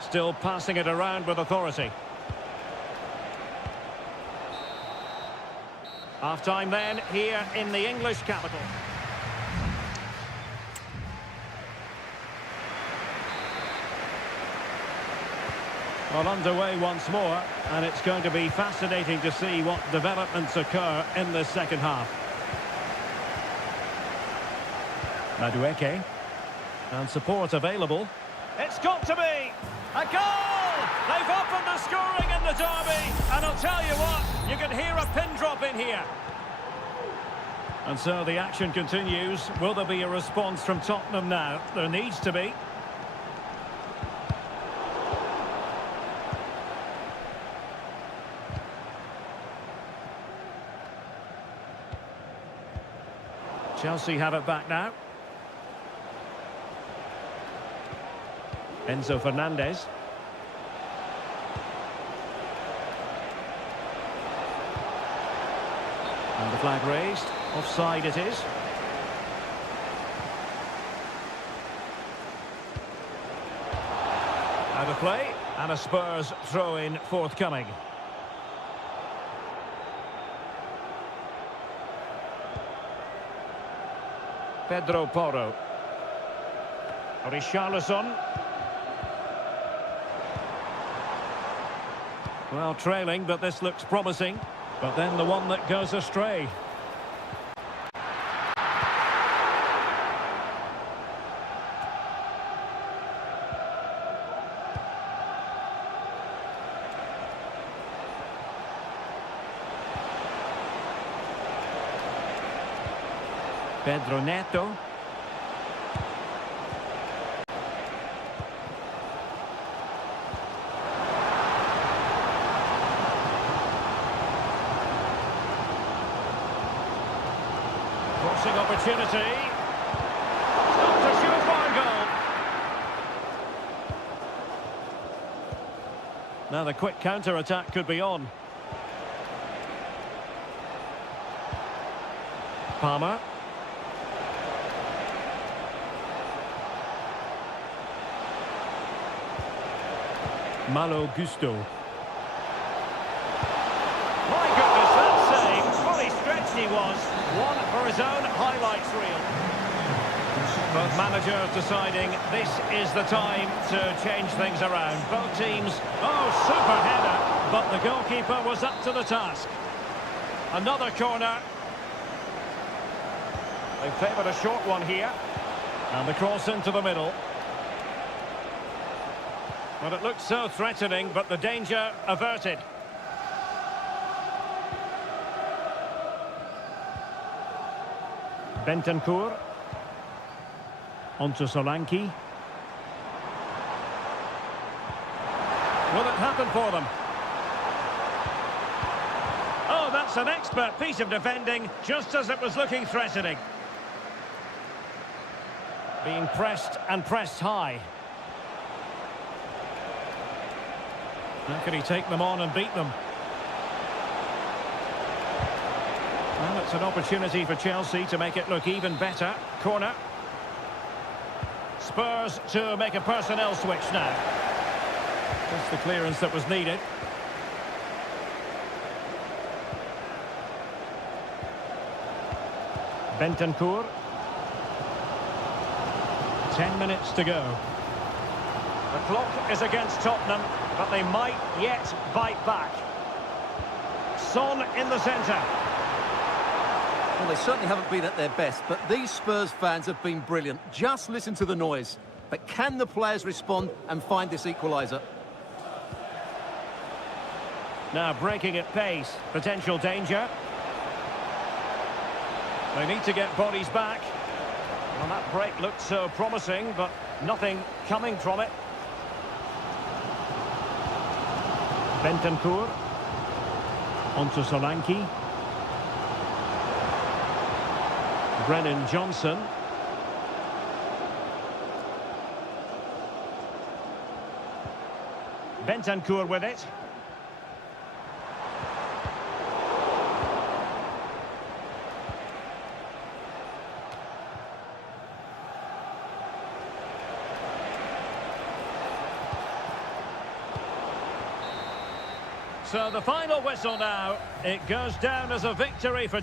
Still passing it around with authority. Half-time then, here in the English capital. Well, underway once more, and it's going to be fascinating to see what developments occur in the second half. Madueke. And support available. It's got to be! A goal! They've opened the scoring in the derby, and I'll tell you what, you can hear a pin drop in here. And so the action continues. Will there be a response from Tottenham now? There needs to be. Chelsea have it back now. Enzo Fernandez. And the flag raised. Offside it is. Out of play. And a Spurs throw-in forthcoming. Pedro Porro. Richarlison. Well, trailing, but this looks promising. But then the one that goes astray. Pedro Neto. Crossing opportunity. Not a surefire goal. Now the quick counter-attack could be on. Palmer. Malo Gusto. My goodness, that save. Fully stretched he was. One for his own highlights reel. Both managers deciding this is the time to change things around. Both teams, super header, but the goalkeeper was up to the task. Another corner. They favoured a short one here. And the cross into the middle. Well, it looked so threatening, but the danger averted. Bentancur. Onto Solanke. Will it happen for them? Oh, that's an expert piece of defending, just as it was looking threatening. Being pressed and pressed high. How can he take them on and beat them? Well, it's an opportunity for Chelsea to make it look even better. Corner. Spurs to make a personnel switch now. That's the clearance that was needed. Bentancur. 10 minutes to go. The clock is against Tottenham, but they might yet bite back. Son in the centre. Well, they certainly haven't been at their best, but these Spurs fans have been brilliant. Just listen to the noise. But can the players respond and find this equaliser? Now breaking at pace. Potential danger. They need to get bodies back. Well, that break looked so promising, but nothing coming from it. Bentancur. Onto Solanke. Brennan Johnson. Bentancur with it. So the final whistle now. It goes down as a victory for...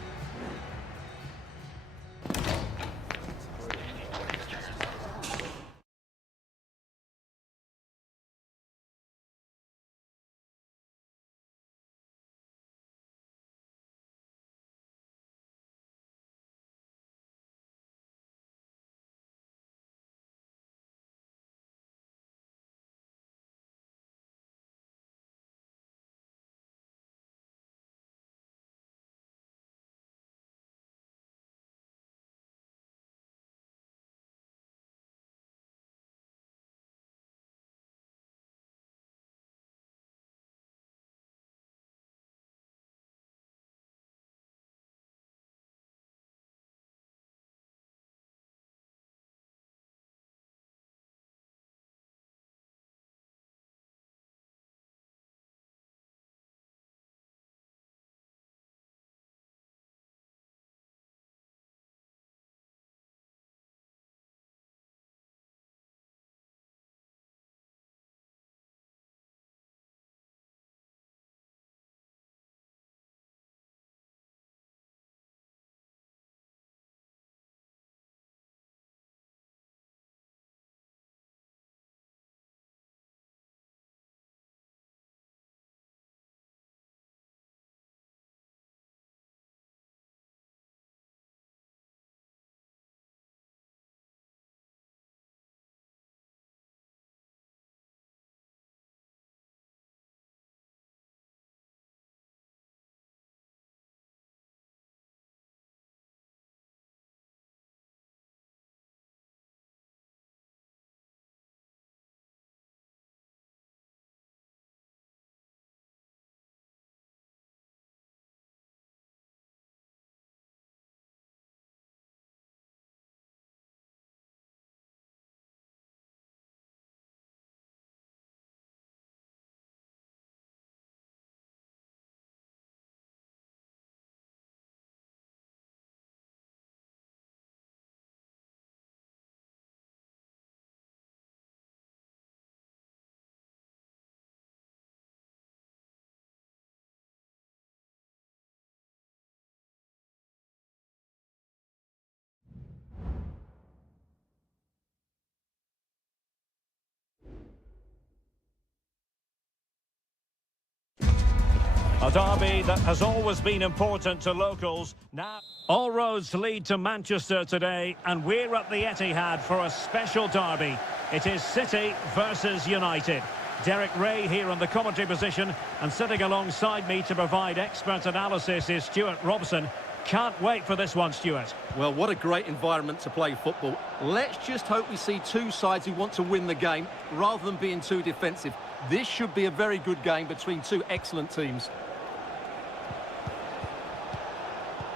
A derby that has always been important to locals. Now, all roads lead to Manchester today, and we're at the Etihad for a special derby. It is City versus United. Derek Ray here in the commentary position, and sitting alongside me to provide expert analysis is Stuart Robson. Can't wait for this one, Stuart. Well, what a great environment to play football. Let's just hope we see two sides who want to win the game rather than being too defensive. This should be a very good game between two excellent teams.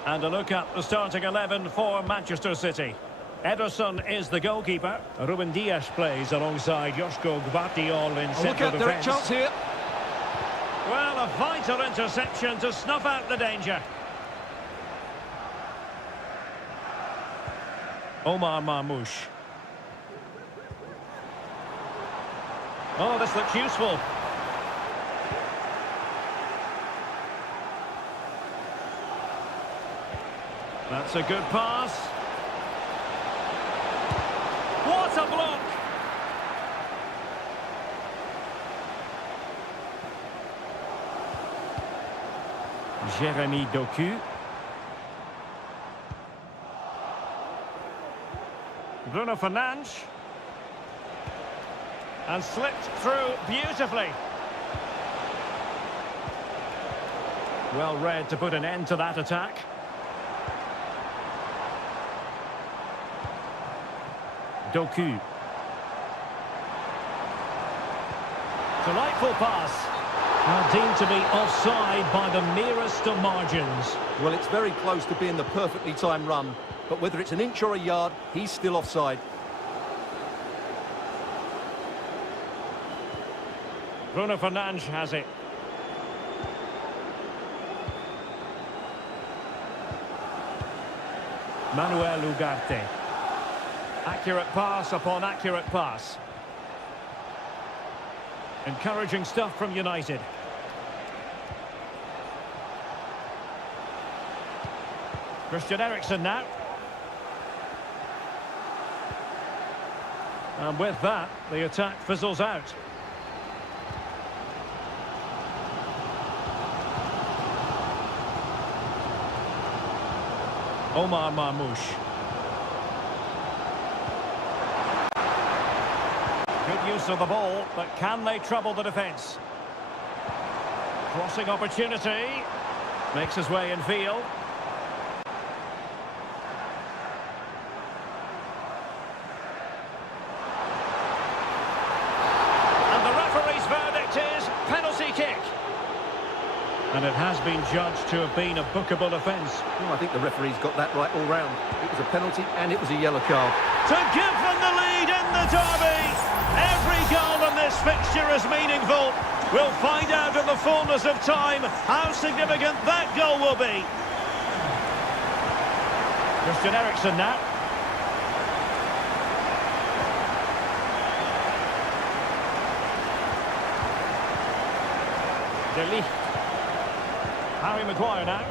And a look at the starting 11 for Manchester City. Ederson is the goalkeeper. Ruben Dias plays alongside Joško Gvardiol in central Look out, Derek, defence. chance here. Well, a vital interception to snuff out the danger. Omar Marmoush. Oh, this looks useful. That's a good pass. What a block! Jérémy Doku. Bruno Fernandes. And slipped through beautifully. Well read to put an end to that attack. Doku. Delightful pass. Now deemed to be offside by the merest of margins. Well, it's very close to being the perfectly timed run, but whether it's an inch or a yard, he's still offside. Bruno Fernandes has it. Manuel Ugarte. Accurate pass upon accurate pass. Encouraging stuff from United. Christian Eriksen now. And with that, the attack fizzles out. Omar Marmoush. Good use of the ball, but can they trouble the defence? Crossing opportunity. Makes his way in field. And the referee's verdict is penalty kick. And it has been judged to have been a bookable offence. Well, I think the referee's got that right all round. It was a penalty and it was a yellow card. To give them the lead in the derby. Every goal in this fixture is meaningful. We'll find out in the fullness of time how significant that goal will be. Christian Eriksen now. De Ligt. Harry Maguire now.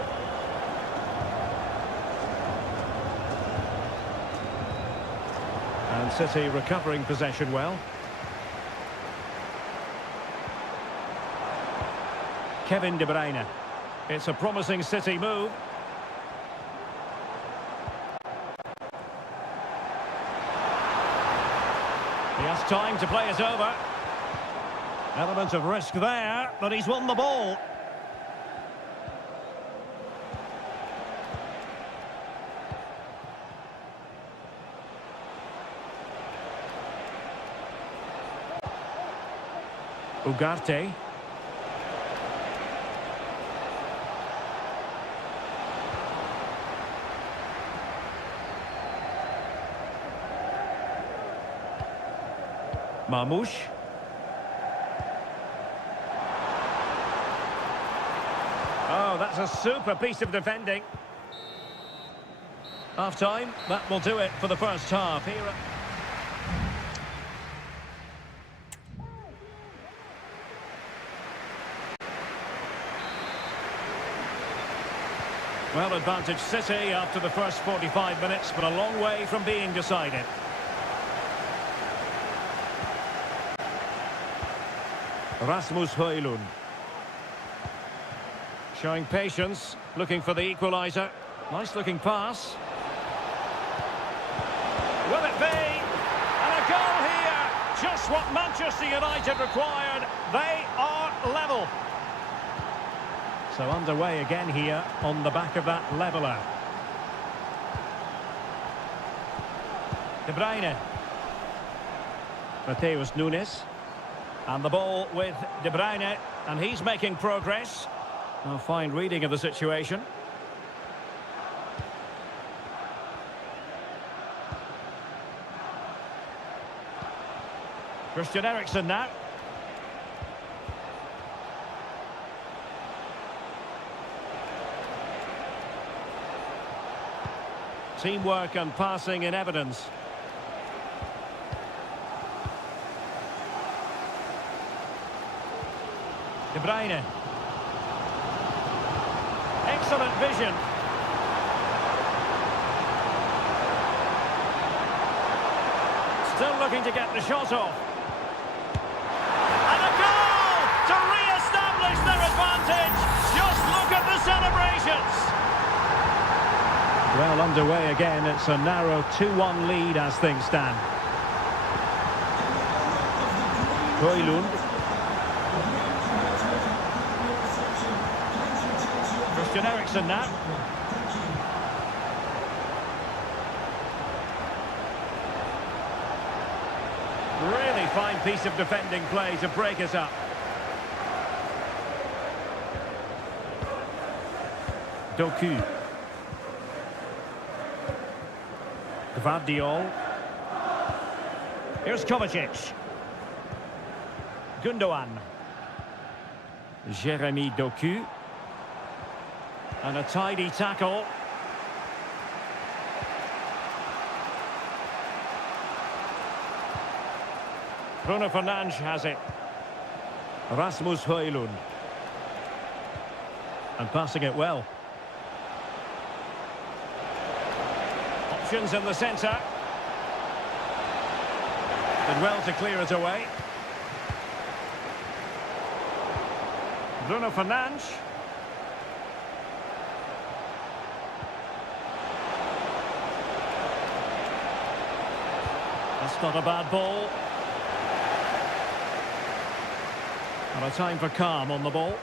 And City recovering possession well. Kevin De Bruyne. It's a promising City move. He has time to play it over. Element of risk there, but he's won the ball. Ugarte. Marmoush. Oh, that's a super piece of defending. Half time, that will do it for the first half. Here. Well, advantage City after the first 45 minutes, but a long way from being decided. Rasmus Højlund. Showing patience, looking for the equaliser. Nice looking pass. Will it be? And a goal here. Just what Manchester United required. They are level. So underway again here on the back of that leveller. De Bruyne. Mateus Nunes. And the ball with De Bruyne. And he's making progress. A fine reading of the situation. Christian Eriksen now. Teamwork and passing in evidence. De Bruyne. Excellent vision. Still looking to get the shot off. And a goal to re-establish their advantage. Just look at the celebrations. Well underway again. It's a narrow 2-1 lead as things stand. Højlund. Christian Eriksen now. Really fine piece of defending play to break us up. Doku. Gvardiol. Here's Kovacic. Gundogan. Jeremy Doku. And a tidy tackle. Bruno Fernandes has it. Rasmus Højlund. And passing it well. Options in the centre. Did well to clear it away. Bruno Fernandes. That's not a bad ball. And a time for calm on the ball.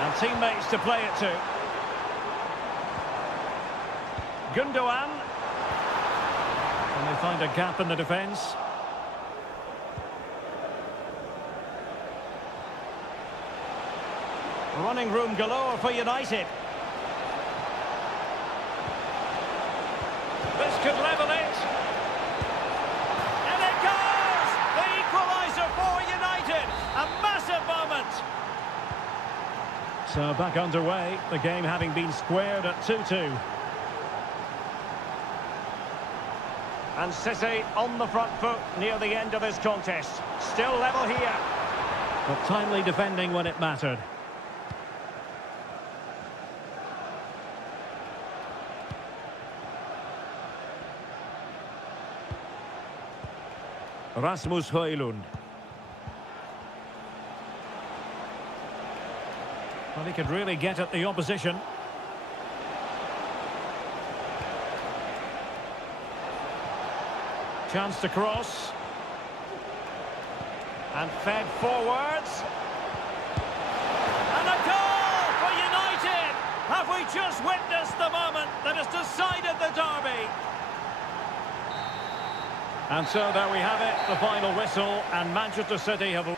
And teammates to play it to. Gundogan. And they find a gap in the defence. Running room galore for United. This could level it. And it goes! The equaliser for United. A massive moment. So back underway, the game having been squared at 2-2. And City on the front foot near the end of this contest. Still level here. But timely defending when it mattered. Rasmus Højlund. Well, he could really get at the opposition. Chance to cross. And fed forwards. And a goal for United! Have we just witnessed the moment that has decided the derby? And so there we have it, the final whistle, and Manchester City have...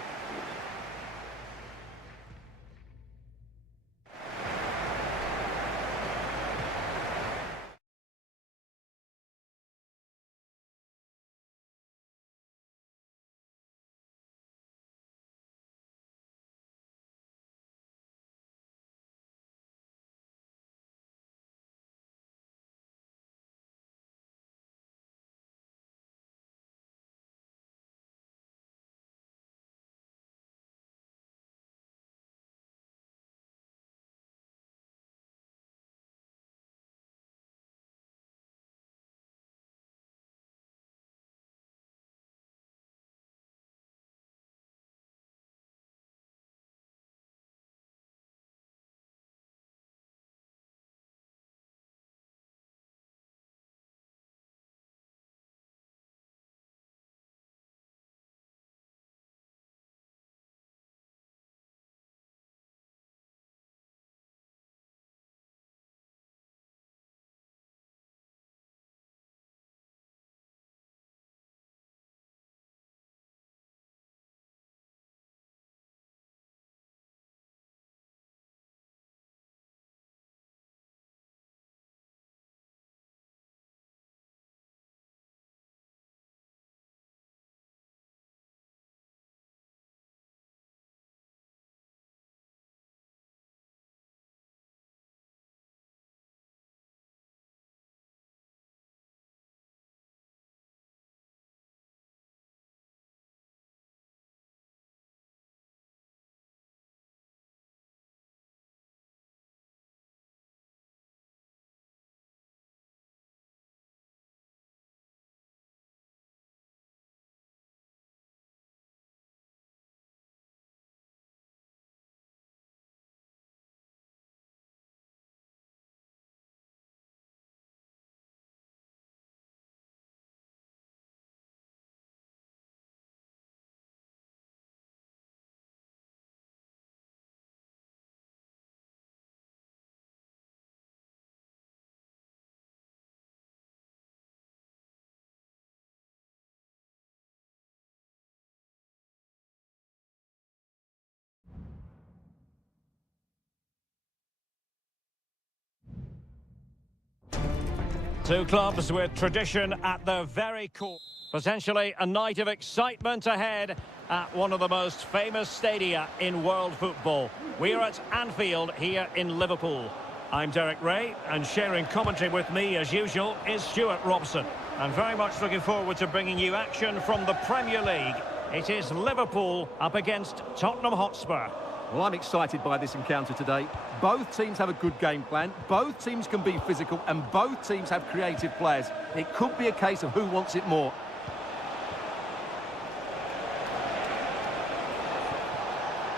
Two clubs with tradition at their very core. Potentially a night of excitement ahead at one of the most famous stadia in world football. We're at Anfield here in Liverpool. I'm Derek Ray, and sharing commentary with me as usual is Stuart Robson. I'm very much looking forward to bringing you action from the Premier League. It is Liverpool up against Tottenham Hotspur. Well, I'm excited by this encounter today. Both teams have a good game plan, both teams can be physical, and both teams have creative players. It could be a case of who wants it more.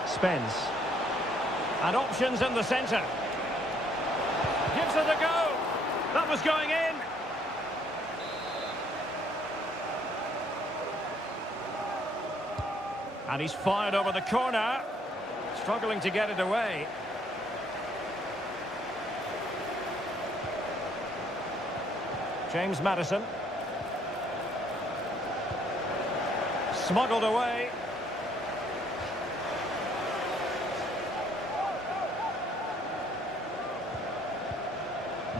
Spence. And options in the centre. Gives it a go. That was going in. And he's fired over the corner. Struggling to get it away. James Maddison. Smuggled away.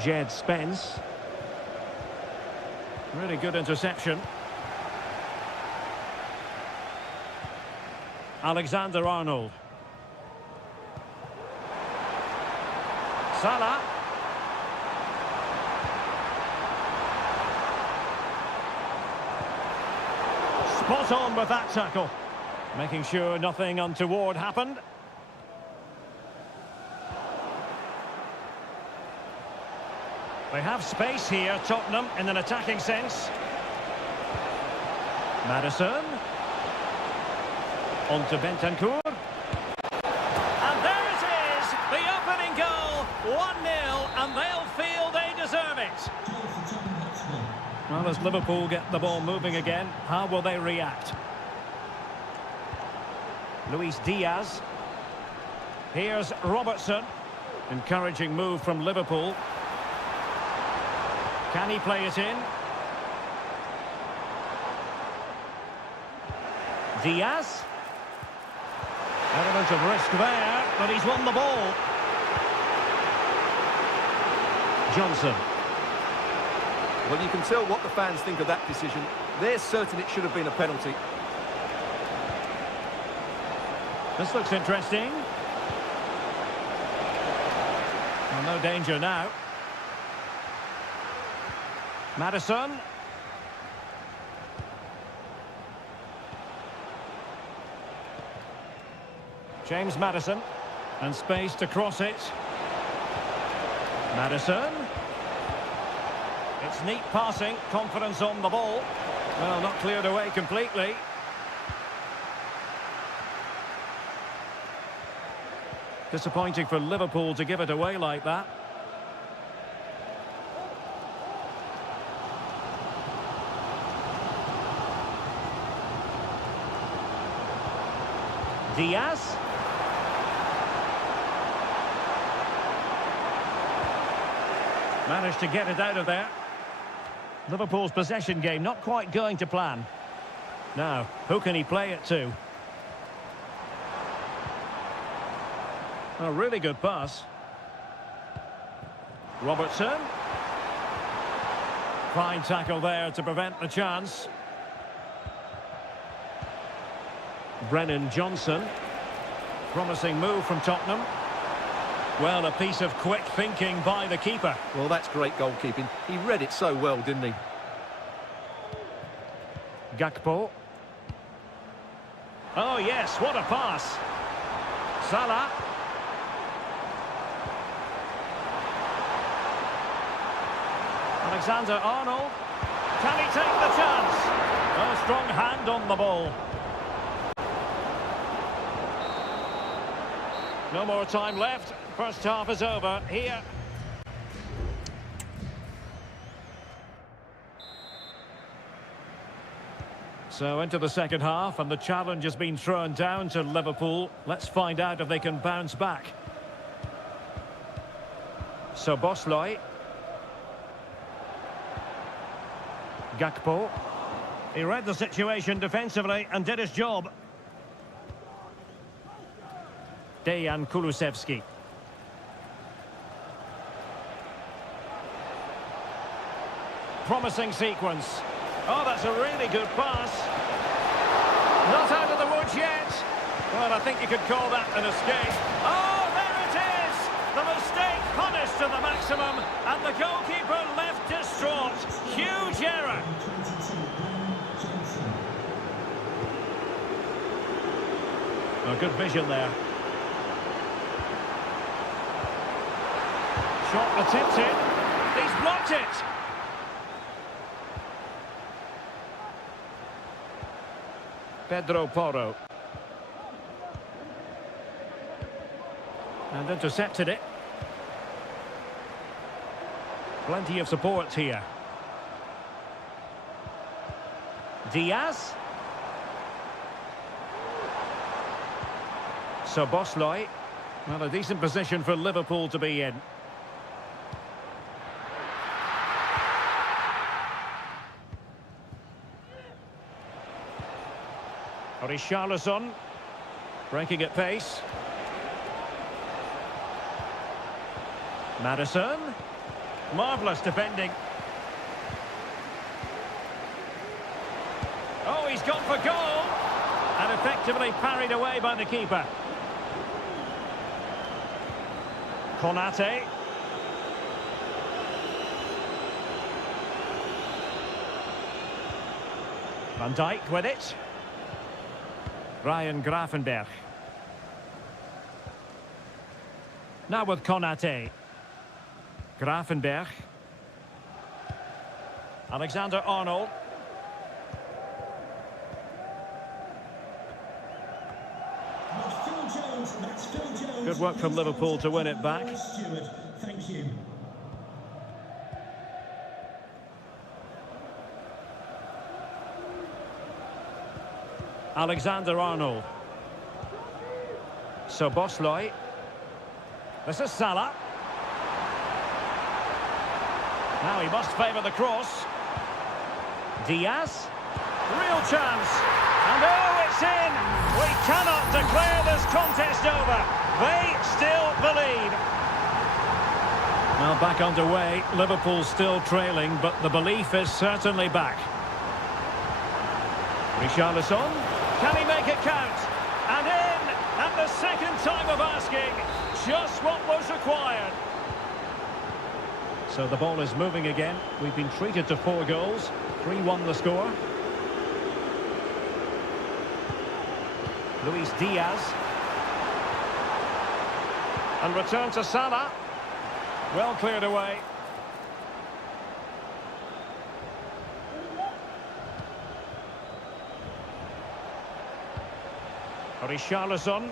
Jed Spence. Really good interception. Alexander-Arnold. Salah. Spot on with that tackle. Making sure nothing untoward happened. They have space here, Tottenham, in an attacking sense. Maddison. On to Bentancur. And there it is! The opening goal! 1-0, and they'll feel they deserve it. Well, as Liverpool get the ball moving again, how will they react? Luis Diaz. Here's Robertson. Encouraging move from Liverpool. Can he play it in? Diaz. Element of risk there, but he's won the ball. Johnson. Well, you can tell what the fans think of that decision. They're certain it should have been a penalty. This looks interesting. Well, no danger now. Maddison. James Maddison. And space to cross it. Maddison. It's neat passing, confidence on the ball. Well, not cleared away completely. Disappointing for Liverpool to give it away like that. Diaz. Managed to get it out of there. Liverpool's possession game not quite going to plan. Now, who can he play it to? A really good pass. Robertson. Fine tackle there to prevent the chance. Brennan Johnson. Promising move from Tottenham. Well, a piece of quick thinking by the keeper. Well, that's great goalkeeping. He read it so well, didn't he? Gakpo. Oh, yes, what a pass. Salah. Alexander-Arnold. Can he take the chance? A strong hand on the ball. No more time left. First half is over here. So into the second half, and the challenge has been thrown down to Liverpool. Let's find out if they can bounce back. So Bosley. Gakpo. He read the situation defensively and did his job. Dejan Kulusevski. promising sequence. Oh, that's a really good pass. Not out of the woods yet. Well, I think you could call that an escape. Oh, there it is! The mistake punished to the maximum, and the goalkeeper left distraught. Huge error. Oh, good vision there. Shot attempted. He's blocked it. Pedro Porro. And intercepted it. Plenty of support here. Diaz. Szoboszlai. Well, a decent position for Liverpool to be in. Richarlison. Breaking at pace. Maddison. Marvellous defending. Oh, he's gone for goal. And effectively parried away by the keeper. Konate. Van Dijk with it. Ryan Gravenberch. Now with Konate. Gravenberch. Alexander-Arnold. Good work from Liverpool to win it back. Thank you. Alexander-Arnold. Szoboszlai. This is Salah. Now he must favour the cross. Diaz. Real chance. And oh, it's in! We cannot declare this contest over. They still believe. Now back underway. Liverpool still trailing, but the belief is certainly back. Richarlison. Can he make it count? And in! At the second time of asking. Just what was required. So the ball is moving again. We've been treated to 4 goals. 3-1 the score. Luis Diaz. And return to Salah. Well cleared away. Richarlison.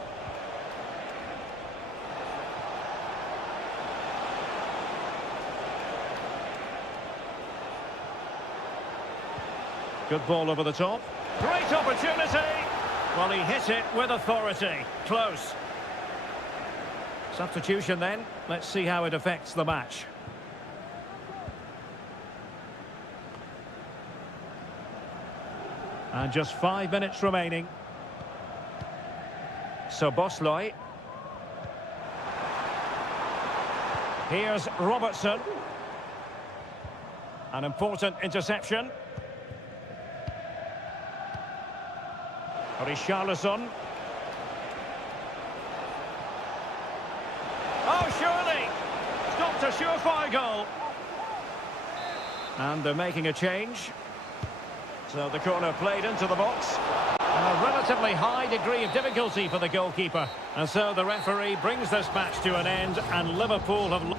Good ball over the top. Great opportunity. Well, he hit it with authority. Close. Substitution then. Let's see how it affects the match. And just 5 minutes remaining. Szoboszlai. Here's Robertson. An important interception. Richarlison. Oh, surely! Stopped a surefire goal. And they're making a change. So the corner played into the box. And a relatively high degree of difficulty for the goalkeeper. And so the referee brings this match to an end, and Liverpool have...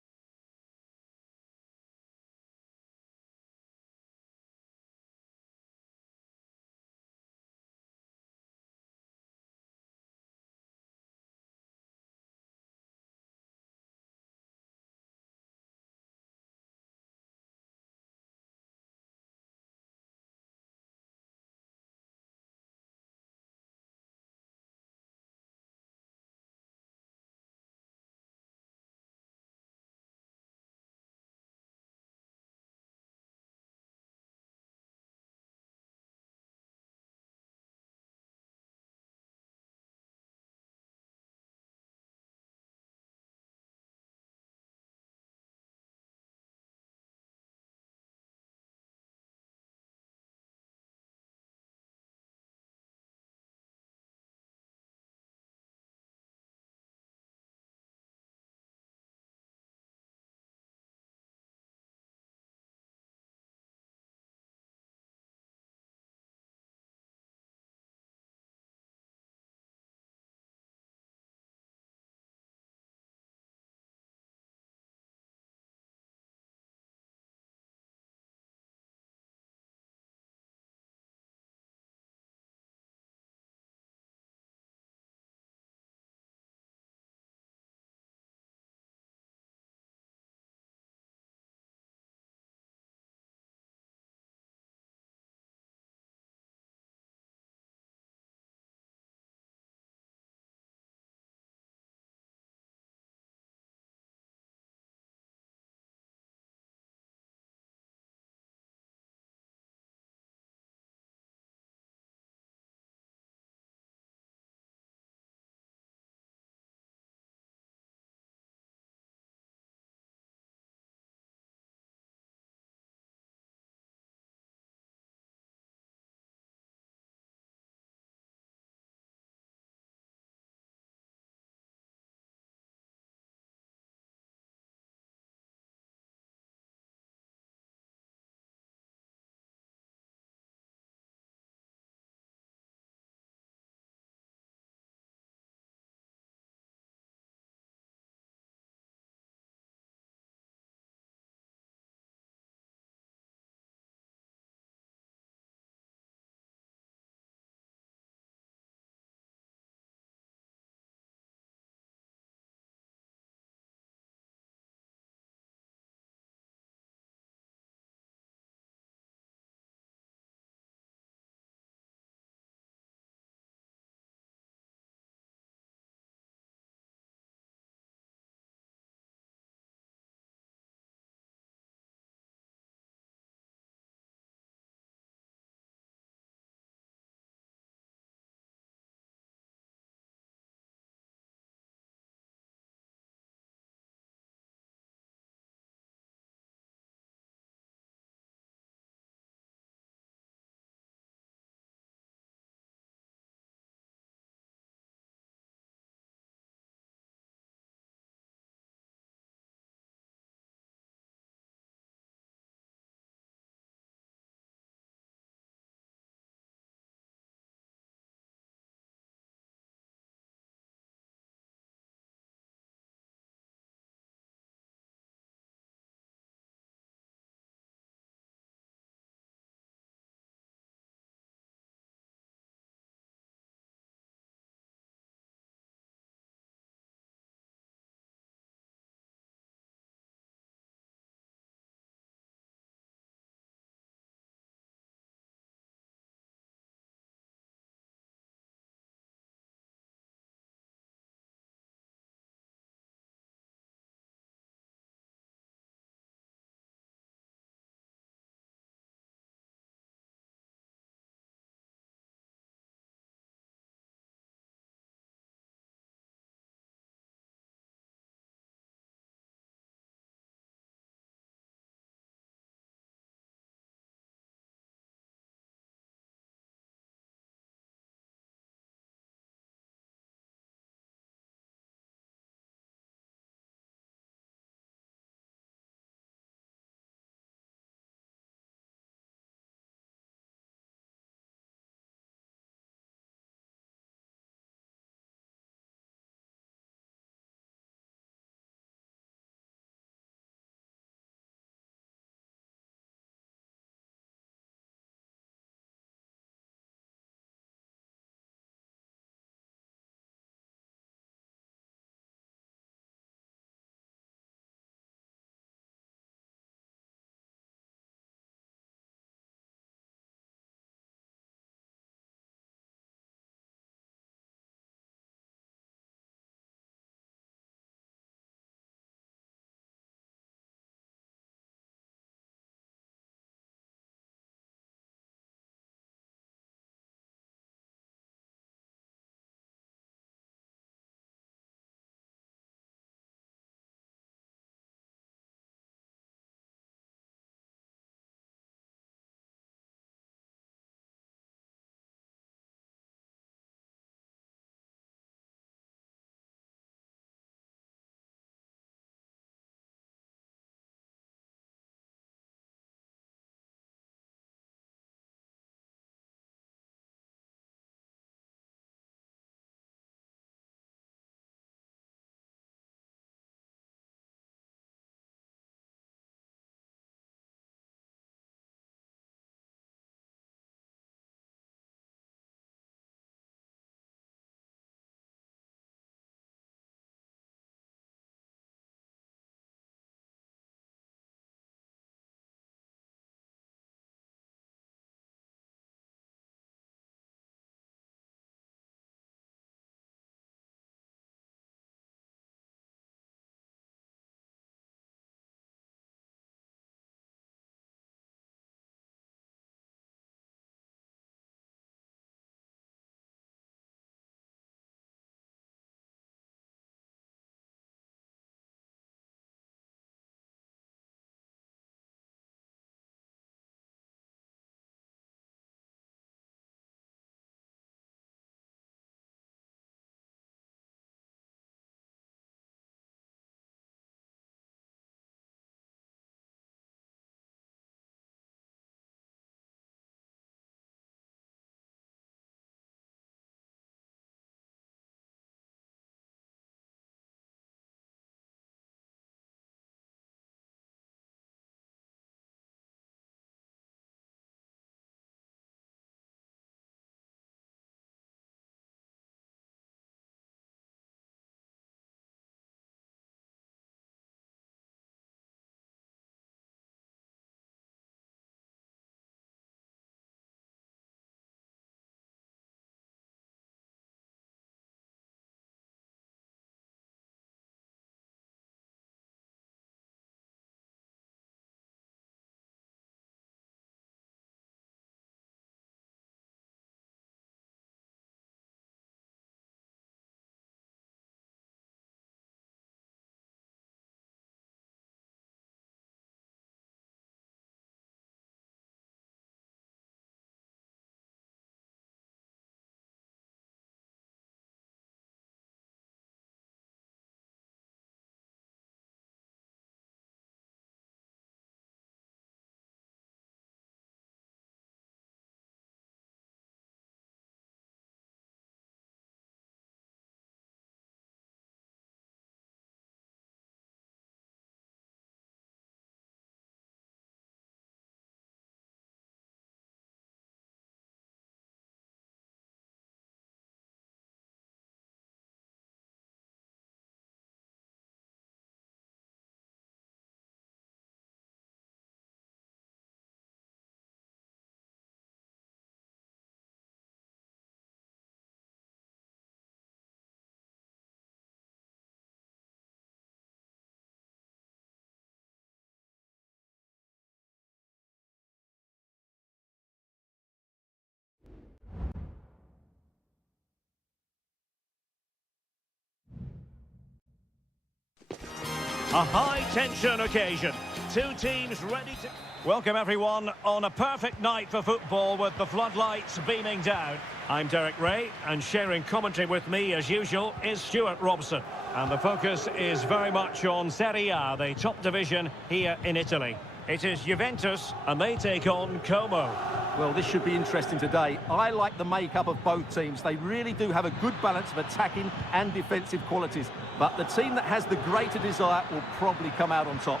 A high-tension occasion. Two teams ready to... Welcome, everyone, on a perfect night for football with the floodlights beaming down. I'm Derek Ray, and sharing commentary with me, as usual, is Stuart Robson. And the focus is very much on Seria, the top division here in Italy. It is Juventus, and they take on Como. Well, this should be interesting today. I like the makeup of both teams. They really do have a good balance of attacking and defensive qualities. But the team that has the greater desire will probably come out on top.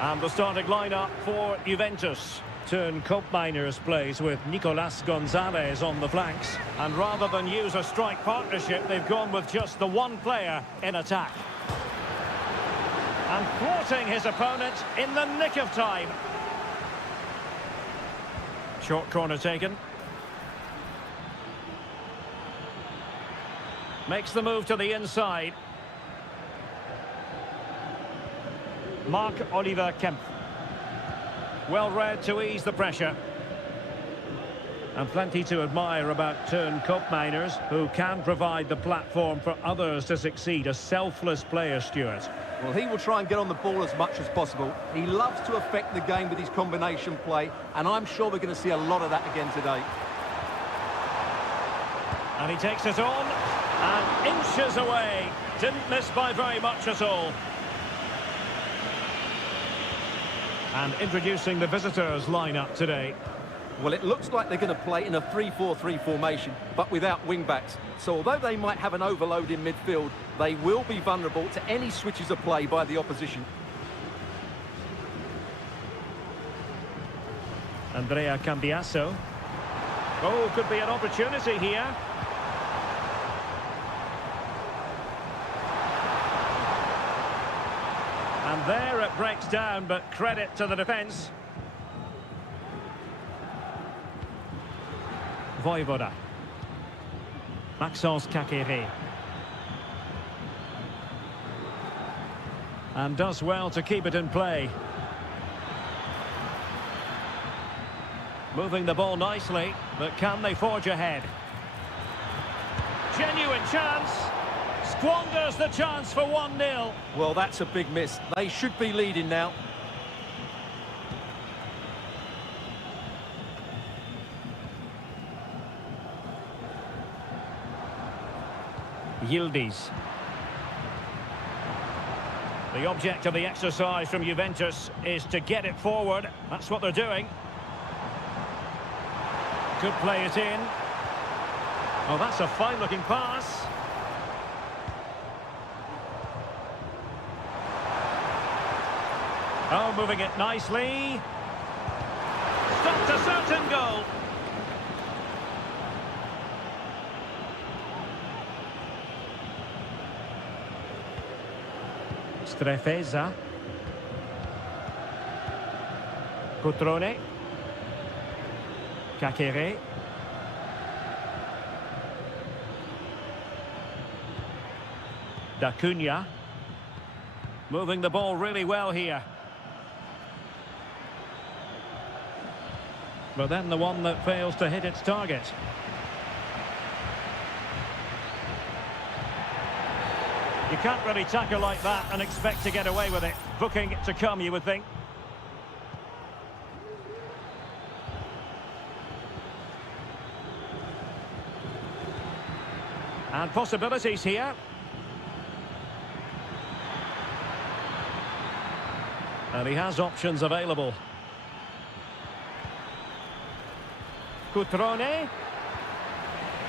And the starting lineup for Juventus. Turn Koopmeiners plays with Nicolas Gonzalez on the flanks. And rather than use a strike partnership, they've gone with just the one player in attack. And thwarting his opponent in the nick of time. Short corner taken. Makes the move to the inside. Marc-Oliver Kempf. Well read to ease the pressure. And plenty to admire about Turn Koopmeiners, who can provide the platform for others to succeed. A selfless player, Stuart. Well, he will try and get on the ball as much as possible. He loves to affect the game with his combination play, and I'm sure we're going to see a lot of that again today. And he takes it on, and inches away. Didn't miss by very much at all. And introducing the visitors' lineup today. Well, it looks like they're going to play in a 3-4-3 formation, but without wing-backs. So although they might have an overload in midfield, they will be vulnerable to any switches of play by the opposition. Andrea Cambiasso. Oh, could be an opportunity here. And there it breaks down, but credit to the defence. Voivoda. Maxence Kakere. And does well to keep it in play. Moving the ball nicely, but can they forge ahead? Genuine chance. Squanders the chance for 1-0. Well, that's a big miss. They should be leading now. Yildiz. The object of the exercise from Juventus is to get it forward. That's what they're doing. Could play it in. Oh, that's a fine-looking pass. Oh, moving it nicely. Stopped a certain goal. Strefeza. Cotrone. Kakere. D'Acunha. Moving the ball really well here. But then the one that fails to hit its target. You can't really tackle like that and expect to get away with it. Booking to come, you would think. And possibilities here. And he has options available. Cutrone.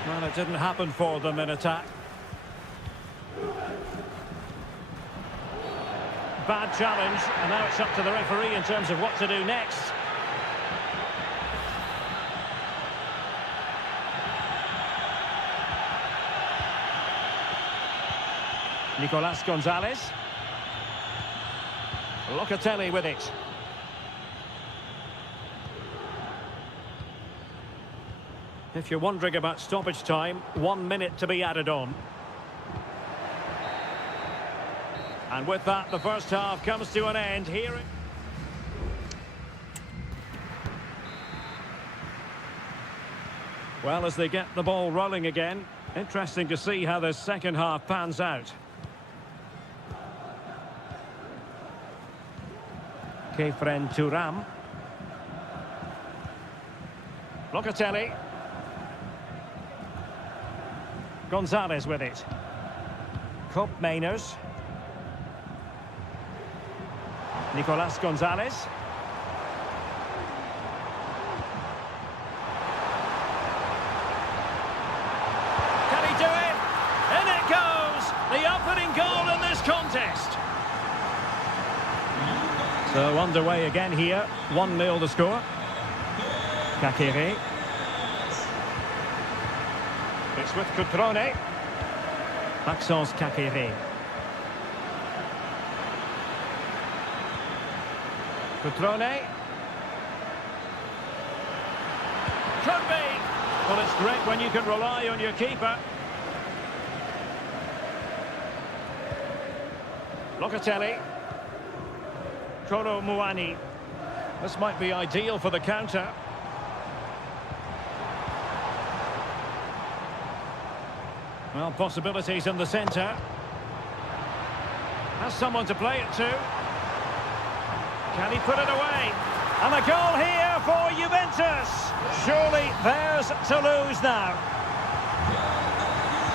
Well, it didn't happen for them in attack. Bad challenge, and now it's up to the referee in terms of what to do next. Nicolas Gonzalez. Locatelli with it. If you're wondering about stoppage time, 1 minute to be added on. And with that, the first half comes to an end here. Well, as they get the ball rolling again, Interesting to see how the second half pans out. Kefren Turam. Locatelli. Gonzalez with it. Cup Mainers. Nicolas Gonzalez. Can he do it? In it goes! The opening goal in this contest. So underway again here. 1-0 the score. Kakere. It's with Cutrone. Maxence Kakere. Cutrone. Could be. Well, it's great when you can rely on your keeper. Locatelli. Koro Muani. This might be ideal for the counter. Well, possibilities in the centre. Has someone to play it to. Can he put it away? And a goal here for Juventus. Surely theirs to lose now.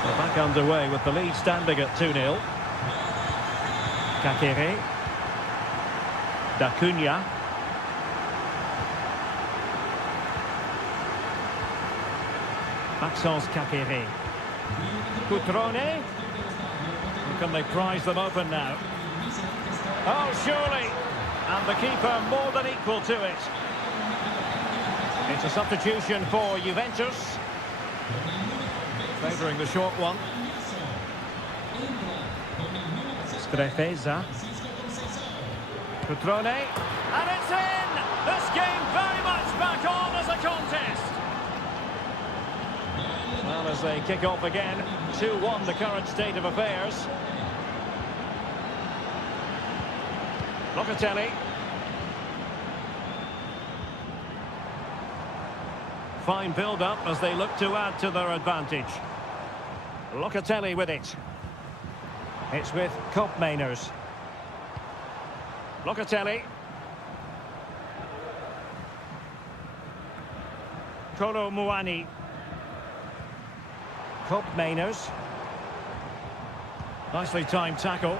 We're back underway with the lead standing at 2-0. Kakere. D'Acunha. Maxence Kakere. Cutrone. Can they prize them open now? Oh, surely. And the keeper more than equal to it. It's a substitution for Juventus. Favouring the short one. Strefeza. Cutrone. And it's in! This game very much back on as a contest. Well, as they kick off again, 2-1 the current state of affairs. Locatelli. Fine build-up as they look to add to their advantage. Locatelli with it. It's with Cup Mainers. Locatelli. Koro Muani. Cup Mainers. Nicely timed tackle.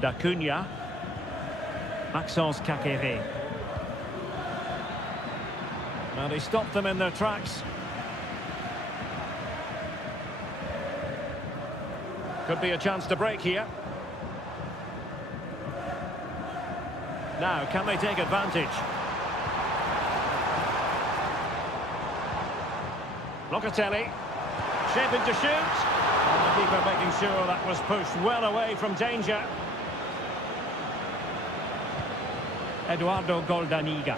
D'Acunha. Maxence Kakere. And he stopped them in their tracks. Could be a chance to break here. Now, can they take advantage? Locatelli. Shaping to shoot. And the keeper making sure that was pushed well away from danger. Eduardo Goldaniga.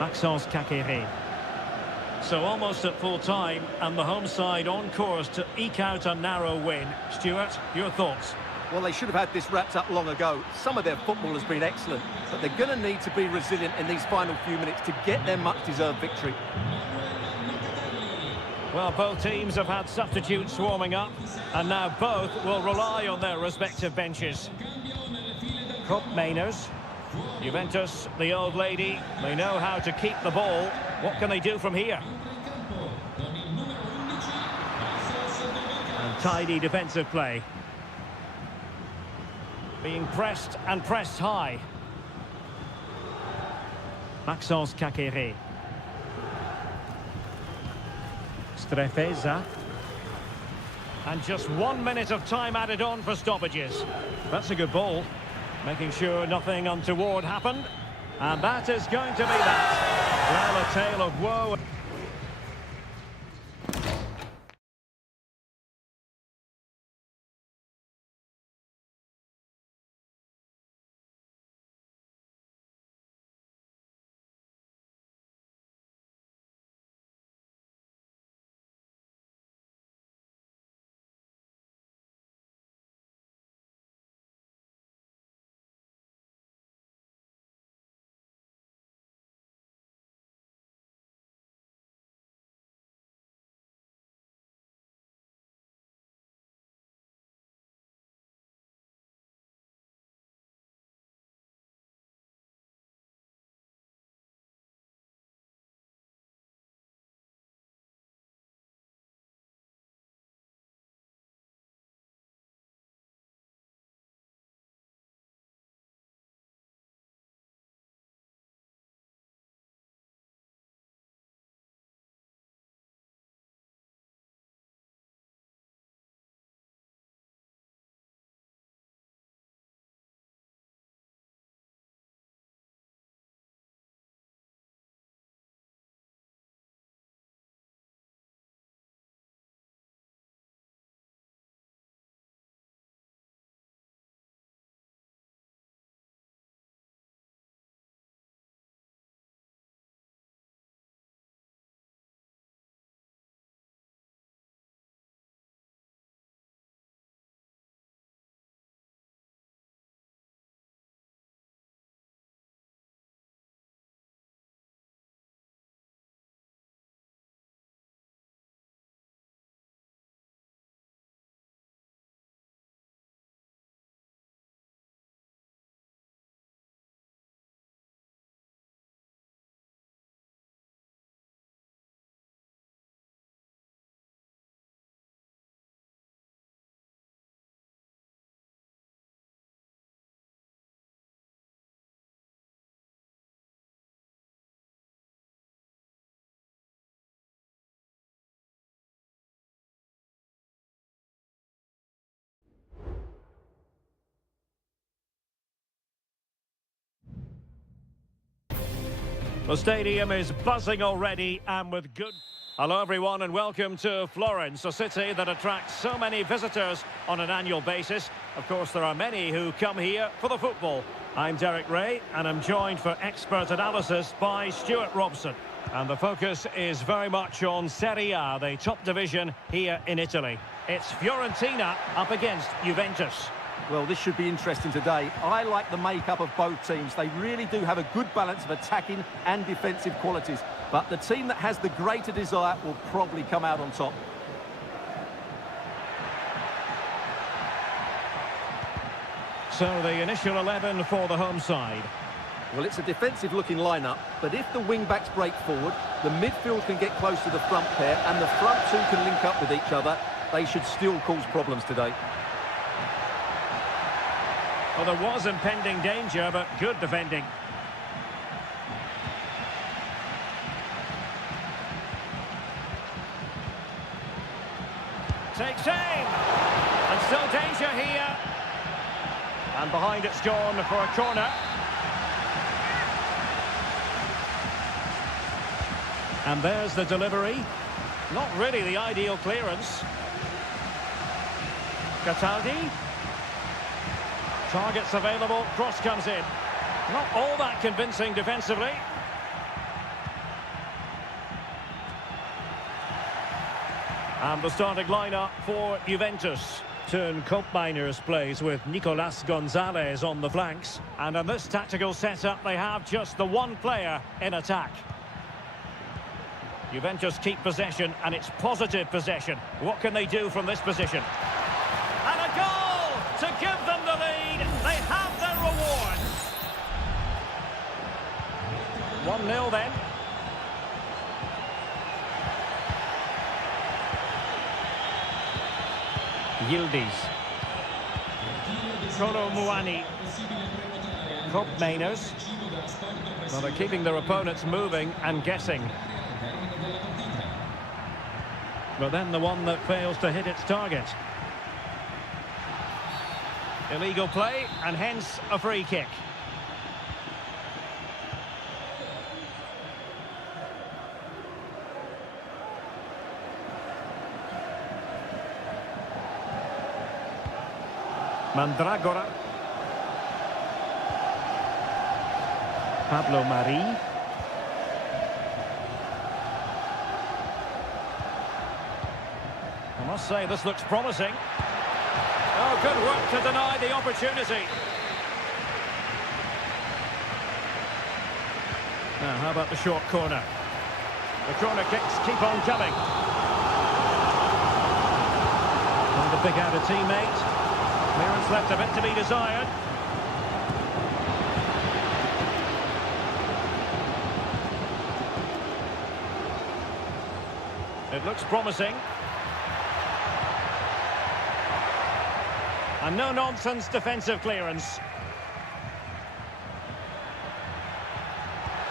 Maxence Kakere. So almost at full time, and the home side on course to eke out a narrow win. Stuart, your thoughts? Well, they should have had this wrapped up long ago. Some of their football has been excellent, but they're going to need to be resilient in these final few minutes to get their much-deserved victory. Well, both teams have had substitutes warming up, and now both will rely on their respective benches. Cup Mainers. Juventus, the old lady, they know how to keep the ball. What can they do from here? And tidy defensive play. Being pressed and pressed high. Maxence Kakere. Strefeza. And just 1 minute of time added on for stoppages. That's a good ball. Making sure nothing untoward happened. And that is going to be that. Well, a tale of woe. The stadium is buzzing already and with good... Hello everyone and welcome to Florence, a city that attracts so many visitors on an annual basis. Of course, there are many who come here for the football. I'm Derek Ray and I'm joined for expert analysis by Stuart Robson. And the focus is very much on Seria, the top division here in Italy. It's Fiorentina up against Juventus. Well, this should be interesting today. I like the makeup of both teams. They really do have a good balance of attacking and defensive qualities. But the team that has the greater desire will probably come out on top. So the initial 11 for the home side. Well, it's a defensive-looking lineup, but if the wing-backs break forward, the midfield can get close to the front pair, and the front two can link up with each other, they should still cause problems today. Well, there was impending danger, but good defending. Takes aim! And still danger here. And behind it's gone for a corner. And there's the delivery. Not really the ideal clearance. Cataldi. Targets available, cross comes in. Not all that convincing defensively. And the starting lineup for Juventus. Turn Miners plays with Nicolas Gonzalez on the flanks. And in this tactical setup, they have just the one player in attack. Juventus keep possession, and it's positive possession. What can they do from this position? And a goal to give them the lead. They have their reward. 1-0 then. Yildiz. Kolo Muani. Mainers. Well, they're keeping their opponents moving and guessing. But then the one that fails to hit its target. Illegal play, and hence a free kick. Mandragora. Pablo Mari. I must say this looks promising. Oh, good work to deny the opportunity. Now, how about the short corner? The corner kicks keep on coming. Trying to pick out a teammate. Clearance left a bit to be desired. It looks promising. And no-nonsense defensive clearance.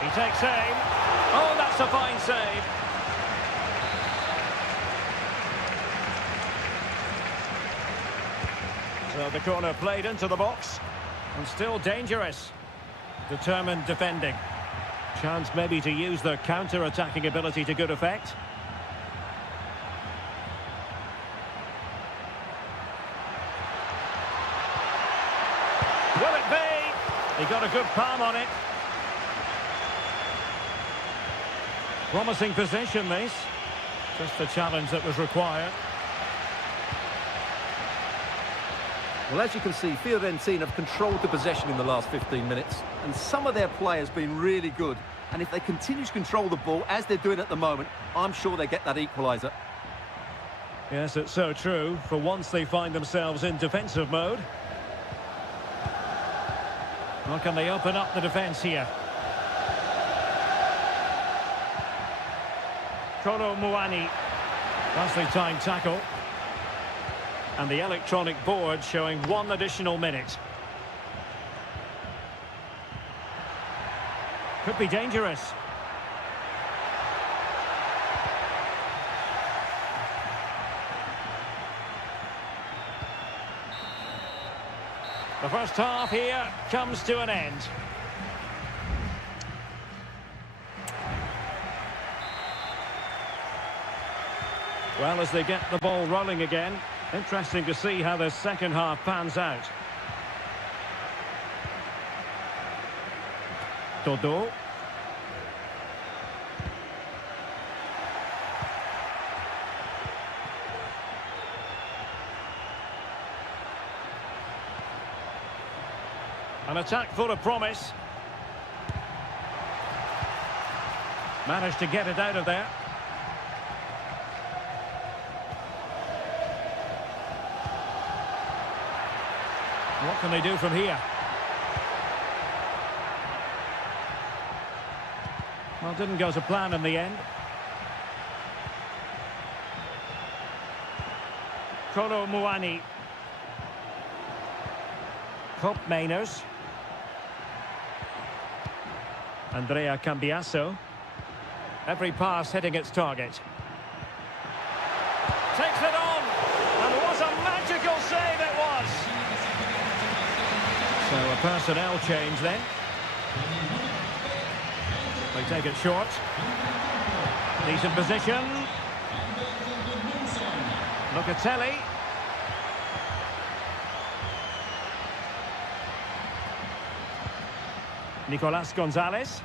He takes aim. Oh, that's a fine save. So the corner played into the box. And still dangerous. Determined defending. Chance maybe to use their counter-attacking ability to good effect. Will it be? He got a good palm on it. Promising position, this. Just the challenge that was required. Well, as you can see, Fiorentina have controlled the possession in the last 15 minutes, and some of their players have been really good. And if they continue to control the ball, as they're doing at the moment, I'm sure they get that equaliser. Yes, it's so true. For once they find themselves in defensive mode. Well, can they open up the defence here? Kolo Muani. Nicely timed tackle. And the electronic board showing 1 additional minute. Could be dangerous. The first half here comes to an end. Well, as they get the ball rolling again, interesting to see how the second half pans out. Todo. An attack full of promise. Managed to get it out of there. What can they do from here? Well, didn't go to plan in the end. Kolo Muani. Mainers. Andrea Cambiasso. Every pass hitting its target. Takes it on. And what a magical save it was. So a personnel change then. They take it short. Decent position. Locatelli. Nicolas Gonzalez.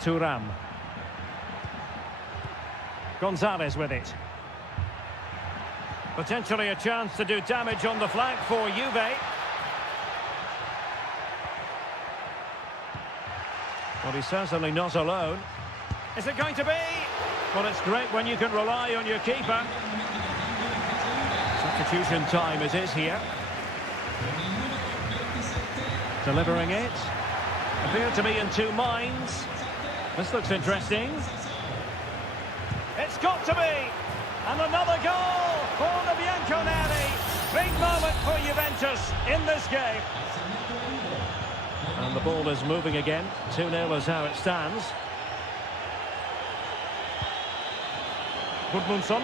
Thuram. Gonzalez with it. Potentially a chance to do damage on the flank for Juve. Well, he's certainly not alone. Is it going to be? Well, it's great when you can rely on your keeper. Substitution time it is here. Delivering it. Appeared to be in two minds. This looks interesting. It's got to be! And another goal for the Bianconeri. Big moment for Juventus in this game. And the ball is moving again. 2-0 is how it stands. Gudmundsson.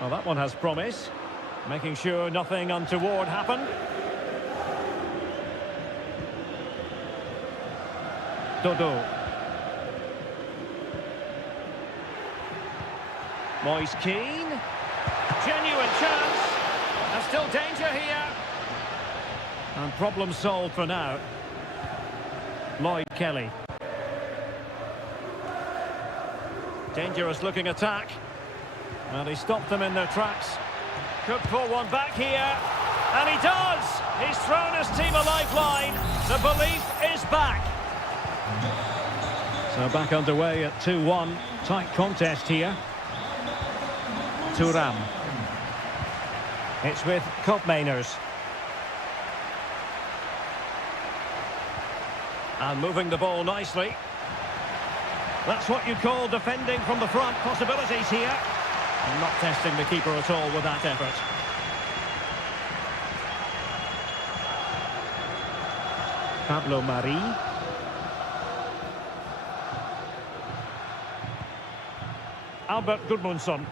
Well, that one has promise. Making sure nothing untoward happened. Dodo. Moise Keane. Genuine chance. And still danger here. And problem solved for now. Lloyd Kelly. Dangerous looking attack. And he stopped them in their tracks. Could pull one back here. And he does! He's thrown his team a lifeline. The belief is back. So back underway at 2-1. Tight contest here. Thuram. It's with Mainers. And moving the ball nicely. That's what you call defending from the front. Possibilities here. And not testing the keeper at all with that effort. Pablo Mari. Albert Gudmundsson.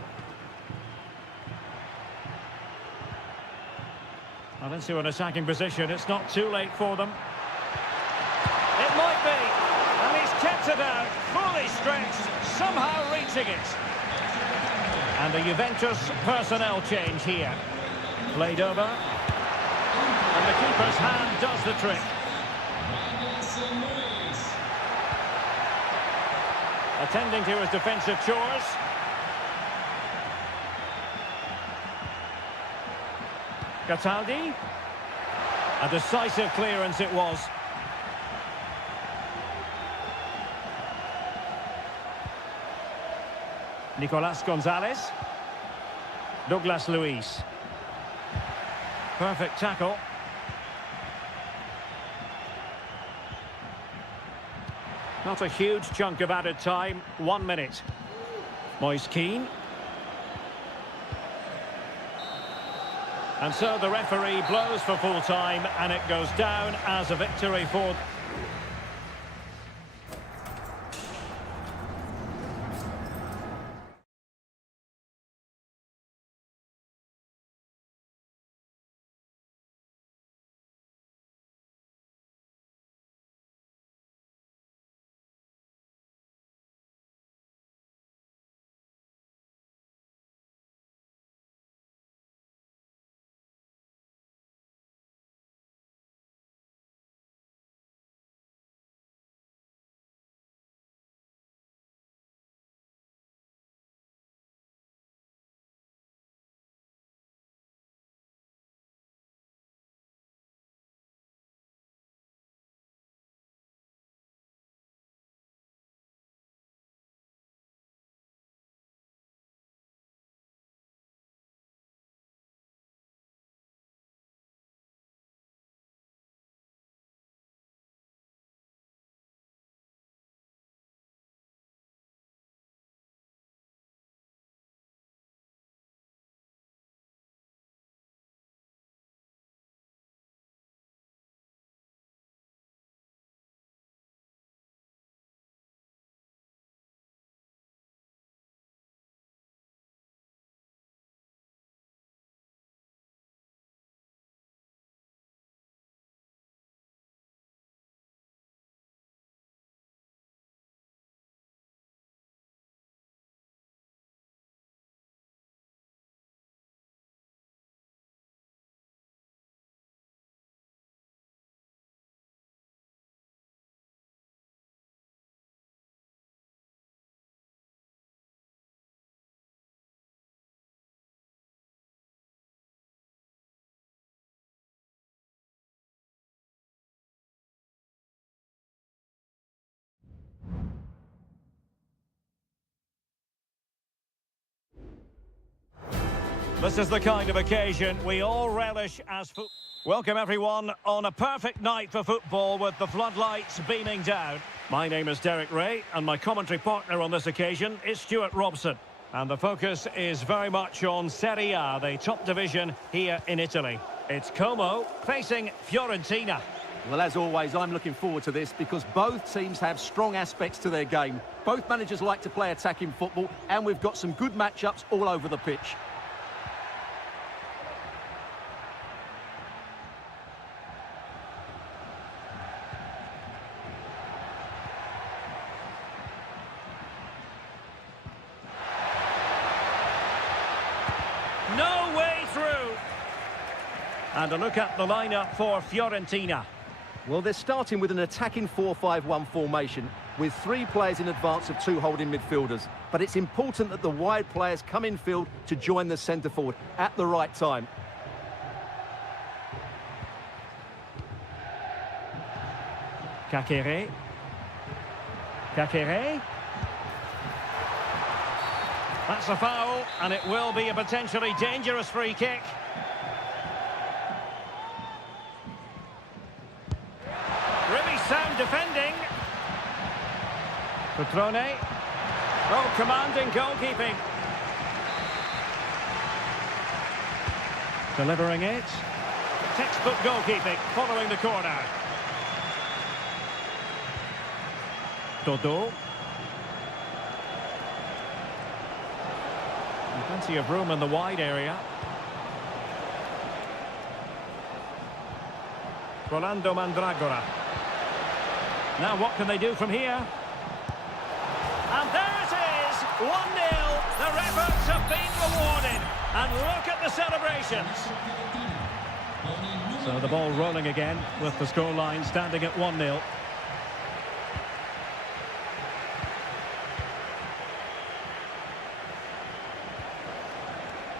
Well, into an attacking position. It's not too late for them. It might be. And he's kept it out. Fully stretched. Somehow reaching it. And a Juventus personnel change here. Played over. And the keeper's hand does the trick. Attending to his defensive chores. Cataldi. A decisive clearance it was. Nicolas Gonzalez. Douglas Luiz. Perfect tackle. Not a huge chunk of added time. 1 minute. Moise Keane. And so the referee blows for full time, and it goes down as a victory for... This is the kind of occasion we all relish as football. Welcome everyone on a perfect night for football with the floodlights beaming down. My name is Derek Ray and my commentary partner on this occasion is Stuart Robson. And the focus is very much on Seria, the top division here in Italy. It's Como facing Fiorentina. Well, as always, I'm looking forward to this because both teams have strong aspects to their game. Both managers like to play attacking football, and we've got some good matchups all over the pitch. No way through. And a look at the lineup for Fiorentina. Well, they're starting with an attacking 4-5-1 formation with 3 players in advance of 2 holding midfielders. But it's important that the wide players come in field to join the centre forward at the right time. Kakere. Kakere. That's a foul, and it will be a potentially dangerous free kick. Really sound defending. Cutrone. Oh, commanding goalkeeping. Delivering it. Textbook goalkeeping following the corner. Dodo. Plenty of room in the wide area. Rolando Mandragora. Now what can they do from here? And there it is! 1-0. Their efforts have been rewarded. And look at the celebrations. So the ball rolling again with the scoreline standing at 1-0.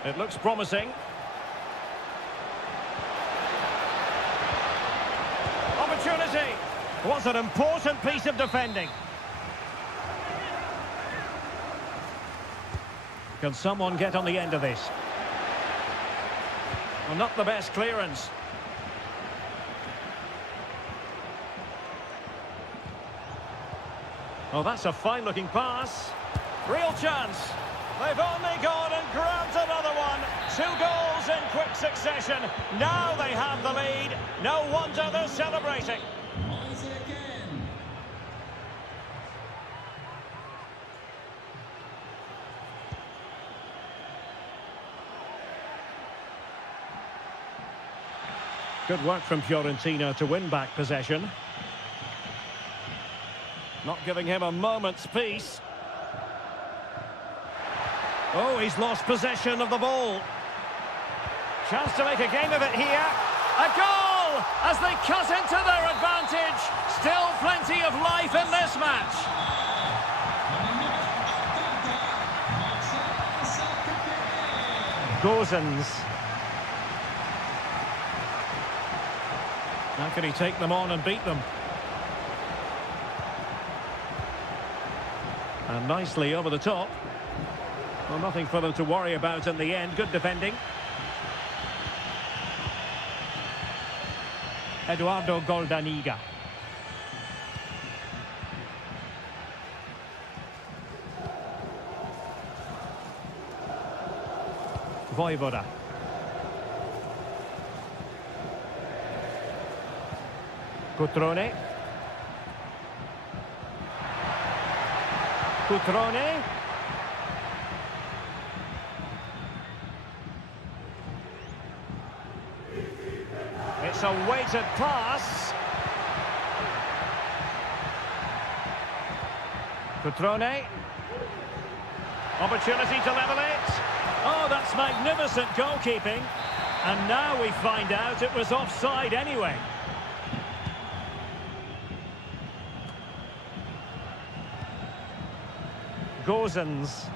It looks promising. Opportunity. Was an important piece of defending. Can someone get on the end of this? Well, not the best clearance. Oh, that's a fine-looking pass. Real chance. They've only gone and grabbed another one. 2 goals in quick succession. Now they have the lead. No wonder they're celebrating. Good work from Fiorentina to win back possession. Not giving him a moment's peace. Oh, he's lost possession of the ball. Chance to make a game of it here. A goal as they cut into their advantage. Still plenty of life in this match. Gozens. How can he take them on and beat them? And nicely over the top. Well, nothing for them to worry about in the end. Good defending. Eduardo Goldaniga. Voivoda. Cutrone. Cutrone. It's a weighted pass. Cutrone. Opportunity to level it. Oh, that's magnificent goalkeeping. And now we find out it was offside anyway. Gozens.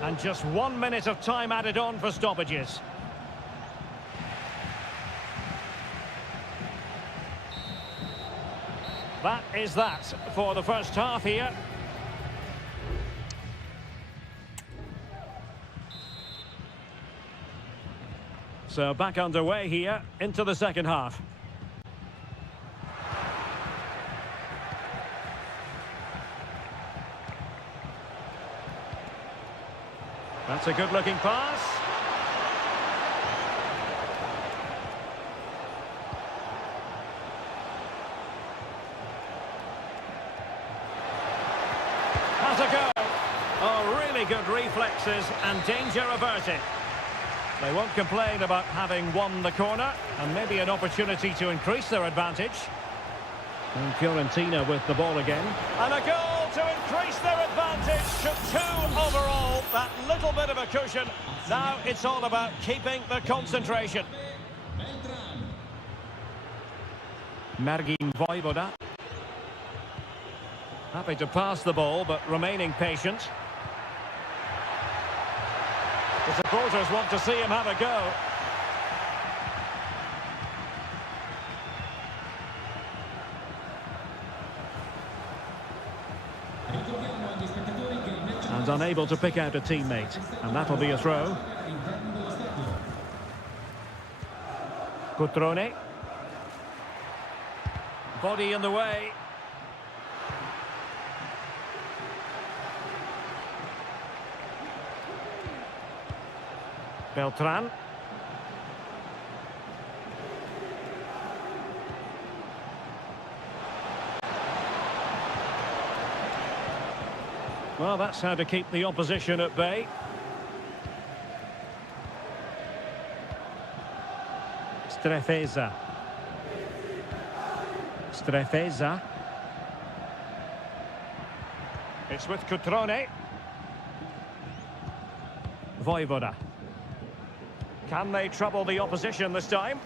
And just 1 minute of time added on for stoppages. That is that for the first half here. So back underway here into the second half. That's a good-looking pass. Has a go. Oh, really good reflexes and danger averted. They won't complain about having won the corner and maybe an opportunity to increase their advantage. And Fiorentina with the ball again. And a goal to increase their advantage to 2 overall. That little bit of a cushion. Now it's all about keeping the concentration. Mergin Vojvoda. Happy to pass the ball, but remaining patient. The supporters want to see him have a go. And unable to pick out a teammate. And that'll be a throw. Cutrone. Body in the way. Beltran. Well, that's how to keep the opposition at bay. Strefeza. Strefeza. It's with Cutrone. Vojvoda. Can they trouble the opposition this time?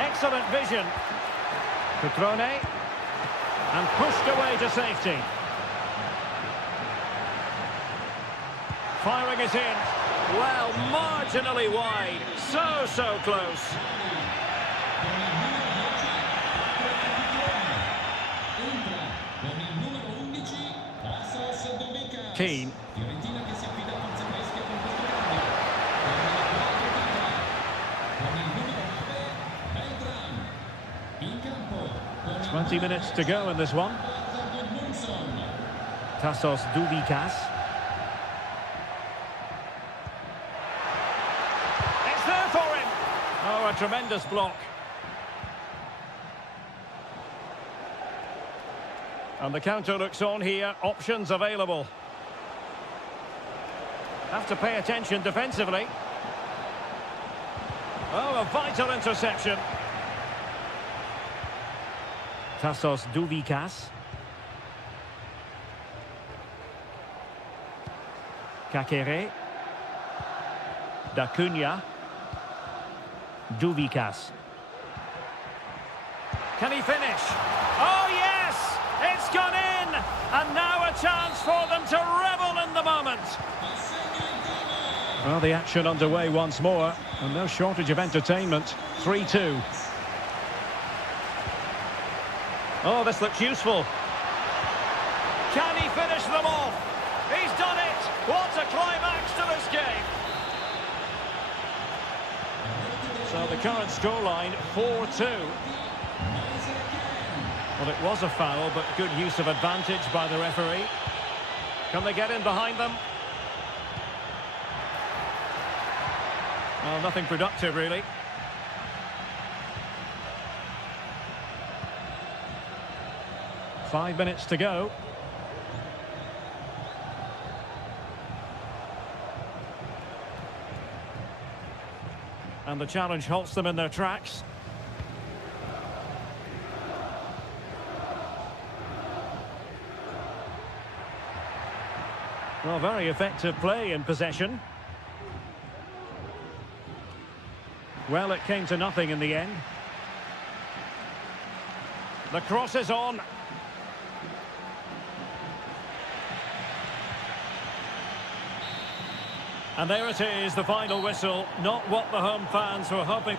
Excellent vision. Cutrone. And pushed away to safety. Firing it in. Well, marginally wide. So close. Keane. 20 minutes to go in this one. Tassos Douvikas. It's there for him. Oh, a tremendous block. And the counter looks on here. Options available. Have to pay attention defensively. Oh, a vital interception. Tassos Douvikas. Kakere. D'Acunha. Douvikas. Can he finish? Oh, yes! It's gone in! And now a chance for them to revel in the moment. Well, the action underway once more. And no shortage of entertainment. 3-2. Oh, this looks useful. Can he finish them off? He's done it! What a climax to this game! So the current scoreline, 4-2. Well, it was a foul, but good use of advantage by the referee. Can they get in behind them? Well, nothing productive, really. Five minutes to go. And the challenge halts them in their tracks. Well, very effective play in possession. Well, it came to nothing in the end. The cross is on. And there it is, the final whistle. Not what the home fans were hoping.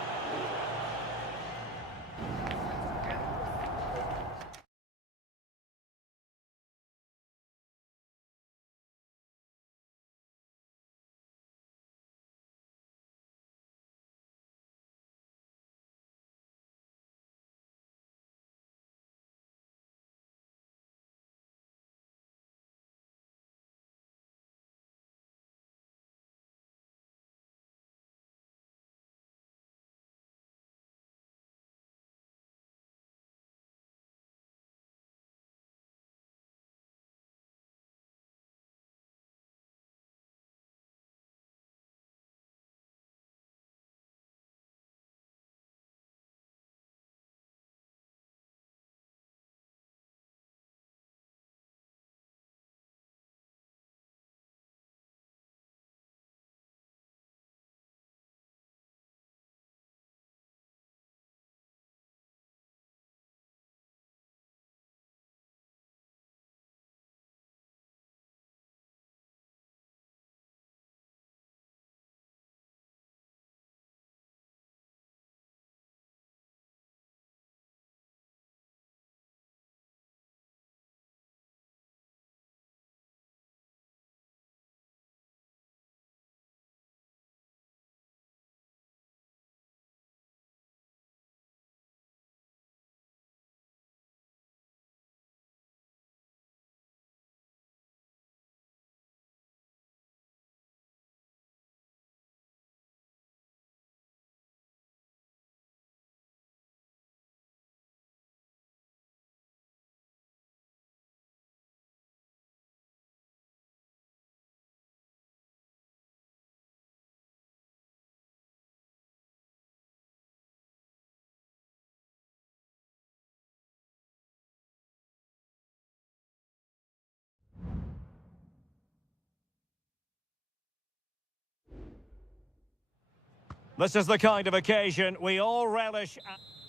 This is the kind of occasion we all relish.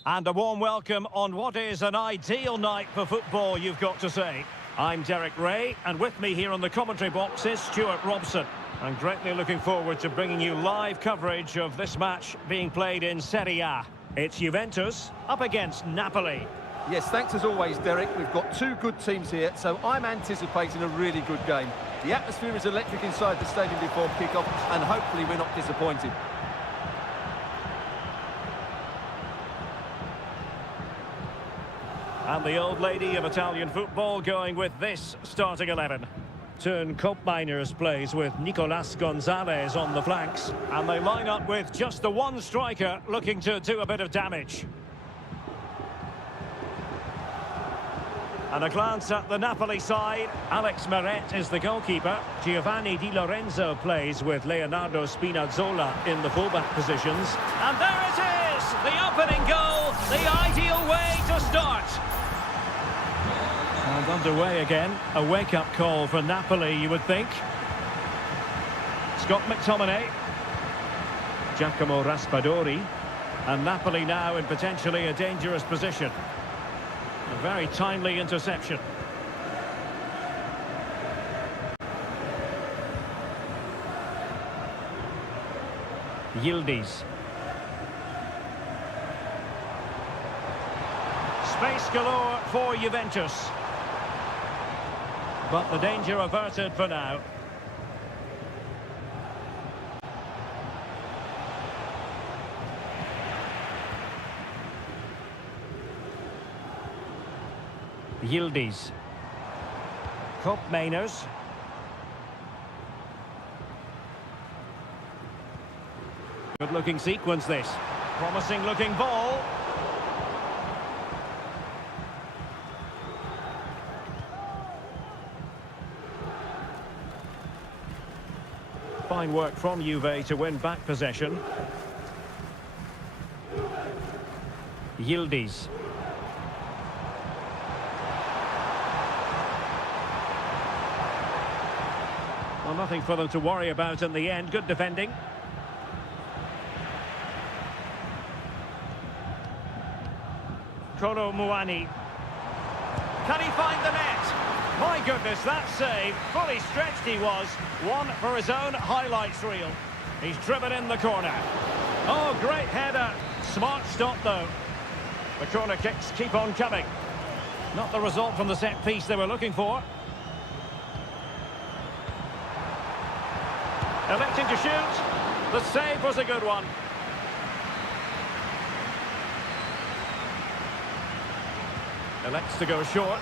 And a warm welcome on what is an ideal night for football, you've got to say. I'm Derek Ray, and with me here on the commentary box is Stuart Robson. I'm greatly looking forward to bringing you live coverage of this match being played in Seria. It's Juventus up against Napoli. Yes, thanks as always, Derek. We've got two good teams here, so I'm anticipating a really good game. The atmosphere is electric inside the stadium before kick-off, and hopefully we're not disappointed. And the old lady of Italian football going with this starting 11. Turn Koopmeiners plays with Nicolas Gonzalez on the flanks. And they line up with just the one striker looking to do a bit of damage. And a glance at the Napoli side. Alex Meret is the goalkeeper. Giovanni Di Lorenzo plays with Leonardo Spinazzola in the fullback positions. And there it is! The opening goal, the ideal way to start. And underway again. A wake-up call for Napoli, you would think. Scott McTominay. Giacomo Raspadori. And Napoli now in potentially a dangerous position. A very timely interception. Yildiz. Space galore for Juventus. But the danger averted for now. Yildiz. Koopmeiners. Good looking sequence this. Promising looking ball. Fine work from Juve to win back possession. Yildiz. Well, nothing for them to worry about in the end. Good defending. Kolo Muani. Can he find the net? My goodness, that save. Fully stretched he was. One for his own highlights reel. He's driven in the corner. Oh, great header. Smart stop, though. The corner kicks keep on coming. Not the result from the set piece they were looking for. Electing to shoot. The save was a good one. Elects to go short.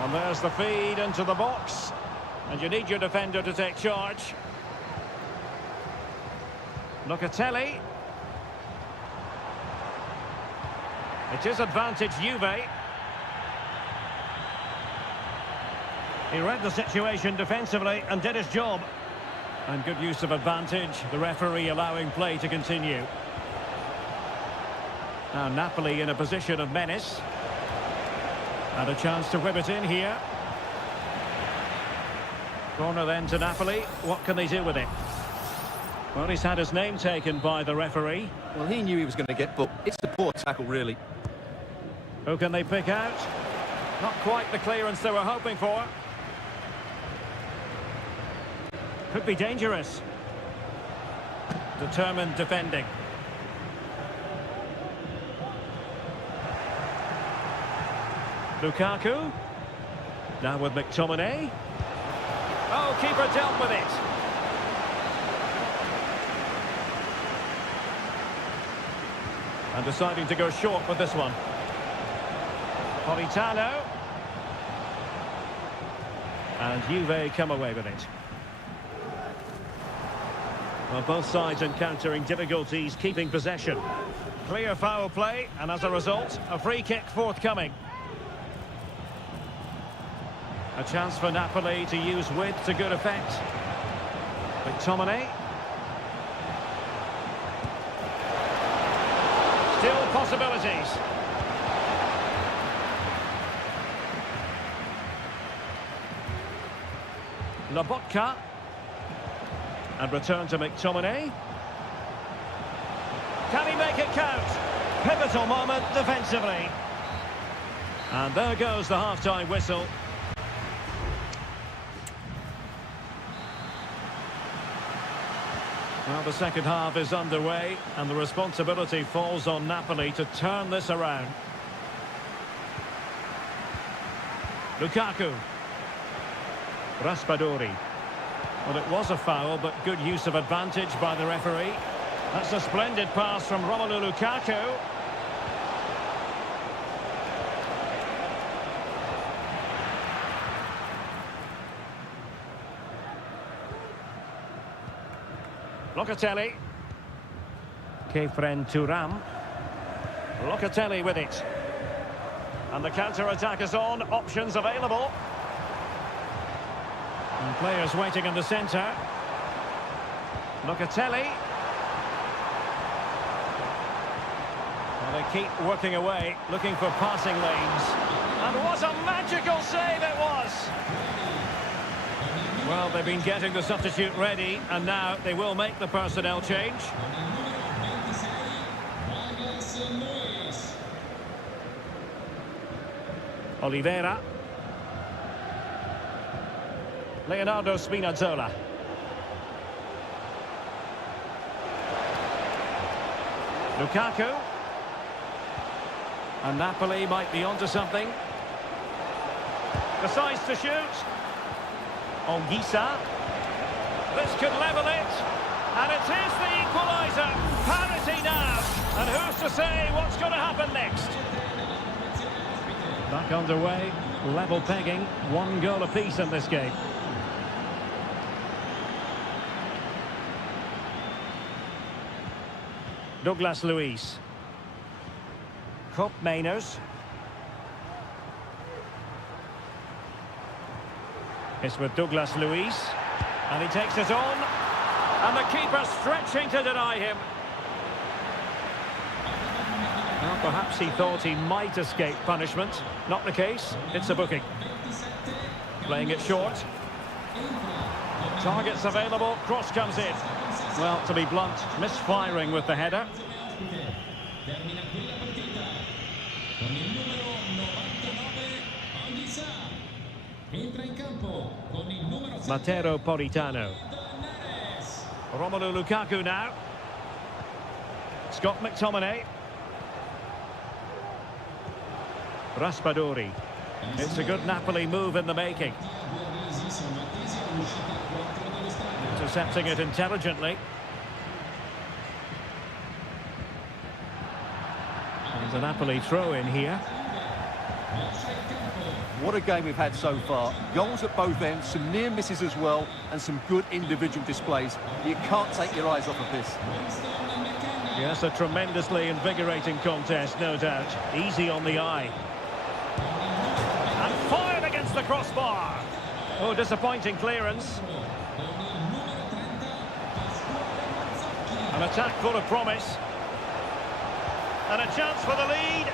And there's the feed into the box. And you need your defender to take charge. Locatelli. It is advantage Juve. He read the situation defensively and did his job. And good use of advantage, the referee allowing play to continue. Now Napoli in a position of menace. And a chance to whip it in here. Corner then to Napoli. What can they do with it? Well, he's had his name taken by the referee. Well, he knew he was going to get booked. It's a poor tackle, really. Who can they pick out? Not quite the clearance they were hoping for. Could be dangerous. Determined defending. Lukaku. Now with McTominay. Oh, keeper dealt with it. And deciding to go short with this one. Politano. And Juve come away with it. Well, both sides encountering difficulties keeping possession. Clear foul play, and as a result, a free kick forthcoming. A chance for Napoli to use width to good effect. McTominay. Still possibilities. Lobotka. And return to McTominay. Can he make it count? Pivotal moment defensively. And there goes the half-time whistle. Well, the second half is underway, and the responsibility falls on Napoli to turn this around. Lukaku. Raspadori. Well, it was a foul, but good use of advantage by the referee. That's a splendid pass from Romelu Lukaku. Locatelli. Kefren Thuram. Locatelli with it. And the counter-attack is on. Options available. And players waiting in the centre. Locatelli. Well, they keep working away, looking for passing lanes. And what a magical save it was! Well, they've been getting the substitute ready, and now they will make the personnel change. Oliveira. Leonardo Spinazzola. Lukaku. And Napoli might be onto something. Decides to shoot. Ongisa. This could level it. And it is the equaliser. Parity now. And who's to say what's going to happen next? Back underway. Level pegging. 1 goal apiece in this game. Douglas Luiz. Cup Mainers. It's with Douglas Luiz. And he takes it on. And the keeper stretching to deny him. Well, perhaps he thought he might escape punishment. Not the case. It's a booking. Playing it short. Targets available. Cross comes in. Well, to be blunt, misfiring with the header. Matteo Politano. Romelu Lukaku now. Scott McTominay. Raspadori. It's a good Napoli move in the making. Intercepting it intelligently. And a Napoli throw in here. What a game we've had so far. Goals at both ends, some near misses as well, and some good individual displays. You can't take your eyes off of this. Yes, a tremendously invigorating contest, no doubt. Easy on the eye. And fired against the crossbar. Oh, disappointing clearance. An attack full of promise. And a chance for the lead.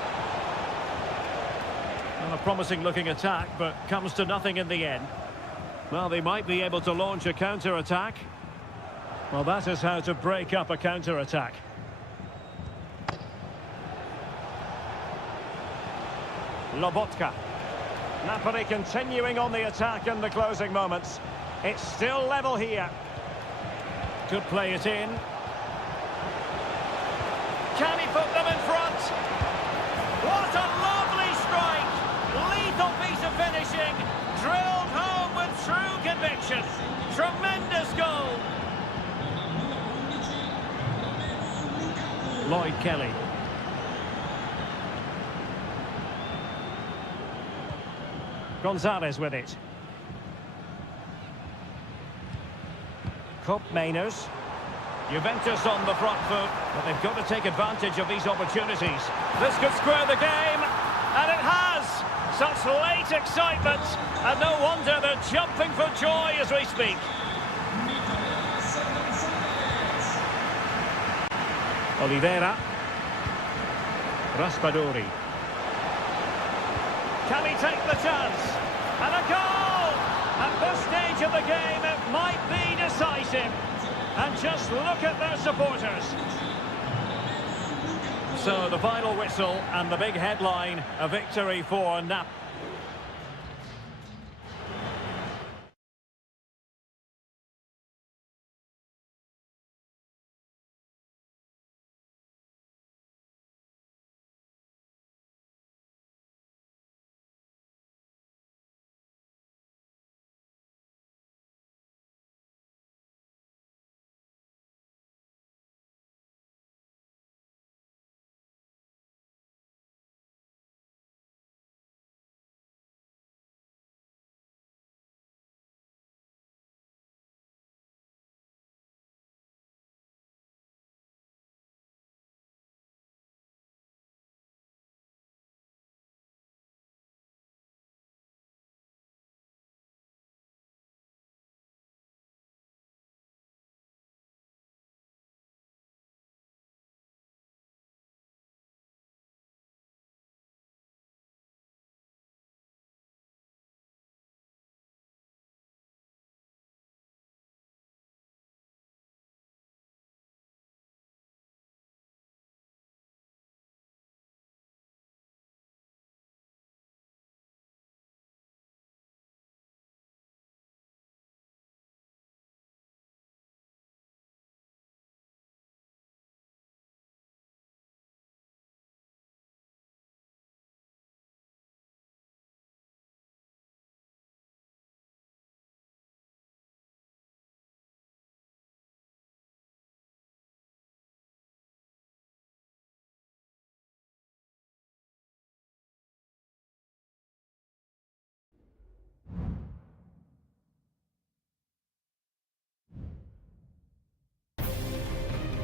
Well, a promising looking attack, but comes to nothing in the end. Well, they might be able to launch a counter-attack. Well, that is how to break up a counter-attack. Lobotka. Napoli continuing on the attack in the closing moments. It's still level here. Could play it in. Can he put them in front? What a lovely strike! Lethal piece of finishing. Drilled home with true conviction. Tremendous goal. Lloyd Kelly. Gonzalez with it. Cup Mainers. Juventus on the front foot, but they've got to take advantage of these opportunities. This could square the game, and it has! Such late excitement, and no wonder they're jumping for joy as we speak. Oliveira. Raspadori. Can he take the chance? And a goal! At this stage of the game, it might be decisive. And just look at their supporters. So the final whistle and the big headline, a victory for Nap.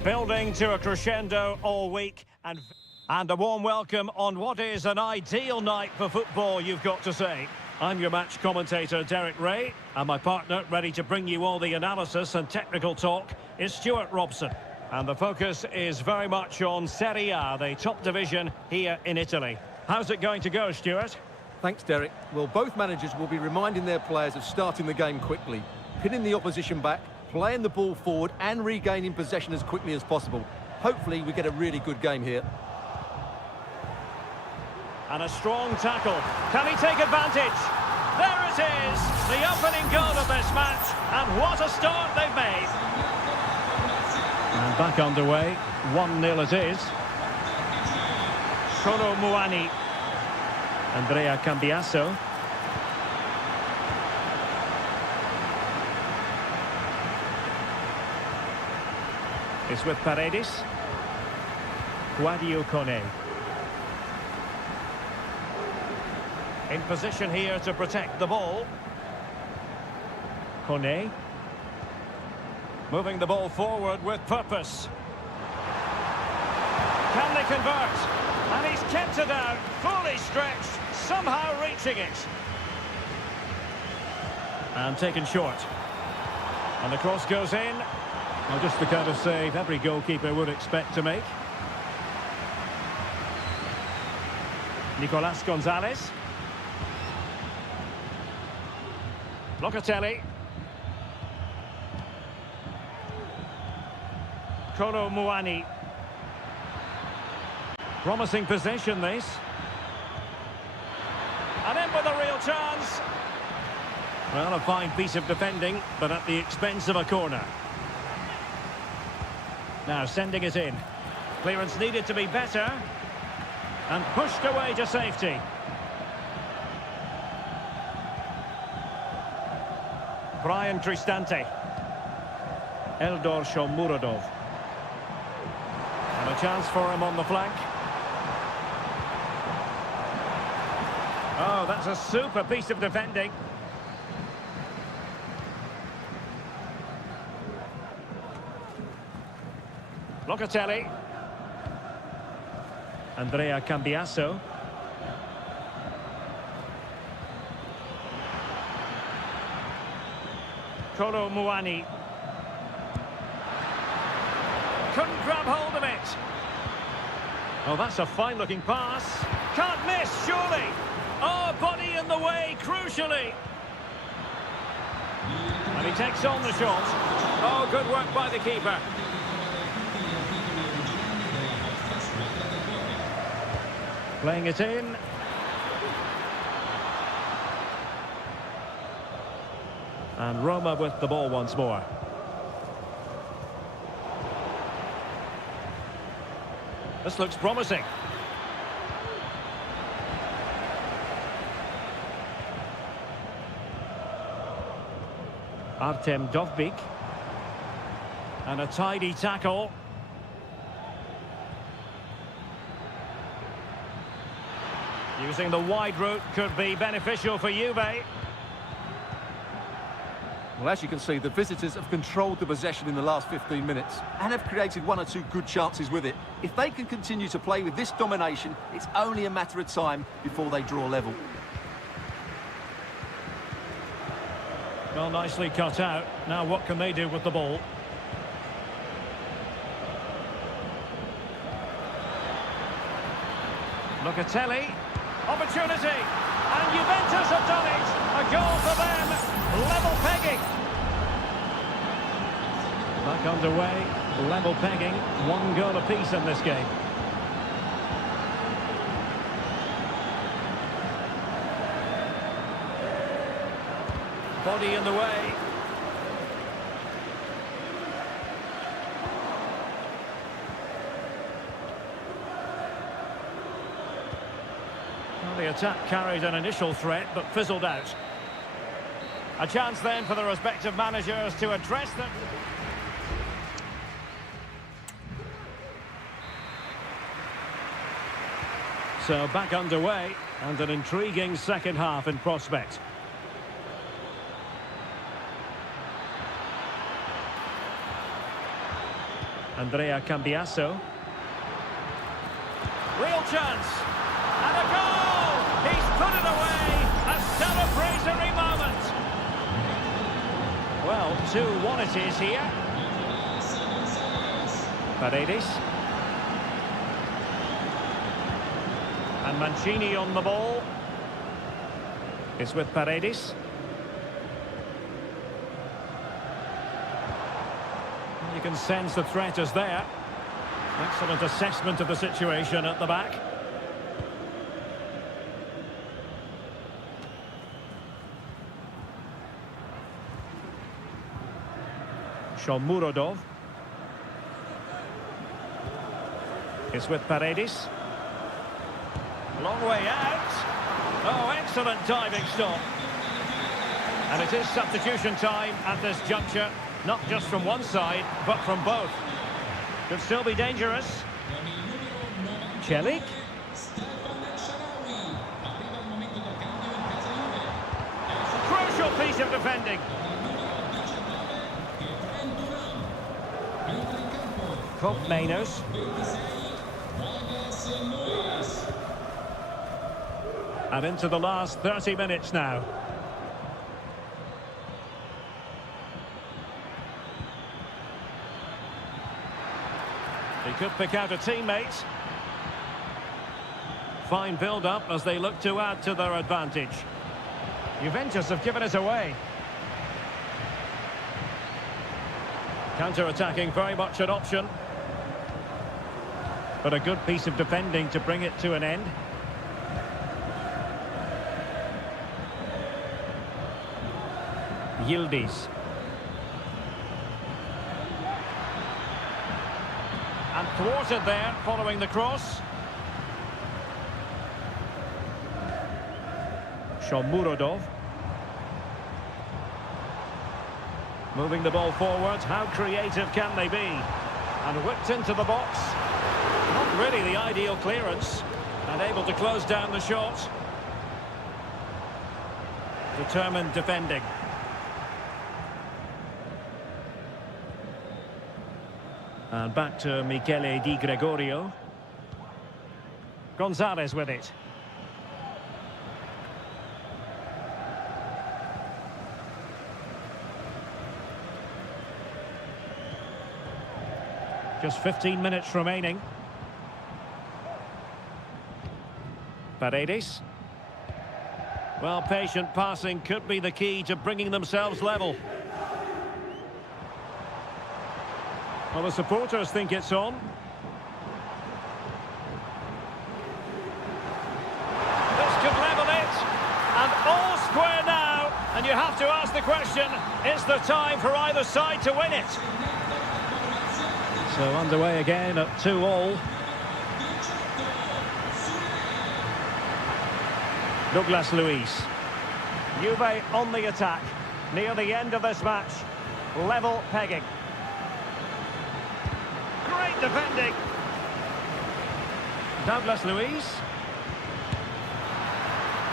Building to a crescendo all week and a warm welcome on what is an ideal night for football, you've got to say. I'm your match commentator, Derek Ray, and my partner, ready to bring you all the analysis and technical talk, is Stuart Robson. And the focus is very much on Seria, the top division here in Italy. How's it going to go, Stuart? Thanks, Derek. Well, both managers will be reminding their players of starting the game quickly, pinning the opposition back, playing the ball forward and regaining possession as quickly as possible. Hopefully we get a really good game here. And a strong tackle. Can he take advantage? There it is, the opening goal of this match, and what a start they've made. And back underway, 1-0 it is. Kolo Muani. Andrea Cambiasso. It's with Paredes. Guadio Kone. In position here to protect the ball. Kone. Moving the ball forward with purpose. Can they convert? And he's kept it out, fully stretched, somehow reaching it. And taken short. And the cross goes in. Well, just the kind of save every goalkeeper would expect to make. Nicolas Gonzalez. Locatelli. Kolo Muani. Promising possession, this. And in with a real chance. Well, a fine piece of defending, but at the expense of a corner. Now sending it in. Clearance needed to be better. And pushed away to safety. Brian Cristante. Eldor Shomurodov. And a chance for him on the flank. Oh, that's a super piece of defending. Locatelli. Andrea Cambiasso. Kolo Muani. Couldn't grab hold of it. Oh, that's a fine-looking pass. Can't miss, surely. Oh, body in the way, crucially. And he takes on the shot. Oh, good work by the keeper. Playing it in. And Roma with the ball once more. This looks promising. Artem Dovbyk. And a tidy tackle. Using the wide route could be beneficial for Juve. Well, as you can see, the visitors have controlled the possession in the last 15 minutes and have created one or two good chances with it. If they can continue to play with this domination, it's only a matter of time before they draw level. Well, nicely cut out. Now what can they do with the ball? Locatelli. Opportunity. And Juventus have done it. A goal for them. Level pegging. Back underway. Level pegging. One goal apiece in this game. Body in the way. Well, the attack carried an initial threat but fizzled out. A chance then for the respective managers to address them. So back underway and an intriguing second half in prospect. Andrea Cambiasso. Real chance. And a goal! He's put it away! A celebratory moment! Well, 2-1 it is here. Paredes. And Mancini on the ball. It's with Paredes. You can sense the threat is there. Excellent assessment of the situation at the back. Shomurodov. It's with Paredes. Long way out. Oh, excellent diving stop. And it is substitution time at this juncture. Not just from one side, but from both. Could still be dangerous. Celik. Crucial piece of defending. Koopmeiners. And into the last 30 minutes now. He could pick out a teammate. Fine build-up as they look to add to their advantage. Juventus have given it away. Counter-attacking very much an option. But a good piece of defending to bring it to an end. Yildiz. And thwarted there, following the cross. Shomurodov. Moving the ball forward. How creative can they be? And whipped into the box. Not really the ideal clearance. And able to close down the shot. Determined defending. And back to Michele Di Gregorio. Gonzalez with it. Just 15 minutes remaining. Paredes. Well, patient passing could be the key to bringing themselves level. Well, the supporters think it's on. And you have to ask the question, is there time for either side to win it? So underway again at 2-2. Douglas Luiz. Juve on the attack. Near the end of this match. Level pegging. Great defending. Douglas Luiz.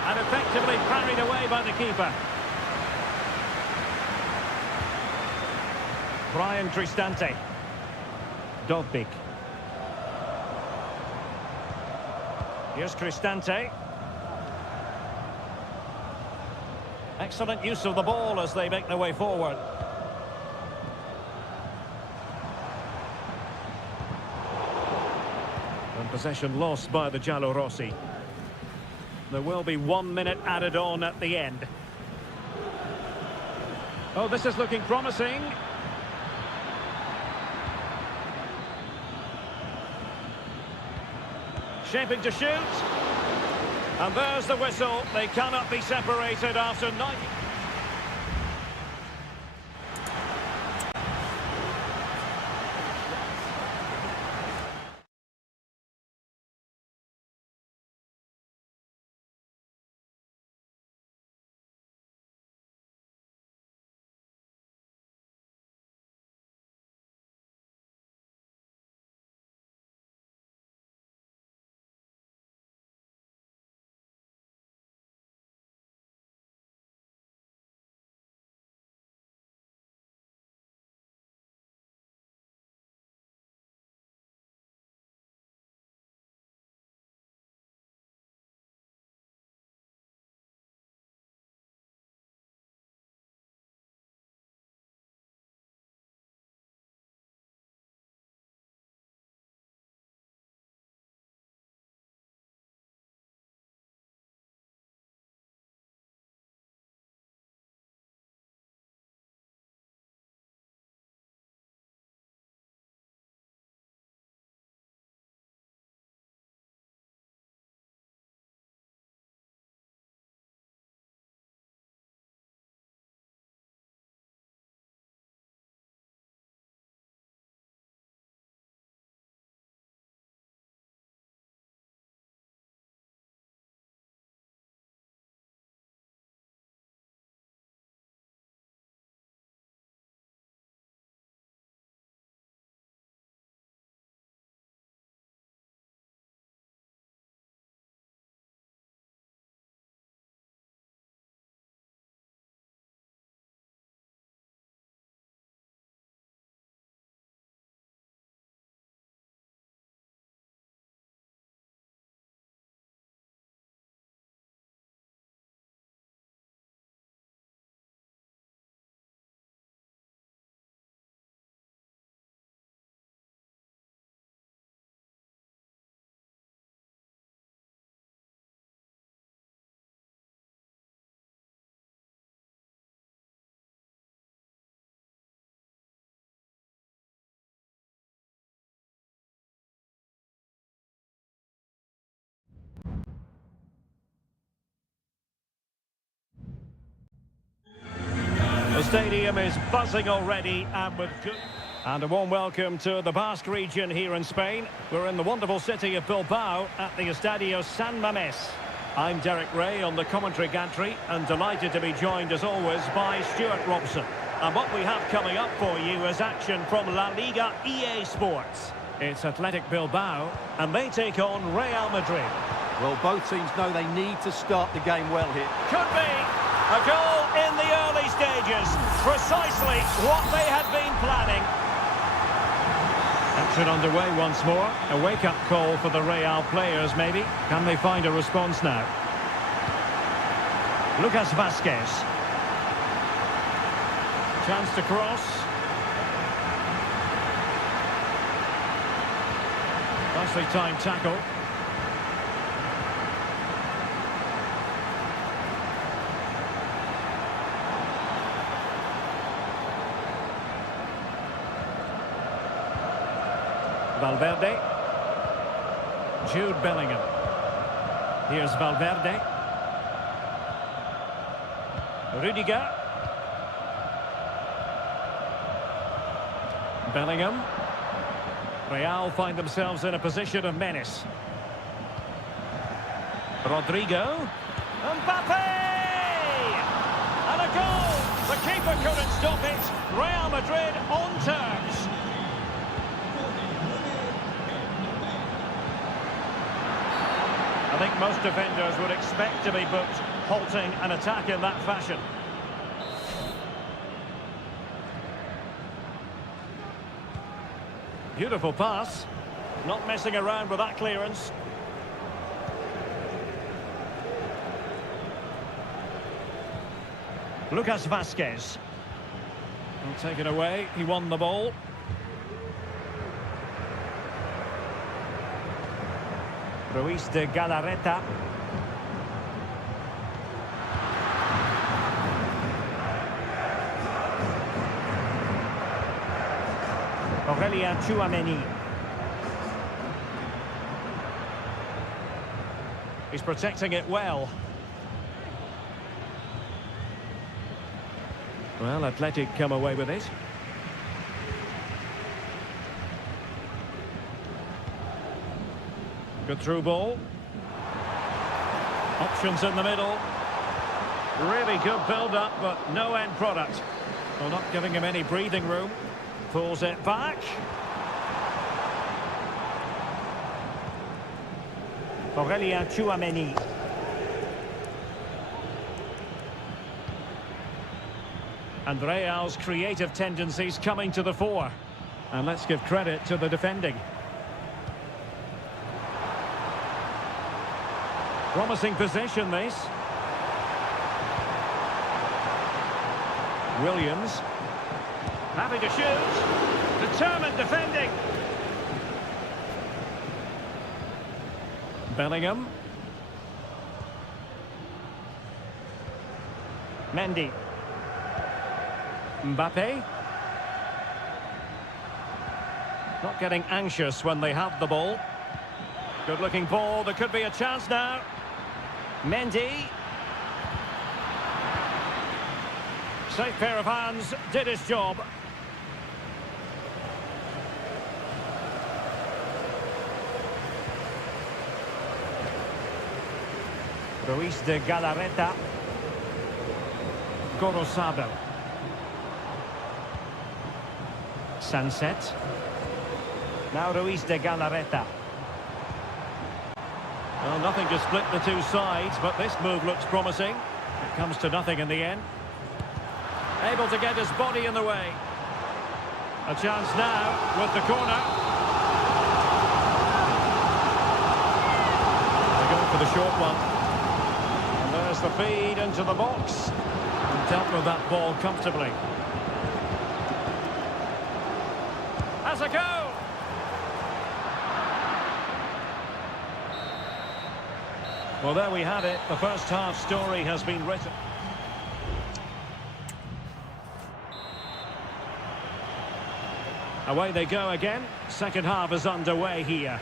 And effectively parried away by the keeper. Brian Cristante. Dovbik. Here's Cristante. Excellent use of the ball as they make their way forward. And possession lost by the Giallorossi. There will be 1 minute added on at the end. Oh, this is looking promising. Shaping to shoot. And there's the whistle. They cannot be separated after 90. The stadium is buzzing already and with good... And a warm welcome to the Basque region here in Spain. We're in the wonderful city of Bilbao at the Estadio San Mamés. I'm Derek Ray on the commentary gantry and delighted to be joined as always by Stuart Robson. And what we have coming up for you is action from La Liga EA Sports. It's Athletic Bilbao and they take on Real Madrid. Well, both teams know they need to start the game well here. Could be a goal in the early stages. Precisely what they had been planning. Action underway once more. A wake-up call for the Real players, maybe. Can they find a response now? Lucas Vázquez. Chance to cross. Nicely timed tackle. Valverde. Jude Bellingham. Here's Valverde. Rudiger. Bellingham. Real find themselves in a position of menace. Rodrigo. Mbappe! And a goal! The keeper couldn't stop it. Real Madrid on terms. I think most defenders would expect to be booked, halting an attack in that fashion. Beautiful pass. Not messing around with that clearance. Lucas Vazquez. Well, taken away. He won the ball. Ruiz de Galarreta. Aurelien Tchouameni. He's protecting it well. Well, Athletic come away with it. Good through ball. Options in the middle. Really good build-up, but no end product. Well, not giving him any breathing room. Pulls it back. Aurelien Tchouameni. And Real's creative tendencies coming to the fore. And let's give credit to the defending. Promising possession, this. Williams. Happy to shoot. Determined defending. Bellingham. Mendy. Mbappe. Not getting anxious when they have the ball. Good looking ball. There could be a chance now. Mendy. Safe pair of hands. Did his job. Ruiz de Galarreta. Gorosabel. Sunset. Now Ruiz de Galarreta. Well, nothing to split the two sides, but this move looks promising. It comes to nothing in the end. Able to get his body in the way. A chance now with the corner. They go for the short one. And there's the feed into the box. And dealt with that ball comfortably. Has a go! Well, there we have it. The first half story has been written. Away they go again. Second half is underway here.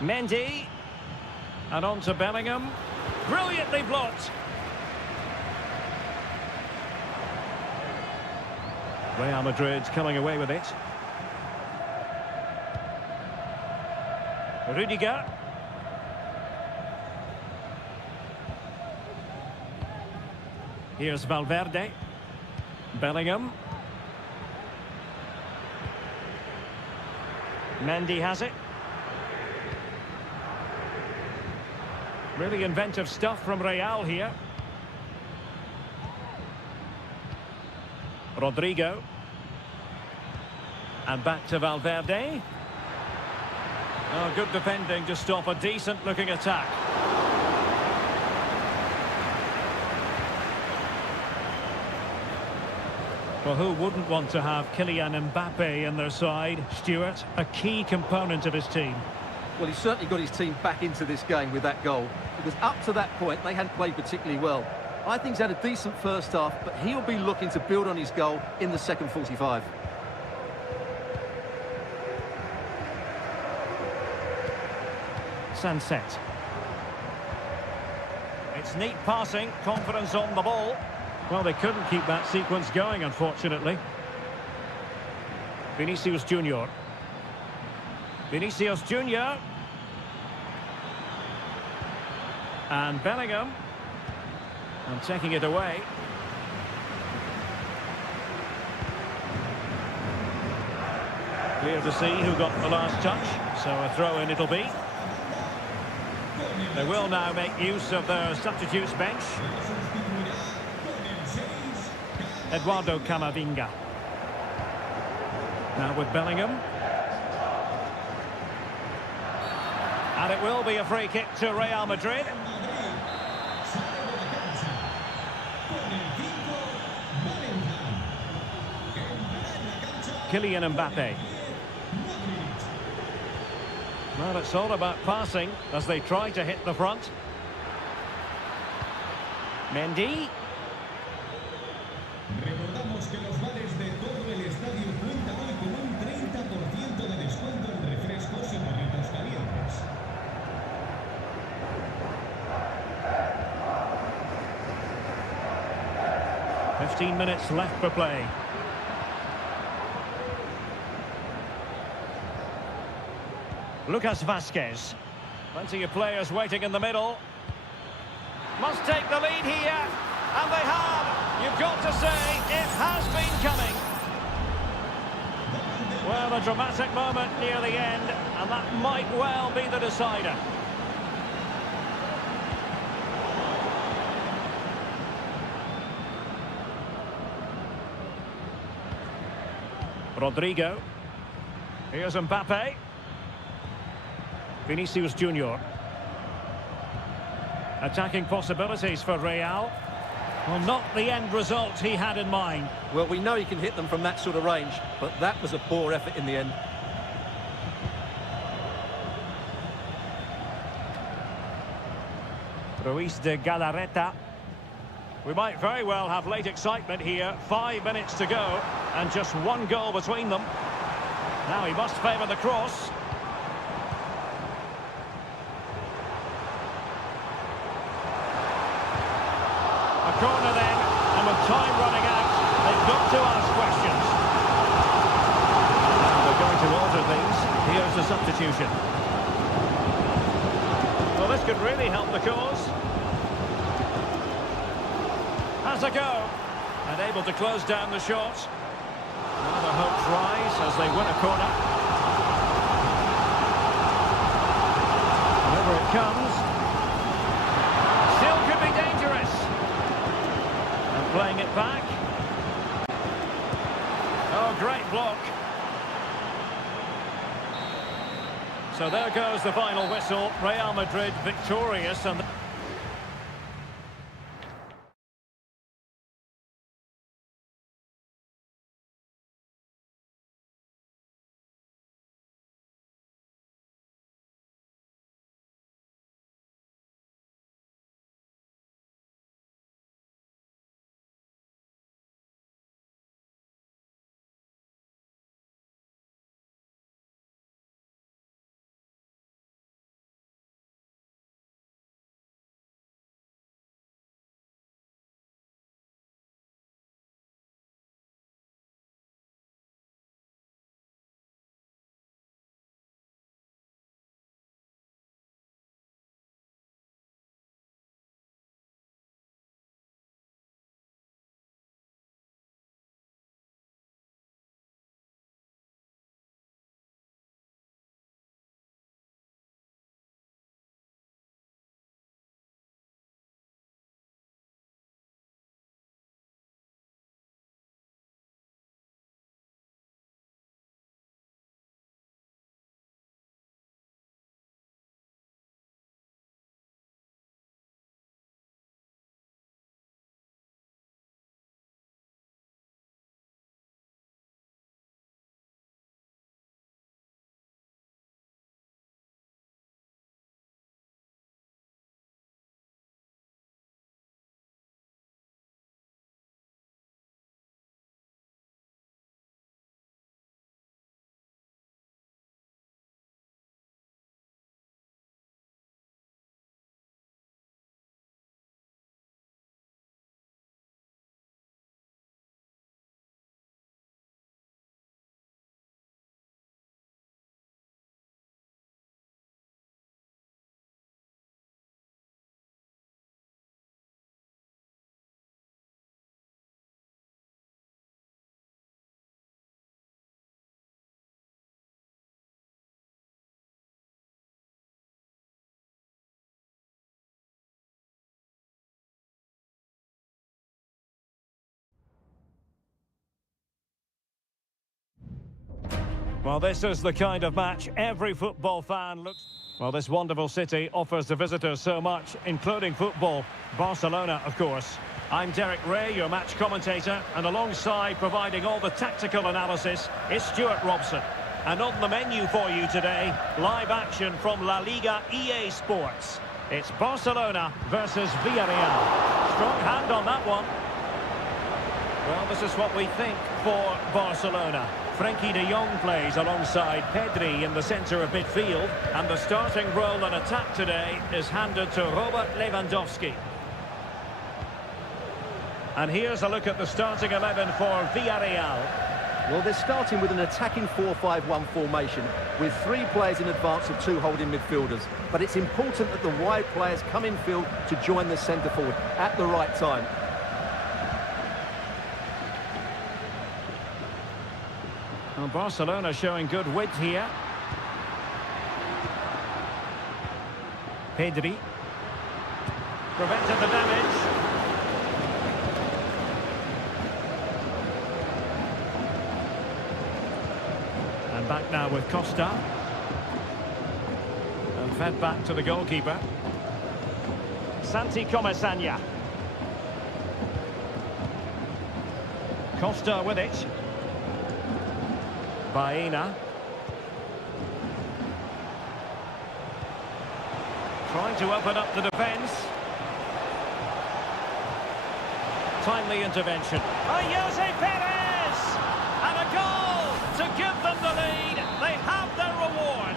Mendy. And on to Bellingham. Brilliantly blocked. Real Madrid's coming away with it. Rudiger. Here's Valverde. Bellingham. Mendy has it. Really inventive stuff from Real here. Rodrigo. And back to Valverde. Oh, good defending to stop a decent-looking attack. Well, who wouldn't want to have Kylian Mbappe in their side? Stuart, a key component of his team. Well, he's certainly got his team back into this game with that goal, because up to that point, they hadn't played particularly well. I think he's had a decent first half, but he'll be looking to build on his goal in the second 45. sunset. It's neat passing, confidence on the ball. Well, they couldn't keep that sequence going, unfortunately. Vinicius Junior. Vinicius Junior. And Bellingham. And taking it away. Clear to see who got the last touch. So a throw-in it'll be. They will now make use of their substitutes bench. Eduardo Camavinga. Now with Bellingham. And it will be a free kick to Real Madrid. Kylian Mbappe. Well, it's all about passing as they try to hit the front. Mendy. Recordamos que los bares de todo el estadio cuentan hoy con un 30% de descuento en refrescos y burritos calientes. "15 minutes left for play. Lucas Vazquez. Plenty of players waiting in the middle. Must take the lead here. And they have. You've got to say, it has been coming. Well, a dramatic moment near the end, and that might well be the decider. Rodrigo. Here's Mbappe. Vinicius Junior. Attacking possibilities for Real. Well, not the end result he had in mind. Well, we know he can hit them from that sort of range, but that was a poor effort in the end. Ruiz de Galarreta. We might very well have late excitement here. 5 minutes to go, and just one goal between them. Now he must favour the cross. A corner then, and with time running out, they've got to ask questions. And they're going to alter things. Here's the substitution. Well, this could really help the cause. Has a go, and able to close down the shot. Now the hopes rise as they win a corner. Whenever it comes, still could be dangerous. And playing it back. Oh, great block. So there goes the final whistle. Real Madrid victorious, and Well, this is the kind of match every football fan looks... Well, this wonderful city offers the visitors so much, including football. Barcelona, of course. I'm Derek Ray, your match commentator, and alongside providing all the tactical analysis is Stuart Robson. And on the menu for you today, live action from La Liga EA Sports. It's Barcelona versus Villarreal. Strong hand on that one. Well, this is what we think for Barcelona. Frenkie de Jong plays alongside Pedri in the centre of midfield, and the starting role in attack today is handed to Robert Lewandowski. And here's a look at the starting 11 for Villarreal. Well, they're starting with an attacking 4-5-1 formation with 3 players in advance of 2 holding midfielders. But it's important that the wide players come in field to join the centre forward at the right time. Well, Barcelona showing good width here. Pedri. Prevented the damage. And back now with Costa. And fed back to the goalkeeper. Santi Comesaña. Costa with it. Baena. Trying to open up the defence. Timely intervention. Jose Perez! And a goal to give them the lead. They have their reward.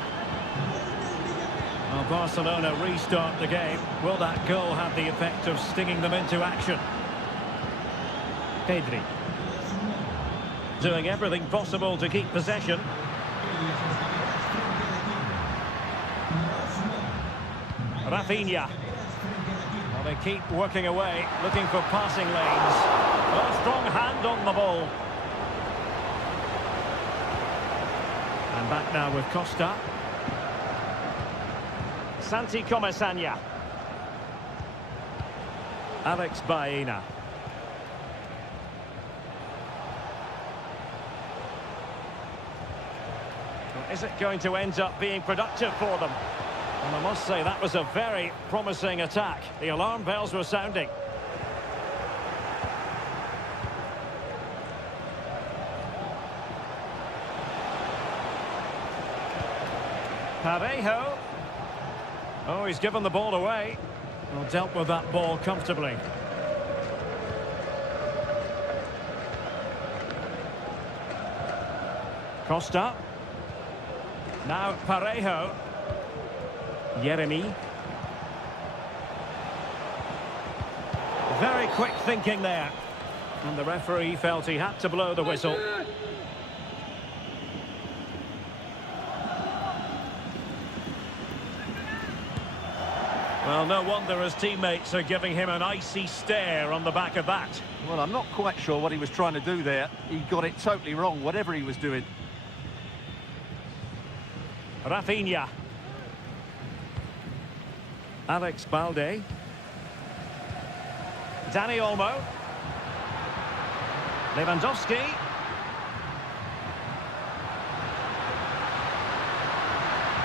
Well, Barcelona restart the game. Will that goal have the effect of stinging them into action? Pedri. Doing everything possible to keep possession. Rafinha. Well, they keep working away, looking for passing lanes. A strong hand on the ball. And back now with Costa. Santi Comesaña. Alex Baena. Is it going to end up being productive for them? And I must say that was a very promising attack. The alarm bells were sounding. Parejo. Oh, he's given the ball away. Well, dealt with that ball comfortably. Costa. Now Parejo. Yeremy. Very quick thinking there. And the referee felt he had to blow the whistle. Well, no wonder his teammates are giving him an icy stare on the back of that. Well, I'm not quite sure what he was trying to do there. He got it totally wrong, whatever he was doing. Rafinha. Alex Balde. Dani Olmo. Lewandowski.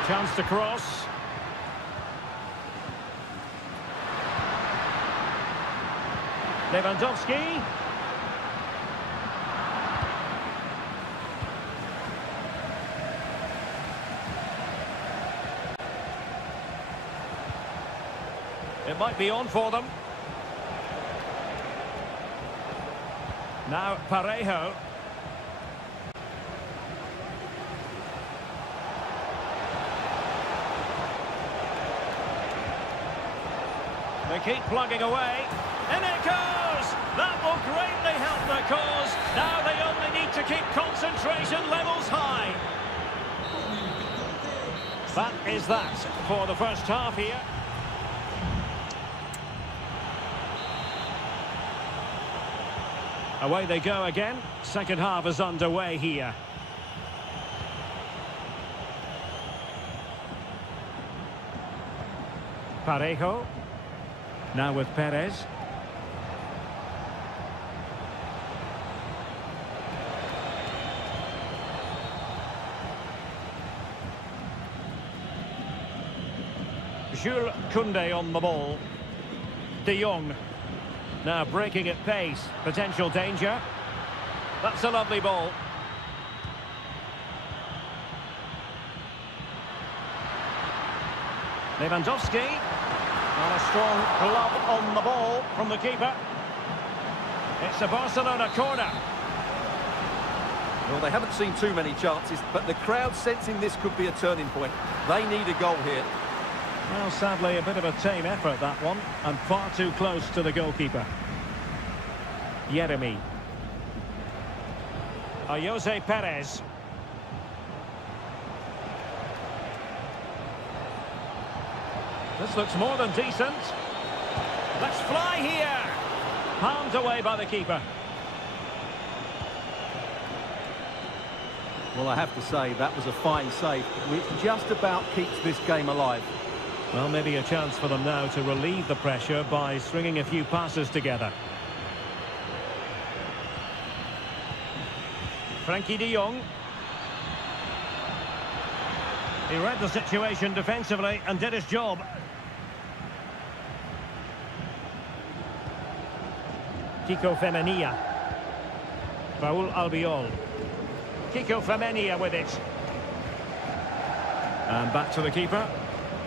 Chance to cross. Lewandowski. It might be on for them. Now Parejo. They keep plugging away. And it goes! That will greatly help their cause. Now they only need to keep concentration levels high. That is that for the first half here. Away they go again. Second half is underway here. Parejo. Now with Perez. Jules Koundé on the ball. De Jong. Now breaking at pace. Potential danger. That's a lovely ball. Lewandowski. And a strong glove on the ball from the keeper. It's a Barcelona corner. Well, they haven't seen too many chances, but the crowd sensing this could be a turning point. They need a goal here. Well, sadly, a bit of a tame effort, that one, and far too close to the goalkeeper. Yeremy. Jose Perez. This looks more than decent. Let's fly here. Palmed away by the keeper. Well, I have to say, that was a fine save, which just about keeps this game alive. Well, maybe a chance for them now to relieve the pressure by stringing a few passes together. Frankie de Jong. He read the situation defensively and did his job. Kiko Femenia. Raul Albiol. Kiko Femenia with it. And back to the keeper.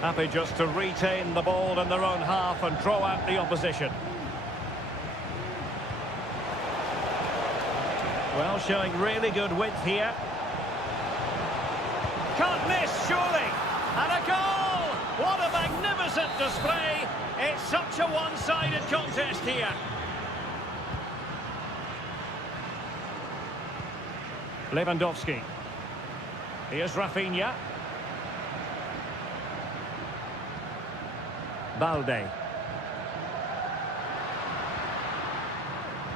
Happy just to retain the ball in their own half and throw out the opposition. Well, showing really good width here. Can't miss, surely. And a goal! What a magnificent display. It's such a one-sided contest here. Lewandowski. Here's Rafinha. Balde.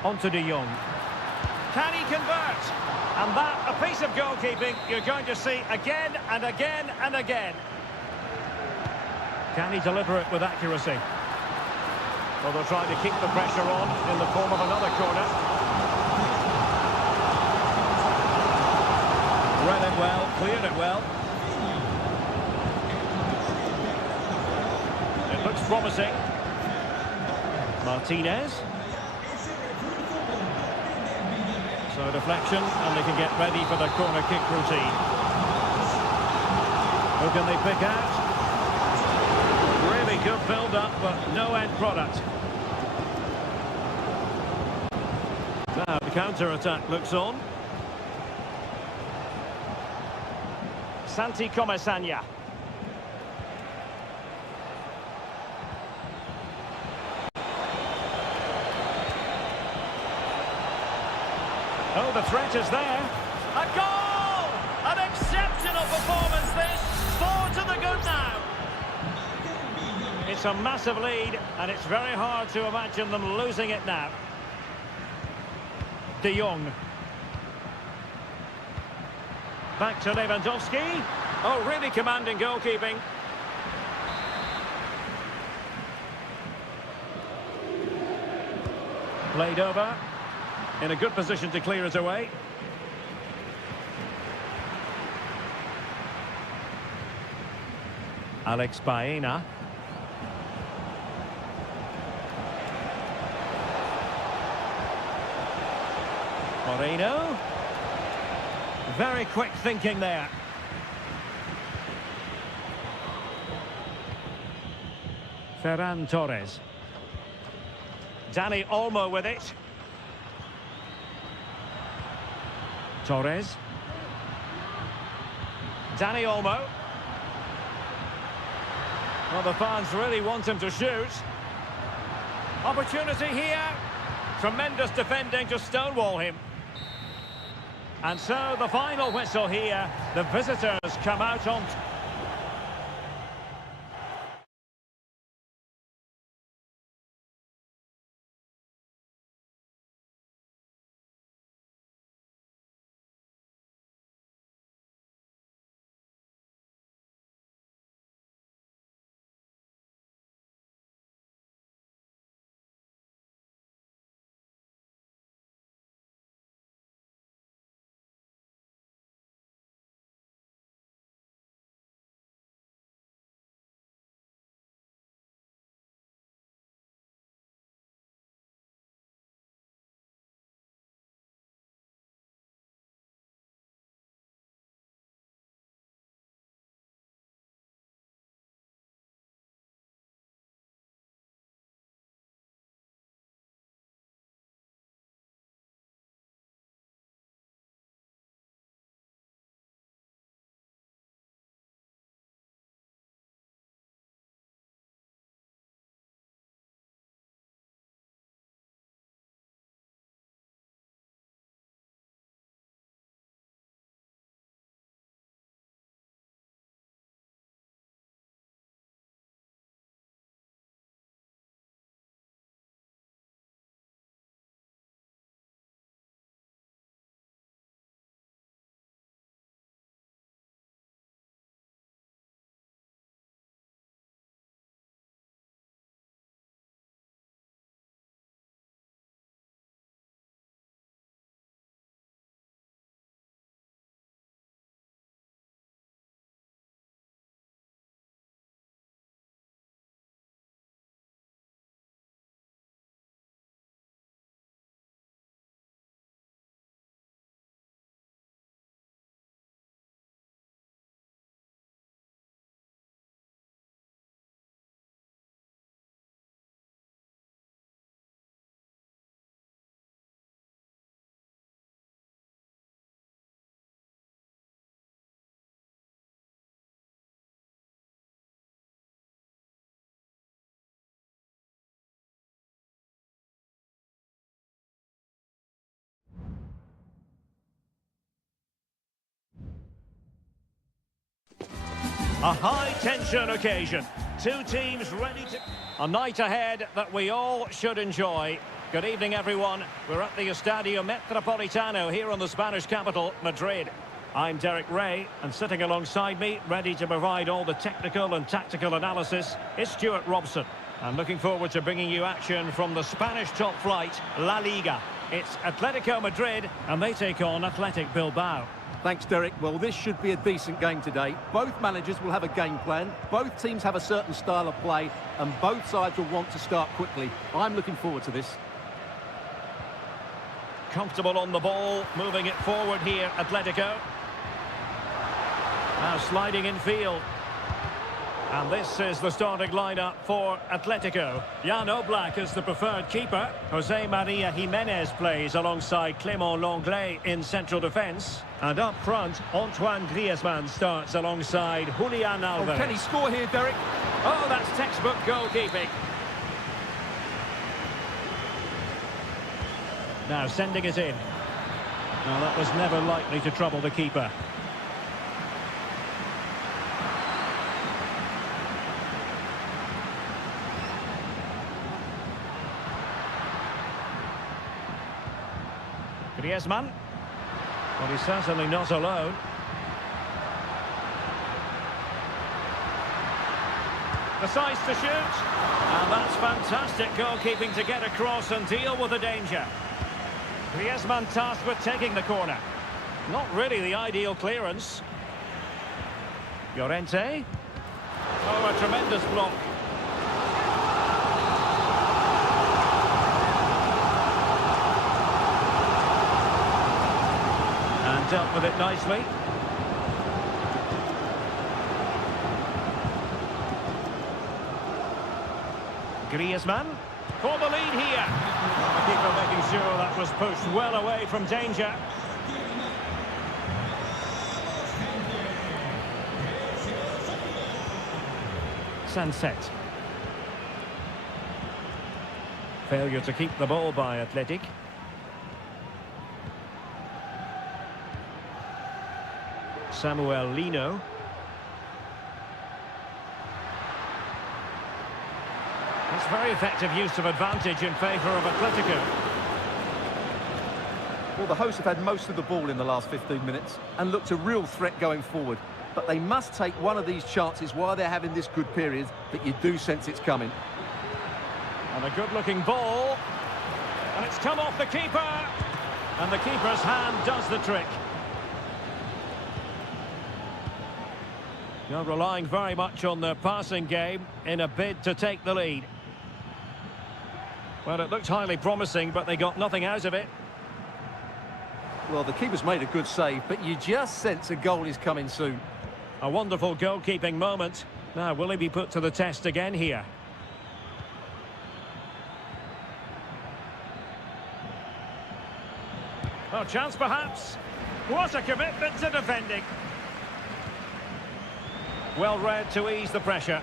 On to De Jong. Can he convert? And that, a piece of goalkeeping you're going to see again and again and again. Can he deliver it with accuracy? Well, they'll try to keep the pressure on in the form of another corner. Read it well, cleared it well. It looks promising. Martinez. So deflection, and they can get ready for the corner kick routine. Who can they pick out? Really good build-up, but no end product. Now the counter-attack looks on. Santi Comesaña. Oh, the threat is there. A goal! An exceptional performance this. 4 to the good now. It's a massive lead, and it's very hard to imagine them losing it now. De Jong. Back to Lewandowski. Oh, really commanding goalkeeping. Played over. In a good position to clear it away. Alex Baena. Moreno. Very quick thinking there. Ferran Torres. Dani Olmo with it. Torres. Dani Olmo. Well, the fans really want him to shoot. Opportunity here. Tremendous defending to stonewall him. And so the final whistle here. The visitors come out on A high-tension occasion. Two teams ready to... A night ahead that we all should enjoy. Good evening, everyone. We're at the Estadio Metropolitano here in the Spanish capital, Madrid. I'm Derek Ray, and sitting alongside me, ready to provide all the technical and tactical analysis, is Stuart Robson. I'm looking forward to bringing you action from the Spanish top flight, La Liga. It's Atletico Madrid, and they take on Athletic Bilbao. Thanks, Derek. Well, this should be a decent game today. Both managers will have a game plan. Both teams have a certain style of play, and both sides will want to start quickly. I'm looking forward to this. Comfortable on the ball, moving it forward here, Atletico. Now sliding in field. And this is the starting lineup for Atletico. Jan Oblak is the preferred keeper. Jose Maria Jimenez plays alongside Clément Lenglet in central defence. And up front, Antoine Griezmann starts alongside Julian Alvarez. Oh, can he score here, Derek? Oh, that's textbook goalkeeping. Now sending it in. Now that was never likely to trouble the keeper. Griezmann. Well, he's certainly not alone. Decides to shoot. And that's fantastic goalkeeping to get across and deal with the danger. Griezmann tasked with taking the corner. Not really the ideal clearance. Llorente. Oh, a tremendous block. And dealt with it nicely. Griezmann for the lead here. The keeper making sure that was pushed well away from danger. Sunset. Failure to keep the ball by Athletic. Samuel Lino. That's very effective use of advantage in favour of Atletico. Well, the hosts have had most of the ball in the last 15 minutes and looked a real threat going forward. But they must take one of these chances while they're having this good period that you do sense it's coming. And a good-looking ball. And it's come off the keeper. And the keeper's hand does the trick. You're relying very much on their passing game in a bid to take the lead. Well, it looked highly promising, but they got nothing out of it. Well, the keeper's made a good save, but you just sense a goal is coming soon. A wonderful goalkeeping moment. Now, will he be put to the test again here? Oh, chance perhaps. What a commitment to defending. Well read to ease the pressure.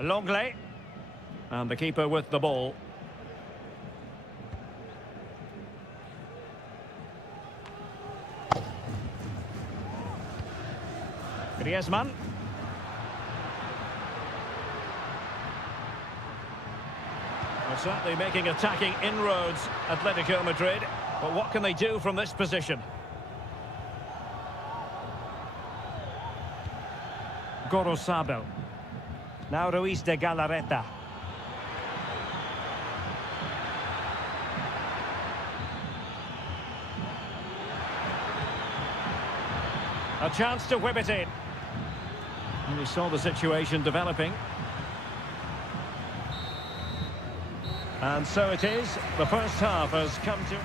Lenglet. And the keeper with the ball. Griezmann. Well, certainly making attacking inroads, Atletico Madrid. But what can they do from this position? Gorosabel. Now Ruiz de Galarreta. A chance to whip it in. And we saw the situation developing. And so it is. The first half has come to...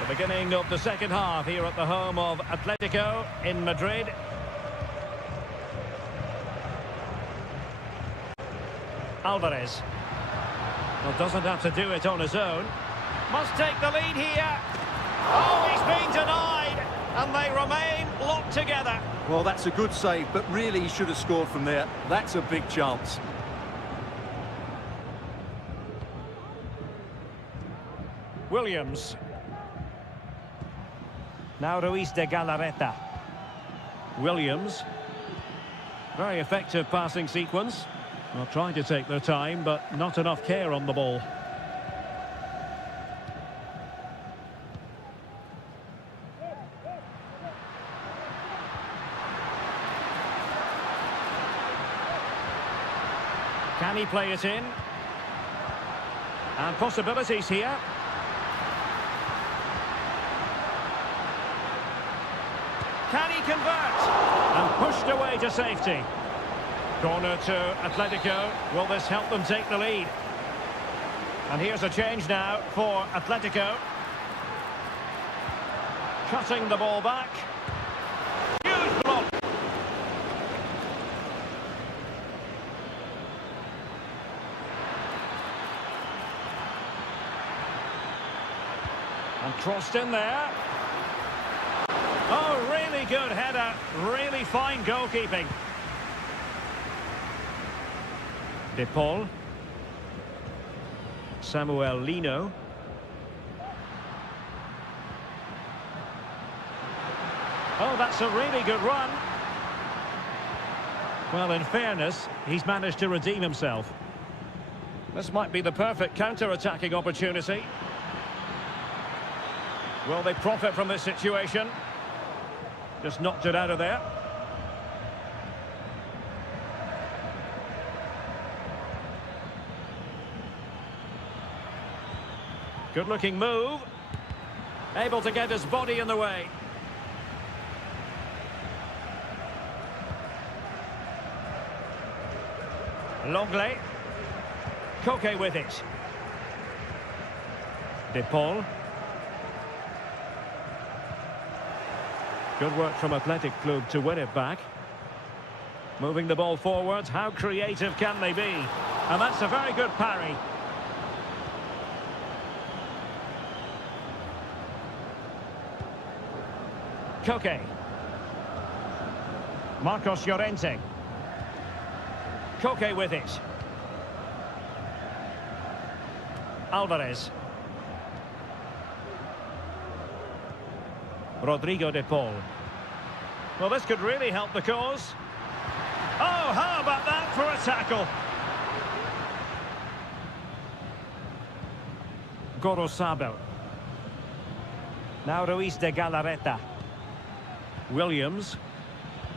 The beginning of the second half here at the home of Atletico in Madrid. Alvarez. Well, doesn't have to do it on his own. Must take the lead here. Oh, he's been denied. And they remain locked together. Well, that's a good save, but really he should have scored from there. That's a big chance. Williams. Now Ruiz de Galarreta. Williams. Very effective passing sequence. Well, trying to take their time, but not enough care on the ball. Can he play it in? And possibilities here. Can he convert? And pushed away to safety. Corner to Atletico. Will this help them take the lead? And here's a change now for Atletico. Cutting the ball back. Huge block. And crossed in there. Oh, really good header. Really fine goalkeeping. De Paul. Samuel Lino. Oh, that's a really good run. Well, in fairness, he's managed to redeem himself. This might be the perfect counter-attacking opportunity. Will they profit from this situation? Just knocked it out of there. Good-looking move. Able to get his body in the way. Longley. Koke with it. De Paul. Good work from Athletic Club to win it back. Moving the ball forward. How creative can they be? And that's a very good parry. Koke. Marcos Llorente. Koke with it. Alvarez. Rodrigo de Paul. Well, this could really help the cause. Oh, how about that for a tackle? Gorosabel. Now Ruiz de Galarreta. Williams.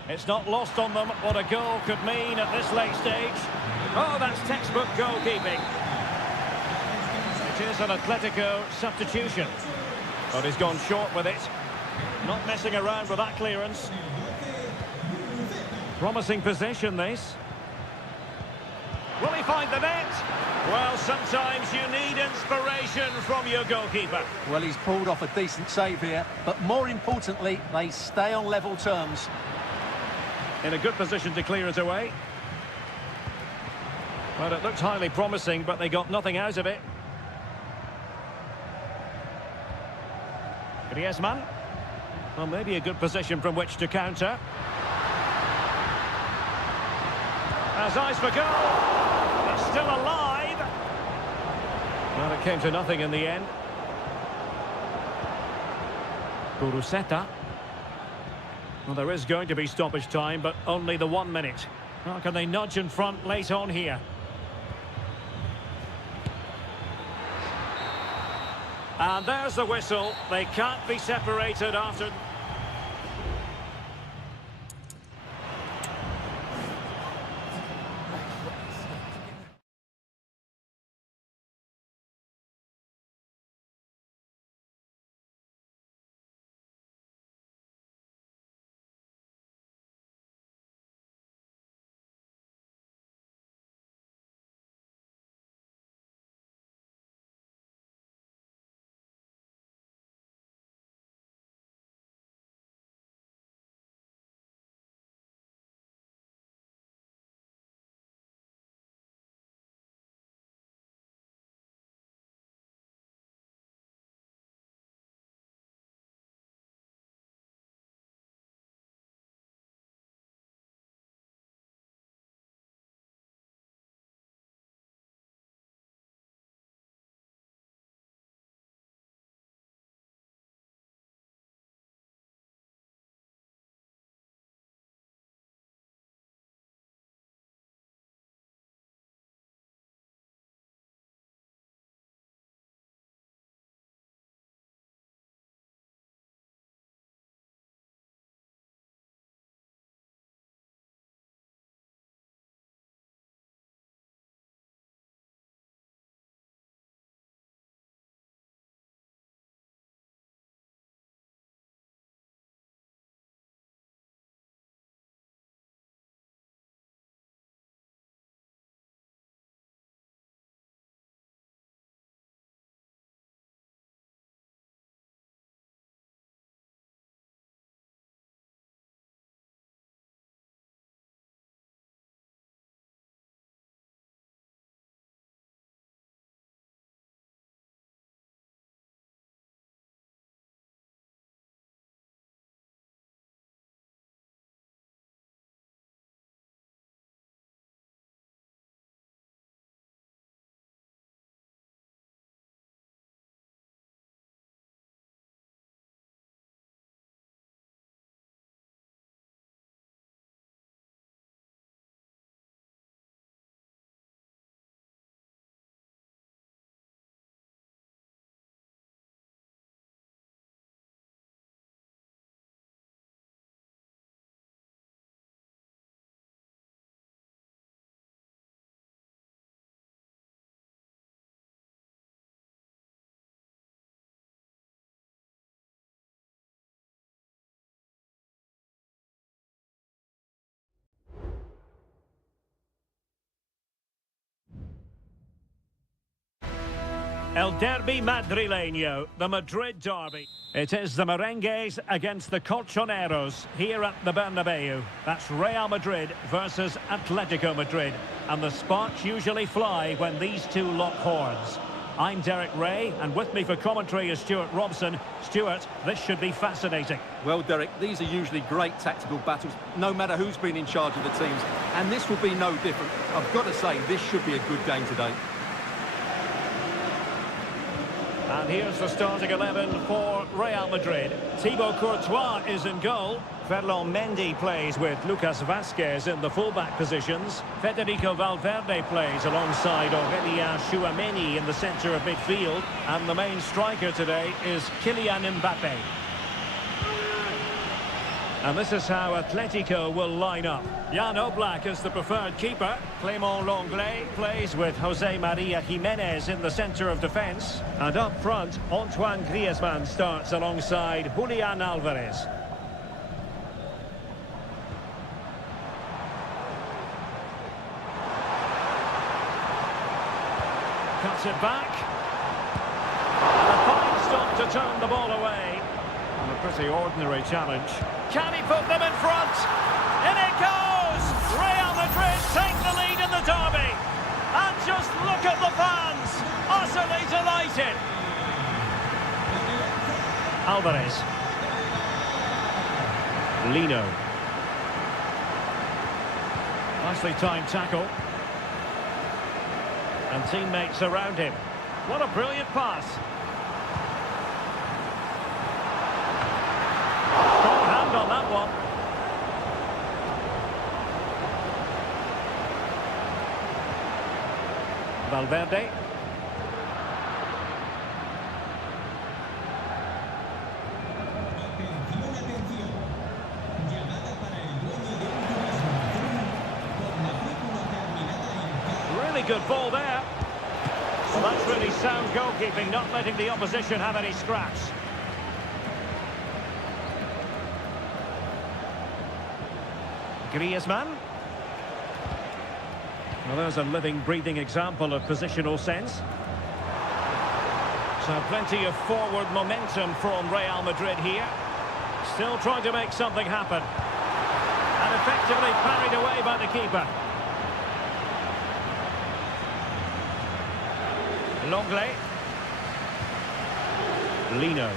It's not lost on them what a goal could mean at this late stage. Oh, that's textbook goalkeeping. It is an Atletico substitution. But he's gone short with it. Not messing around with that clearance. Promising possession, this. Will he find the net? Well, sometimes you need inspiration from your goalkeeper. Well, he's pulled off a decent save here, but more importantly, they stay on level terms. In a good position to clear it away. Well, it looked highly promising, but they got nothing out of it. Griezmann. Well, maybe a good position from which to counter. Has eyes for goal. It's still alive. Well, it came to nothing in the end. Kuruseta. Well, there is going to be stoppage time, but only the 1 minute. How can they nudge in front late on here? And there's the whistle. They can't be separated after... El Derby Madrileño, the Madrid derby. It is the Merengues against the Colchoneros here at the Bernabeu. That's Real Madrid versus Atletico Madrid. And the sparks usually fly when these two lock horns. I'm Derek Ray, and with me for commentary is Stuart Robson. Stuart, this should be fascinating. Well, Derek, these are usually great tactical battles, no matter who's been in charge of the teams. And this will be no different. I've got to say, this should be a good game today. And here's the starting 11 for Real Madrid. Thibaut Courtois is in goal. Ferland Mendy plays with Lucas Vazquez in the fullback positions. Federico Valverde plays alongside Aurélien Tchouameni in the centre of midfield. And the main striker today is Kylian Mbappé. And this is how Atletico will line up. Jan Oblak is the preferred keeper. Clément Lenglet plays with José María Jiménez in the centre of defence. And up front, Antoine Griezmann starts alongside Julián Álvarez. Cuts it back. And a fine stop to turn the ball away. And a pretty ordinary challenge. Can he put them in front? In it goes! Real Madrid take the lead in the derby. And just look at the fans, utterly delighted. Álvarez. Lino. Nicely timed tackle. And teammates around him. What a brilliant pass. Strong hand on that one. Valverde. Atención, atención. Llamada para el dueño de un turismo azul con matrícula terminada en Really good ball there. Well, that's really sound goalkeeping, not letting the opposition have any scraps. Griezmann. Well, there's a living, breathing example of positional sense. So plenty of forward momentum from Real Madrid here. Still trying to make something happen. And effectively parried away by the keeper. Lenglet. Lino.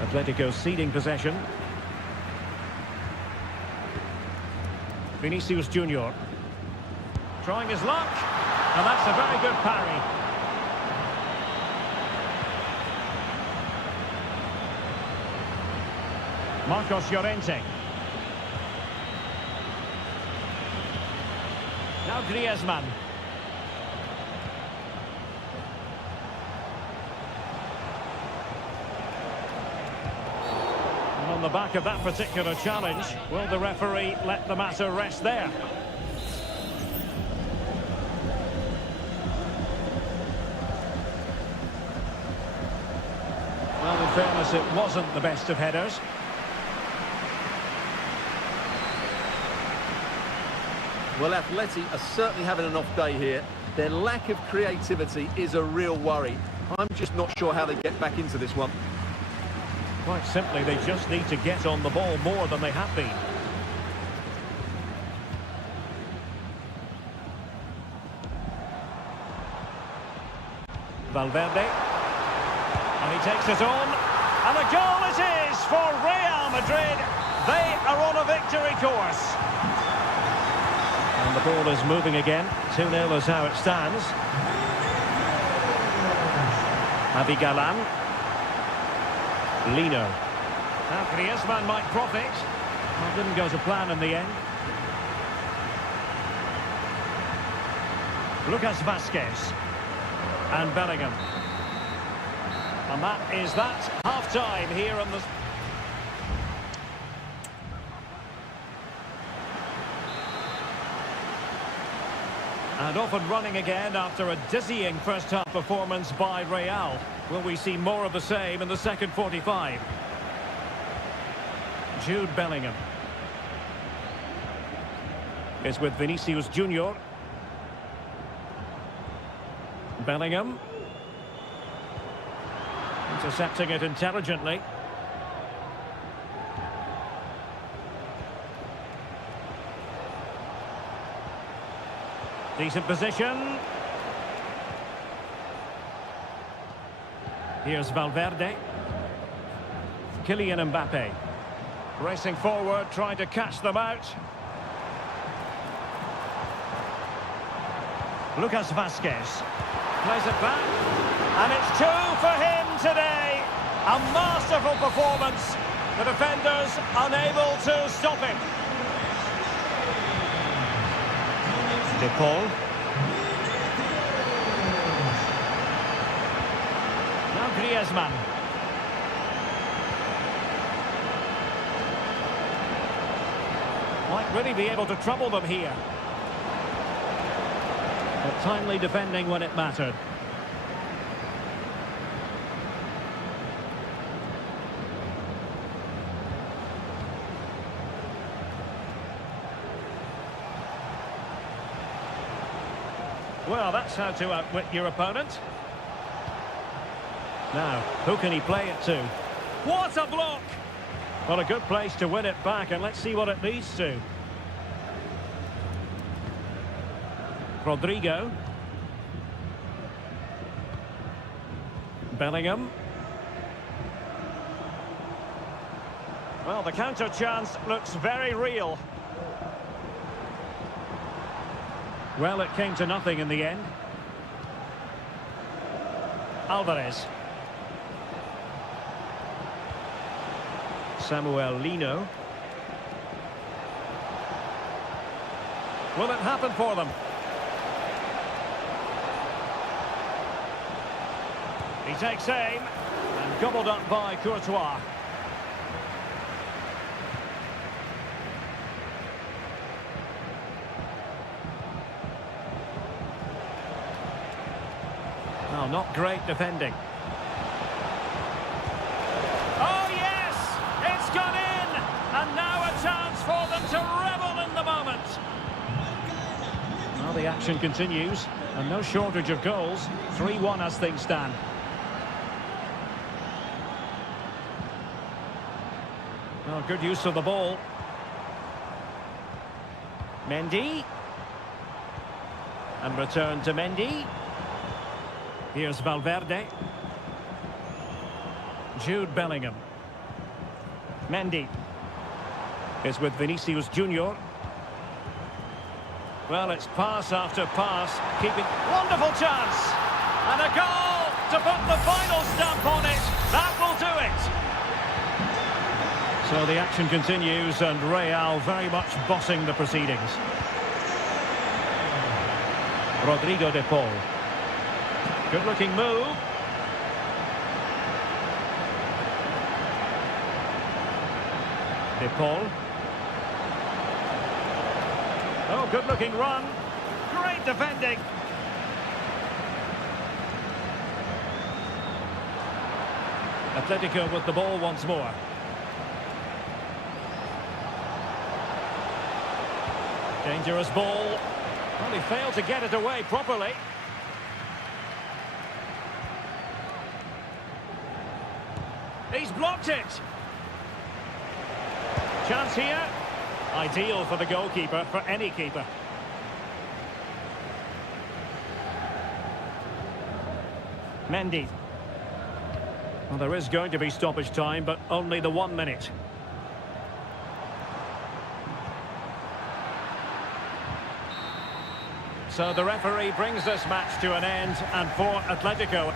Atletico ceding possession. Vinicius Junior. Trying his luck. And that's a very good parry. Marcos Llorente. Now Griezmann. And on the back of that particular challenge, will the referee let the matter rest there? Well, in fairness, it wasn't the best of headers. Well, Atleti are certainly having an off day here. Their lack of creativity is a real worry. I'm just not sure how they get back into this one. Quite simply, they just need to get on the ball more than they have been. Valverde. And he takes it on. And a goal it is for Real Madrid. They are on a victory course. And the ball is moving again. 2-0 is how it stands. Javi Galan. Lino. Now Griezmann might profit. Well, didn't go to plan in the end. Lucas Vazquez. And Bellingham. And that is that. Half-time here on the... And off and running again after a dizzying first-half performance by Real. Will we see more of the same in the second 45? Jude Bellingham. is with Vinicius Junior. Bellingham. Intercepting it intelligently. Decent position. Here's Valverde. Kylian Mbappe. Racing forward, trying to catch them out. Lucas Vazquez. Plays it back. And it's 2 for him today. A masterful performance. The defenders unable to stop him. De Paul. Now Griezmann. Might really be able to trouble them here. But timely defending when it mattered. Well, that's how to outwit your opponent. Now, who can he play it to? What a block! Well, a good place to win it back, and let's see what it leads to. Rodrigo. Bellingham. Well, the counter chance looks very real. Well, it came to nothing in the end. Alvarez. Samuel Lino. Will it happen for them? He takes aim and gobbled up by Courtois. Well, not great defending. Oh, yes! It's gone in! And now a chance for them to revel in the moment. Well, the action continues, and no shortage of goals. 3-1 as things stand. Well, good use of the ball. Mendy. And return to Mendy. Here's Valverde. Jude Bellingham. Mendy is with Vinicius Junior. Well, it's pass after pass, keeping... Wonderful chance! And a goal to put the final stamp on it. That will do it. So the action continues, and Real very much bossing the proceedings. Rodrigo de Paul. Good-looking move. De Paul. Oh, good-looking run. Great defending. Atletico with the ball once more. Dangerous ball. Well, he failed to get it away properly. He's blocked it. Chance here. Ideal for the goalkeeper, for any keeper. Mendy. Well, there is going to be stoppage time, but only the 1 minute. So the referee brings this match to an end, and for Atletico...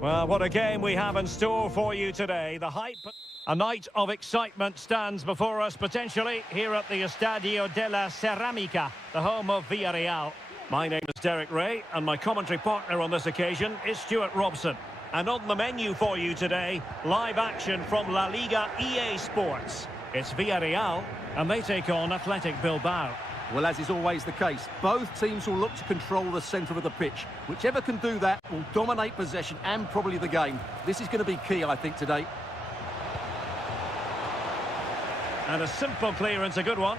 Well, what a game we have in store for you today. The hype, a night of excitement stands before us potentially here at the Estadio de la Ceramica, the home of Villarreal. My name is Derek Ray, and my commentary partner on this occasion is Stuart Robson. And on the menu for you today, live action from La Liga EA Sports. It's Villarreal, and they take on Athletic Bilbao. Well, as is always the case, both teams will look to control the centre of the pitch. Whichever can do that will dominate possession and probably the game. This is going to be key, I think, today. And a simple clearance, a good one.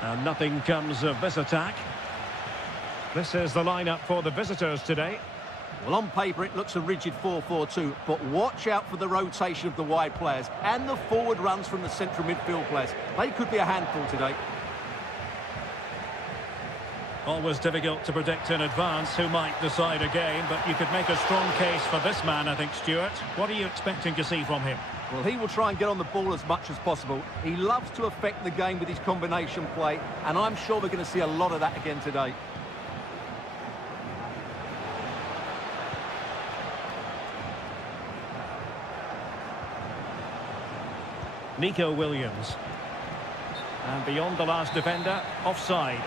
And nothing comes of this attack. This is the lineup for the visitors today. Well, on paper, it looks a rigid 4-4-2, but watch out for the rotation of the wide players and the forward runs from the central midfield players. They could be a handful today. Always difficult to predict in advance who might decide a game, but you could make a strong case for this man, I think, Stuart. What are you expecting to see from him? Well, he will try and get on the ball as much as possible. He loves to affect the game with his combination play, and I'm sure we're going to see a lot of that again today. Nico Williams. And beyond the last defender, offside.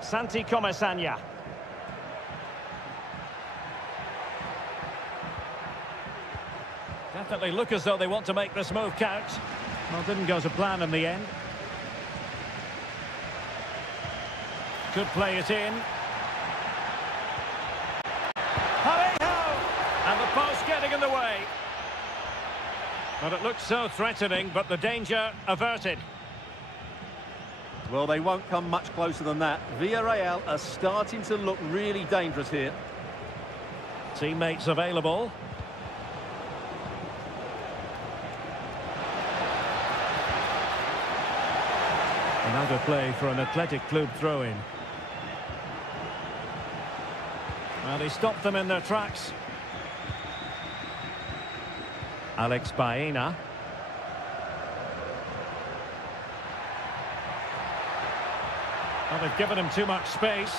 Santi Comesaña. Definitely look as though they want to make this move count. Well, didn't go to plan in the end. Could play it in. And the post getting in the way. But it looks so threatening, but the danger averted. Well, they won't come much closer than that. Villarreal are starting to look really dangerous here. Teammates available. Another play for an Athletic Club throw-in. Well, he stopped them in their tracks. Alex Baena. Well, they've given him too much space.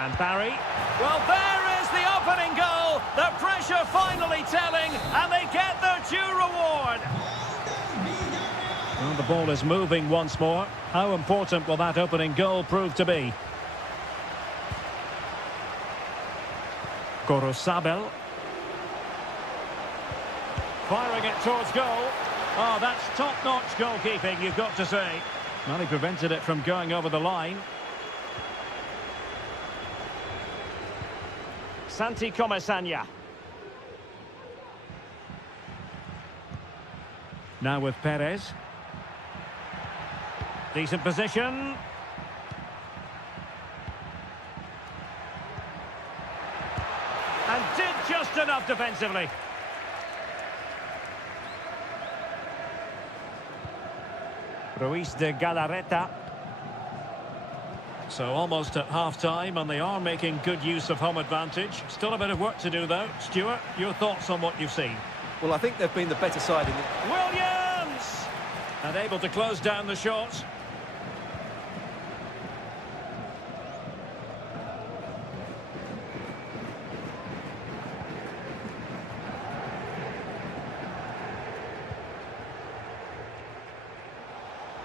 And Barry. Well, there is the opening goal. The pressure finally telling, and they get their due reward. Well, the ball is moving once more. How important will that opening goal prove to be? Gorosabel. Firing it towards goal. Oh, that's top-notch goalkeeping, you've got to say. Well, he prevented it from going over the line. Santi Comesaña. Now with Perez. Decent position. And did just enough defensively. Ruiz de Galarreta. So almost at half-time, and they are making good use of home advantage. Still a bit of work to do, though. Stuart, your thoughts on what you've seen? Well, I think they've been the better side in it. Williams! And able to close down the shot.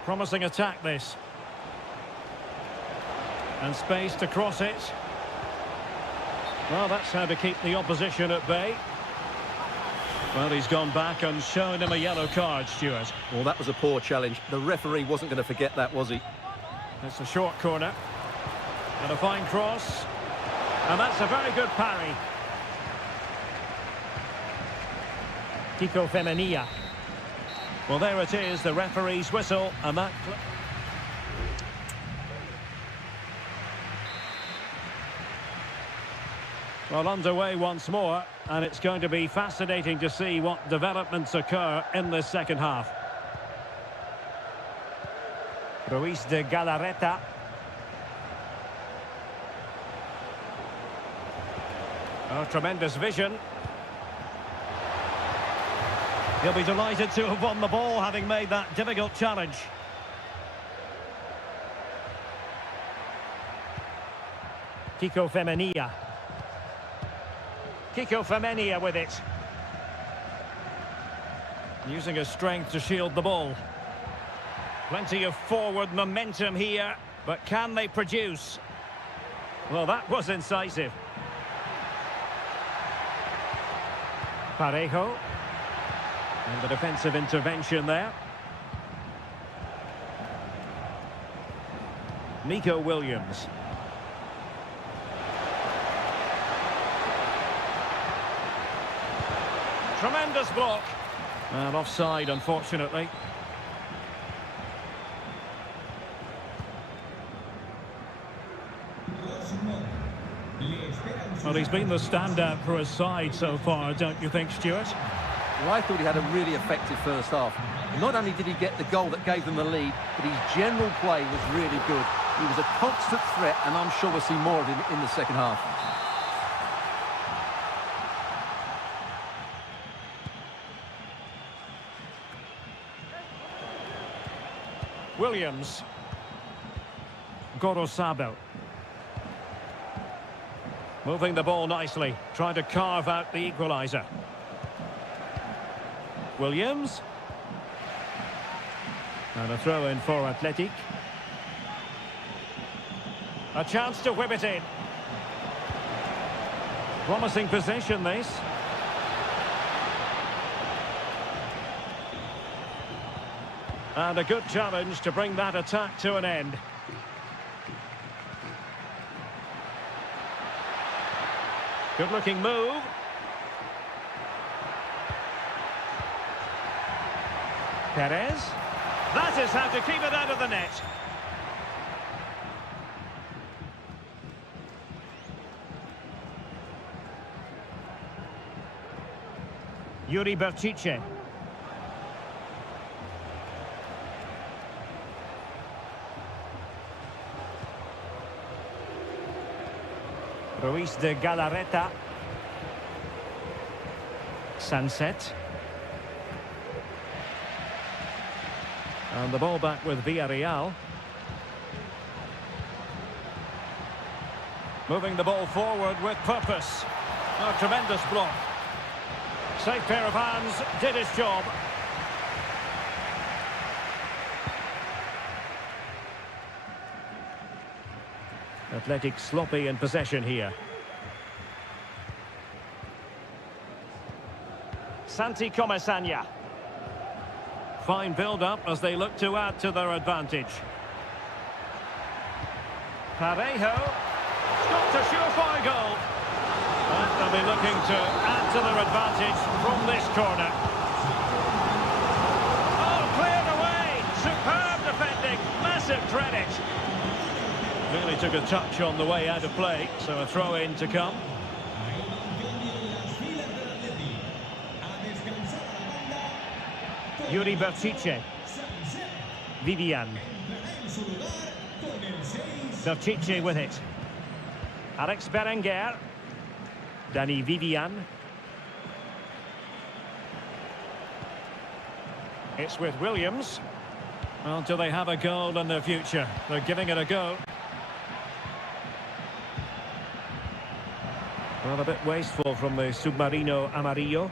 Promising attack, this. And space to cross it. Well, that's how to keep the opposition at bay. Well, he's gone back and shown him a yellow card, Stuart. Well, that was a poor challenge. The referee wasn't going to forget that, was he? That's a short corner. And a fine cross. And that's a very good parry. Kiko Femenia. Well, there it is, the referee's whistle, and that... Well, underway once more, and it's going to be fascinating to see what developments occur in this second half. Ruiz de Galarreta. Oh, tremendous vision. He'll be delighted to have won the ball, having made that difficult challenge. Kiko Femenia. Kiko Femenia with it. Using his strength to shield the ball. Plenty of forward momentum here, but can they produce? Well, that was incisive. Parejo. And the defensive intervention there. Nico Williams. Tremendous block. And offside, unfortunately. Well, he's been the standout for his side so far, don't you think, Stuart? Well, I thought he had a really effective first half. Not only did he get the goal that gave them the lead, but his general play was really good. He was a constant threat, and I'm sure we'll see more of him in the second half. Williams. Gorosabel. Moving the ball nicely, trying to carve out the equaliser. Williams. And a throw in for Athletic. A chance to whip it in. Promising possession, this. And a good challenge to bring that attack to an end. Good-looking move. Perez. That is how to keep it out of the net. Yuri Berchiche. Ruiz de Galarreta. Sunset. And the ball back with Villarreal. Moving the ball forward with purpose. A tremendous block. Safe pair of hands, did his job. Athletic sloppy in possession here. Santi Comesaña. Fine build-up as they look to add to their advantage. Parejo. Got a surefire goal. And they'll be looking to add to their advantage from this corner. Oh, cleared away. Superb defending. Massive credit. Really took a touch on the way out of play, so a throw-in to come. Yuri Berchiche. Vivian. Berchiche with it. Alex Berenguer. Danny Vivian. It's with Williams. Well, do they have a goal in their future? They're giving it a go. Well, a bit wasteful from the Submarino Amarillo.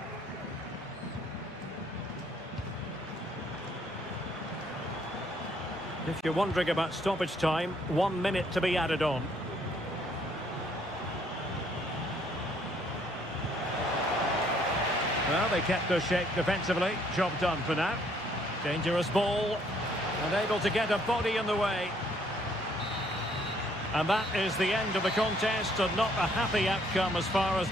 If you're wondering about stoppage time, 1 minute to be added on. Well, they kept their shape defensively. Job done for now. Dangerous ball. And able to get a body in the way. And that is the end of the contest, and not a happy outcome as far as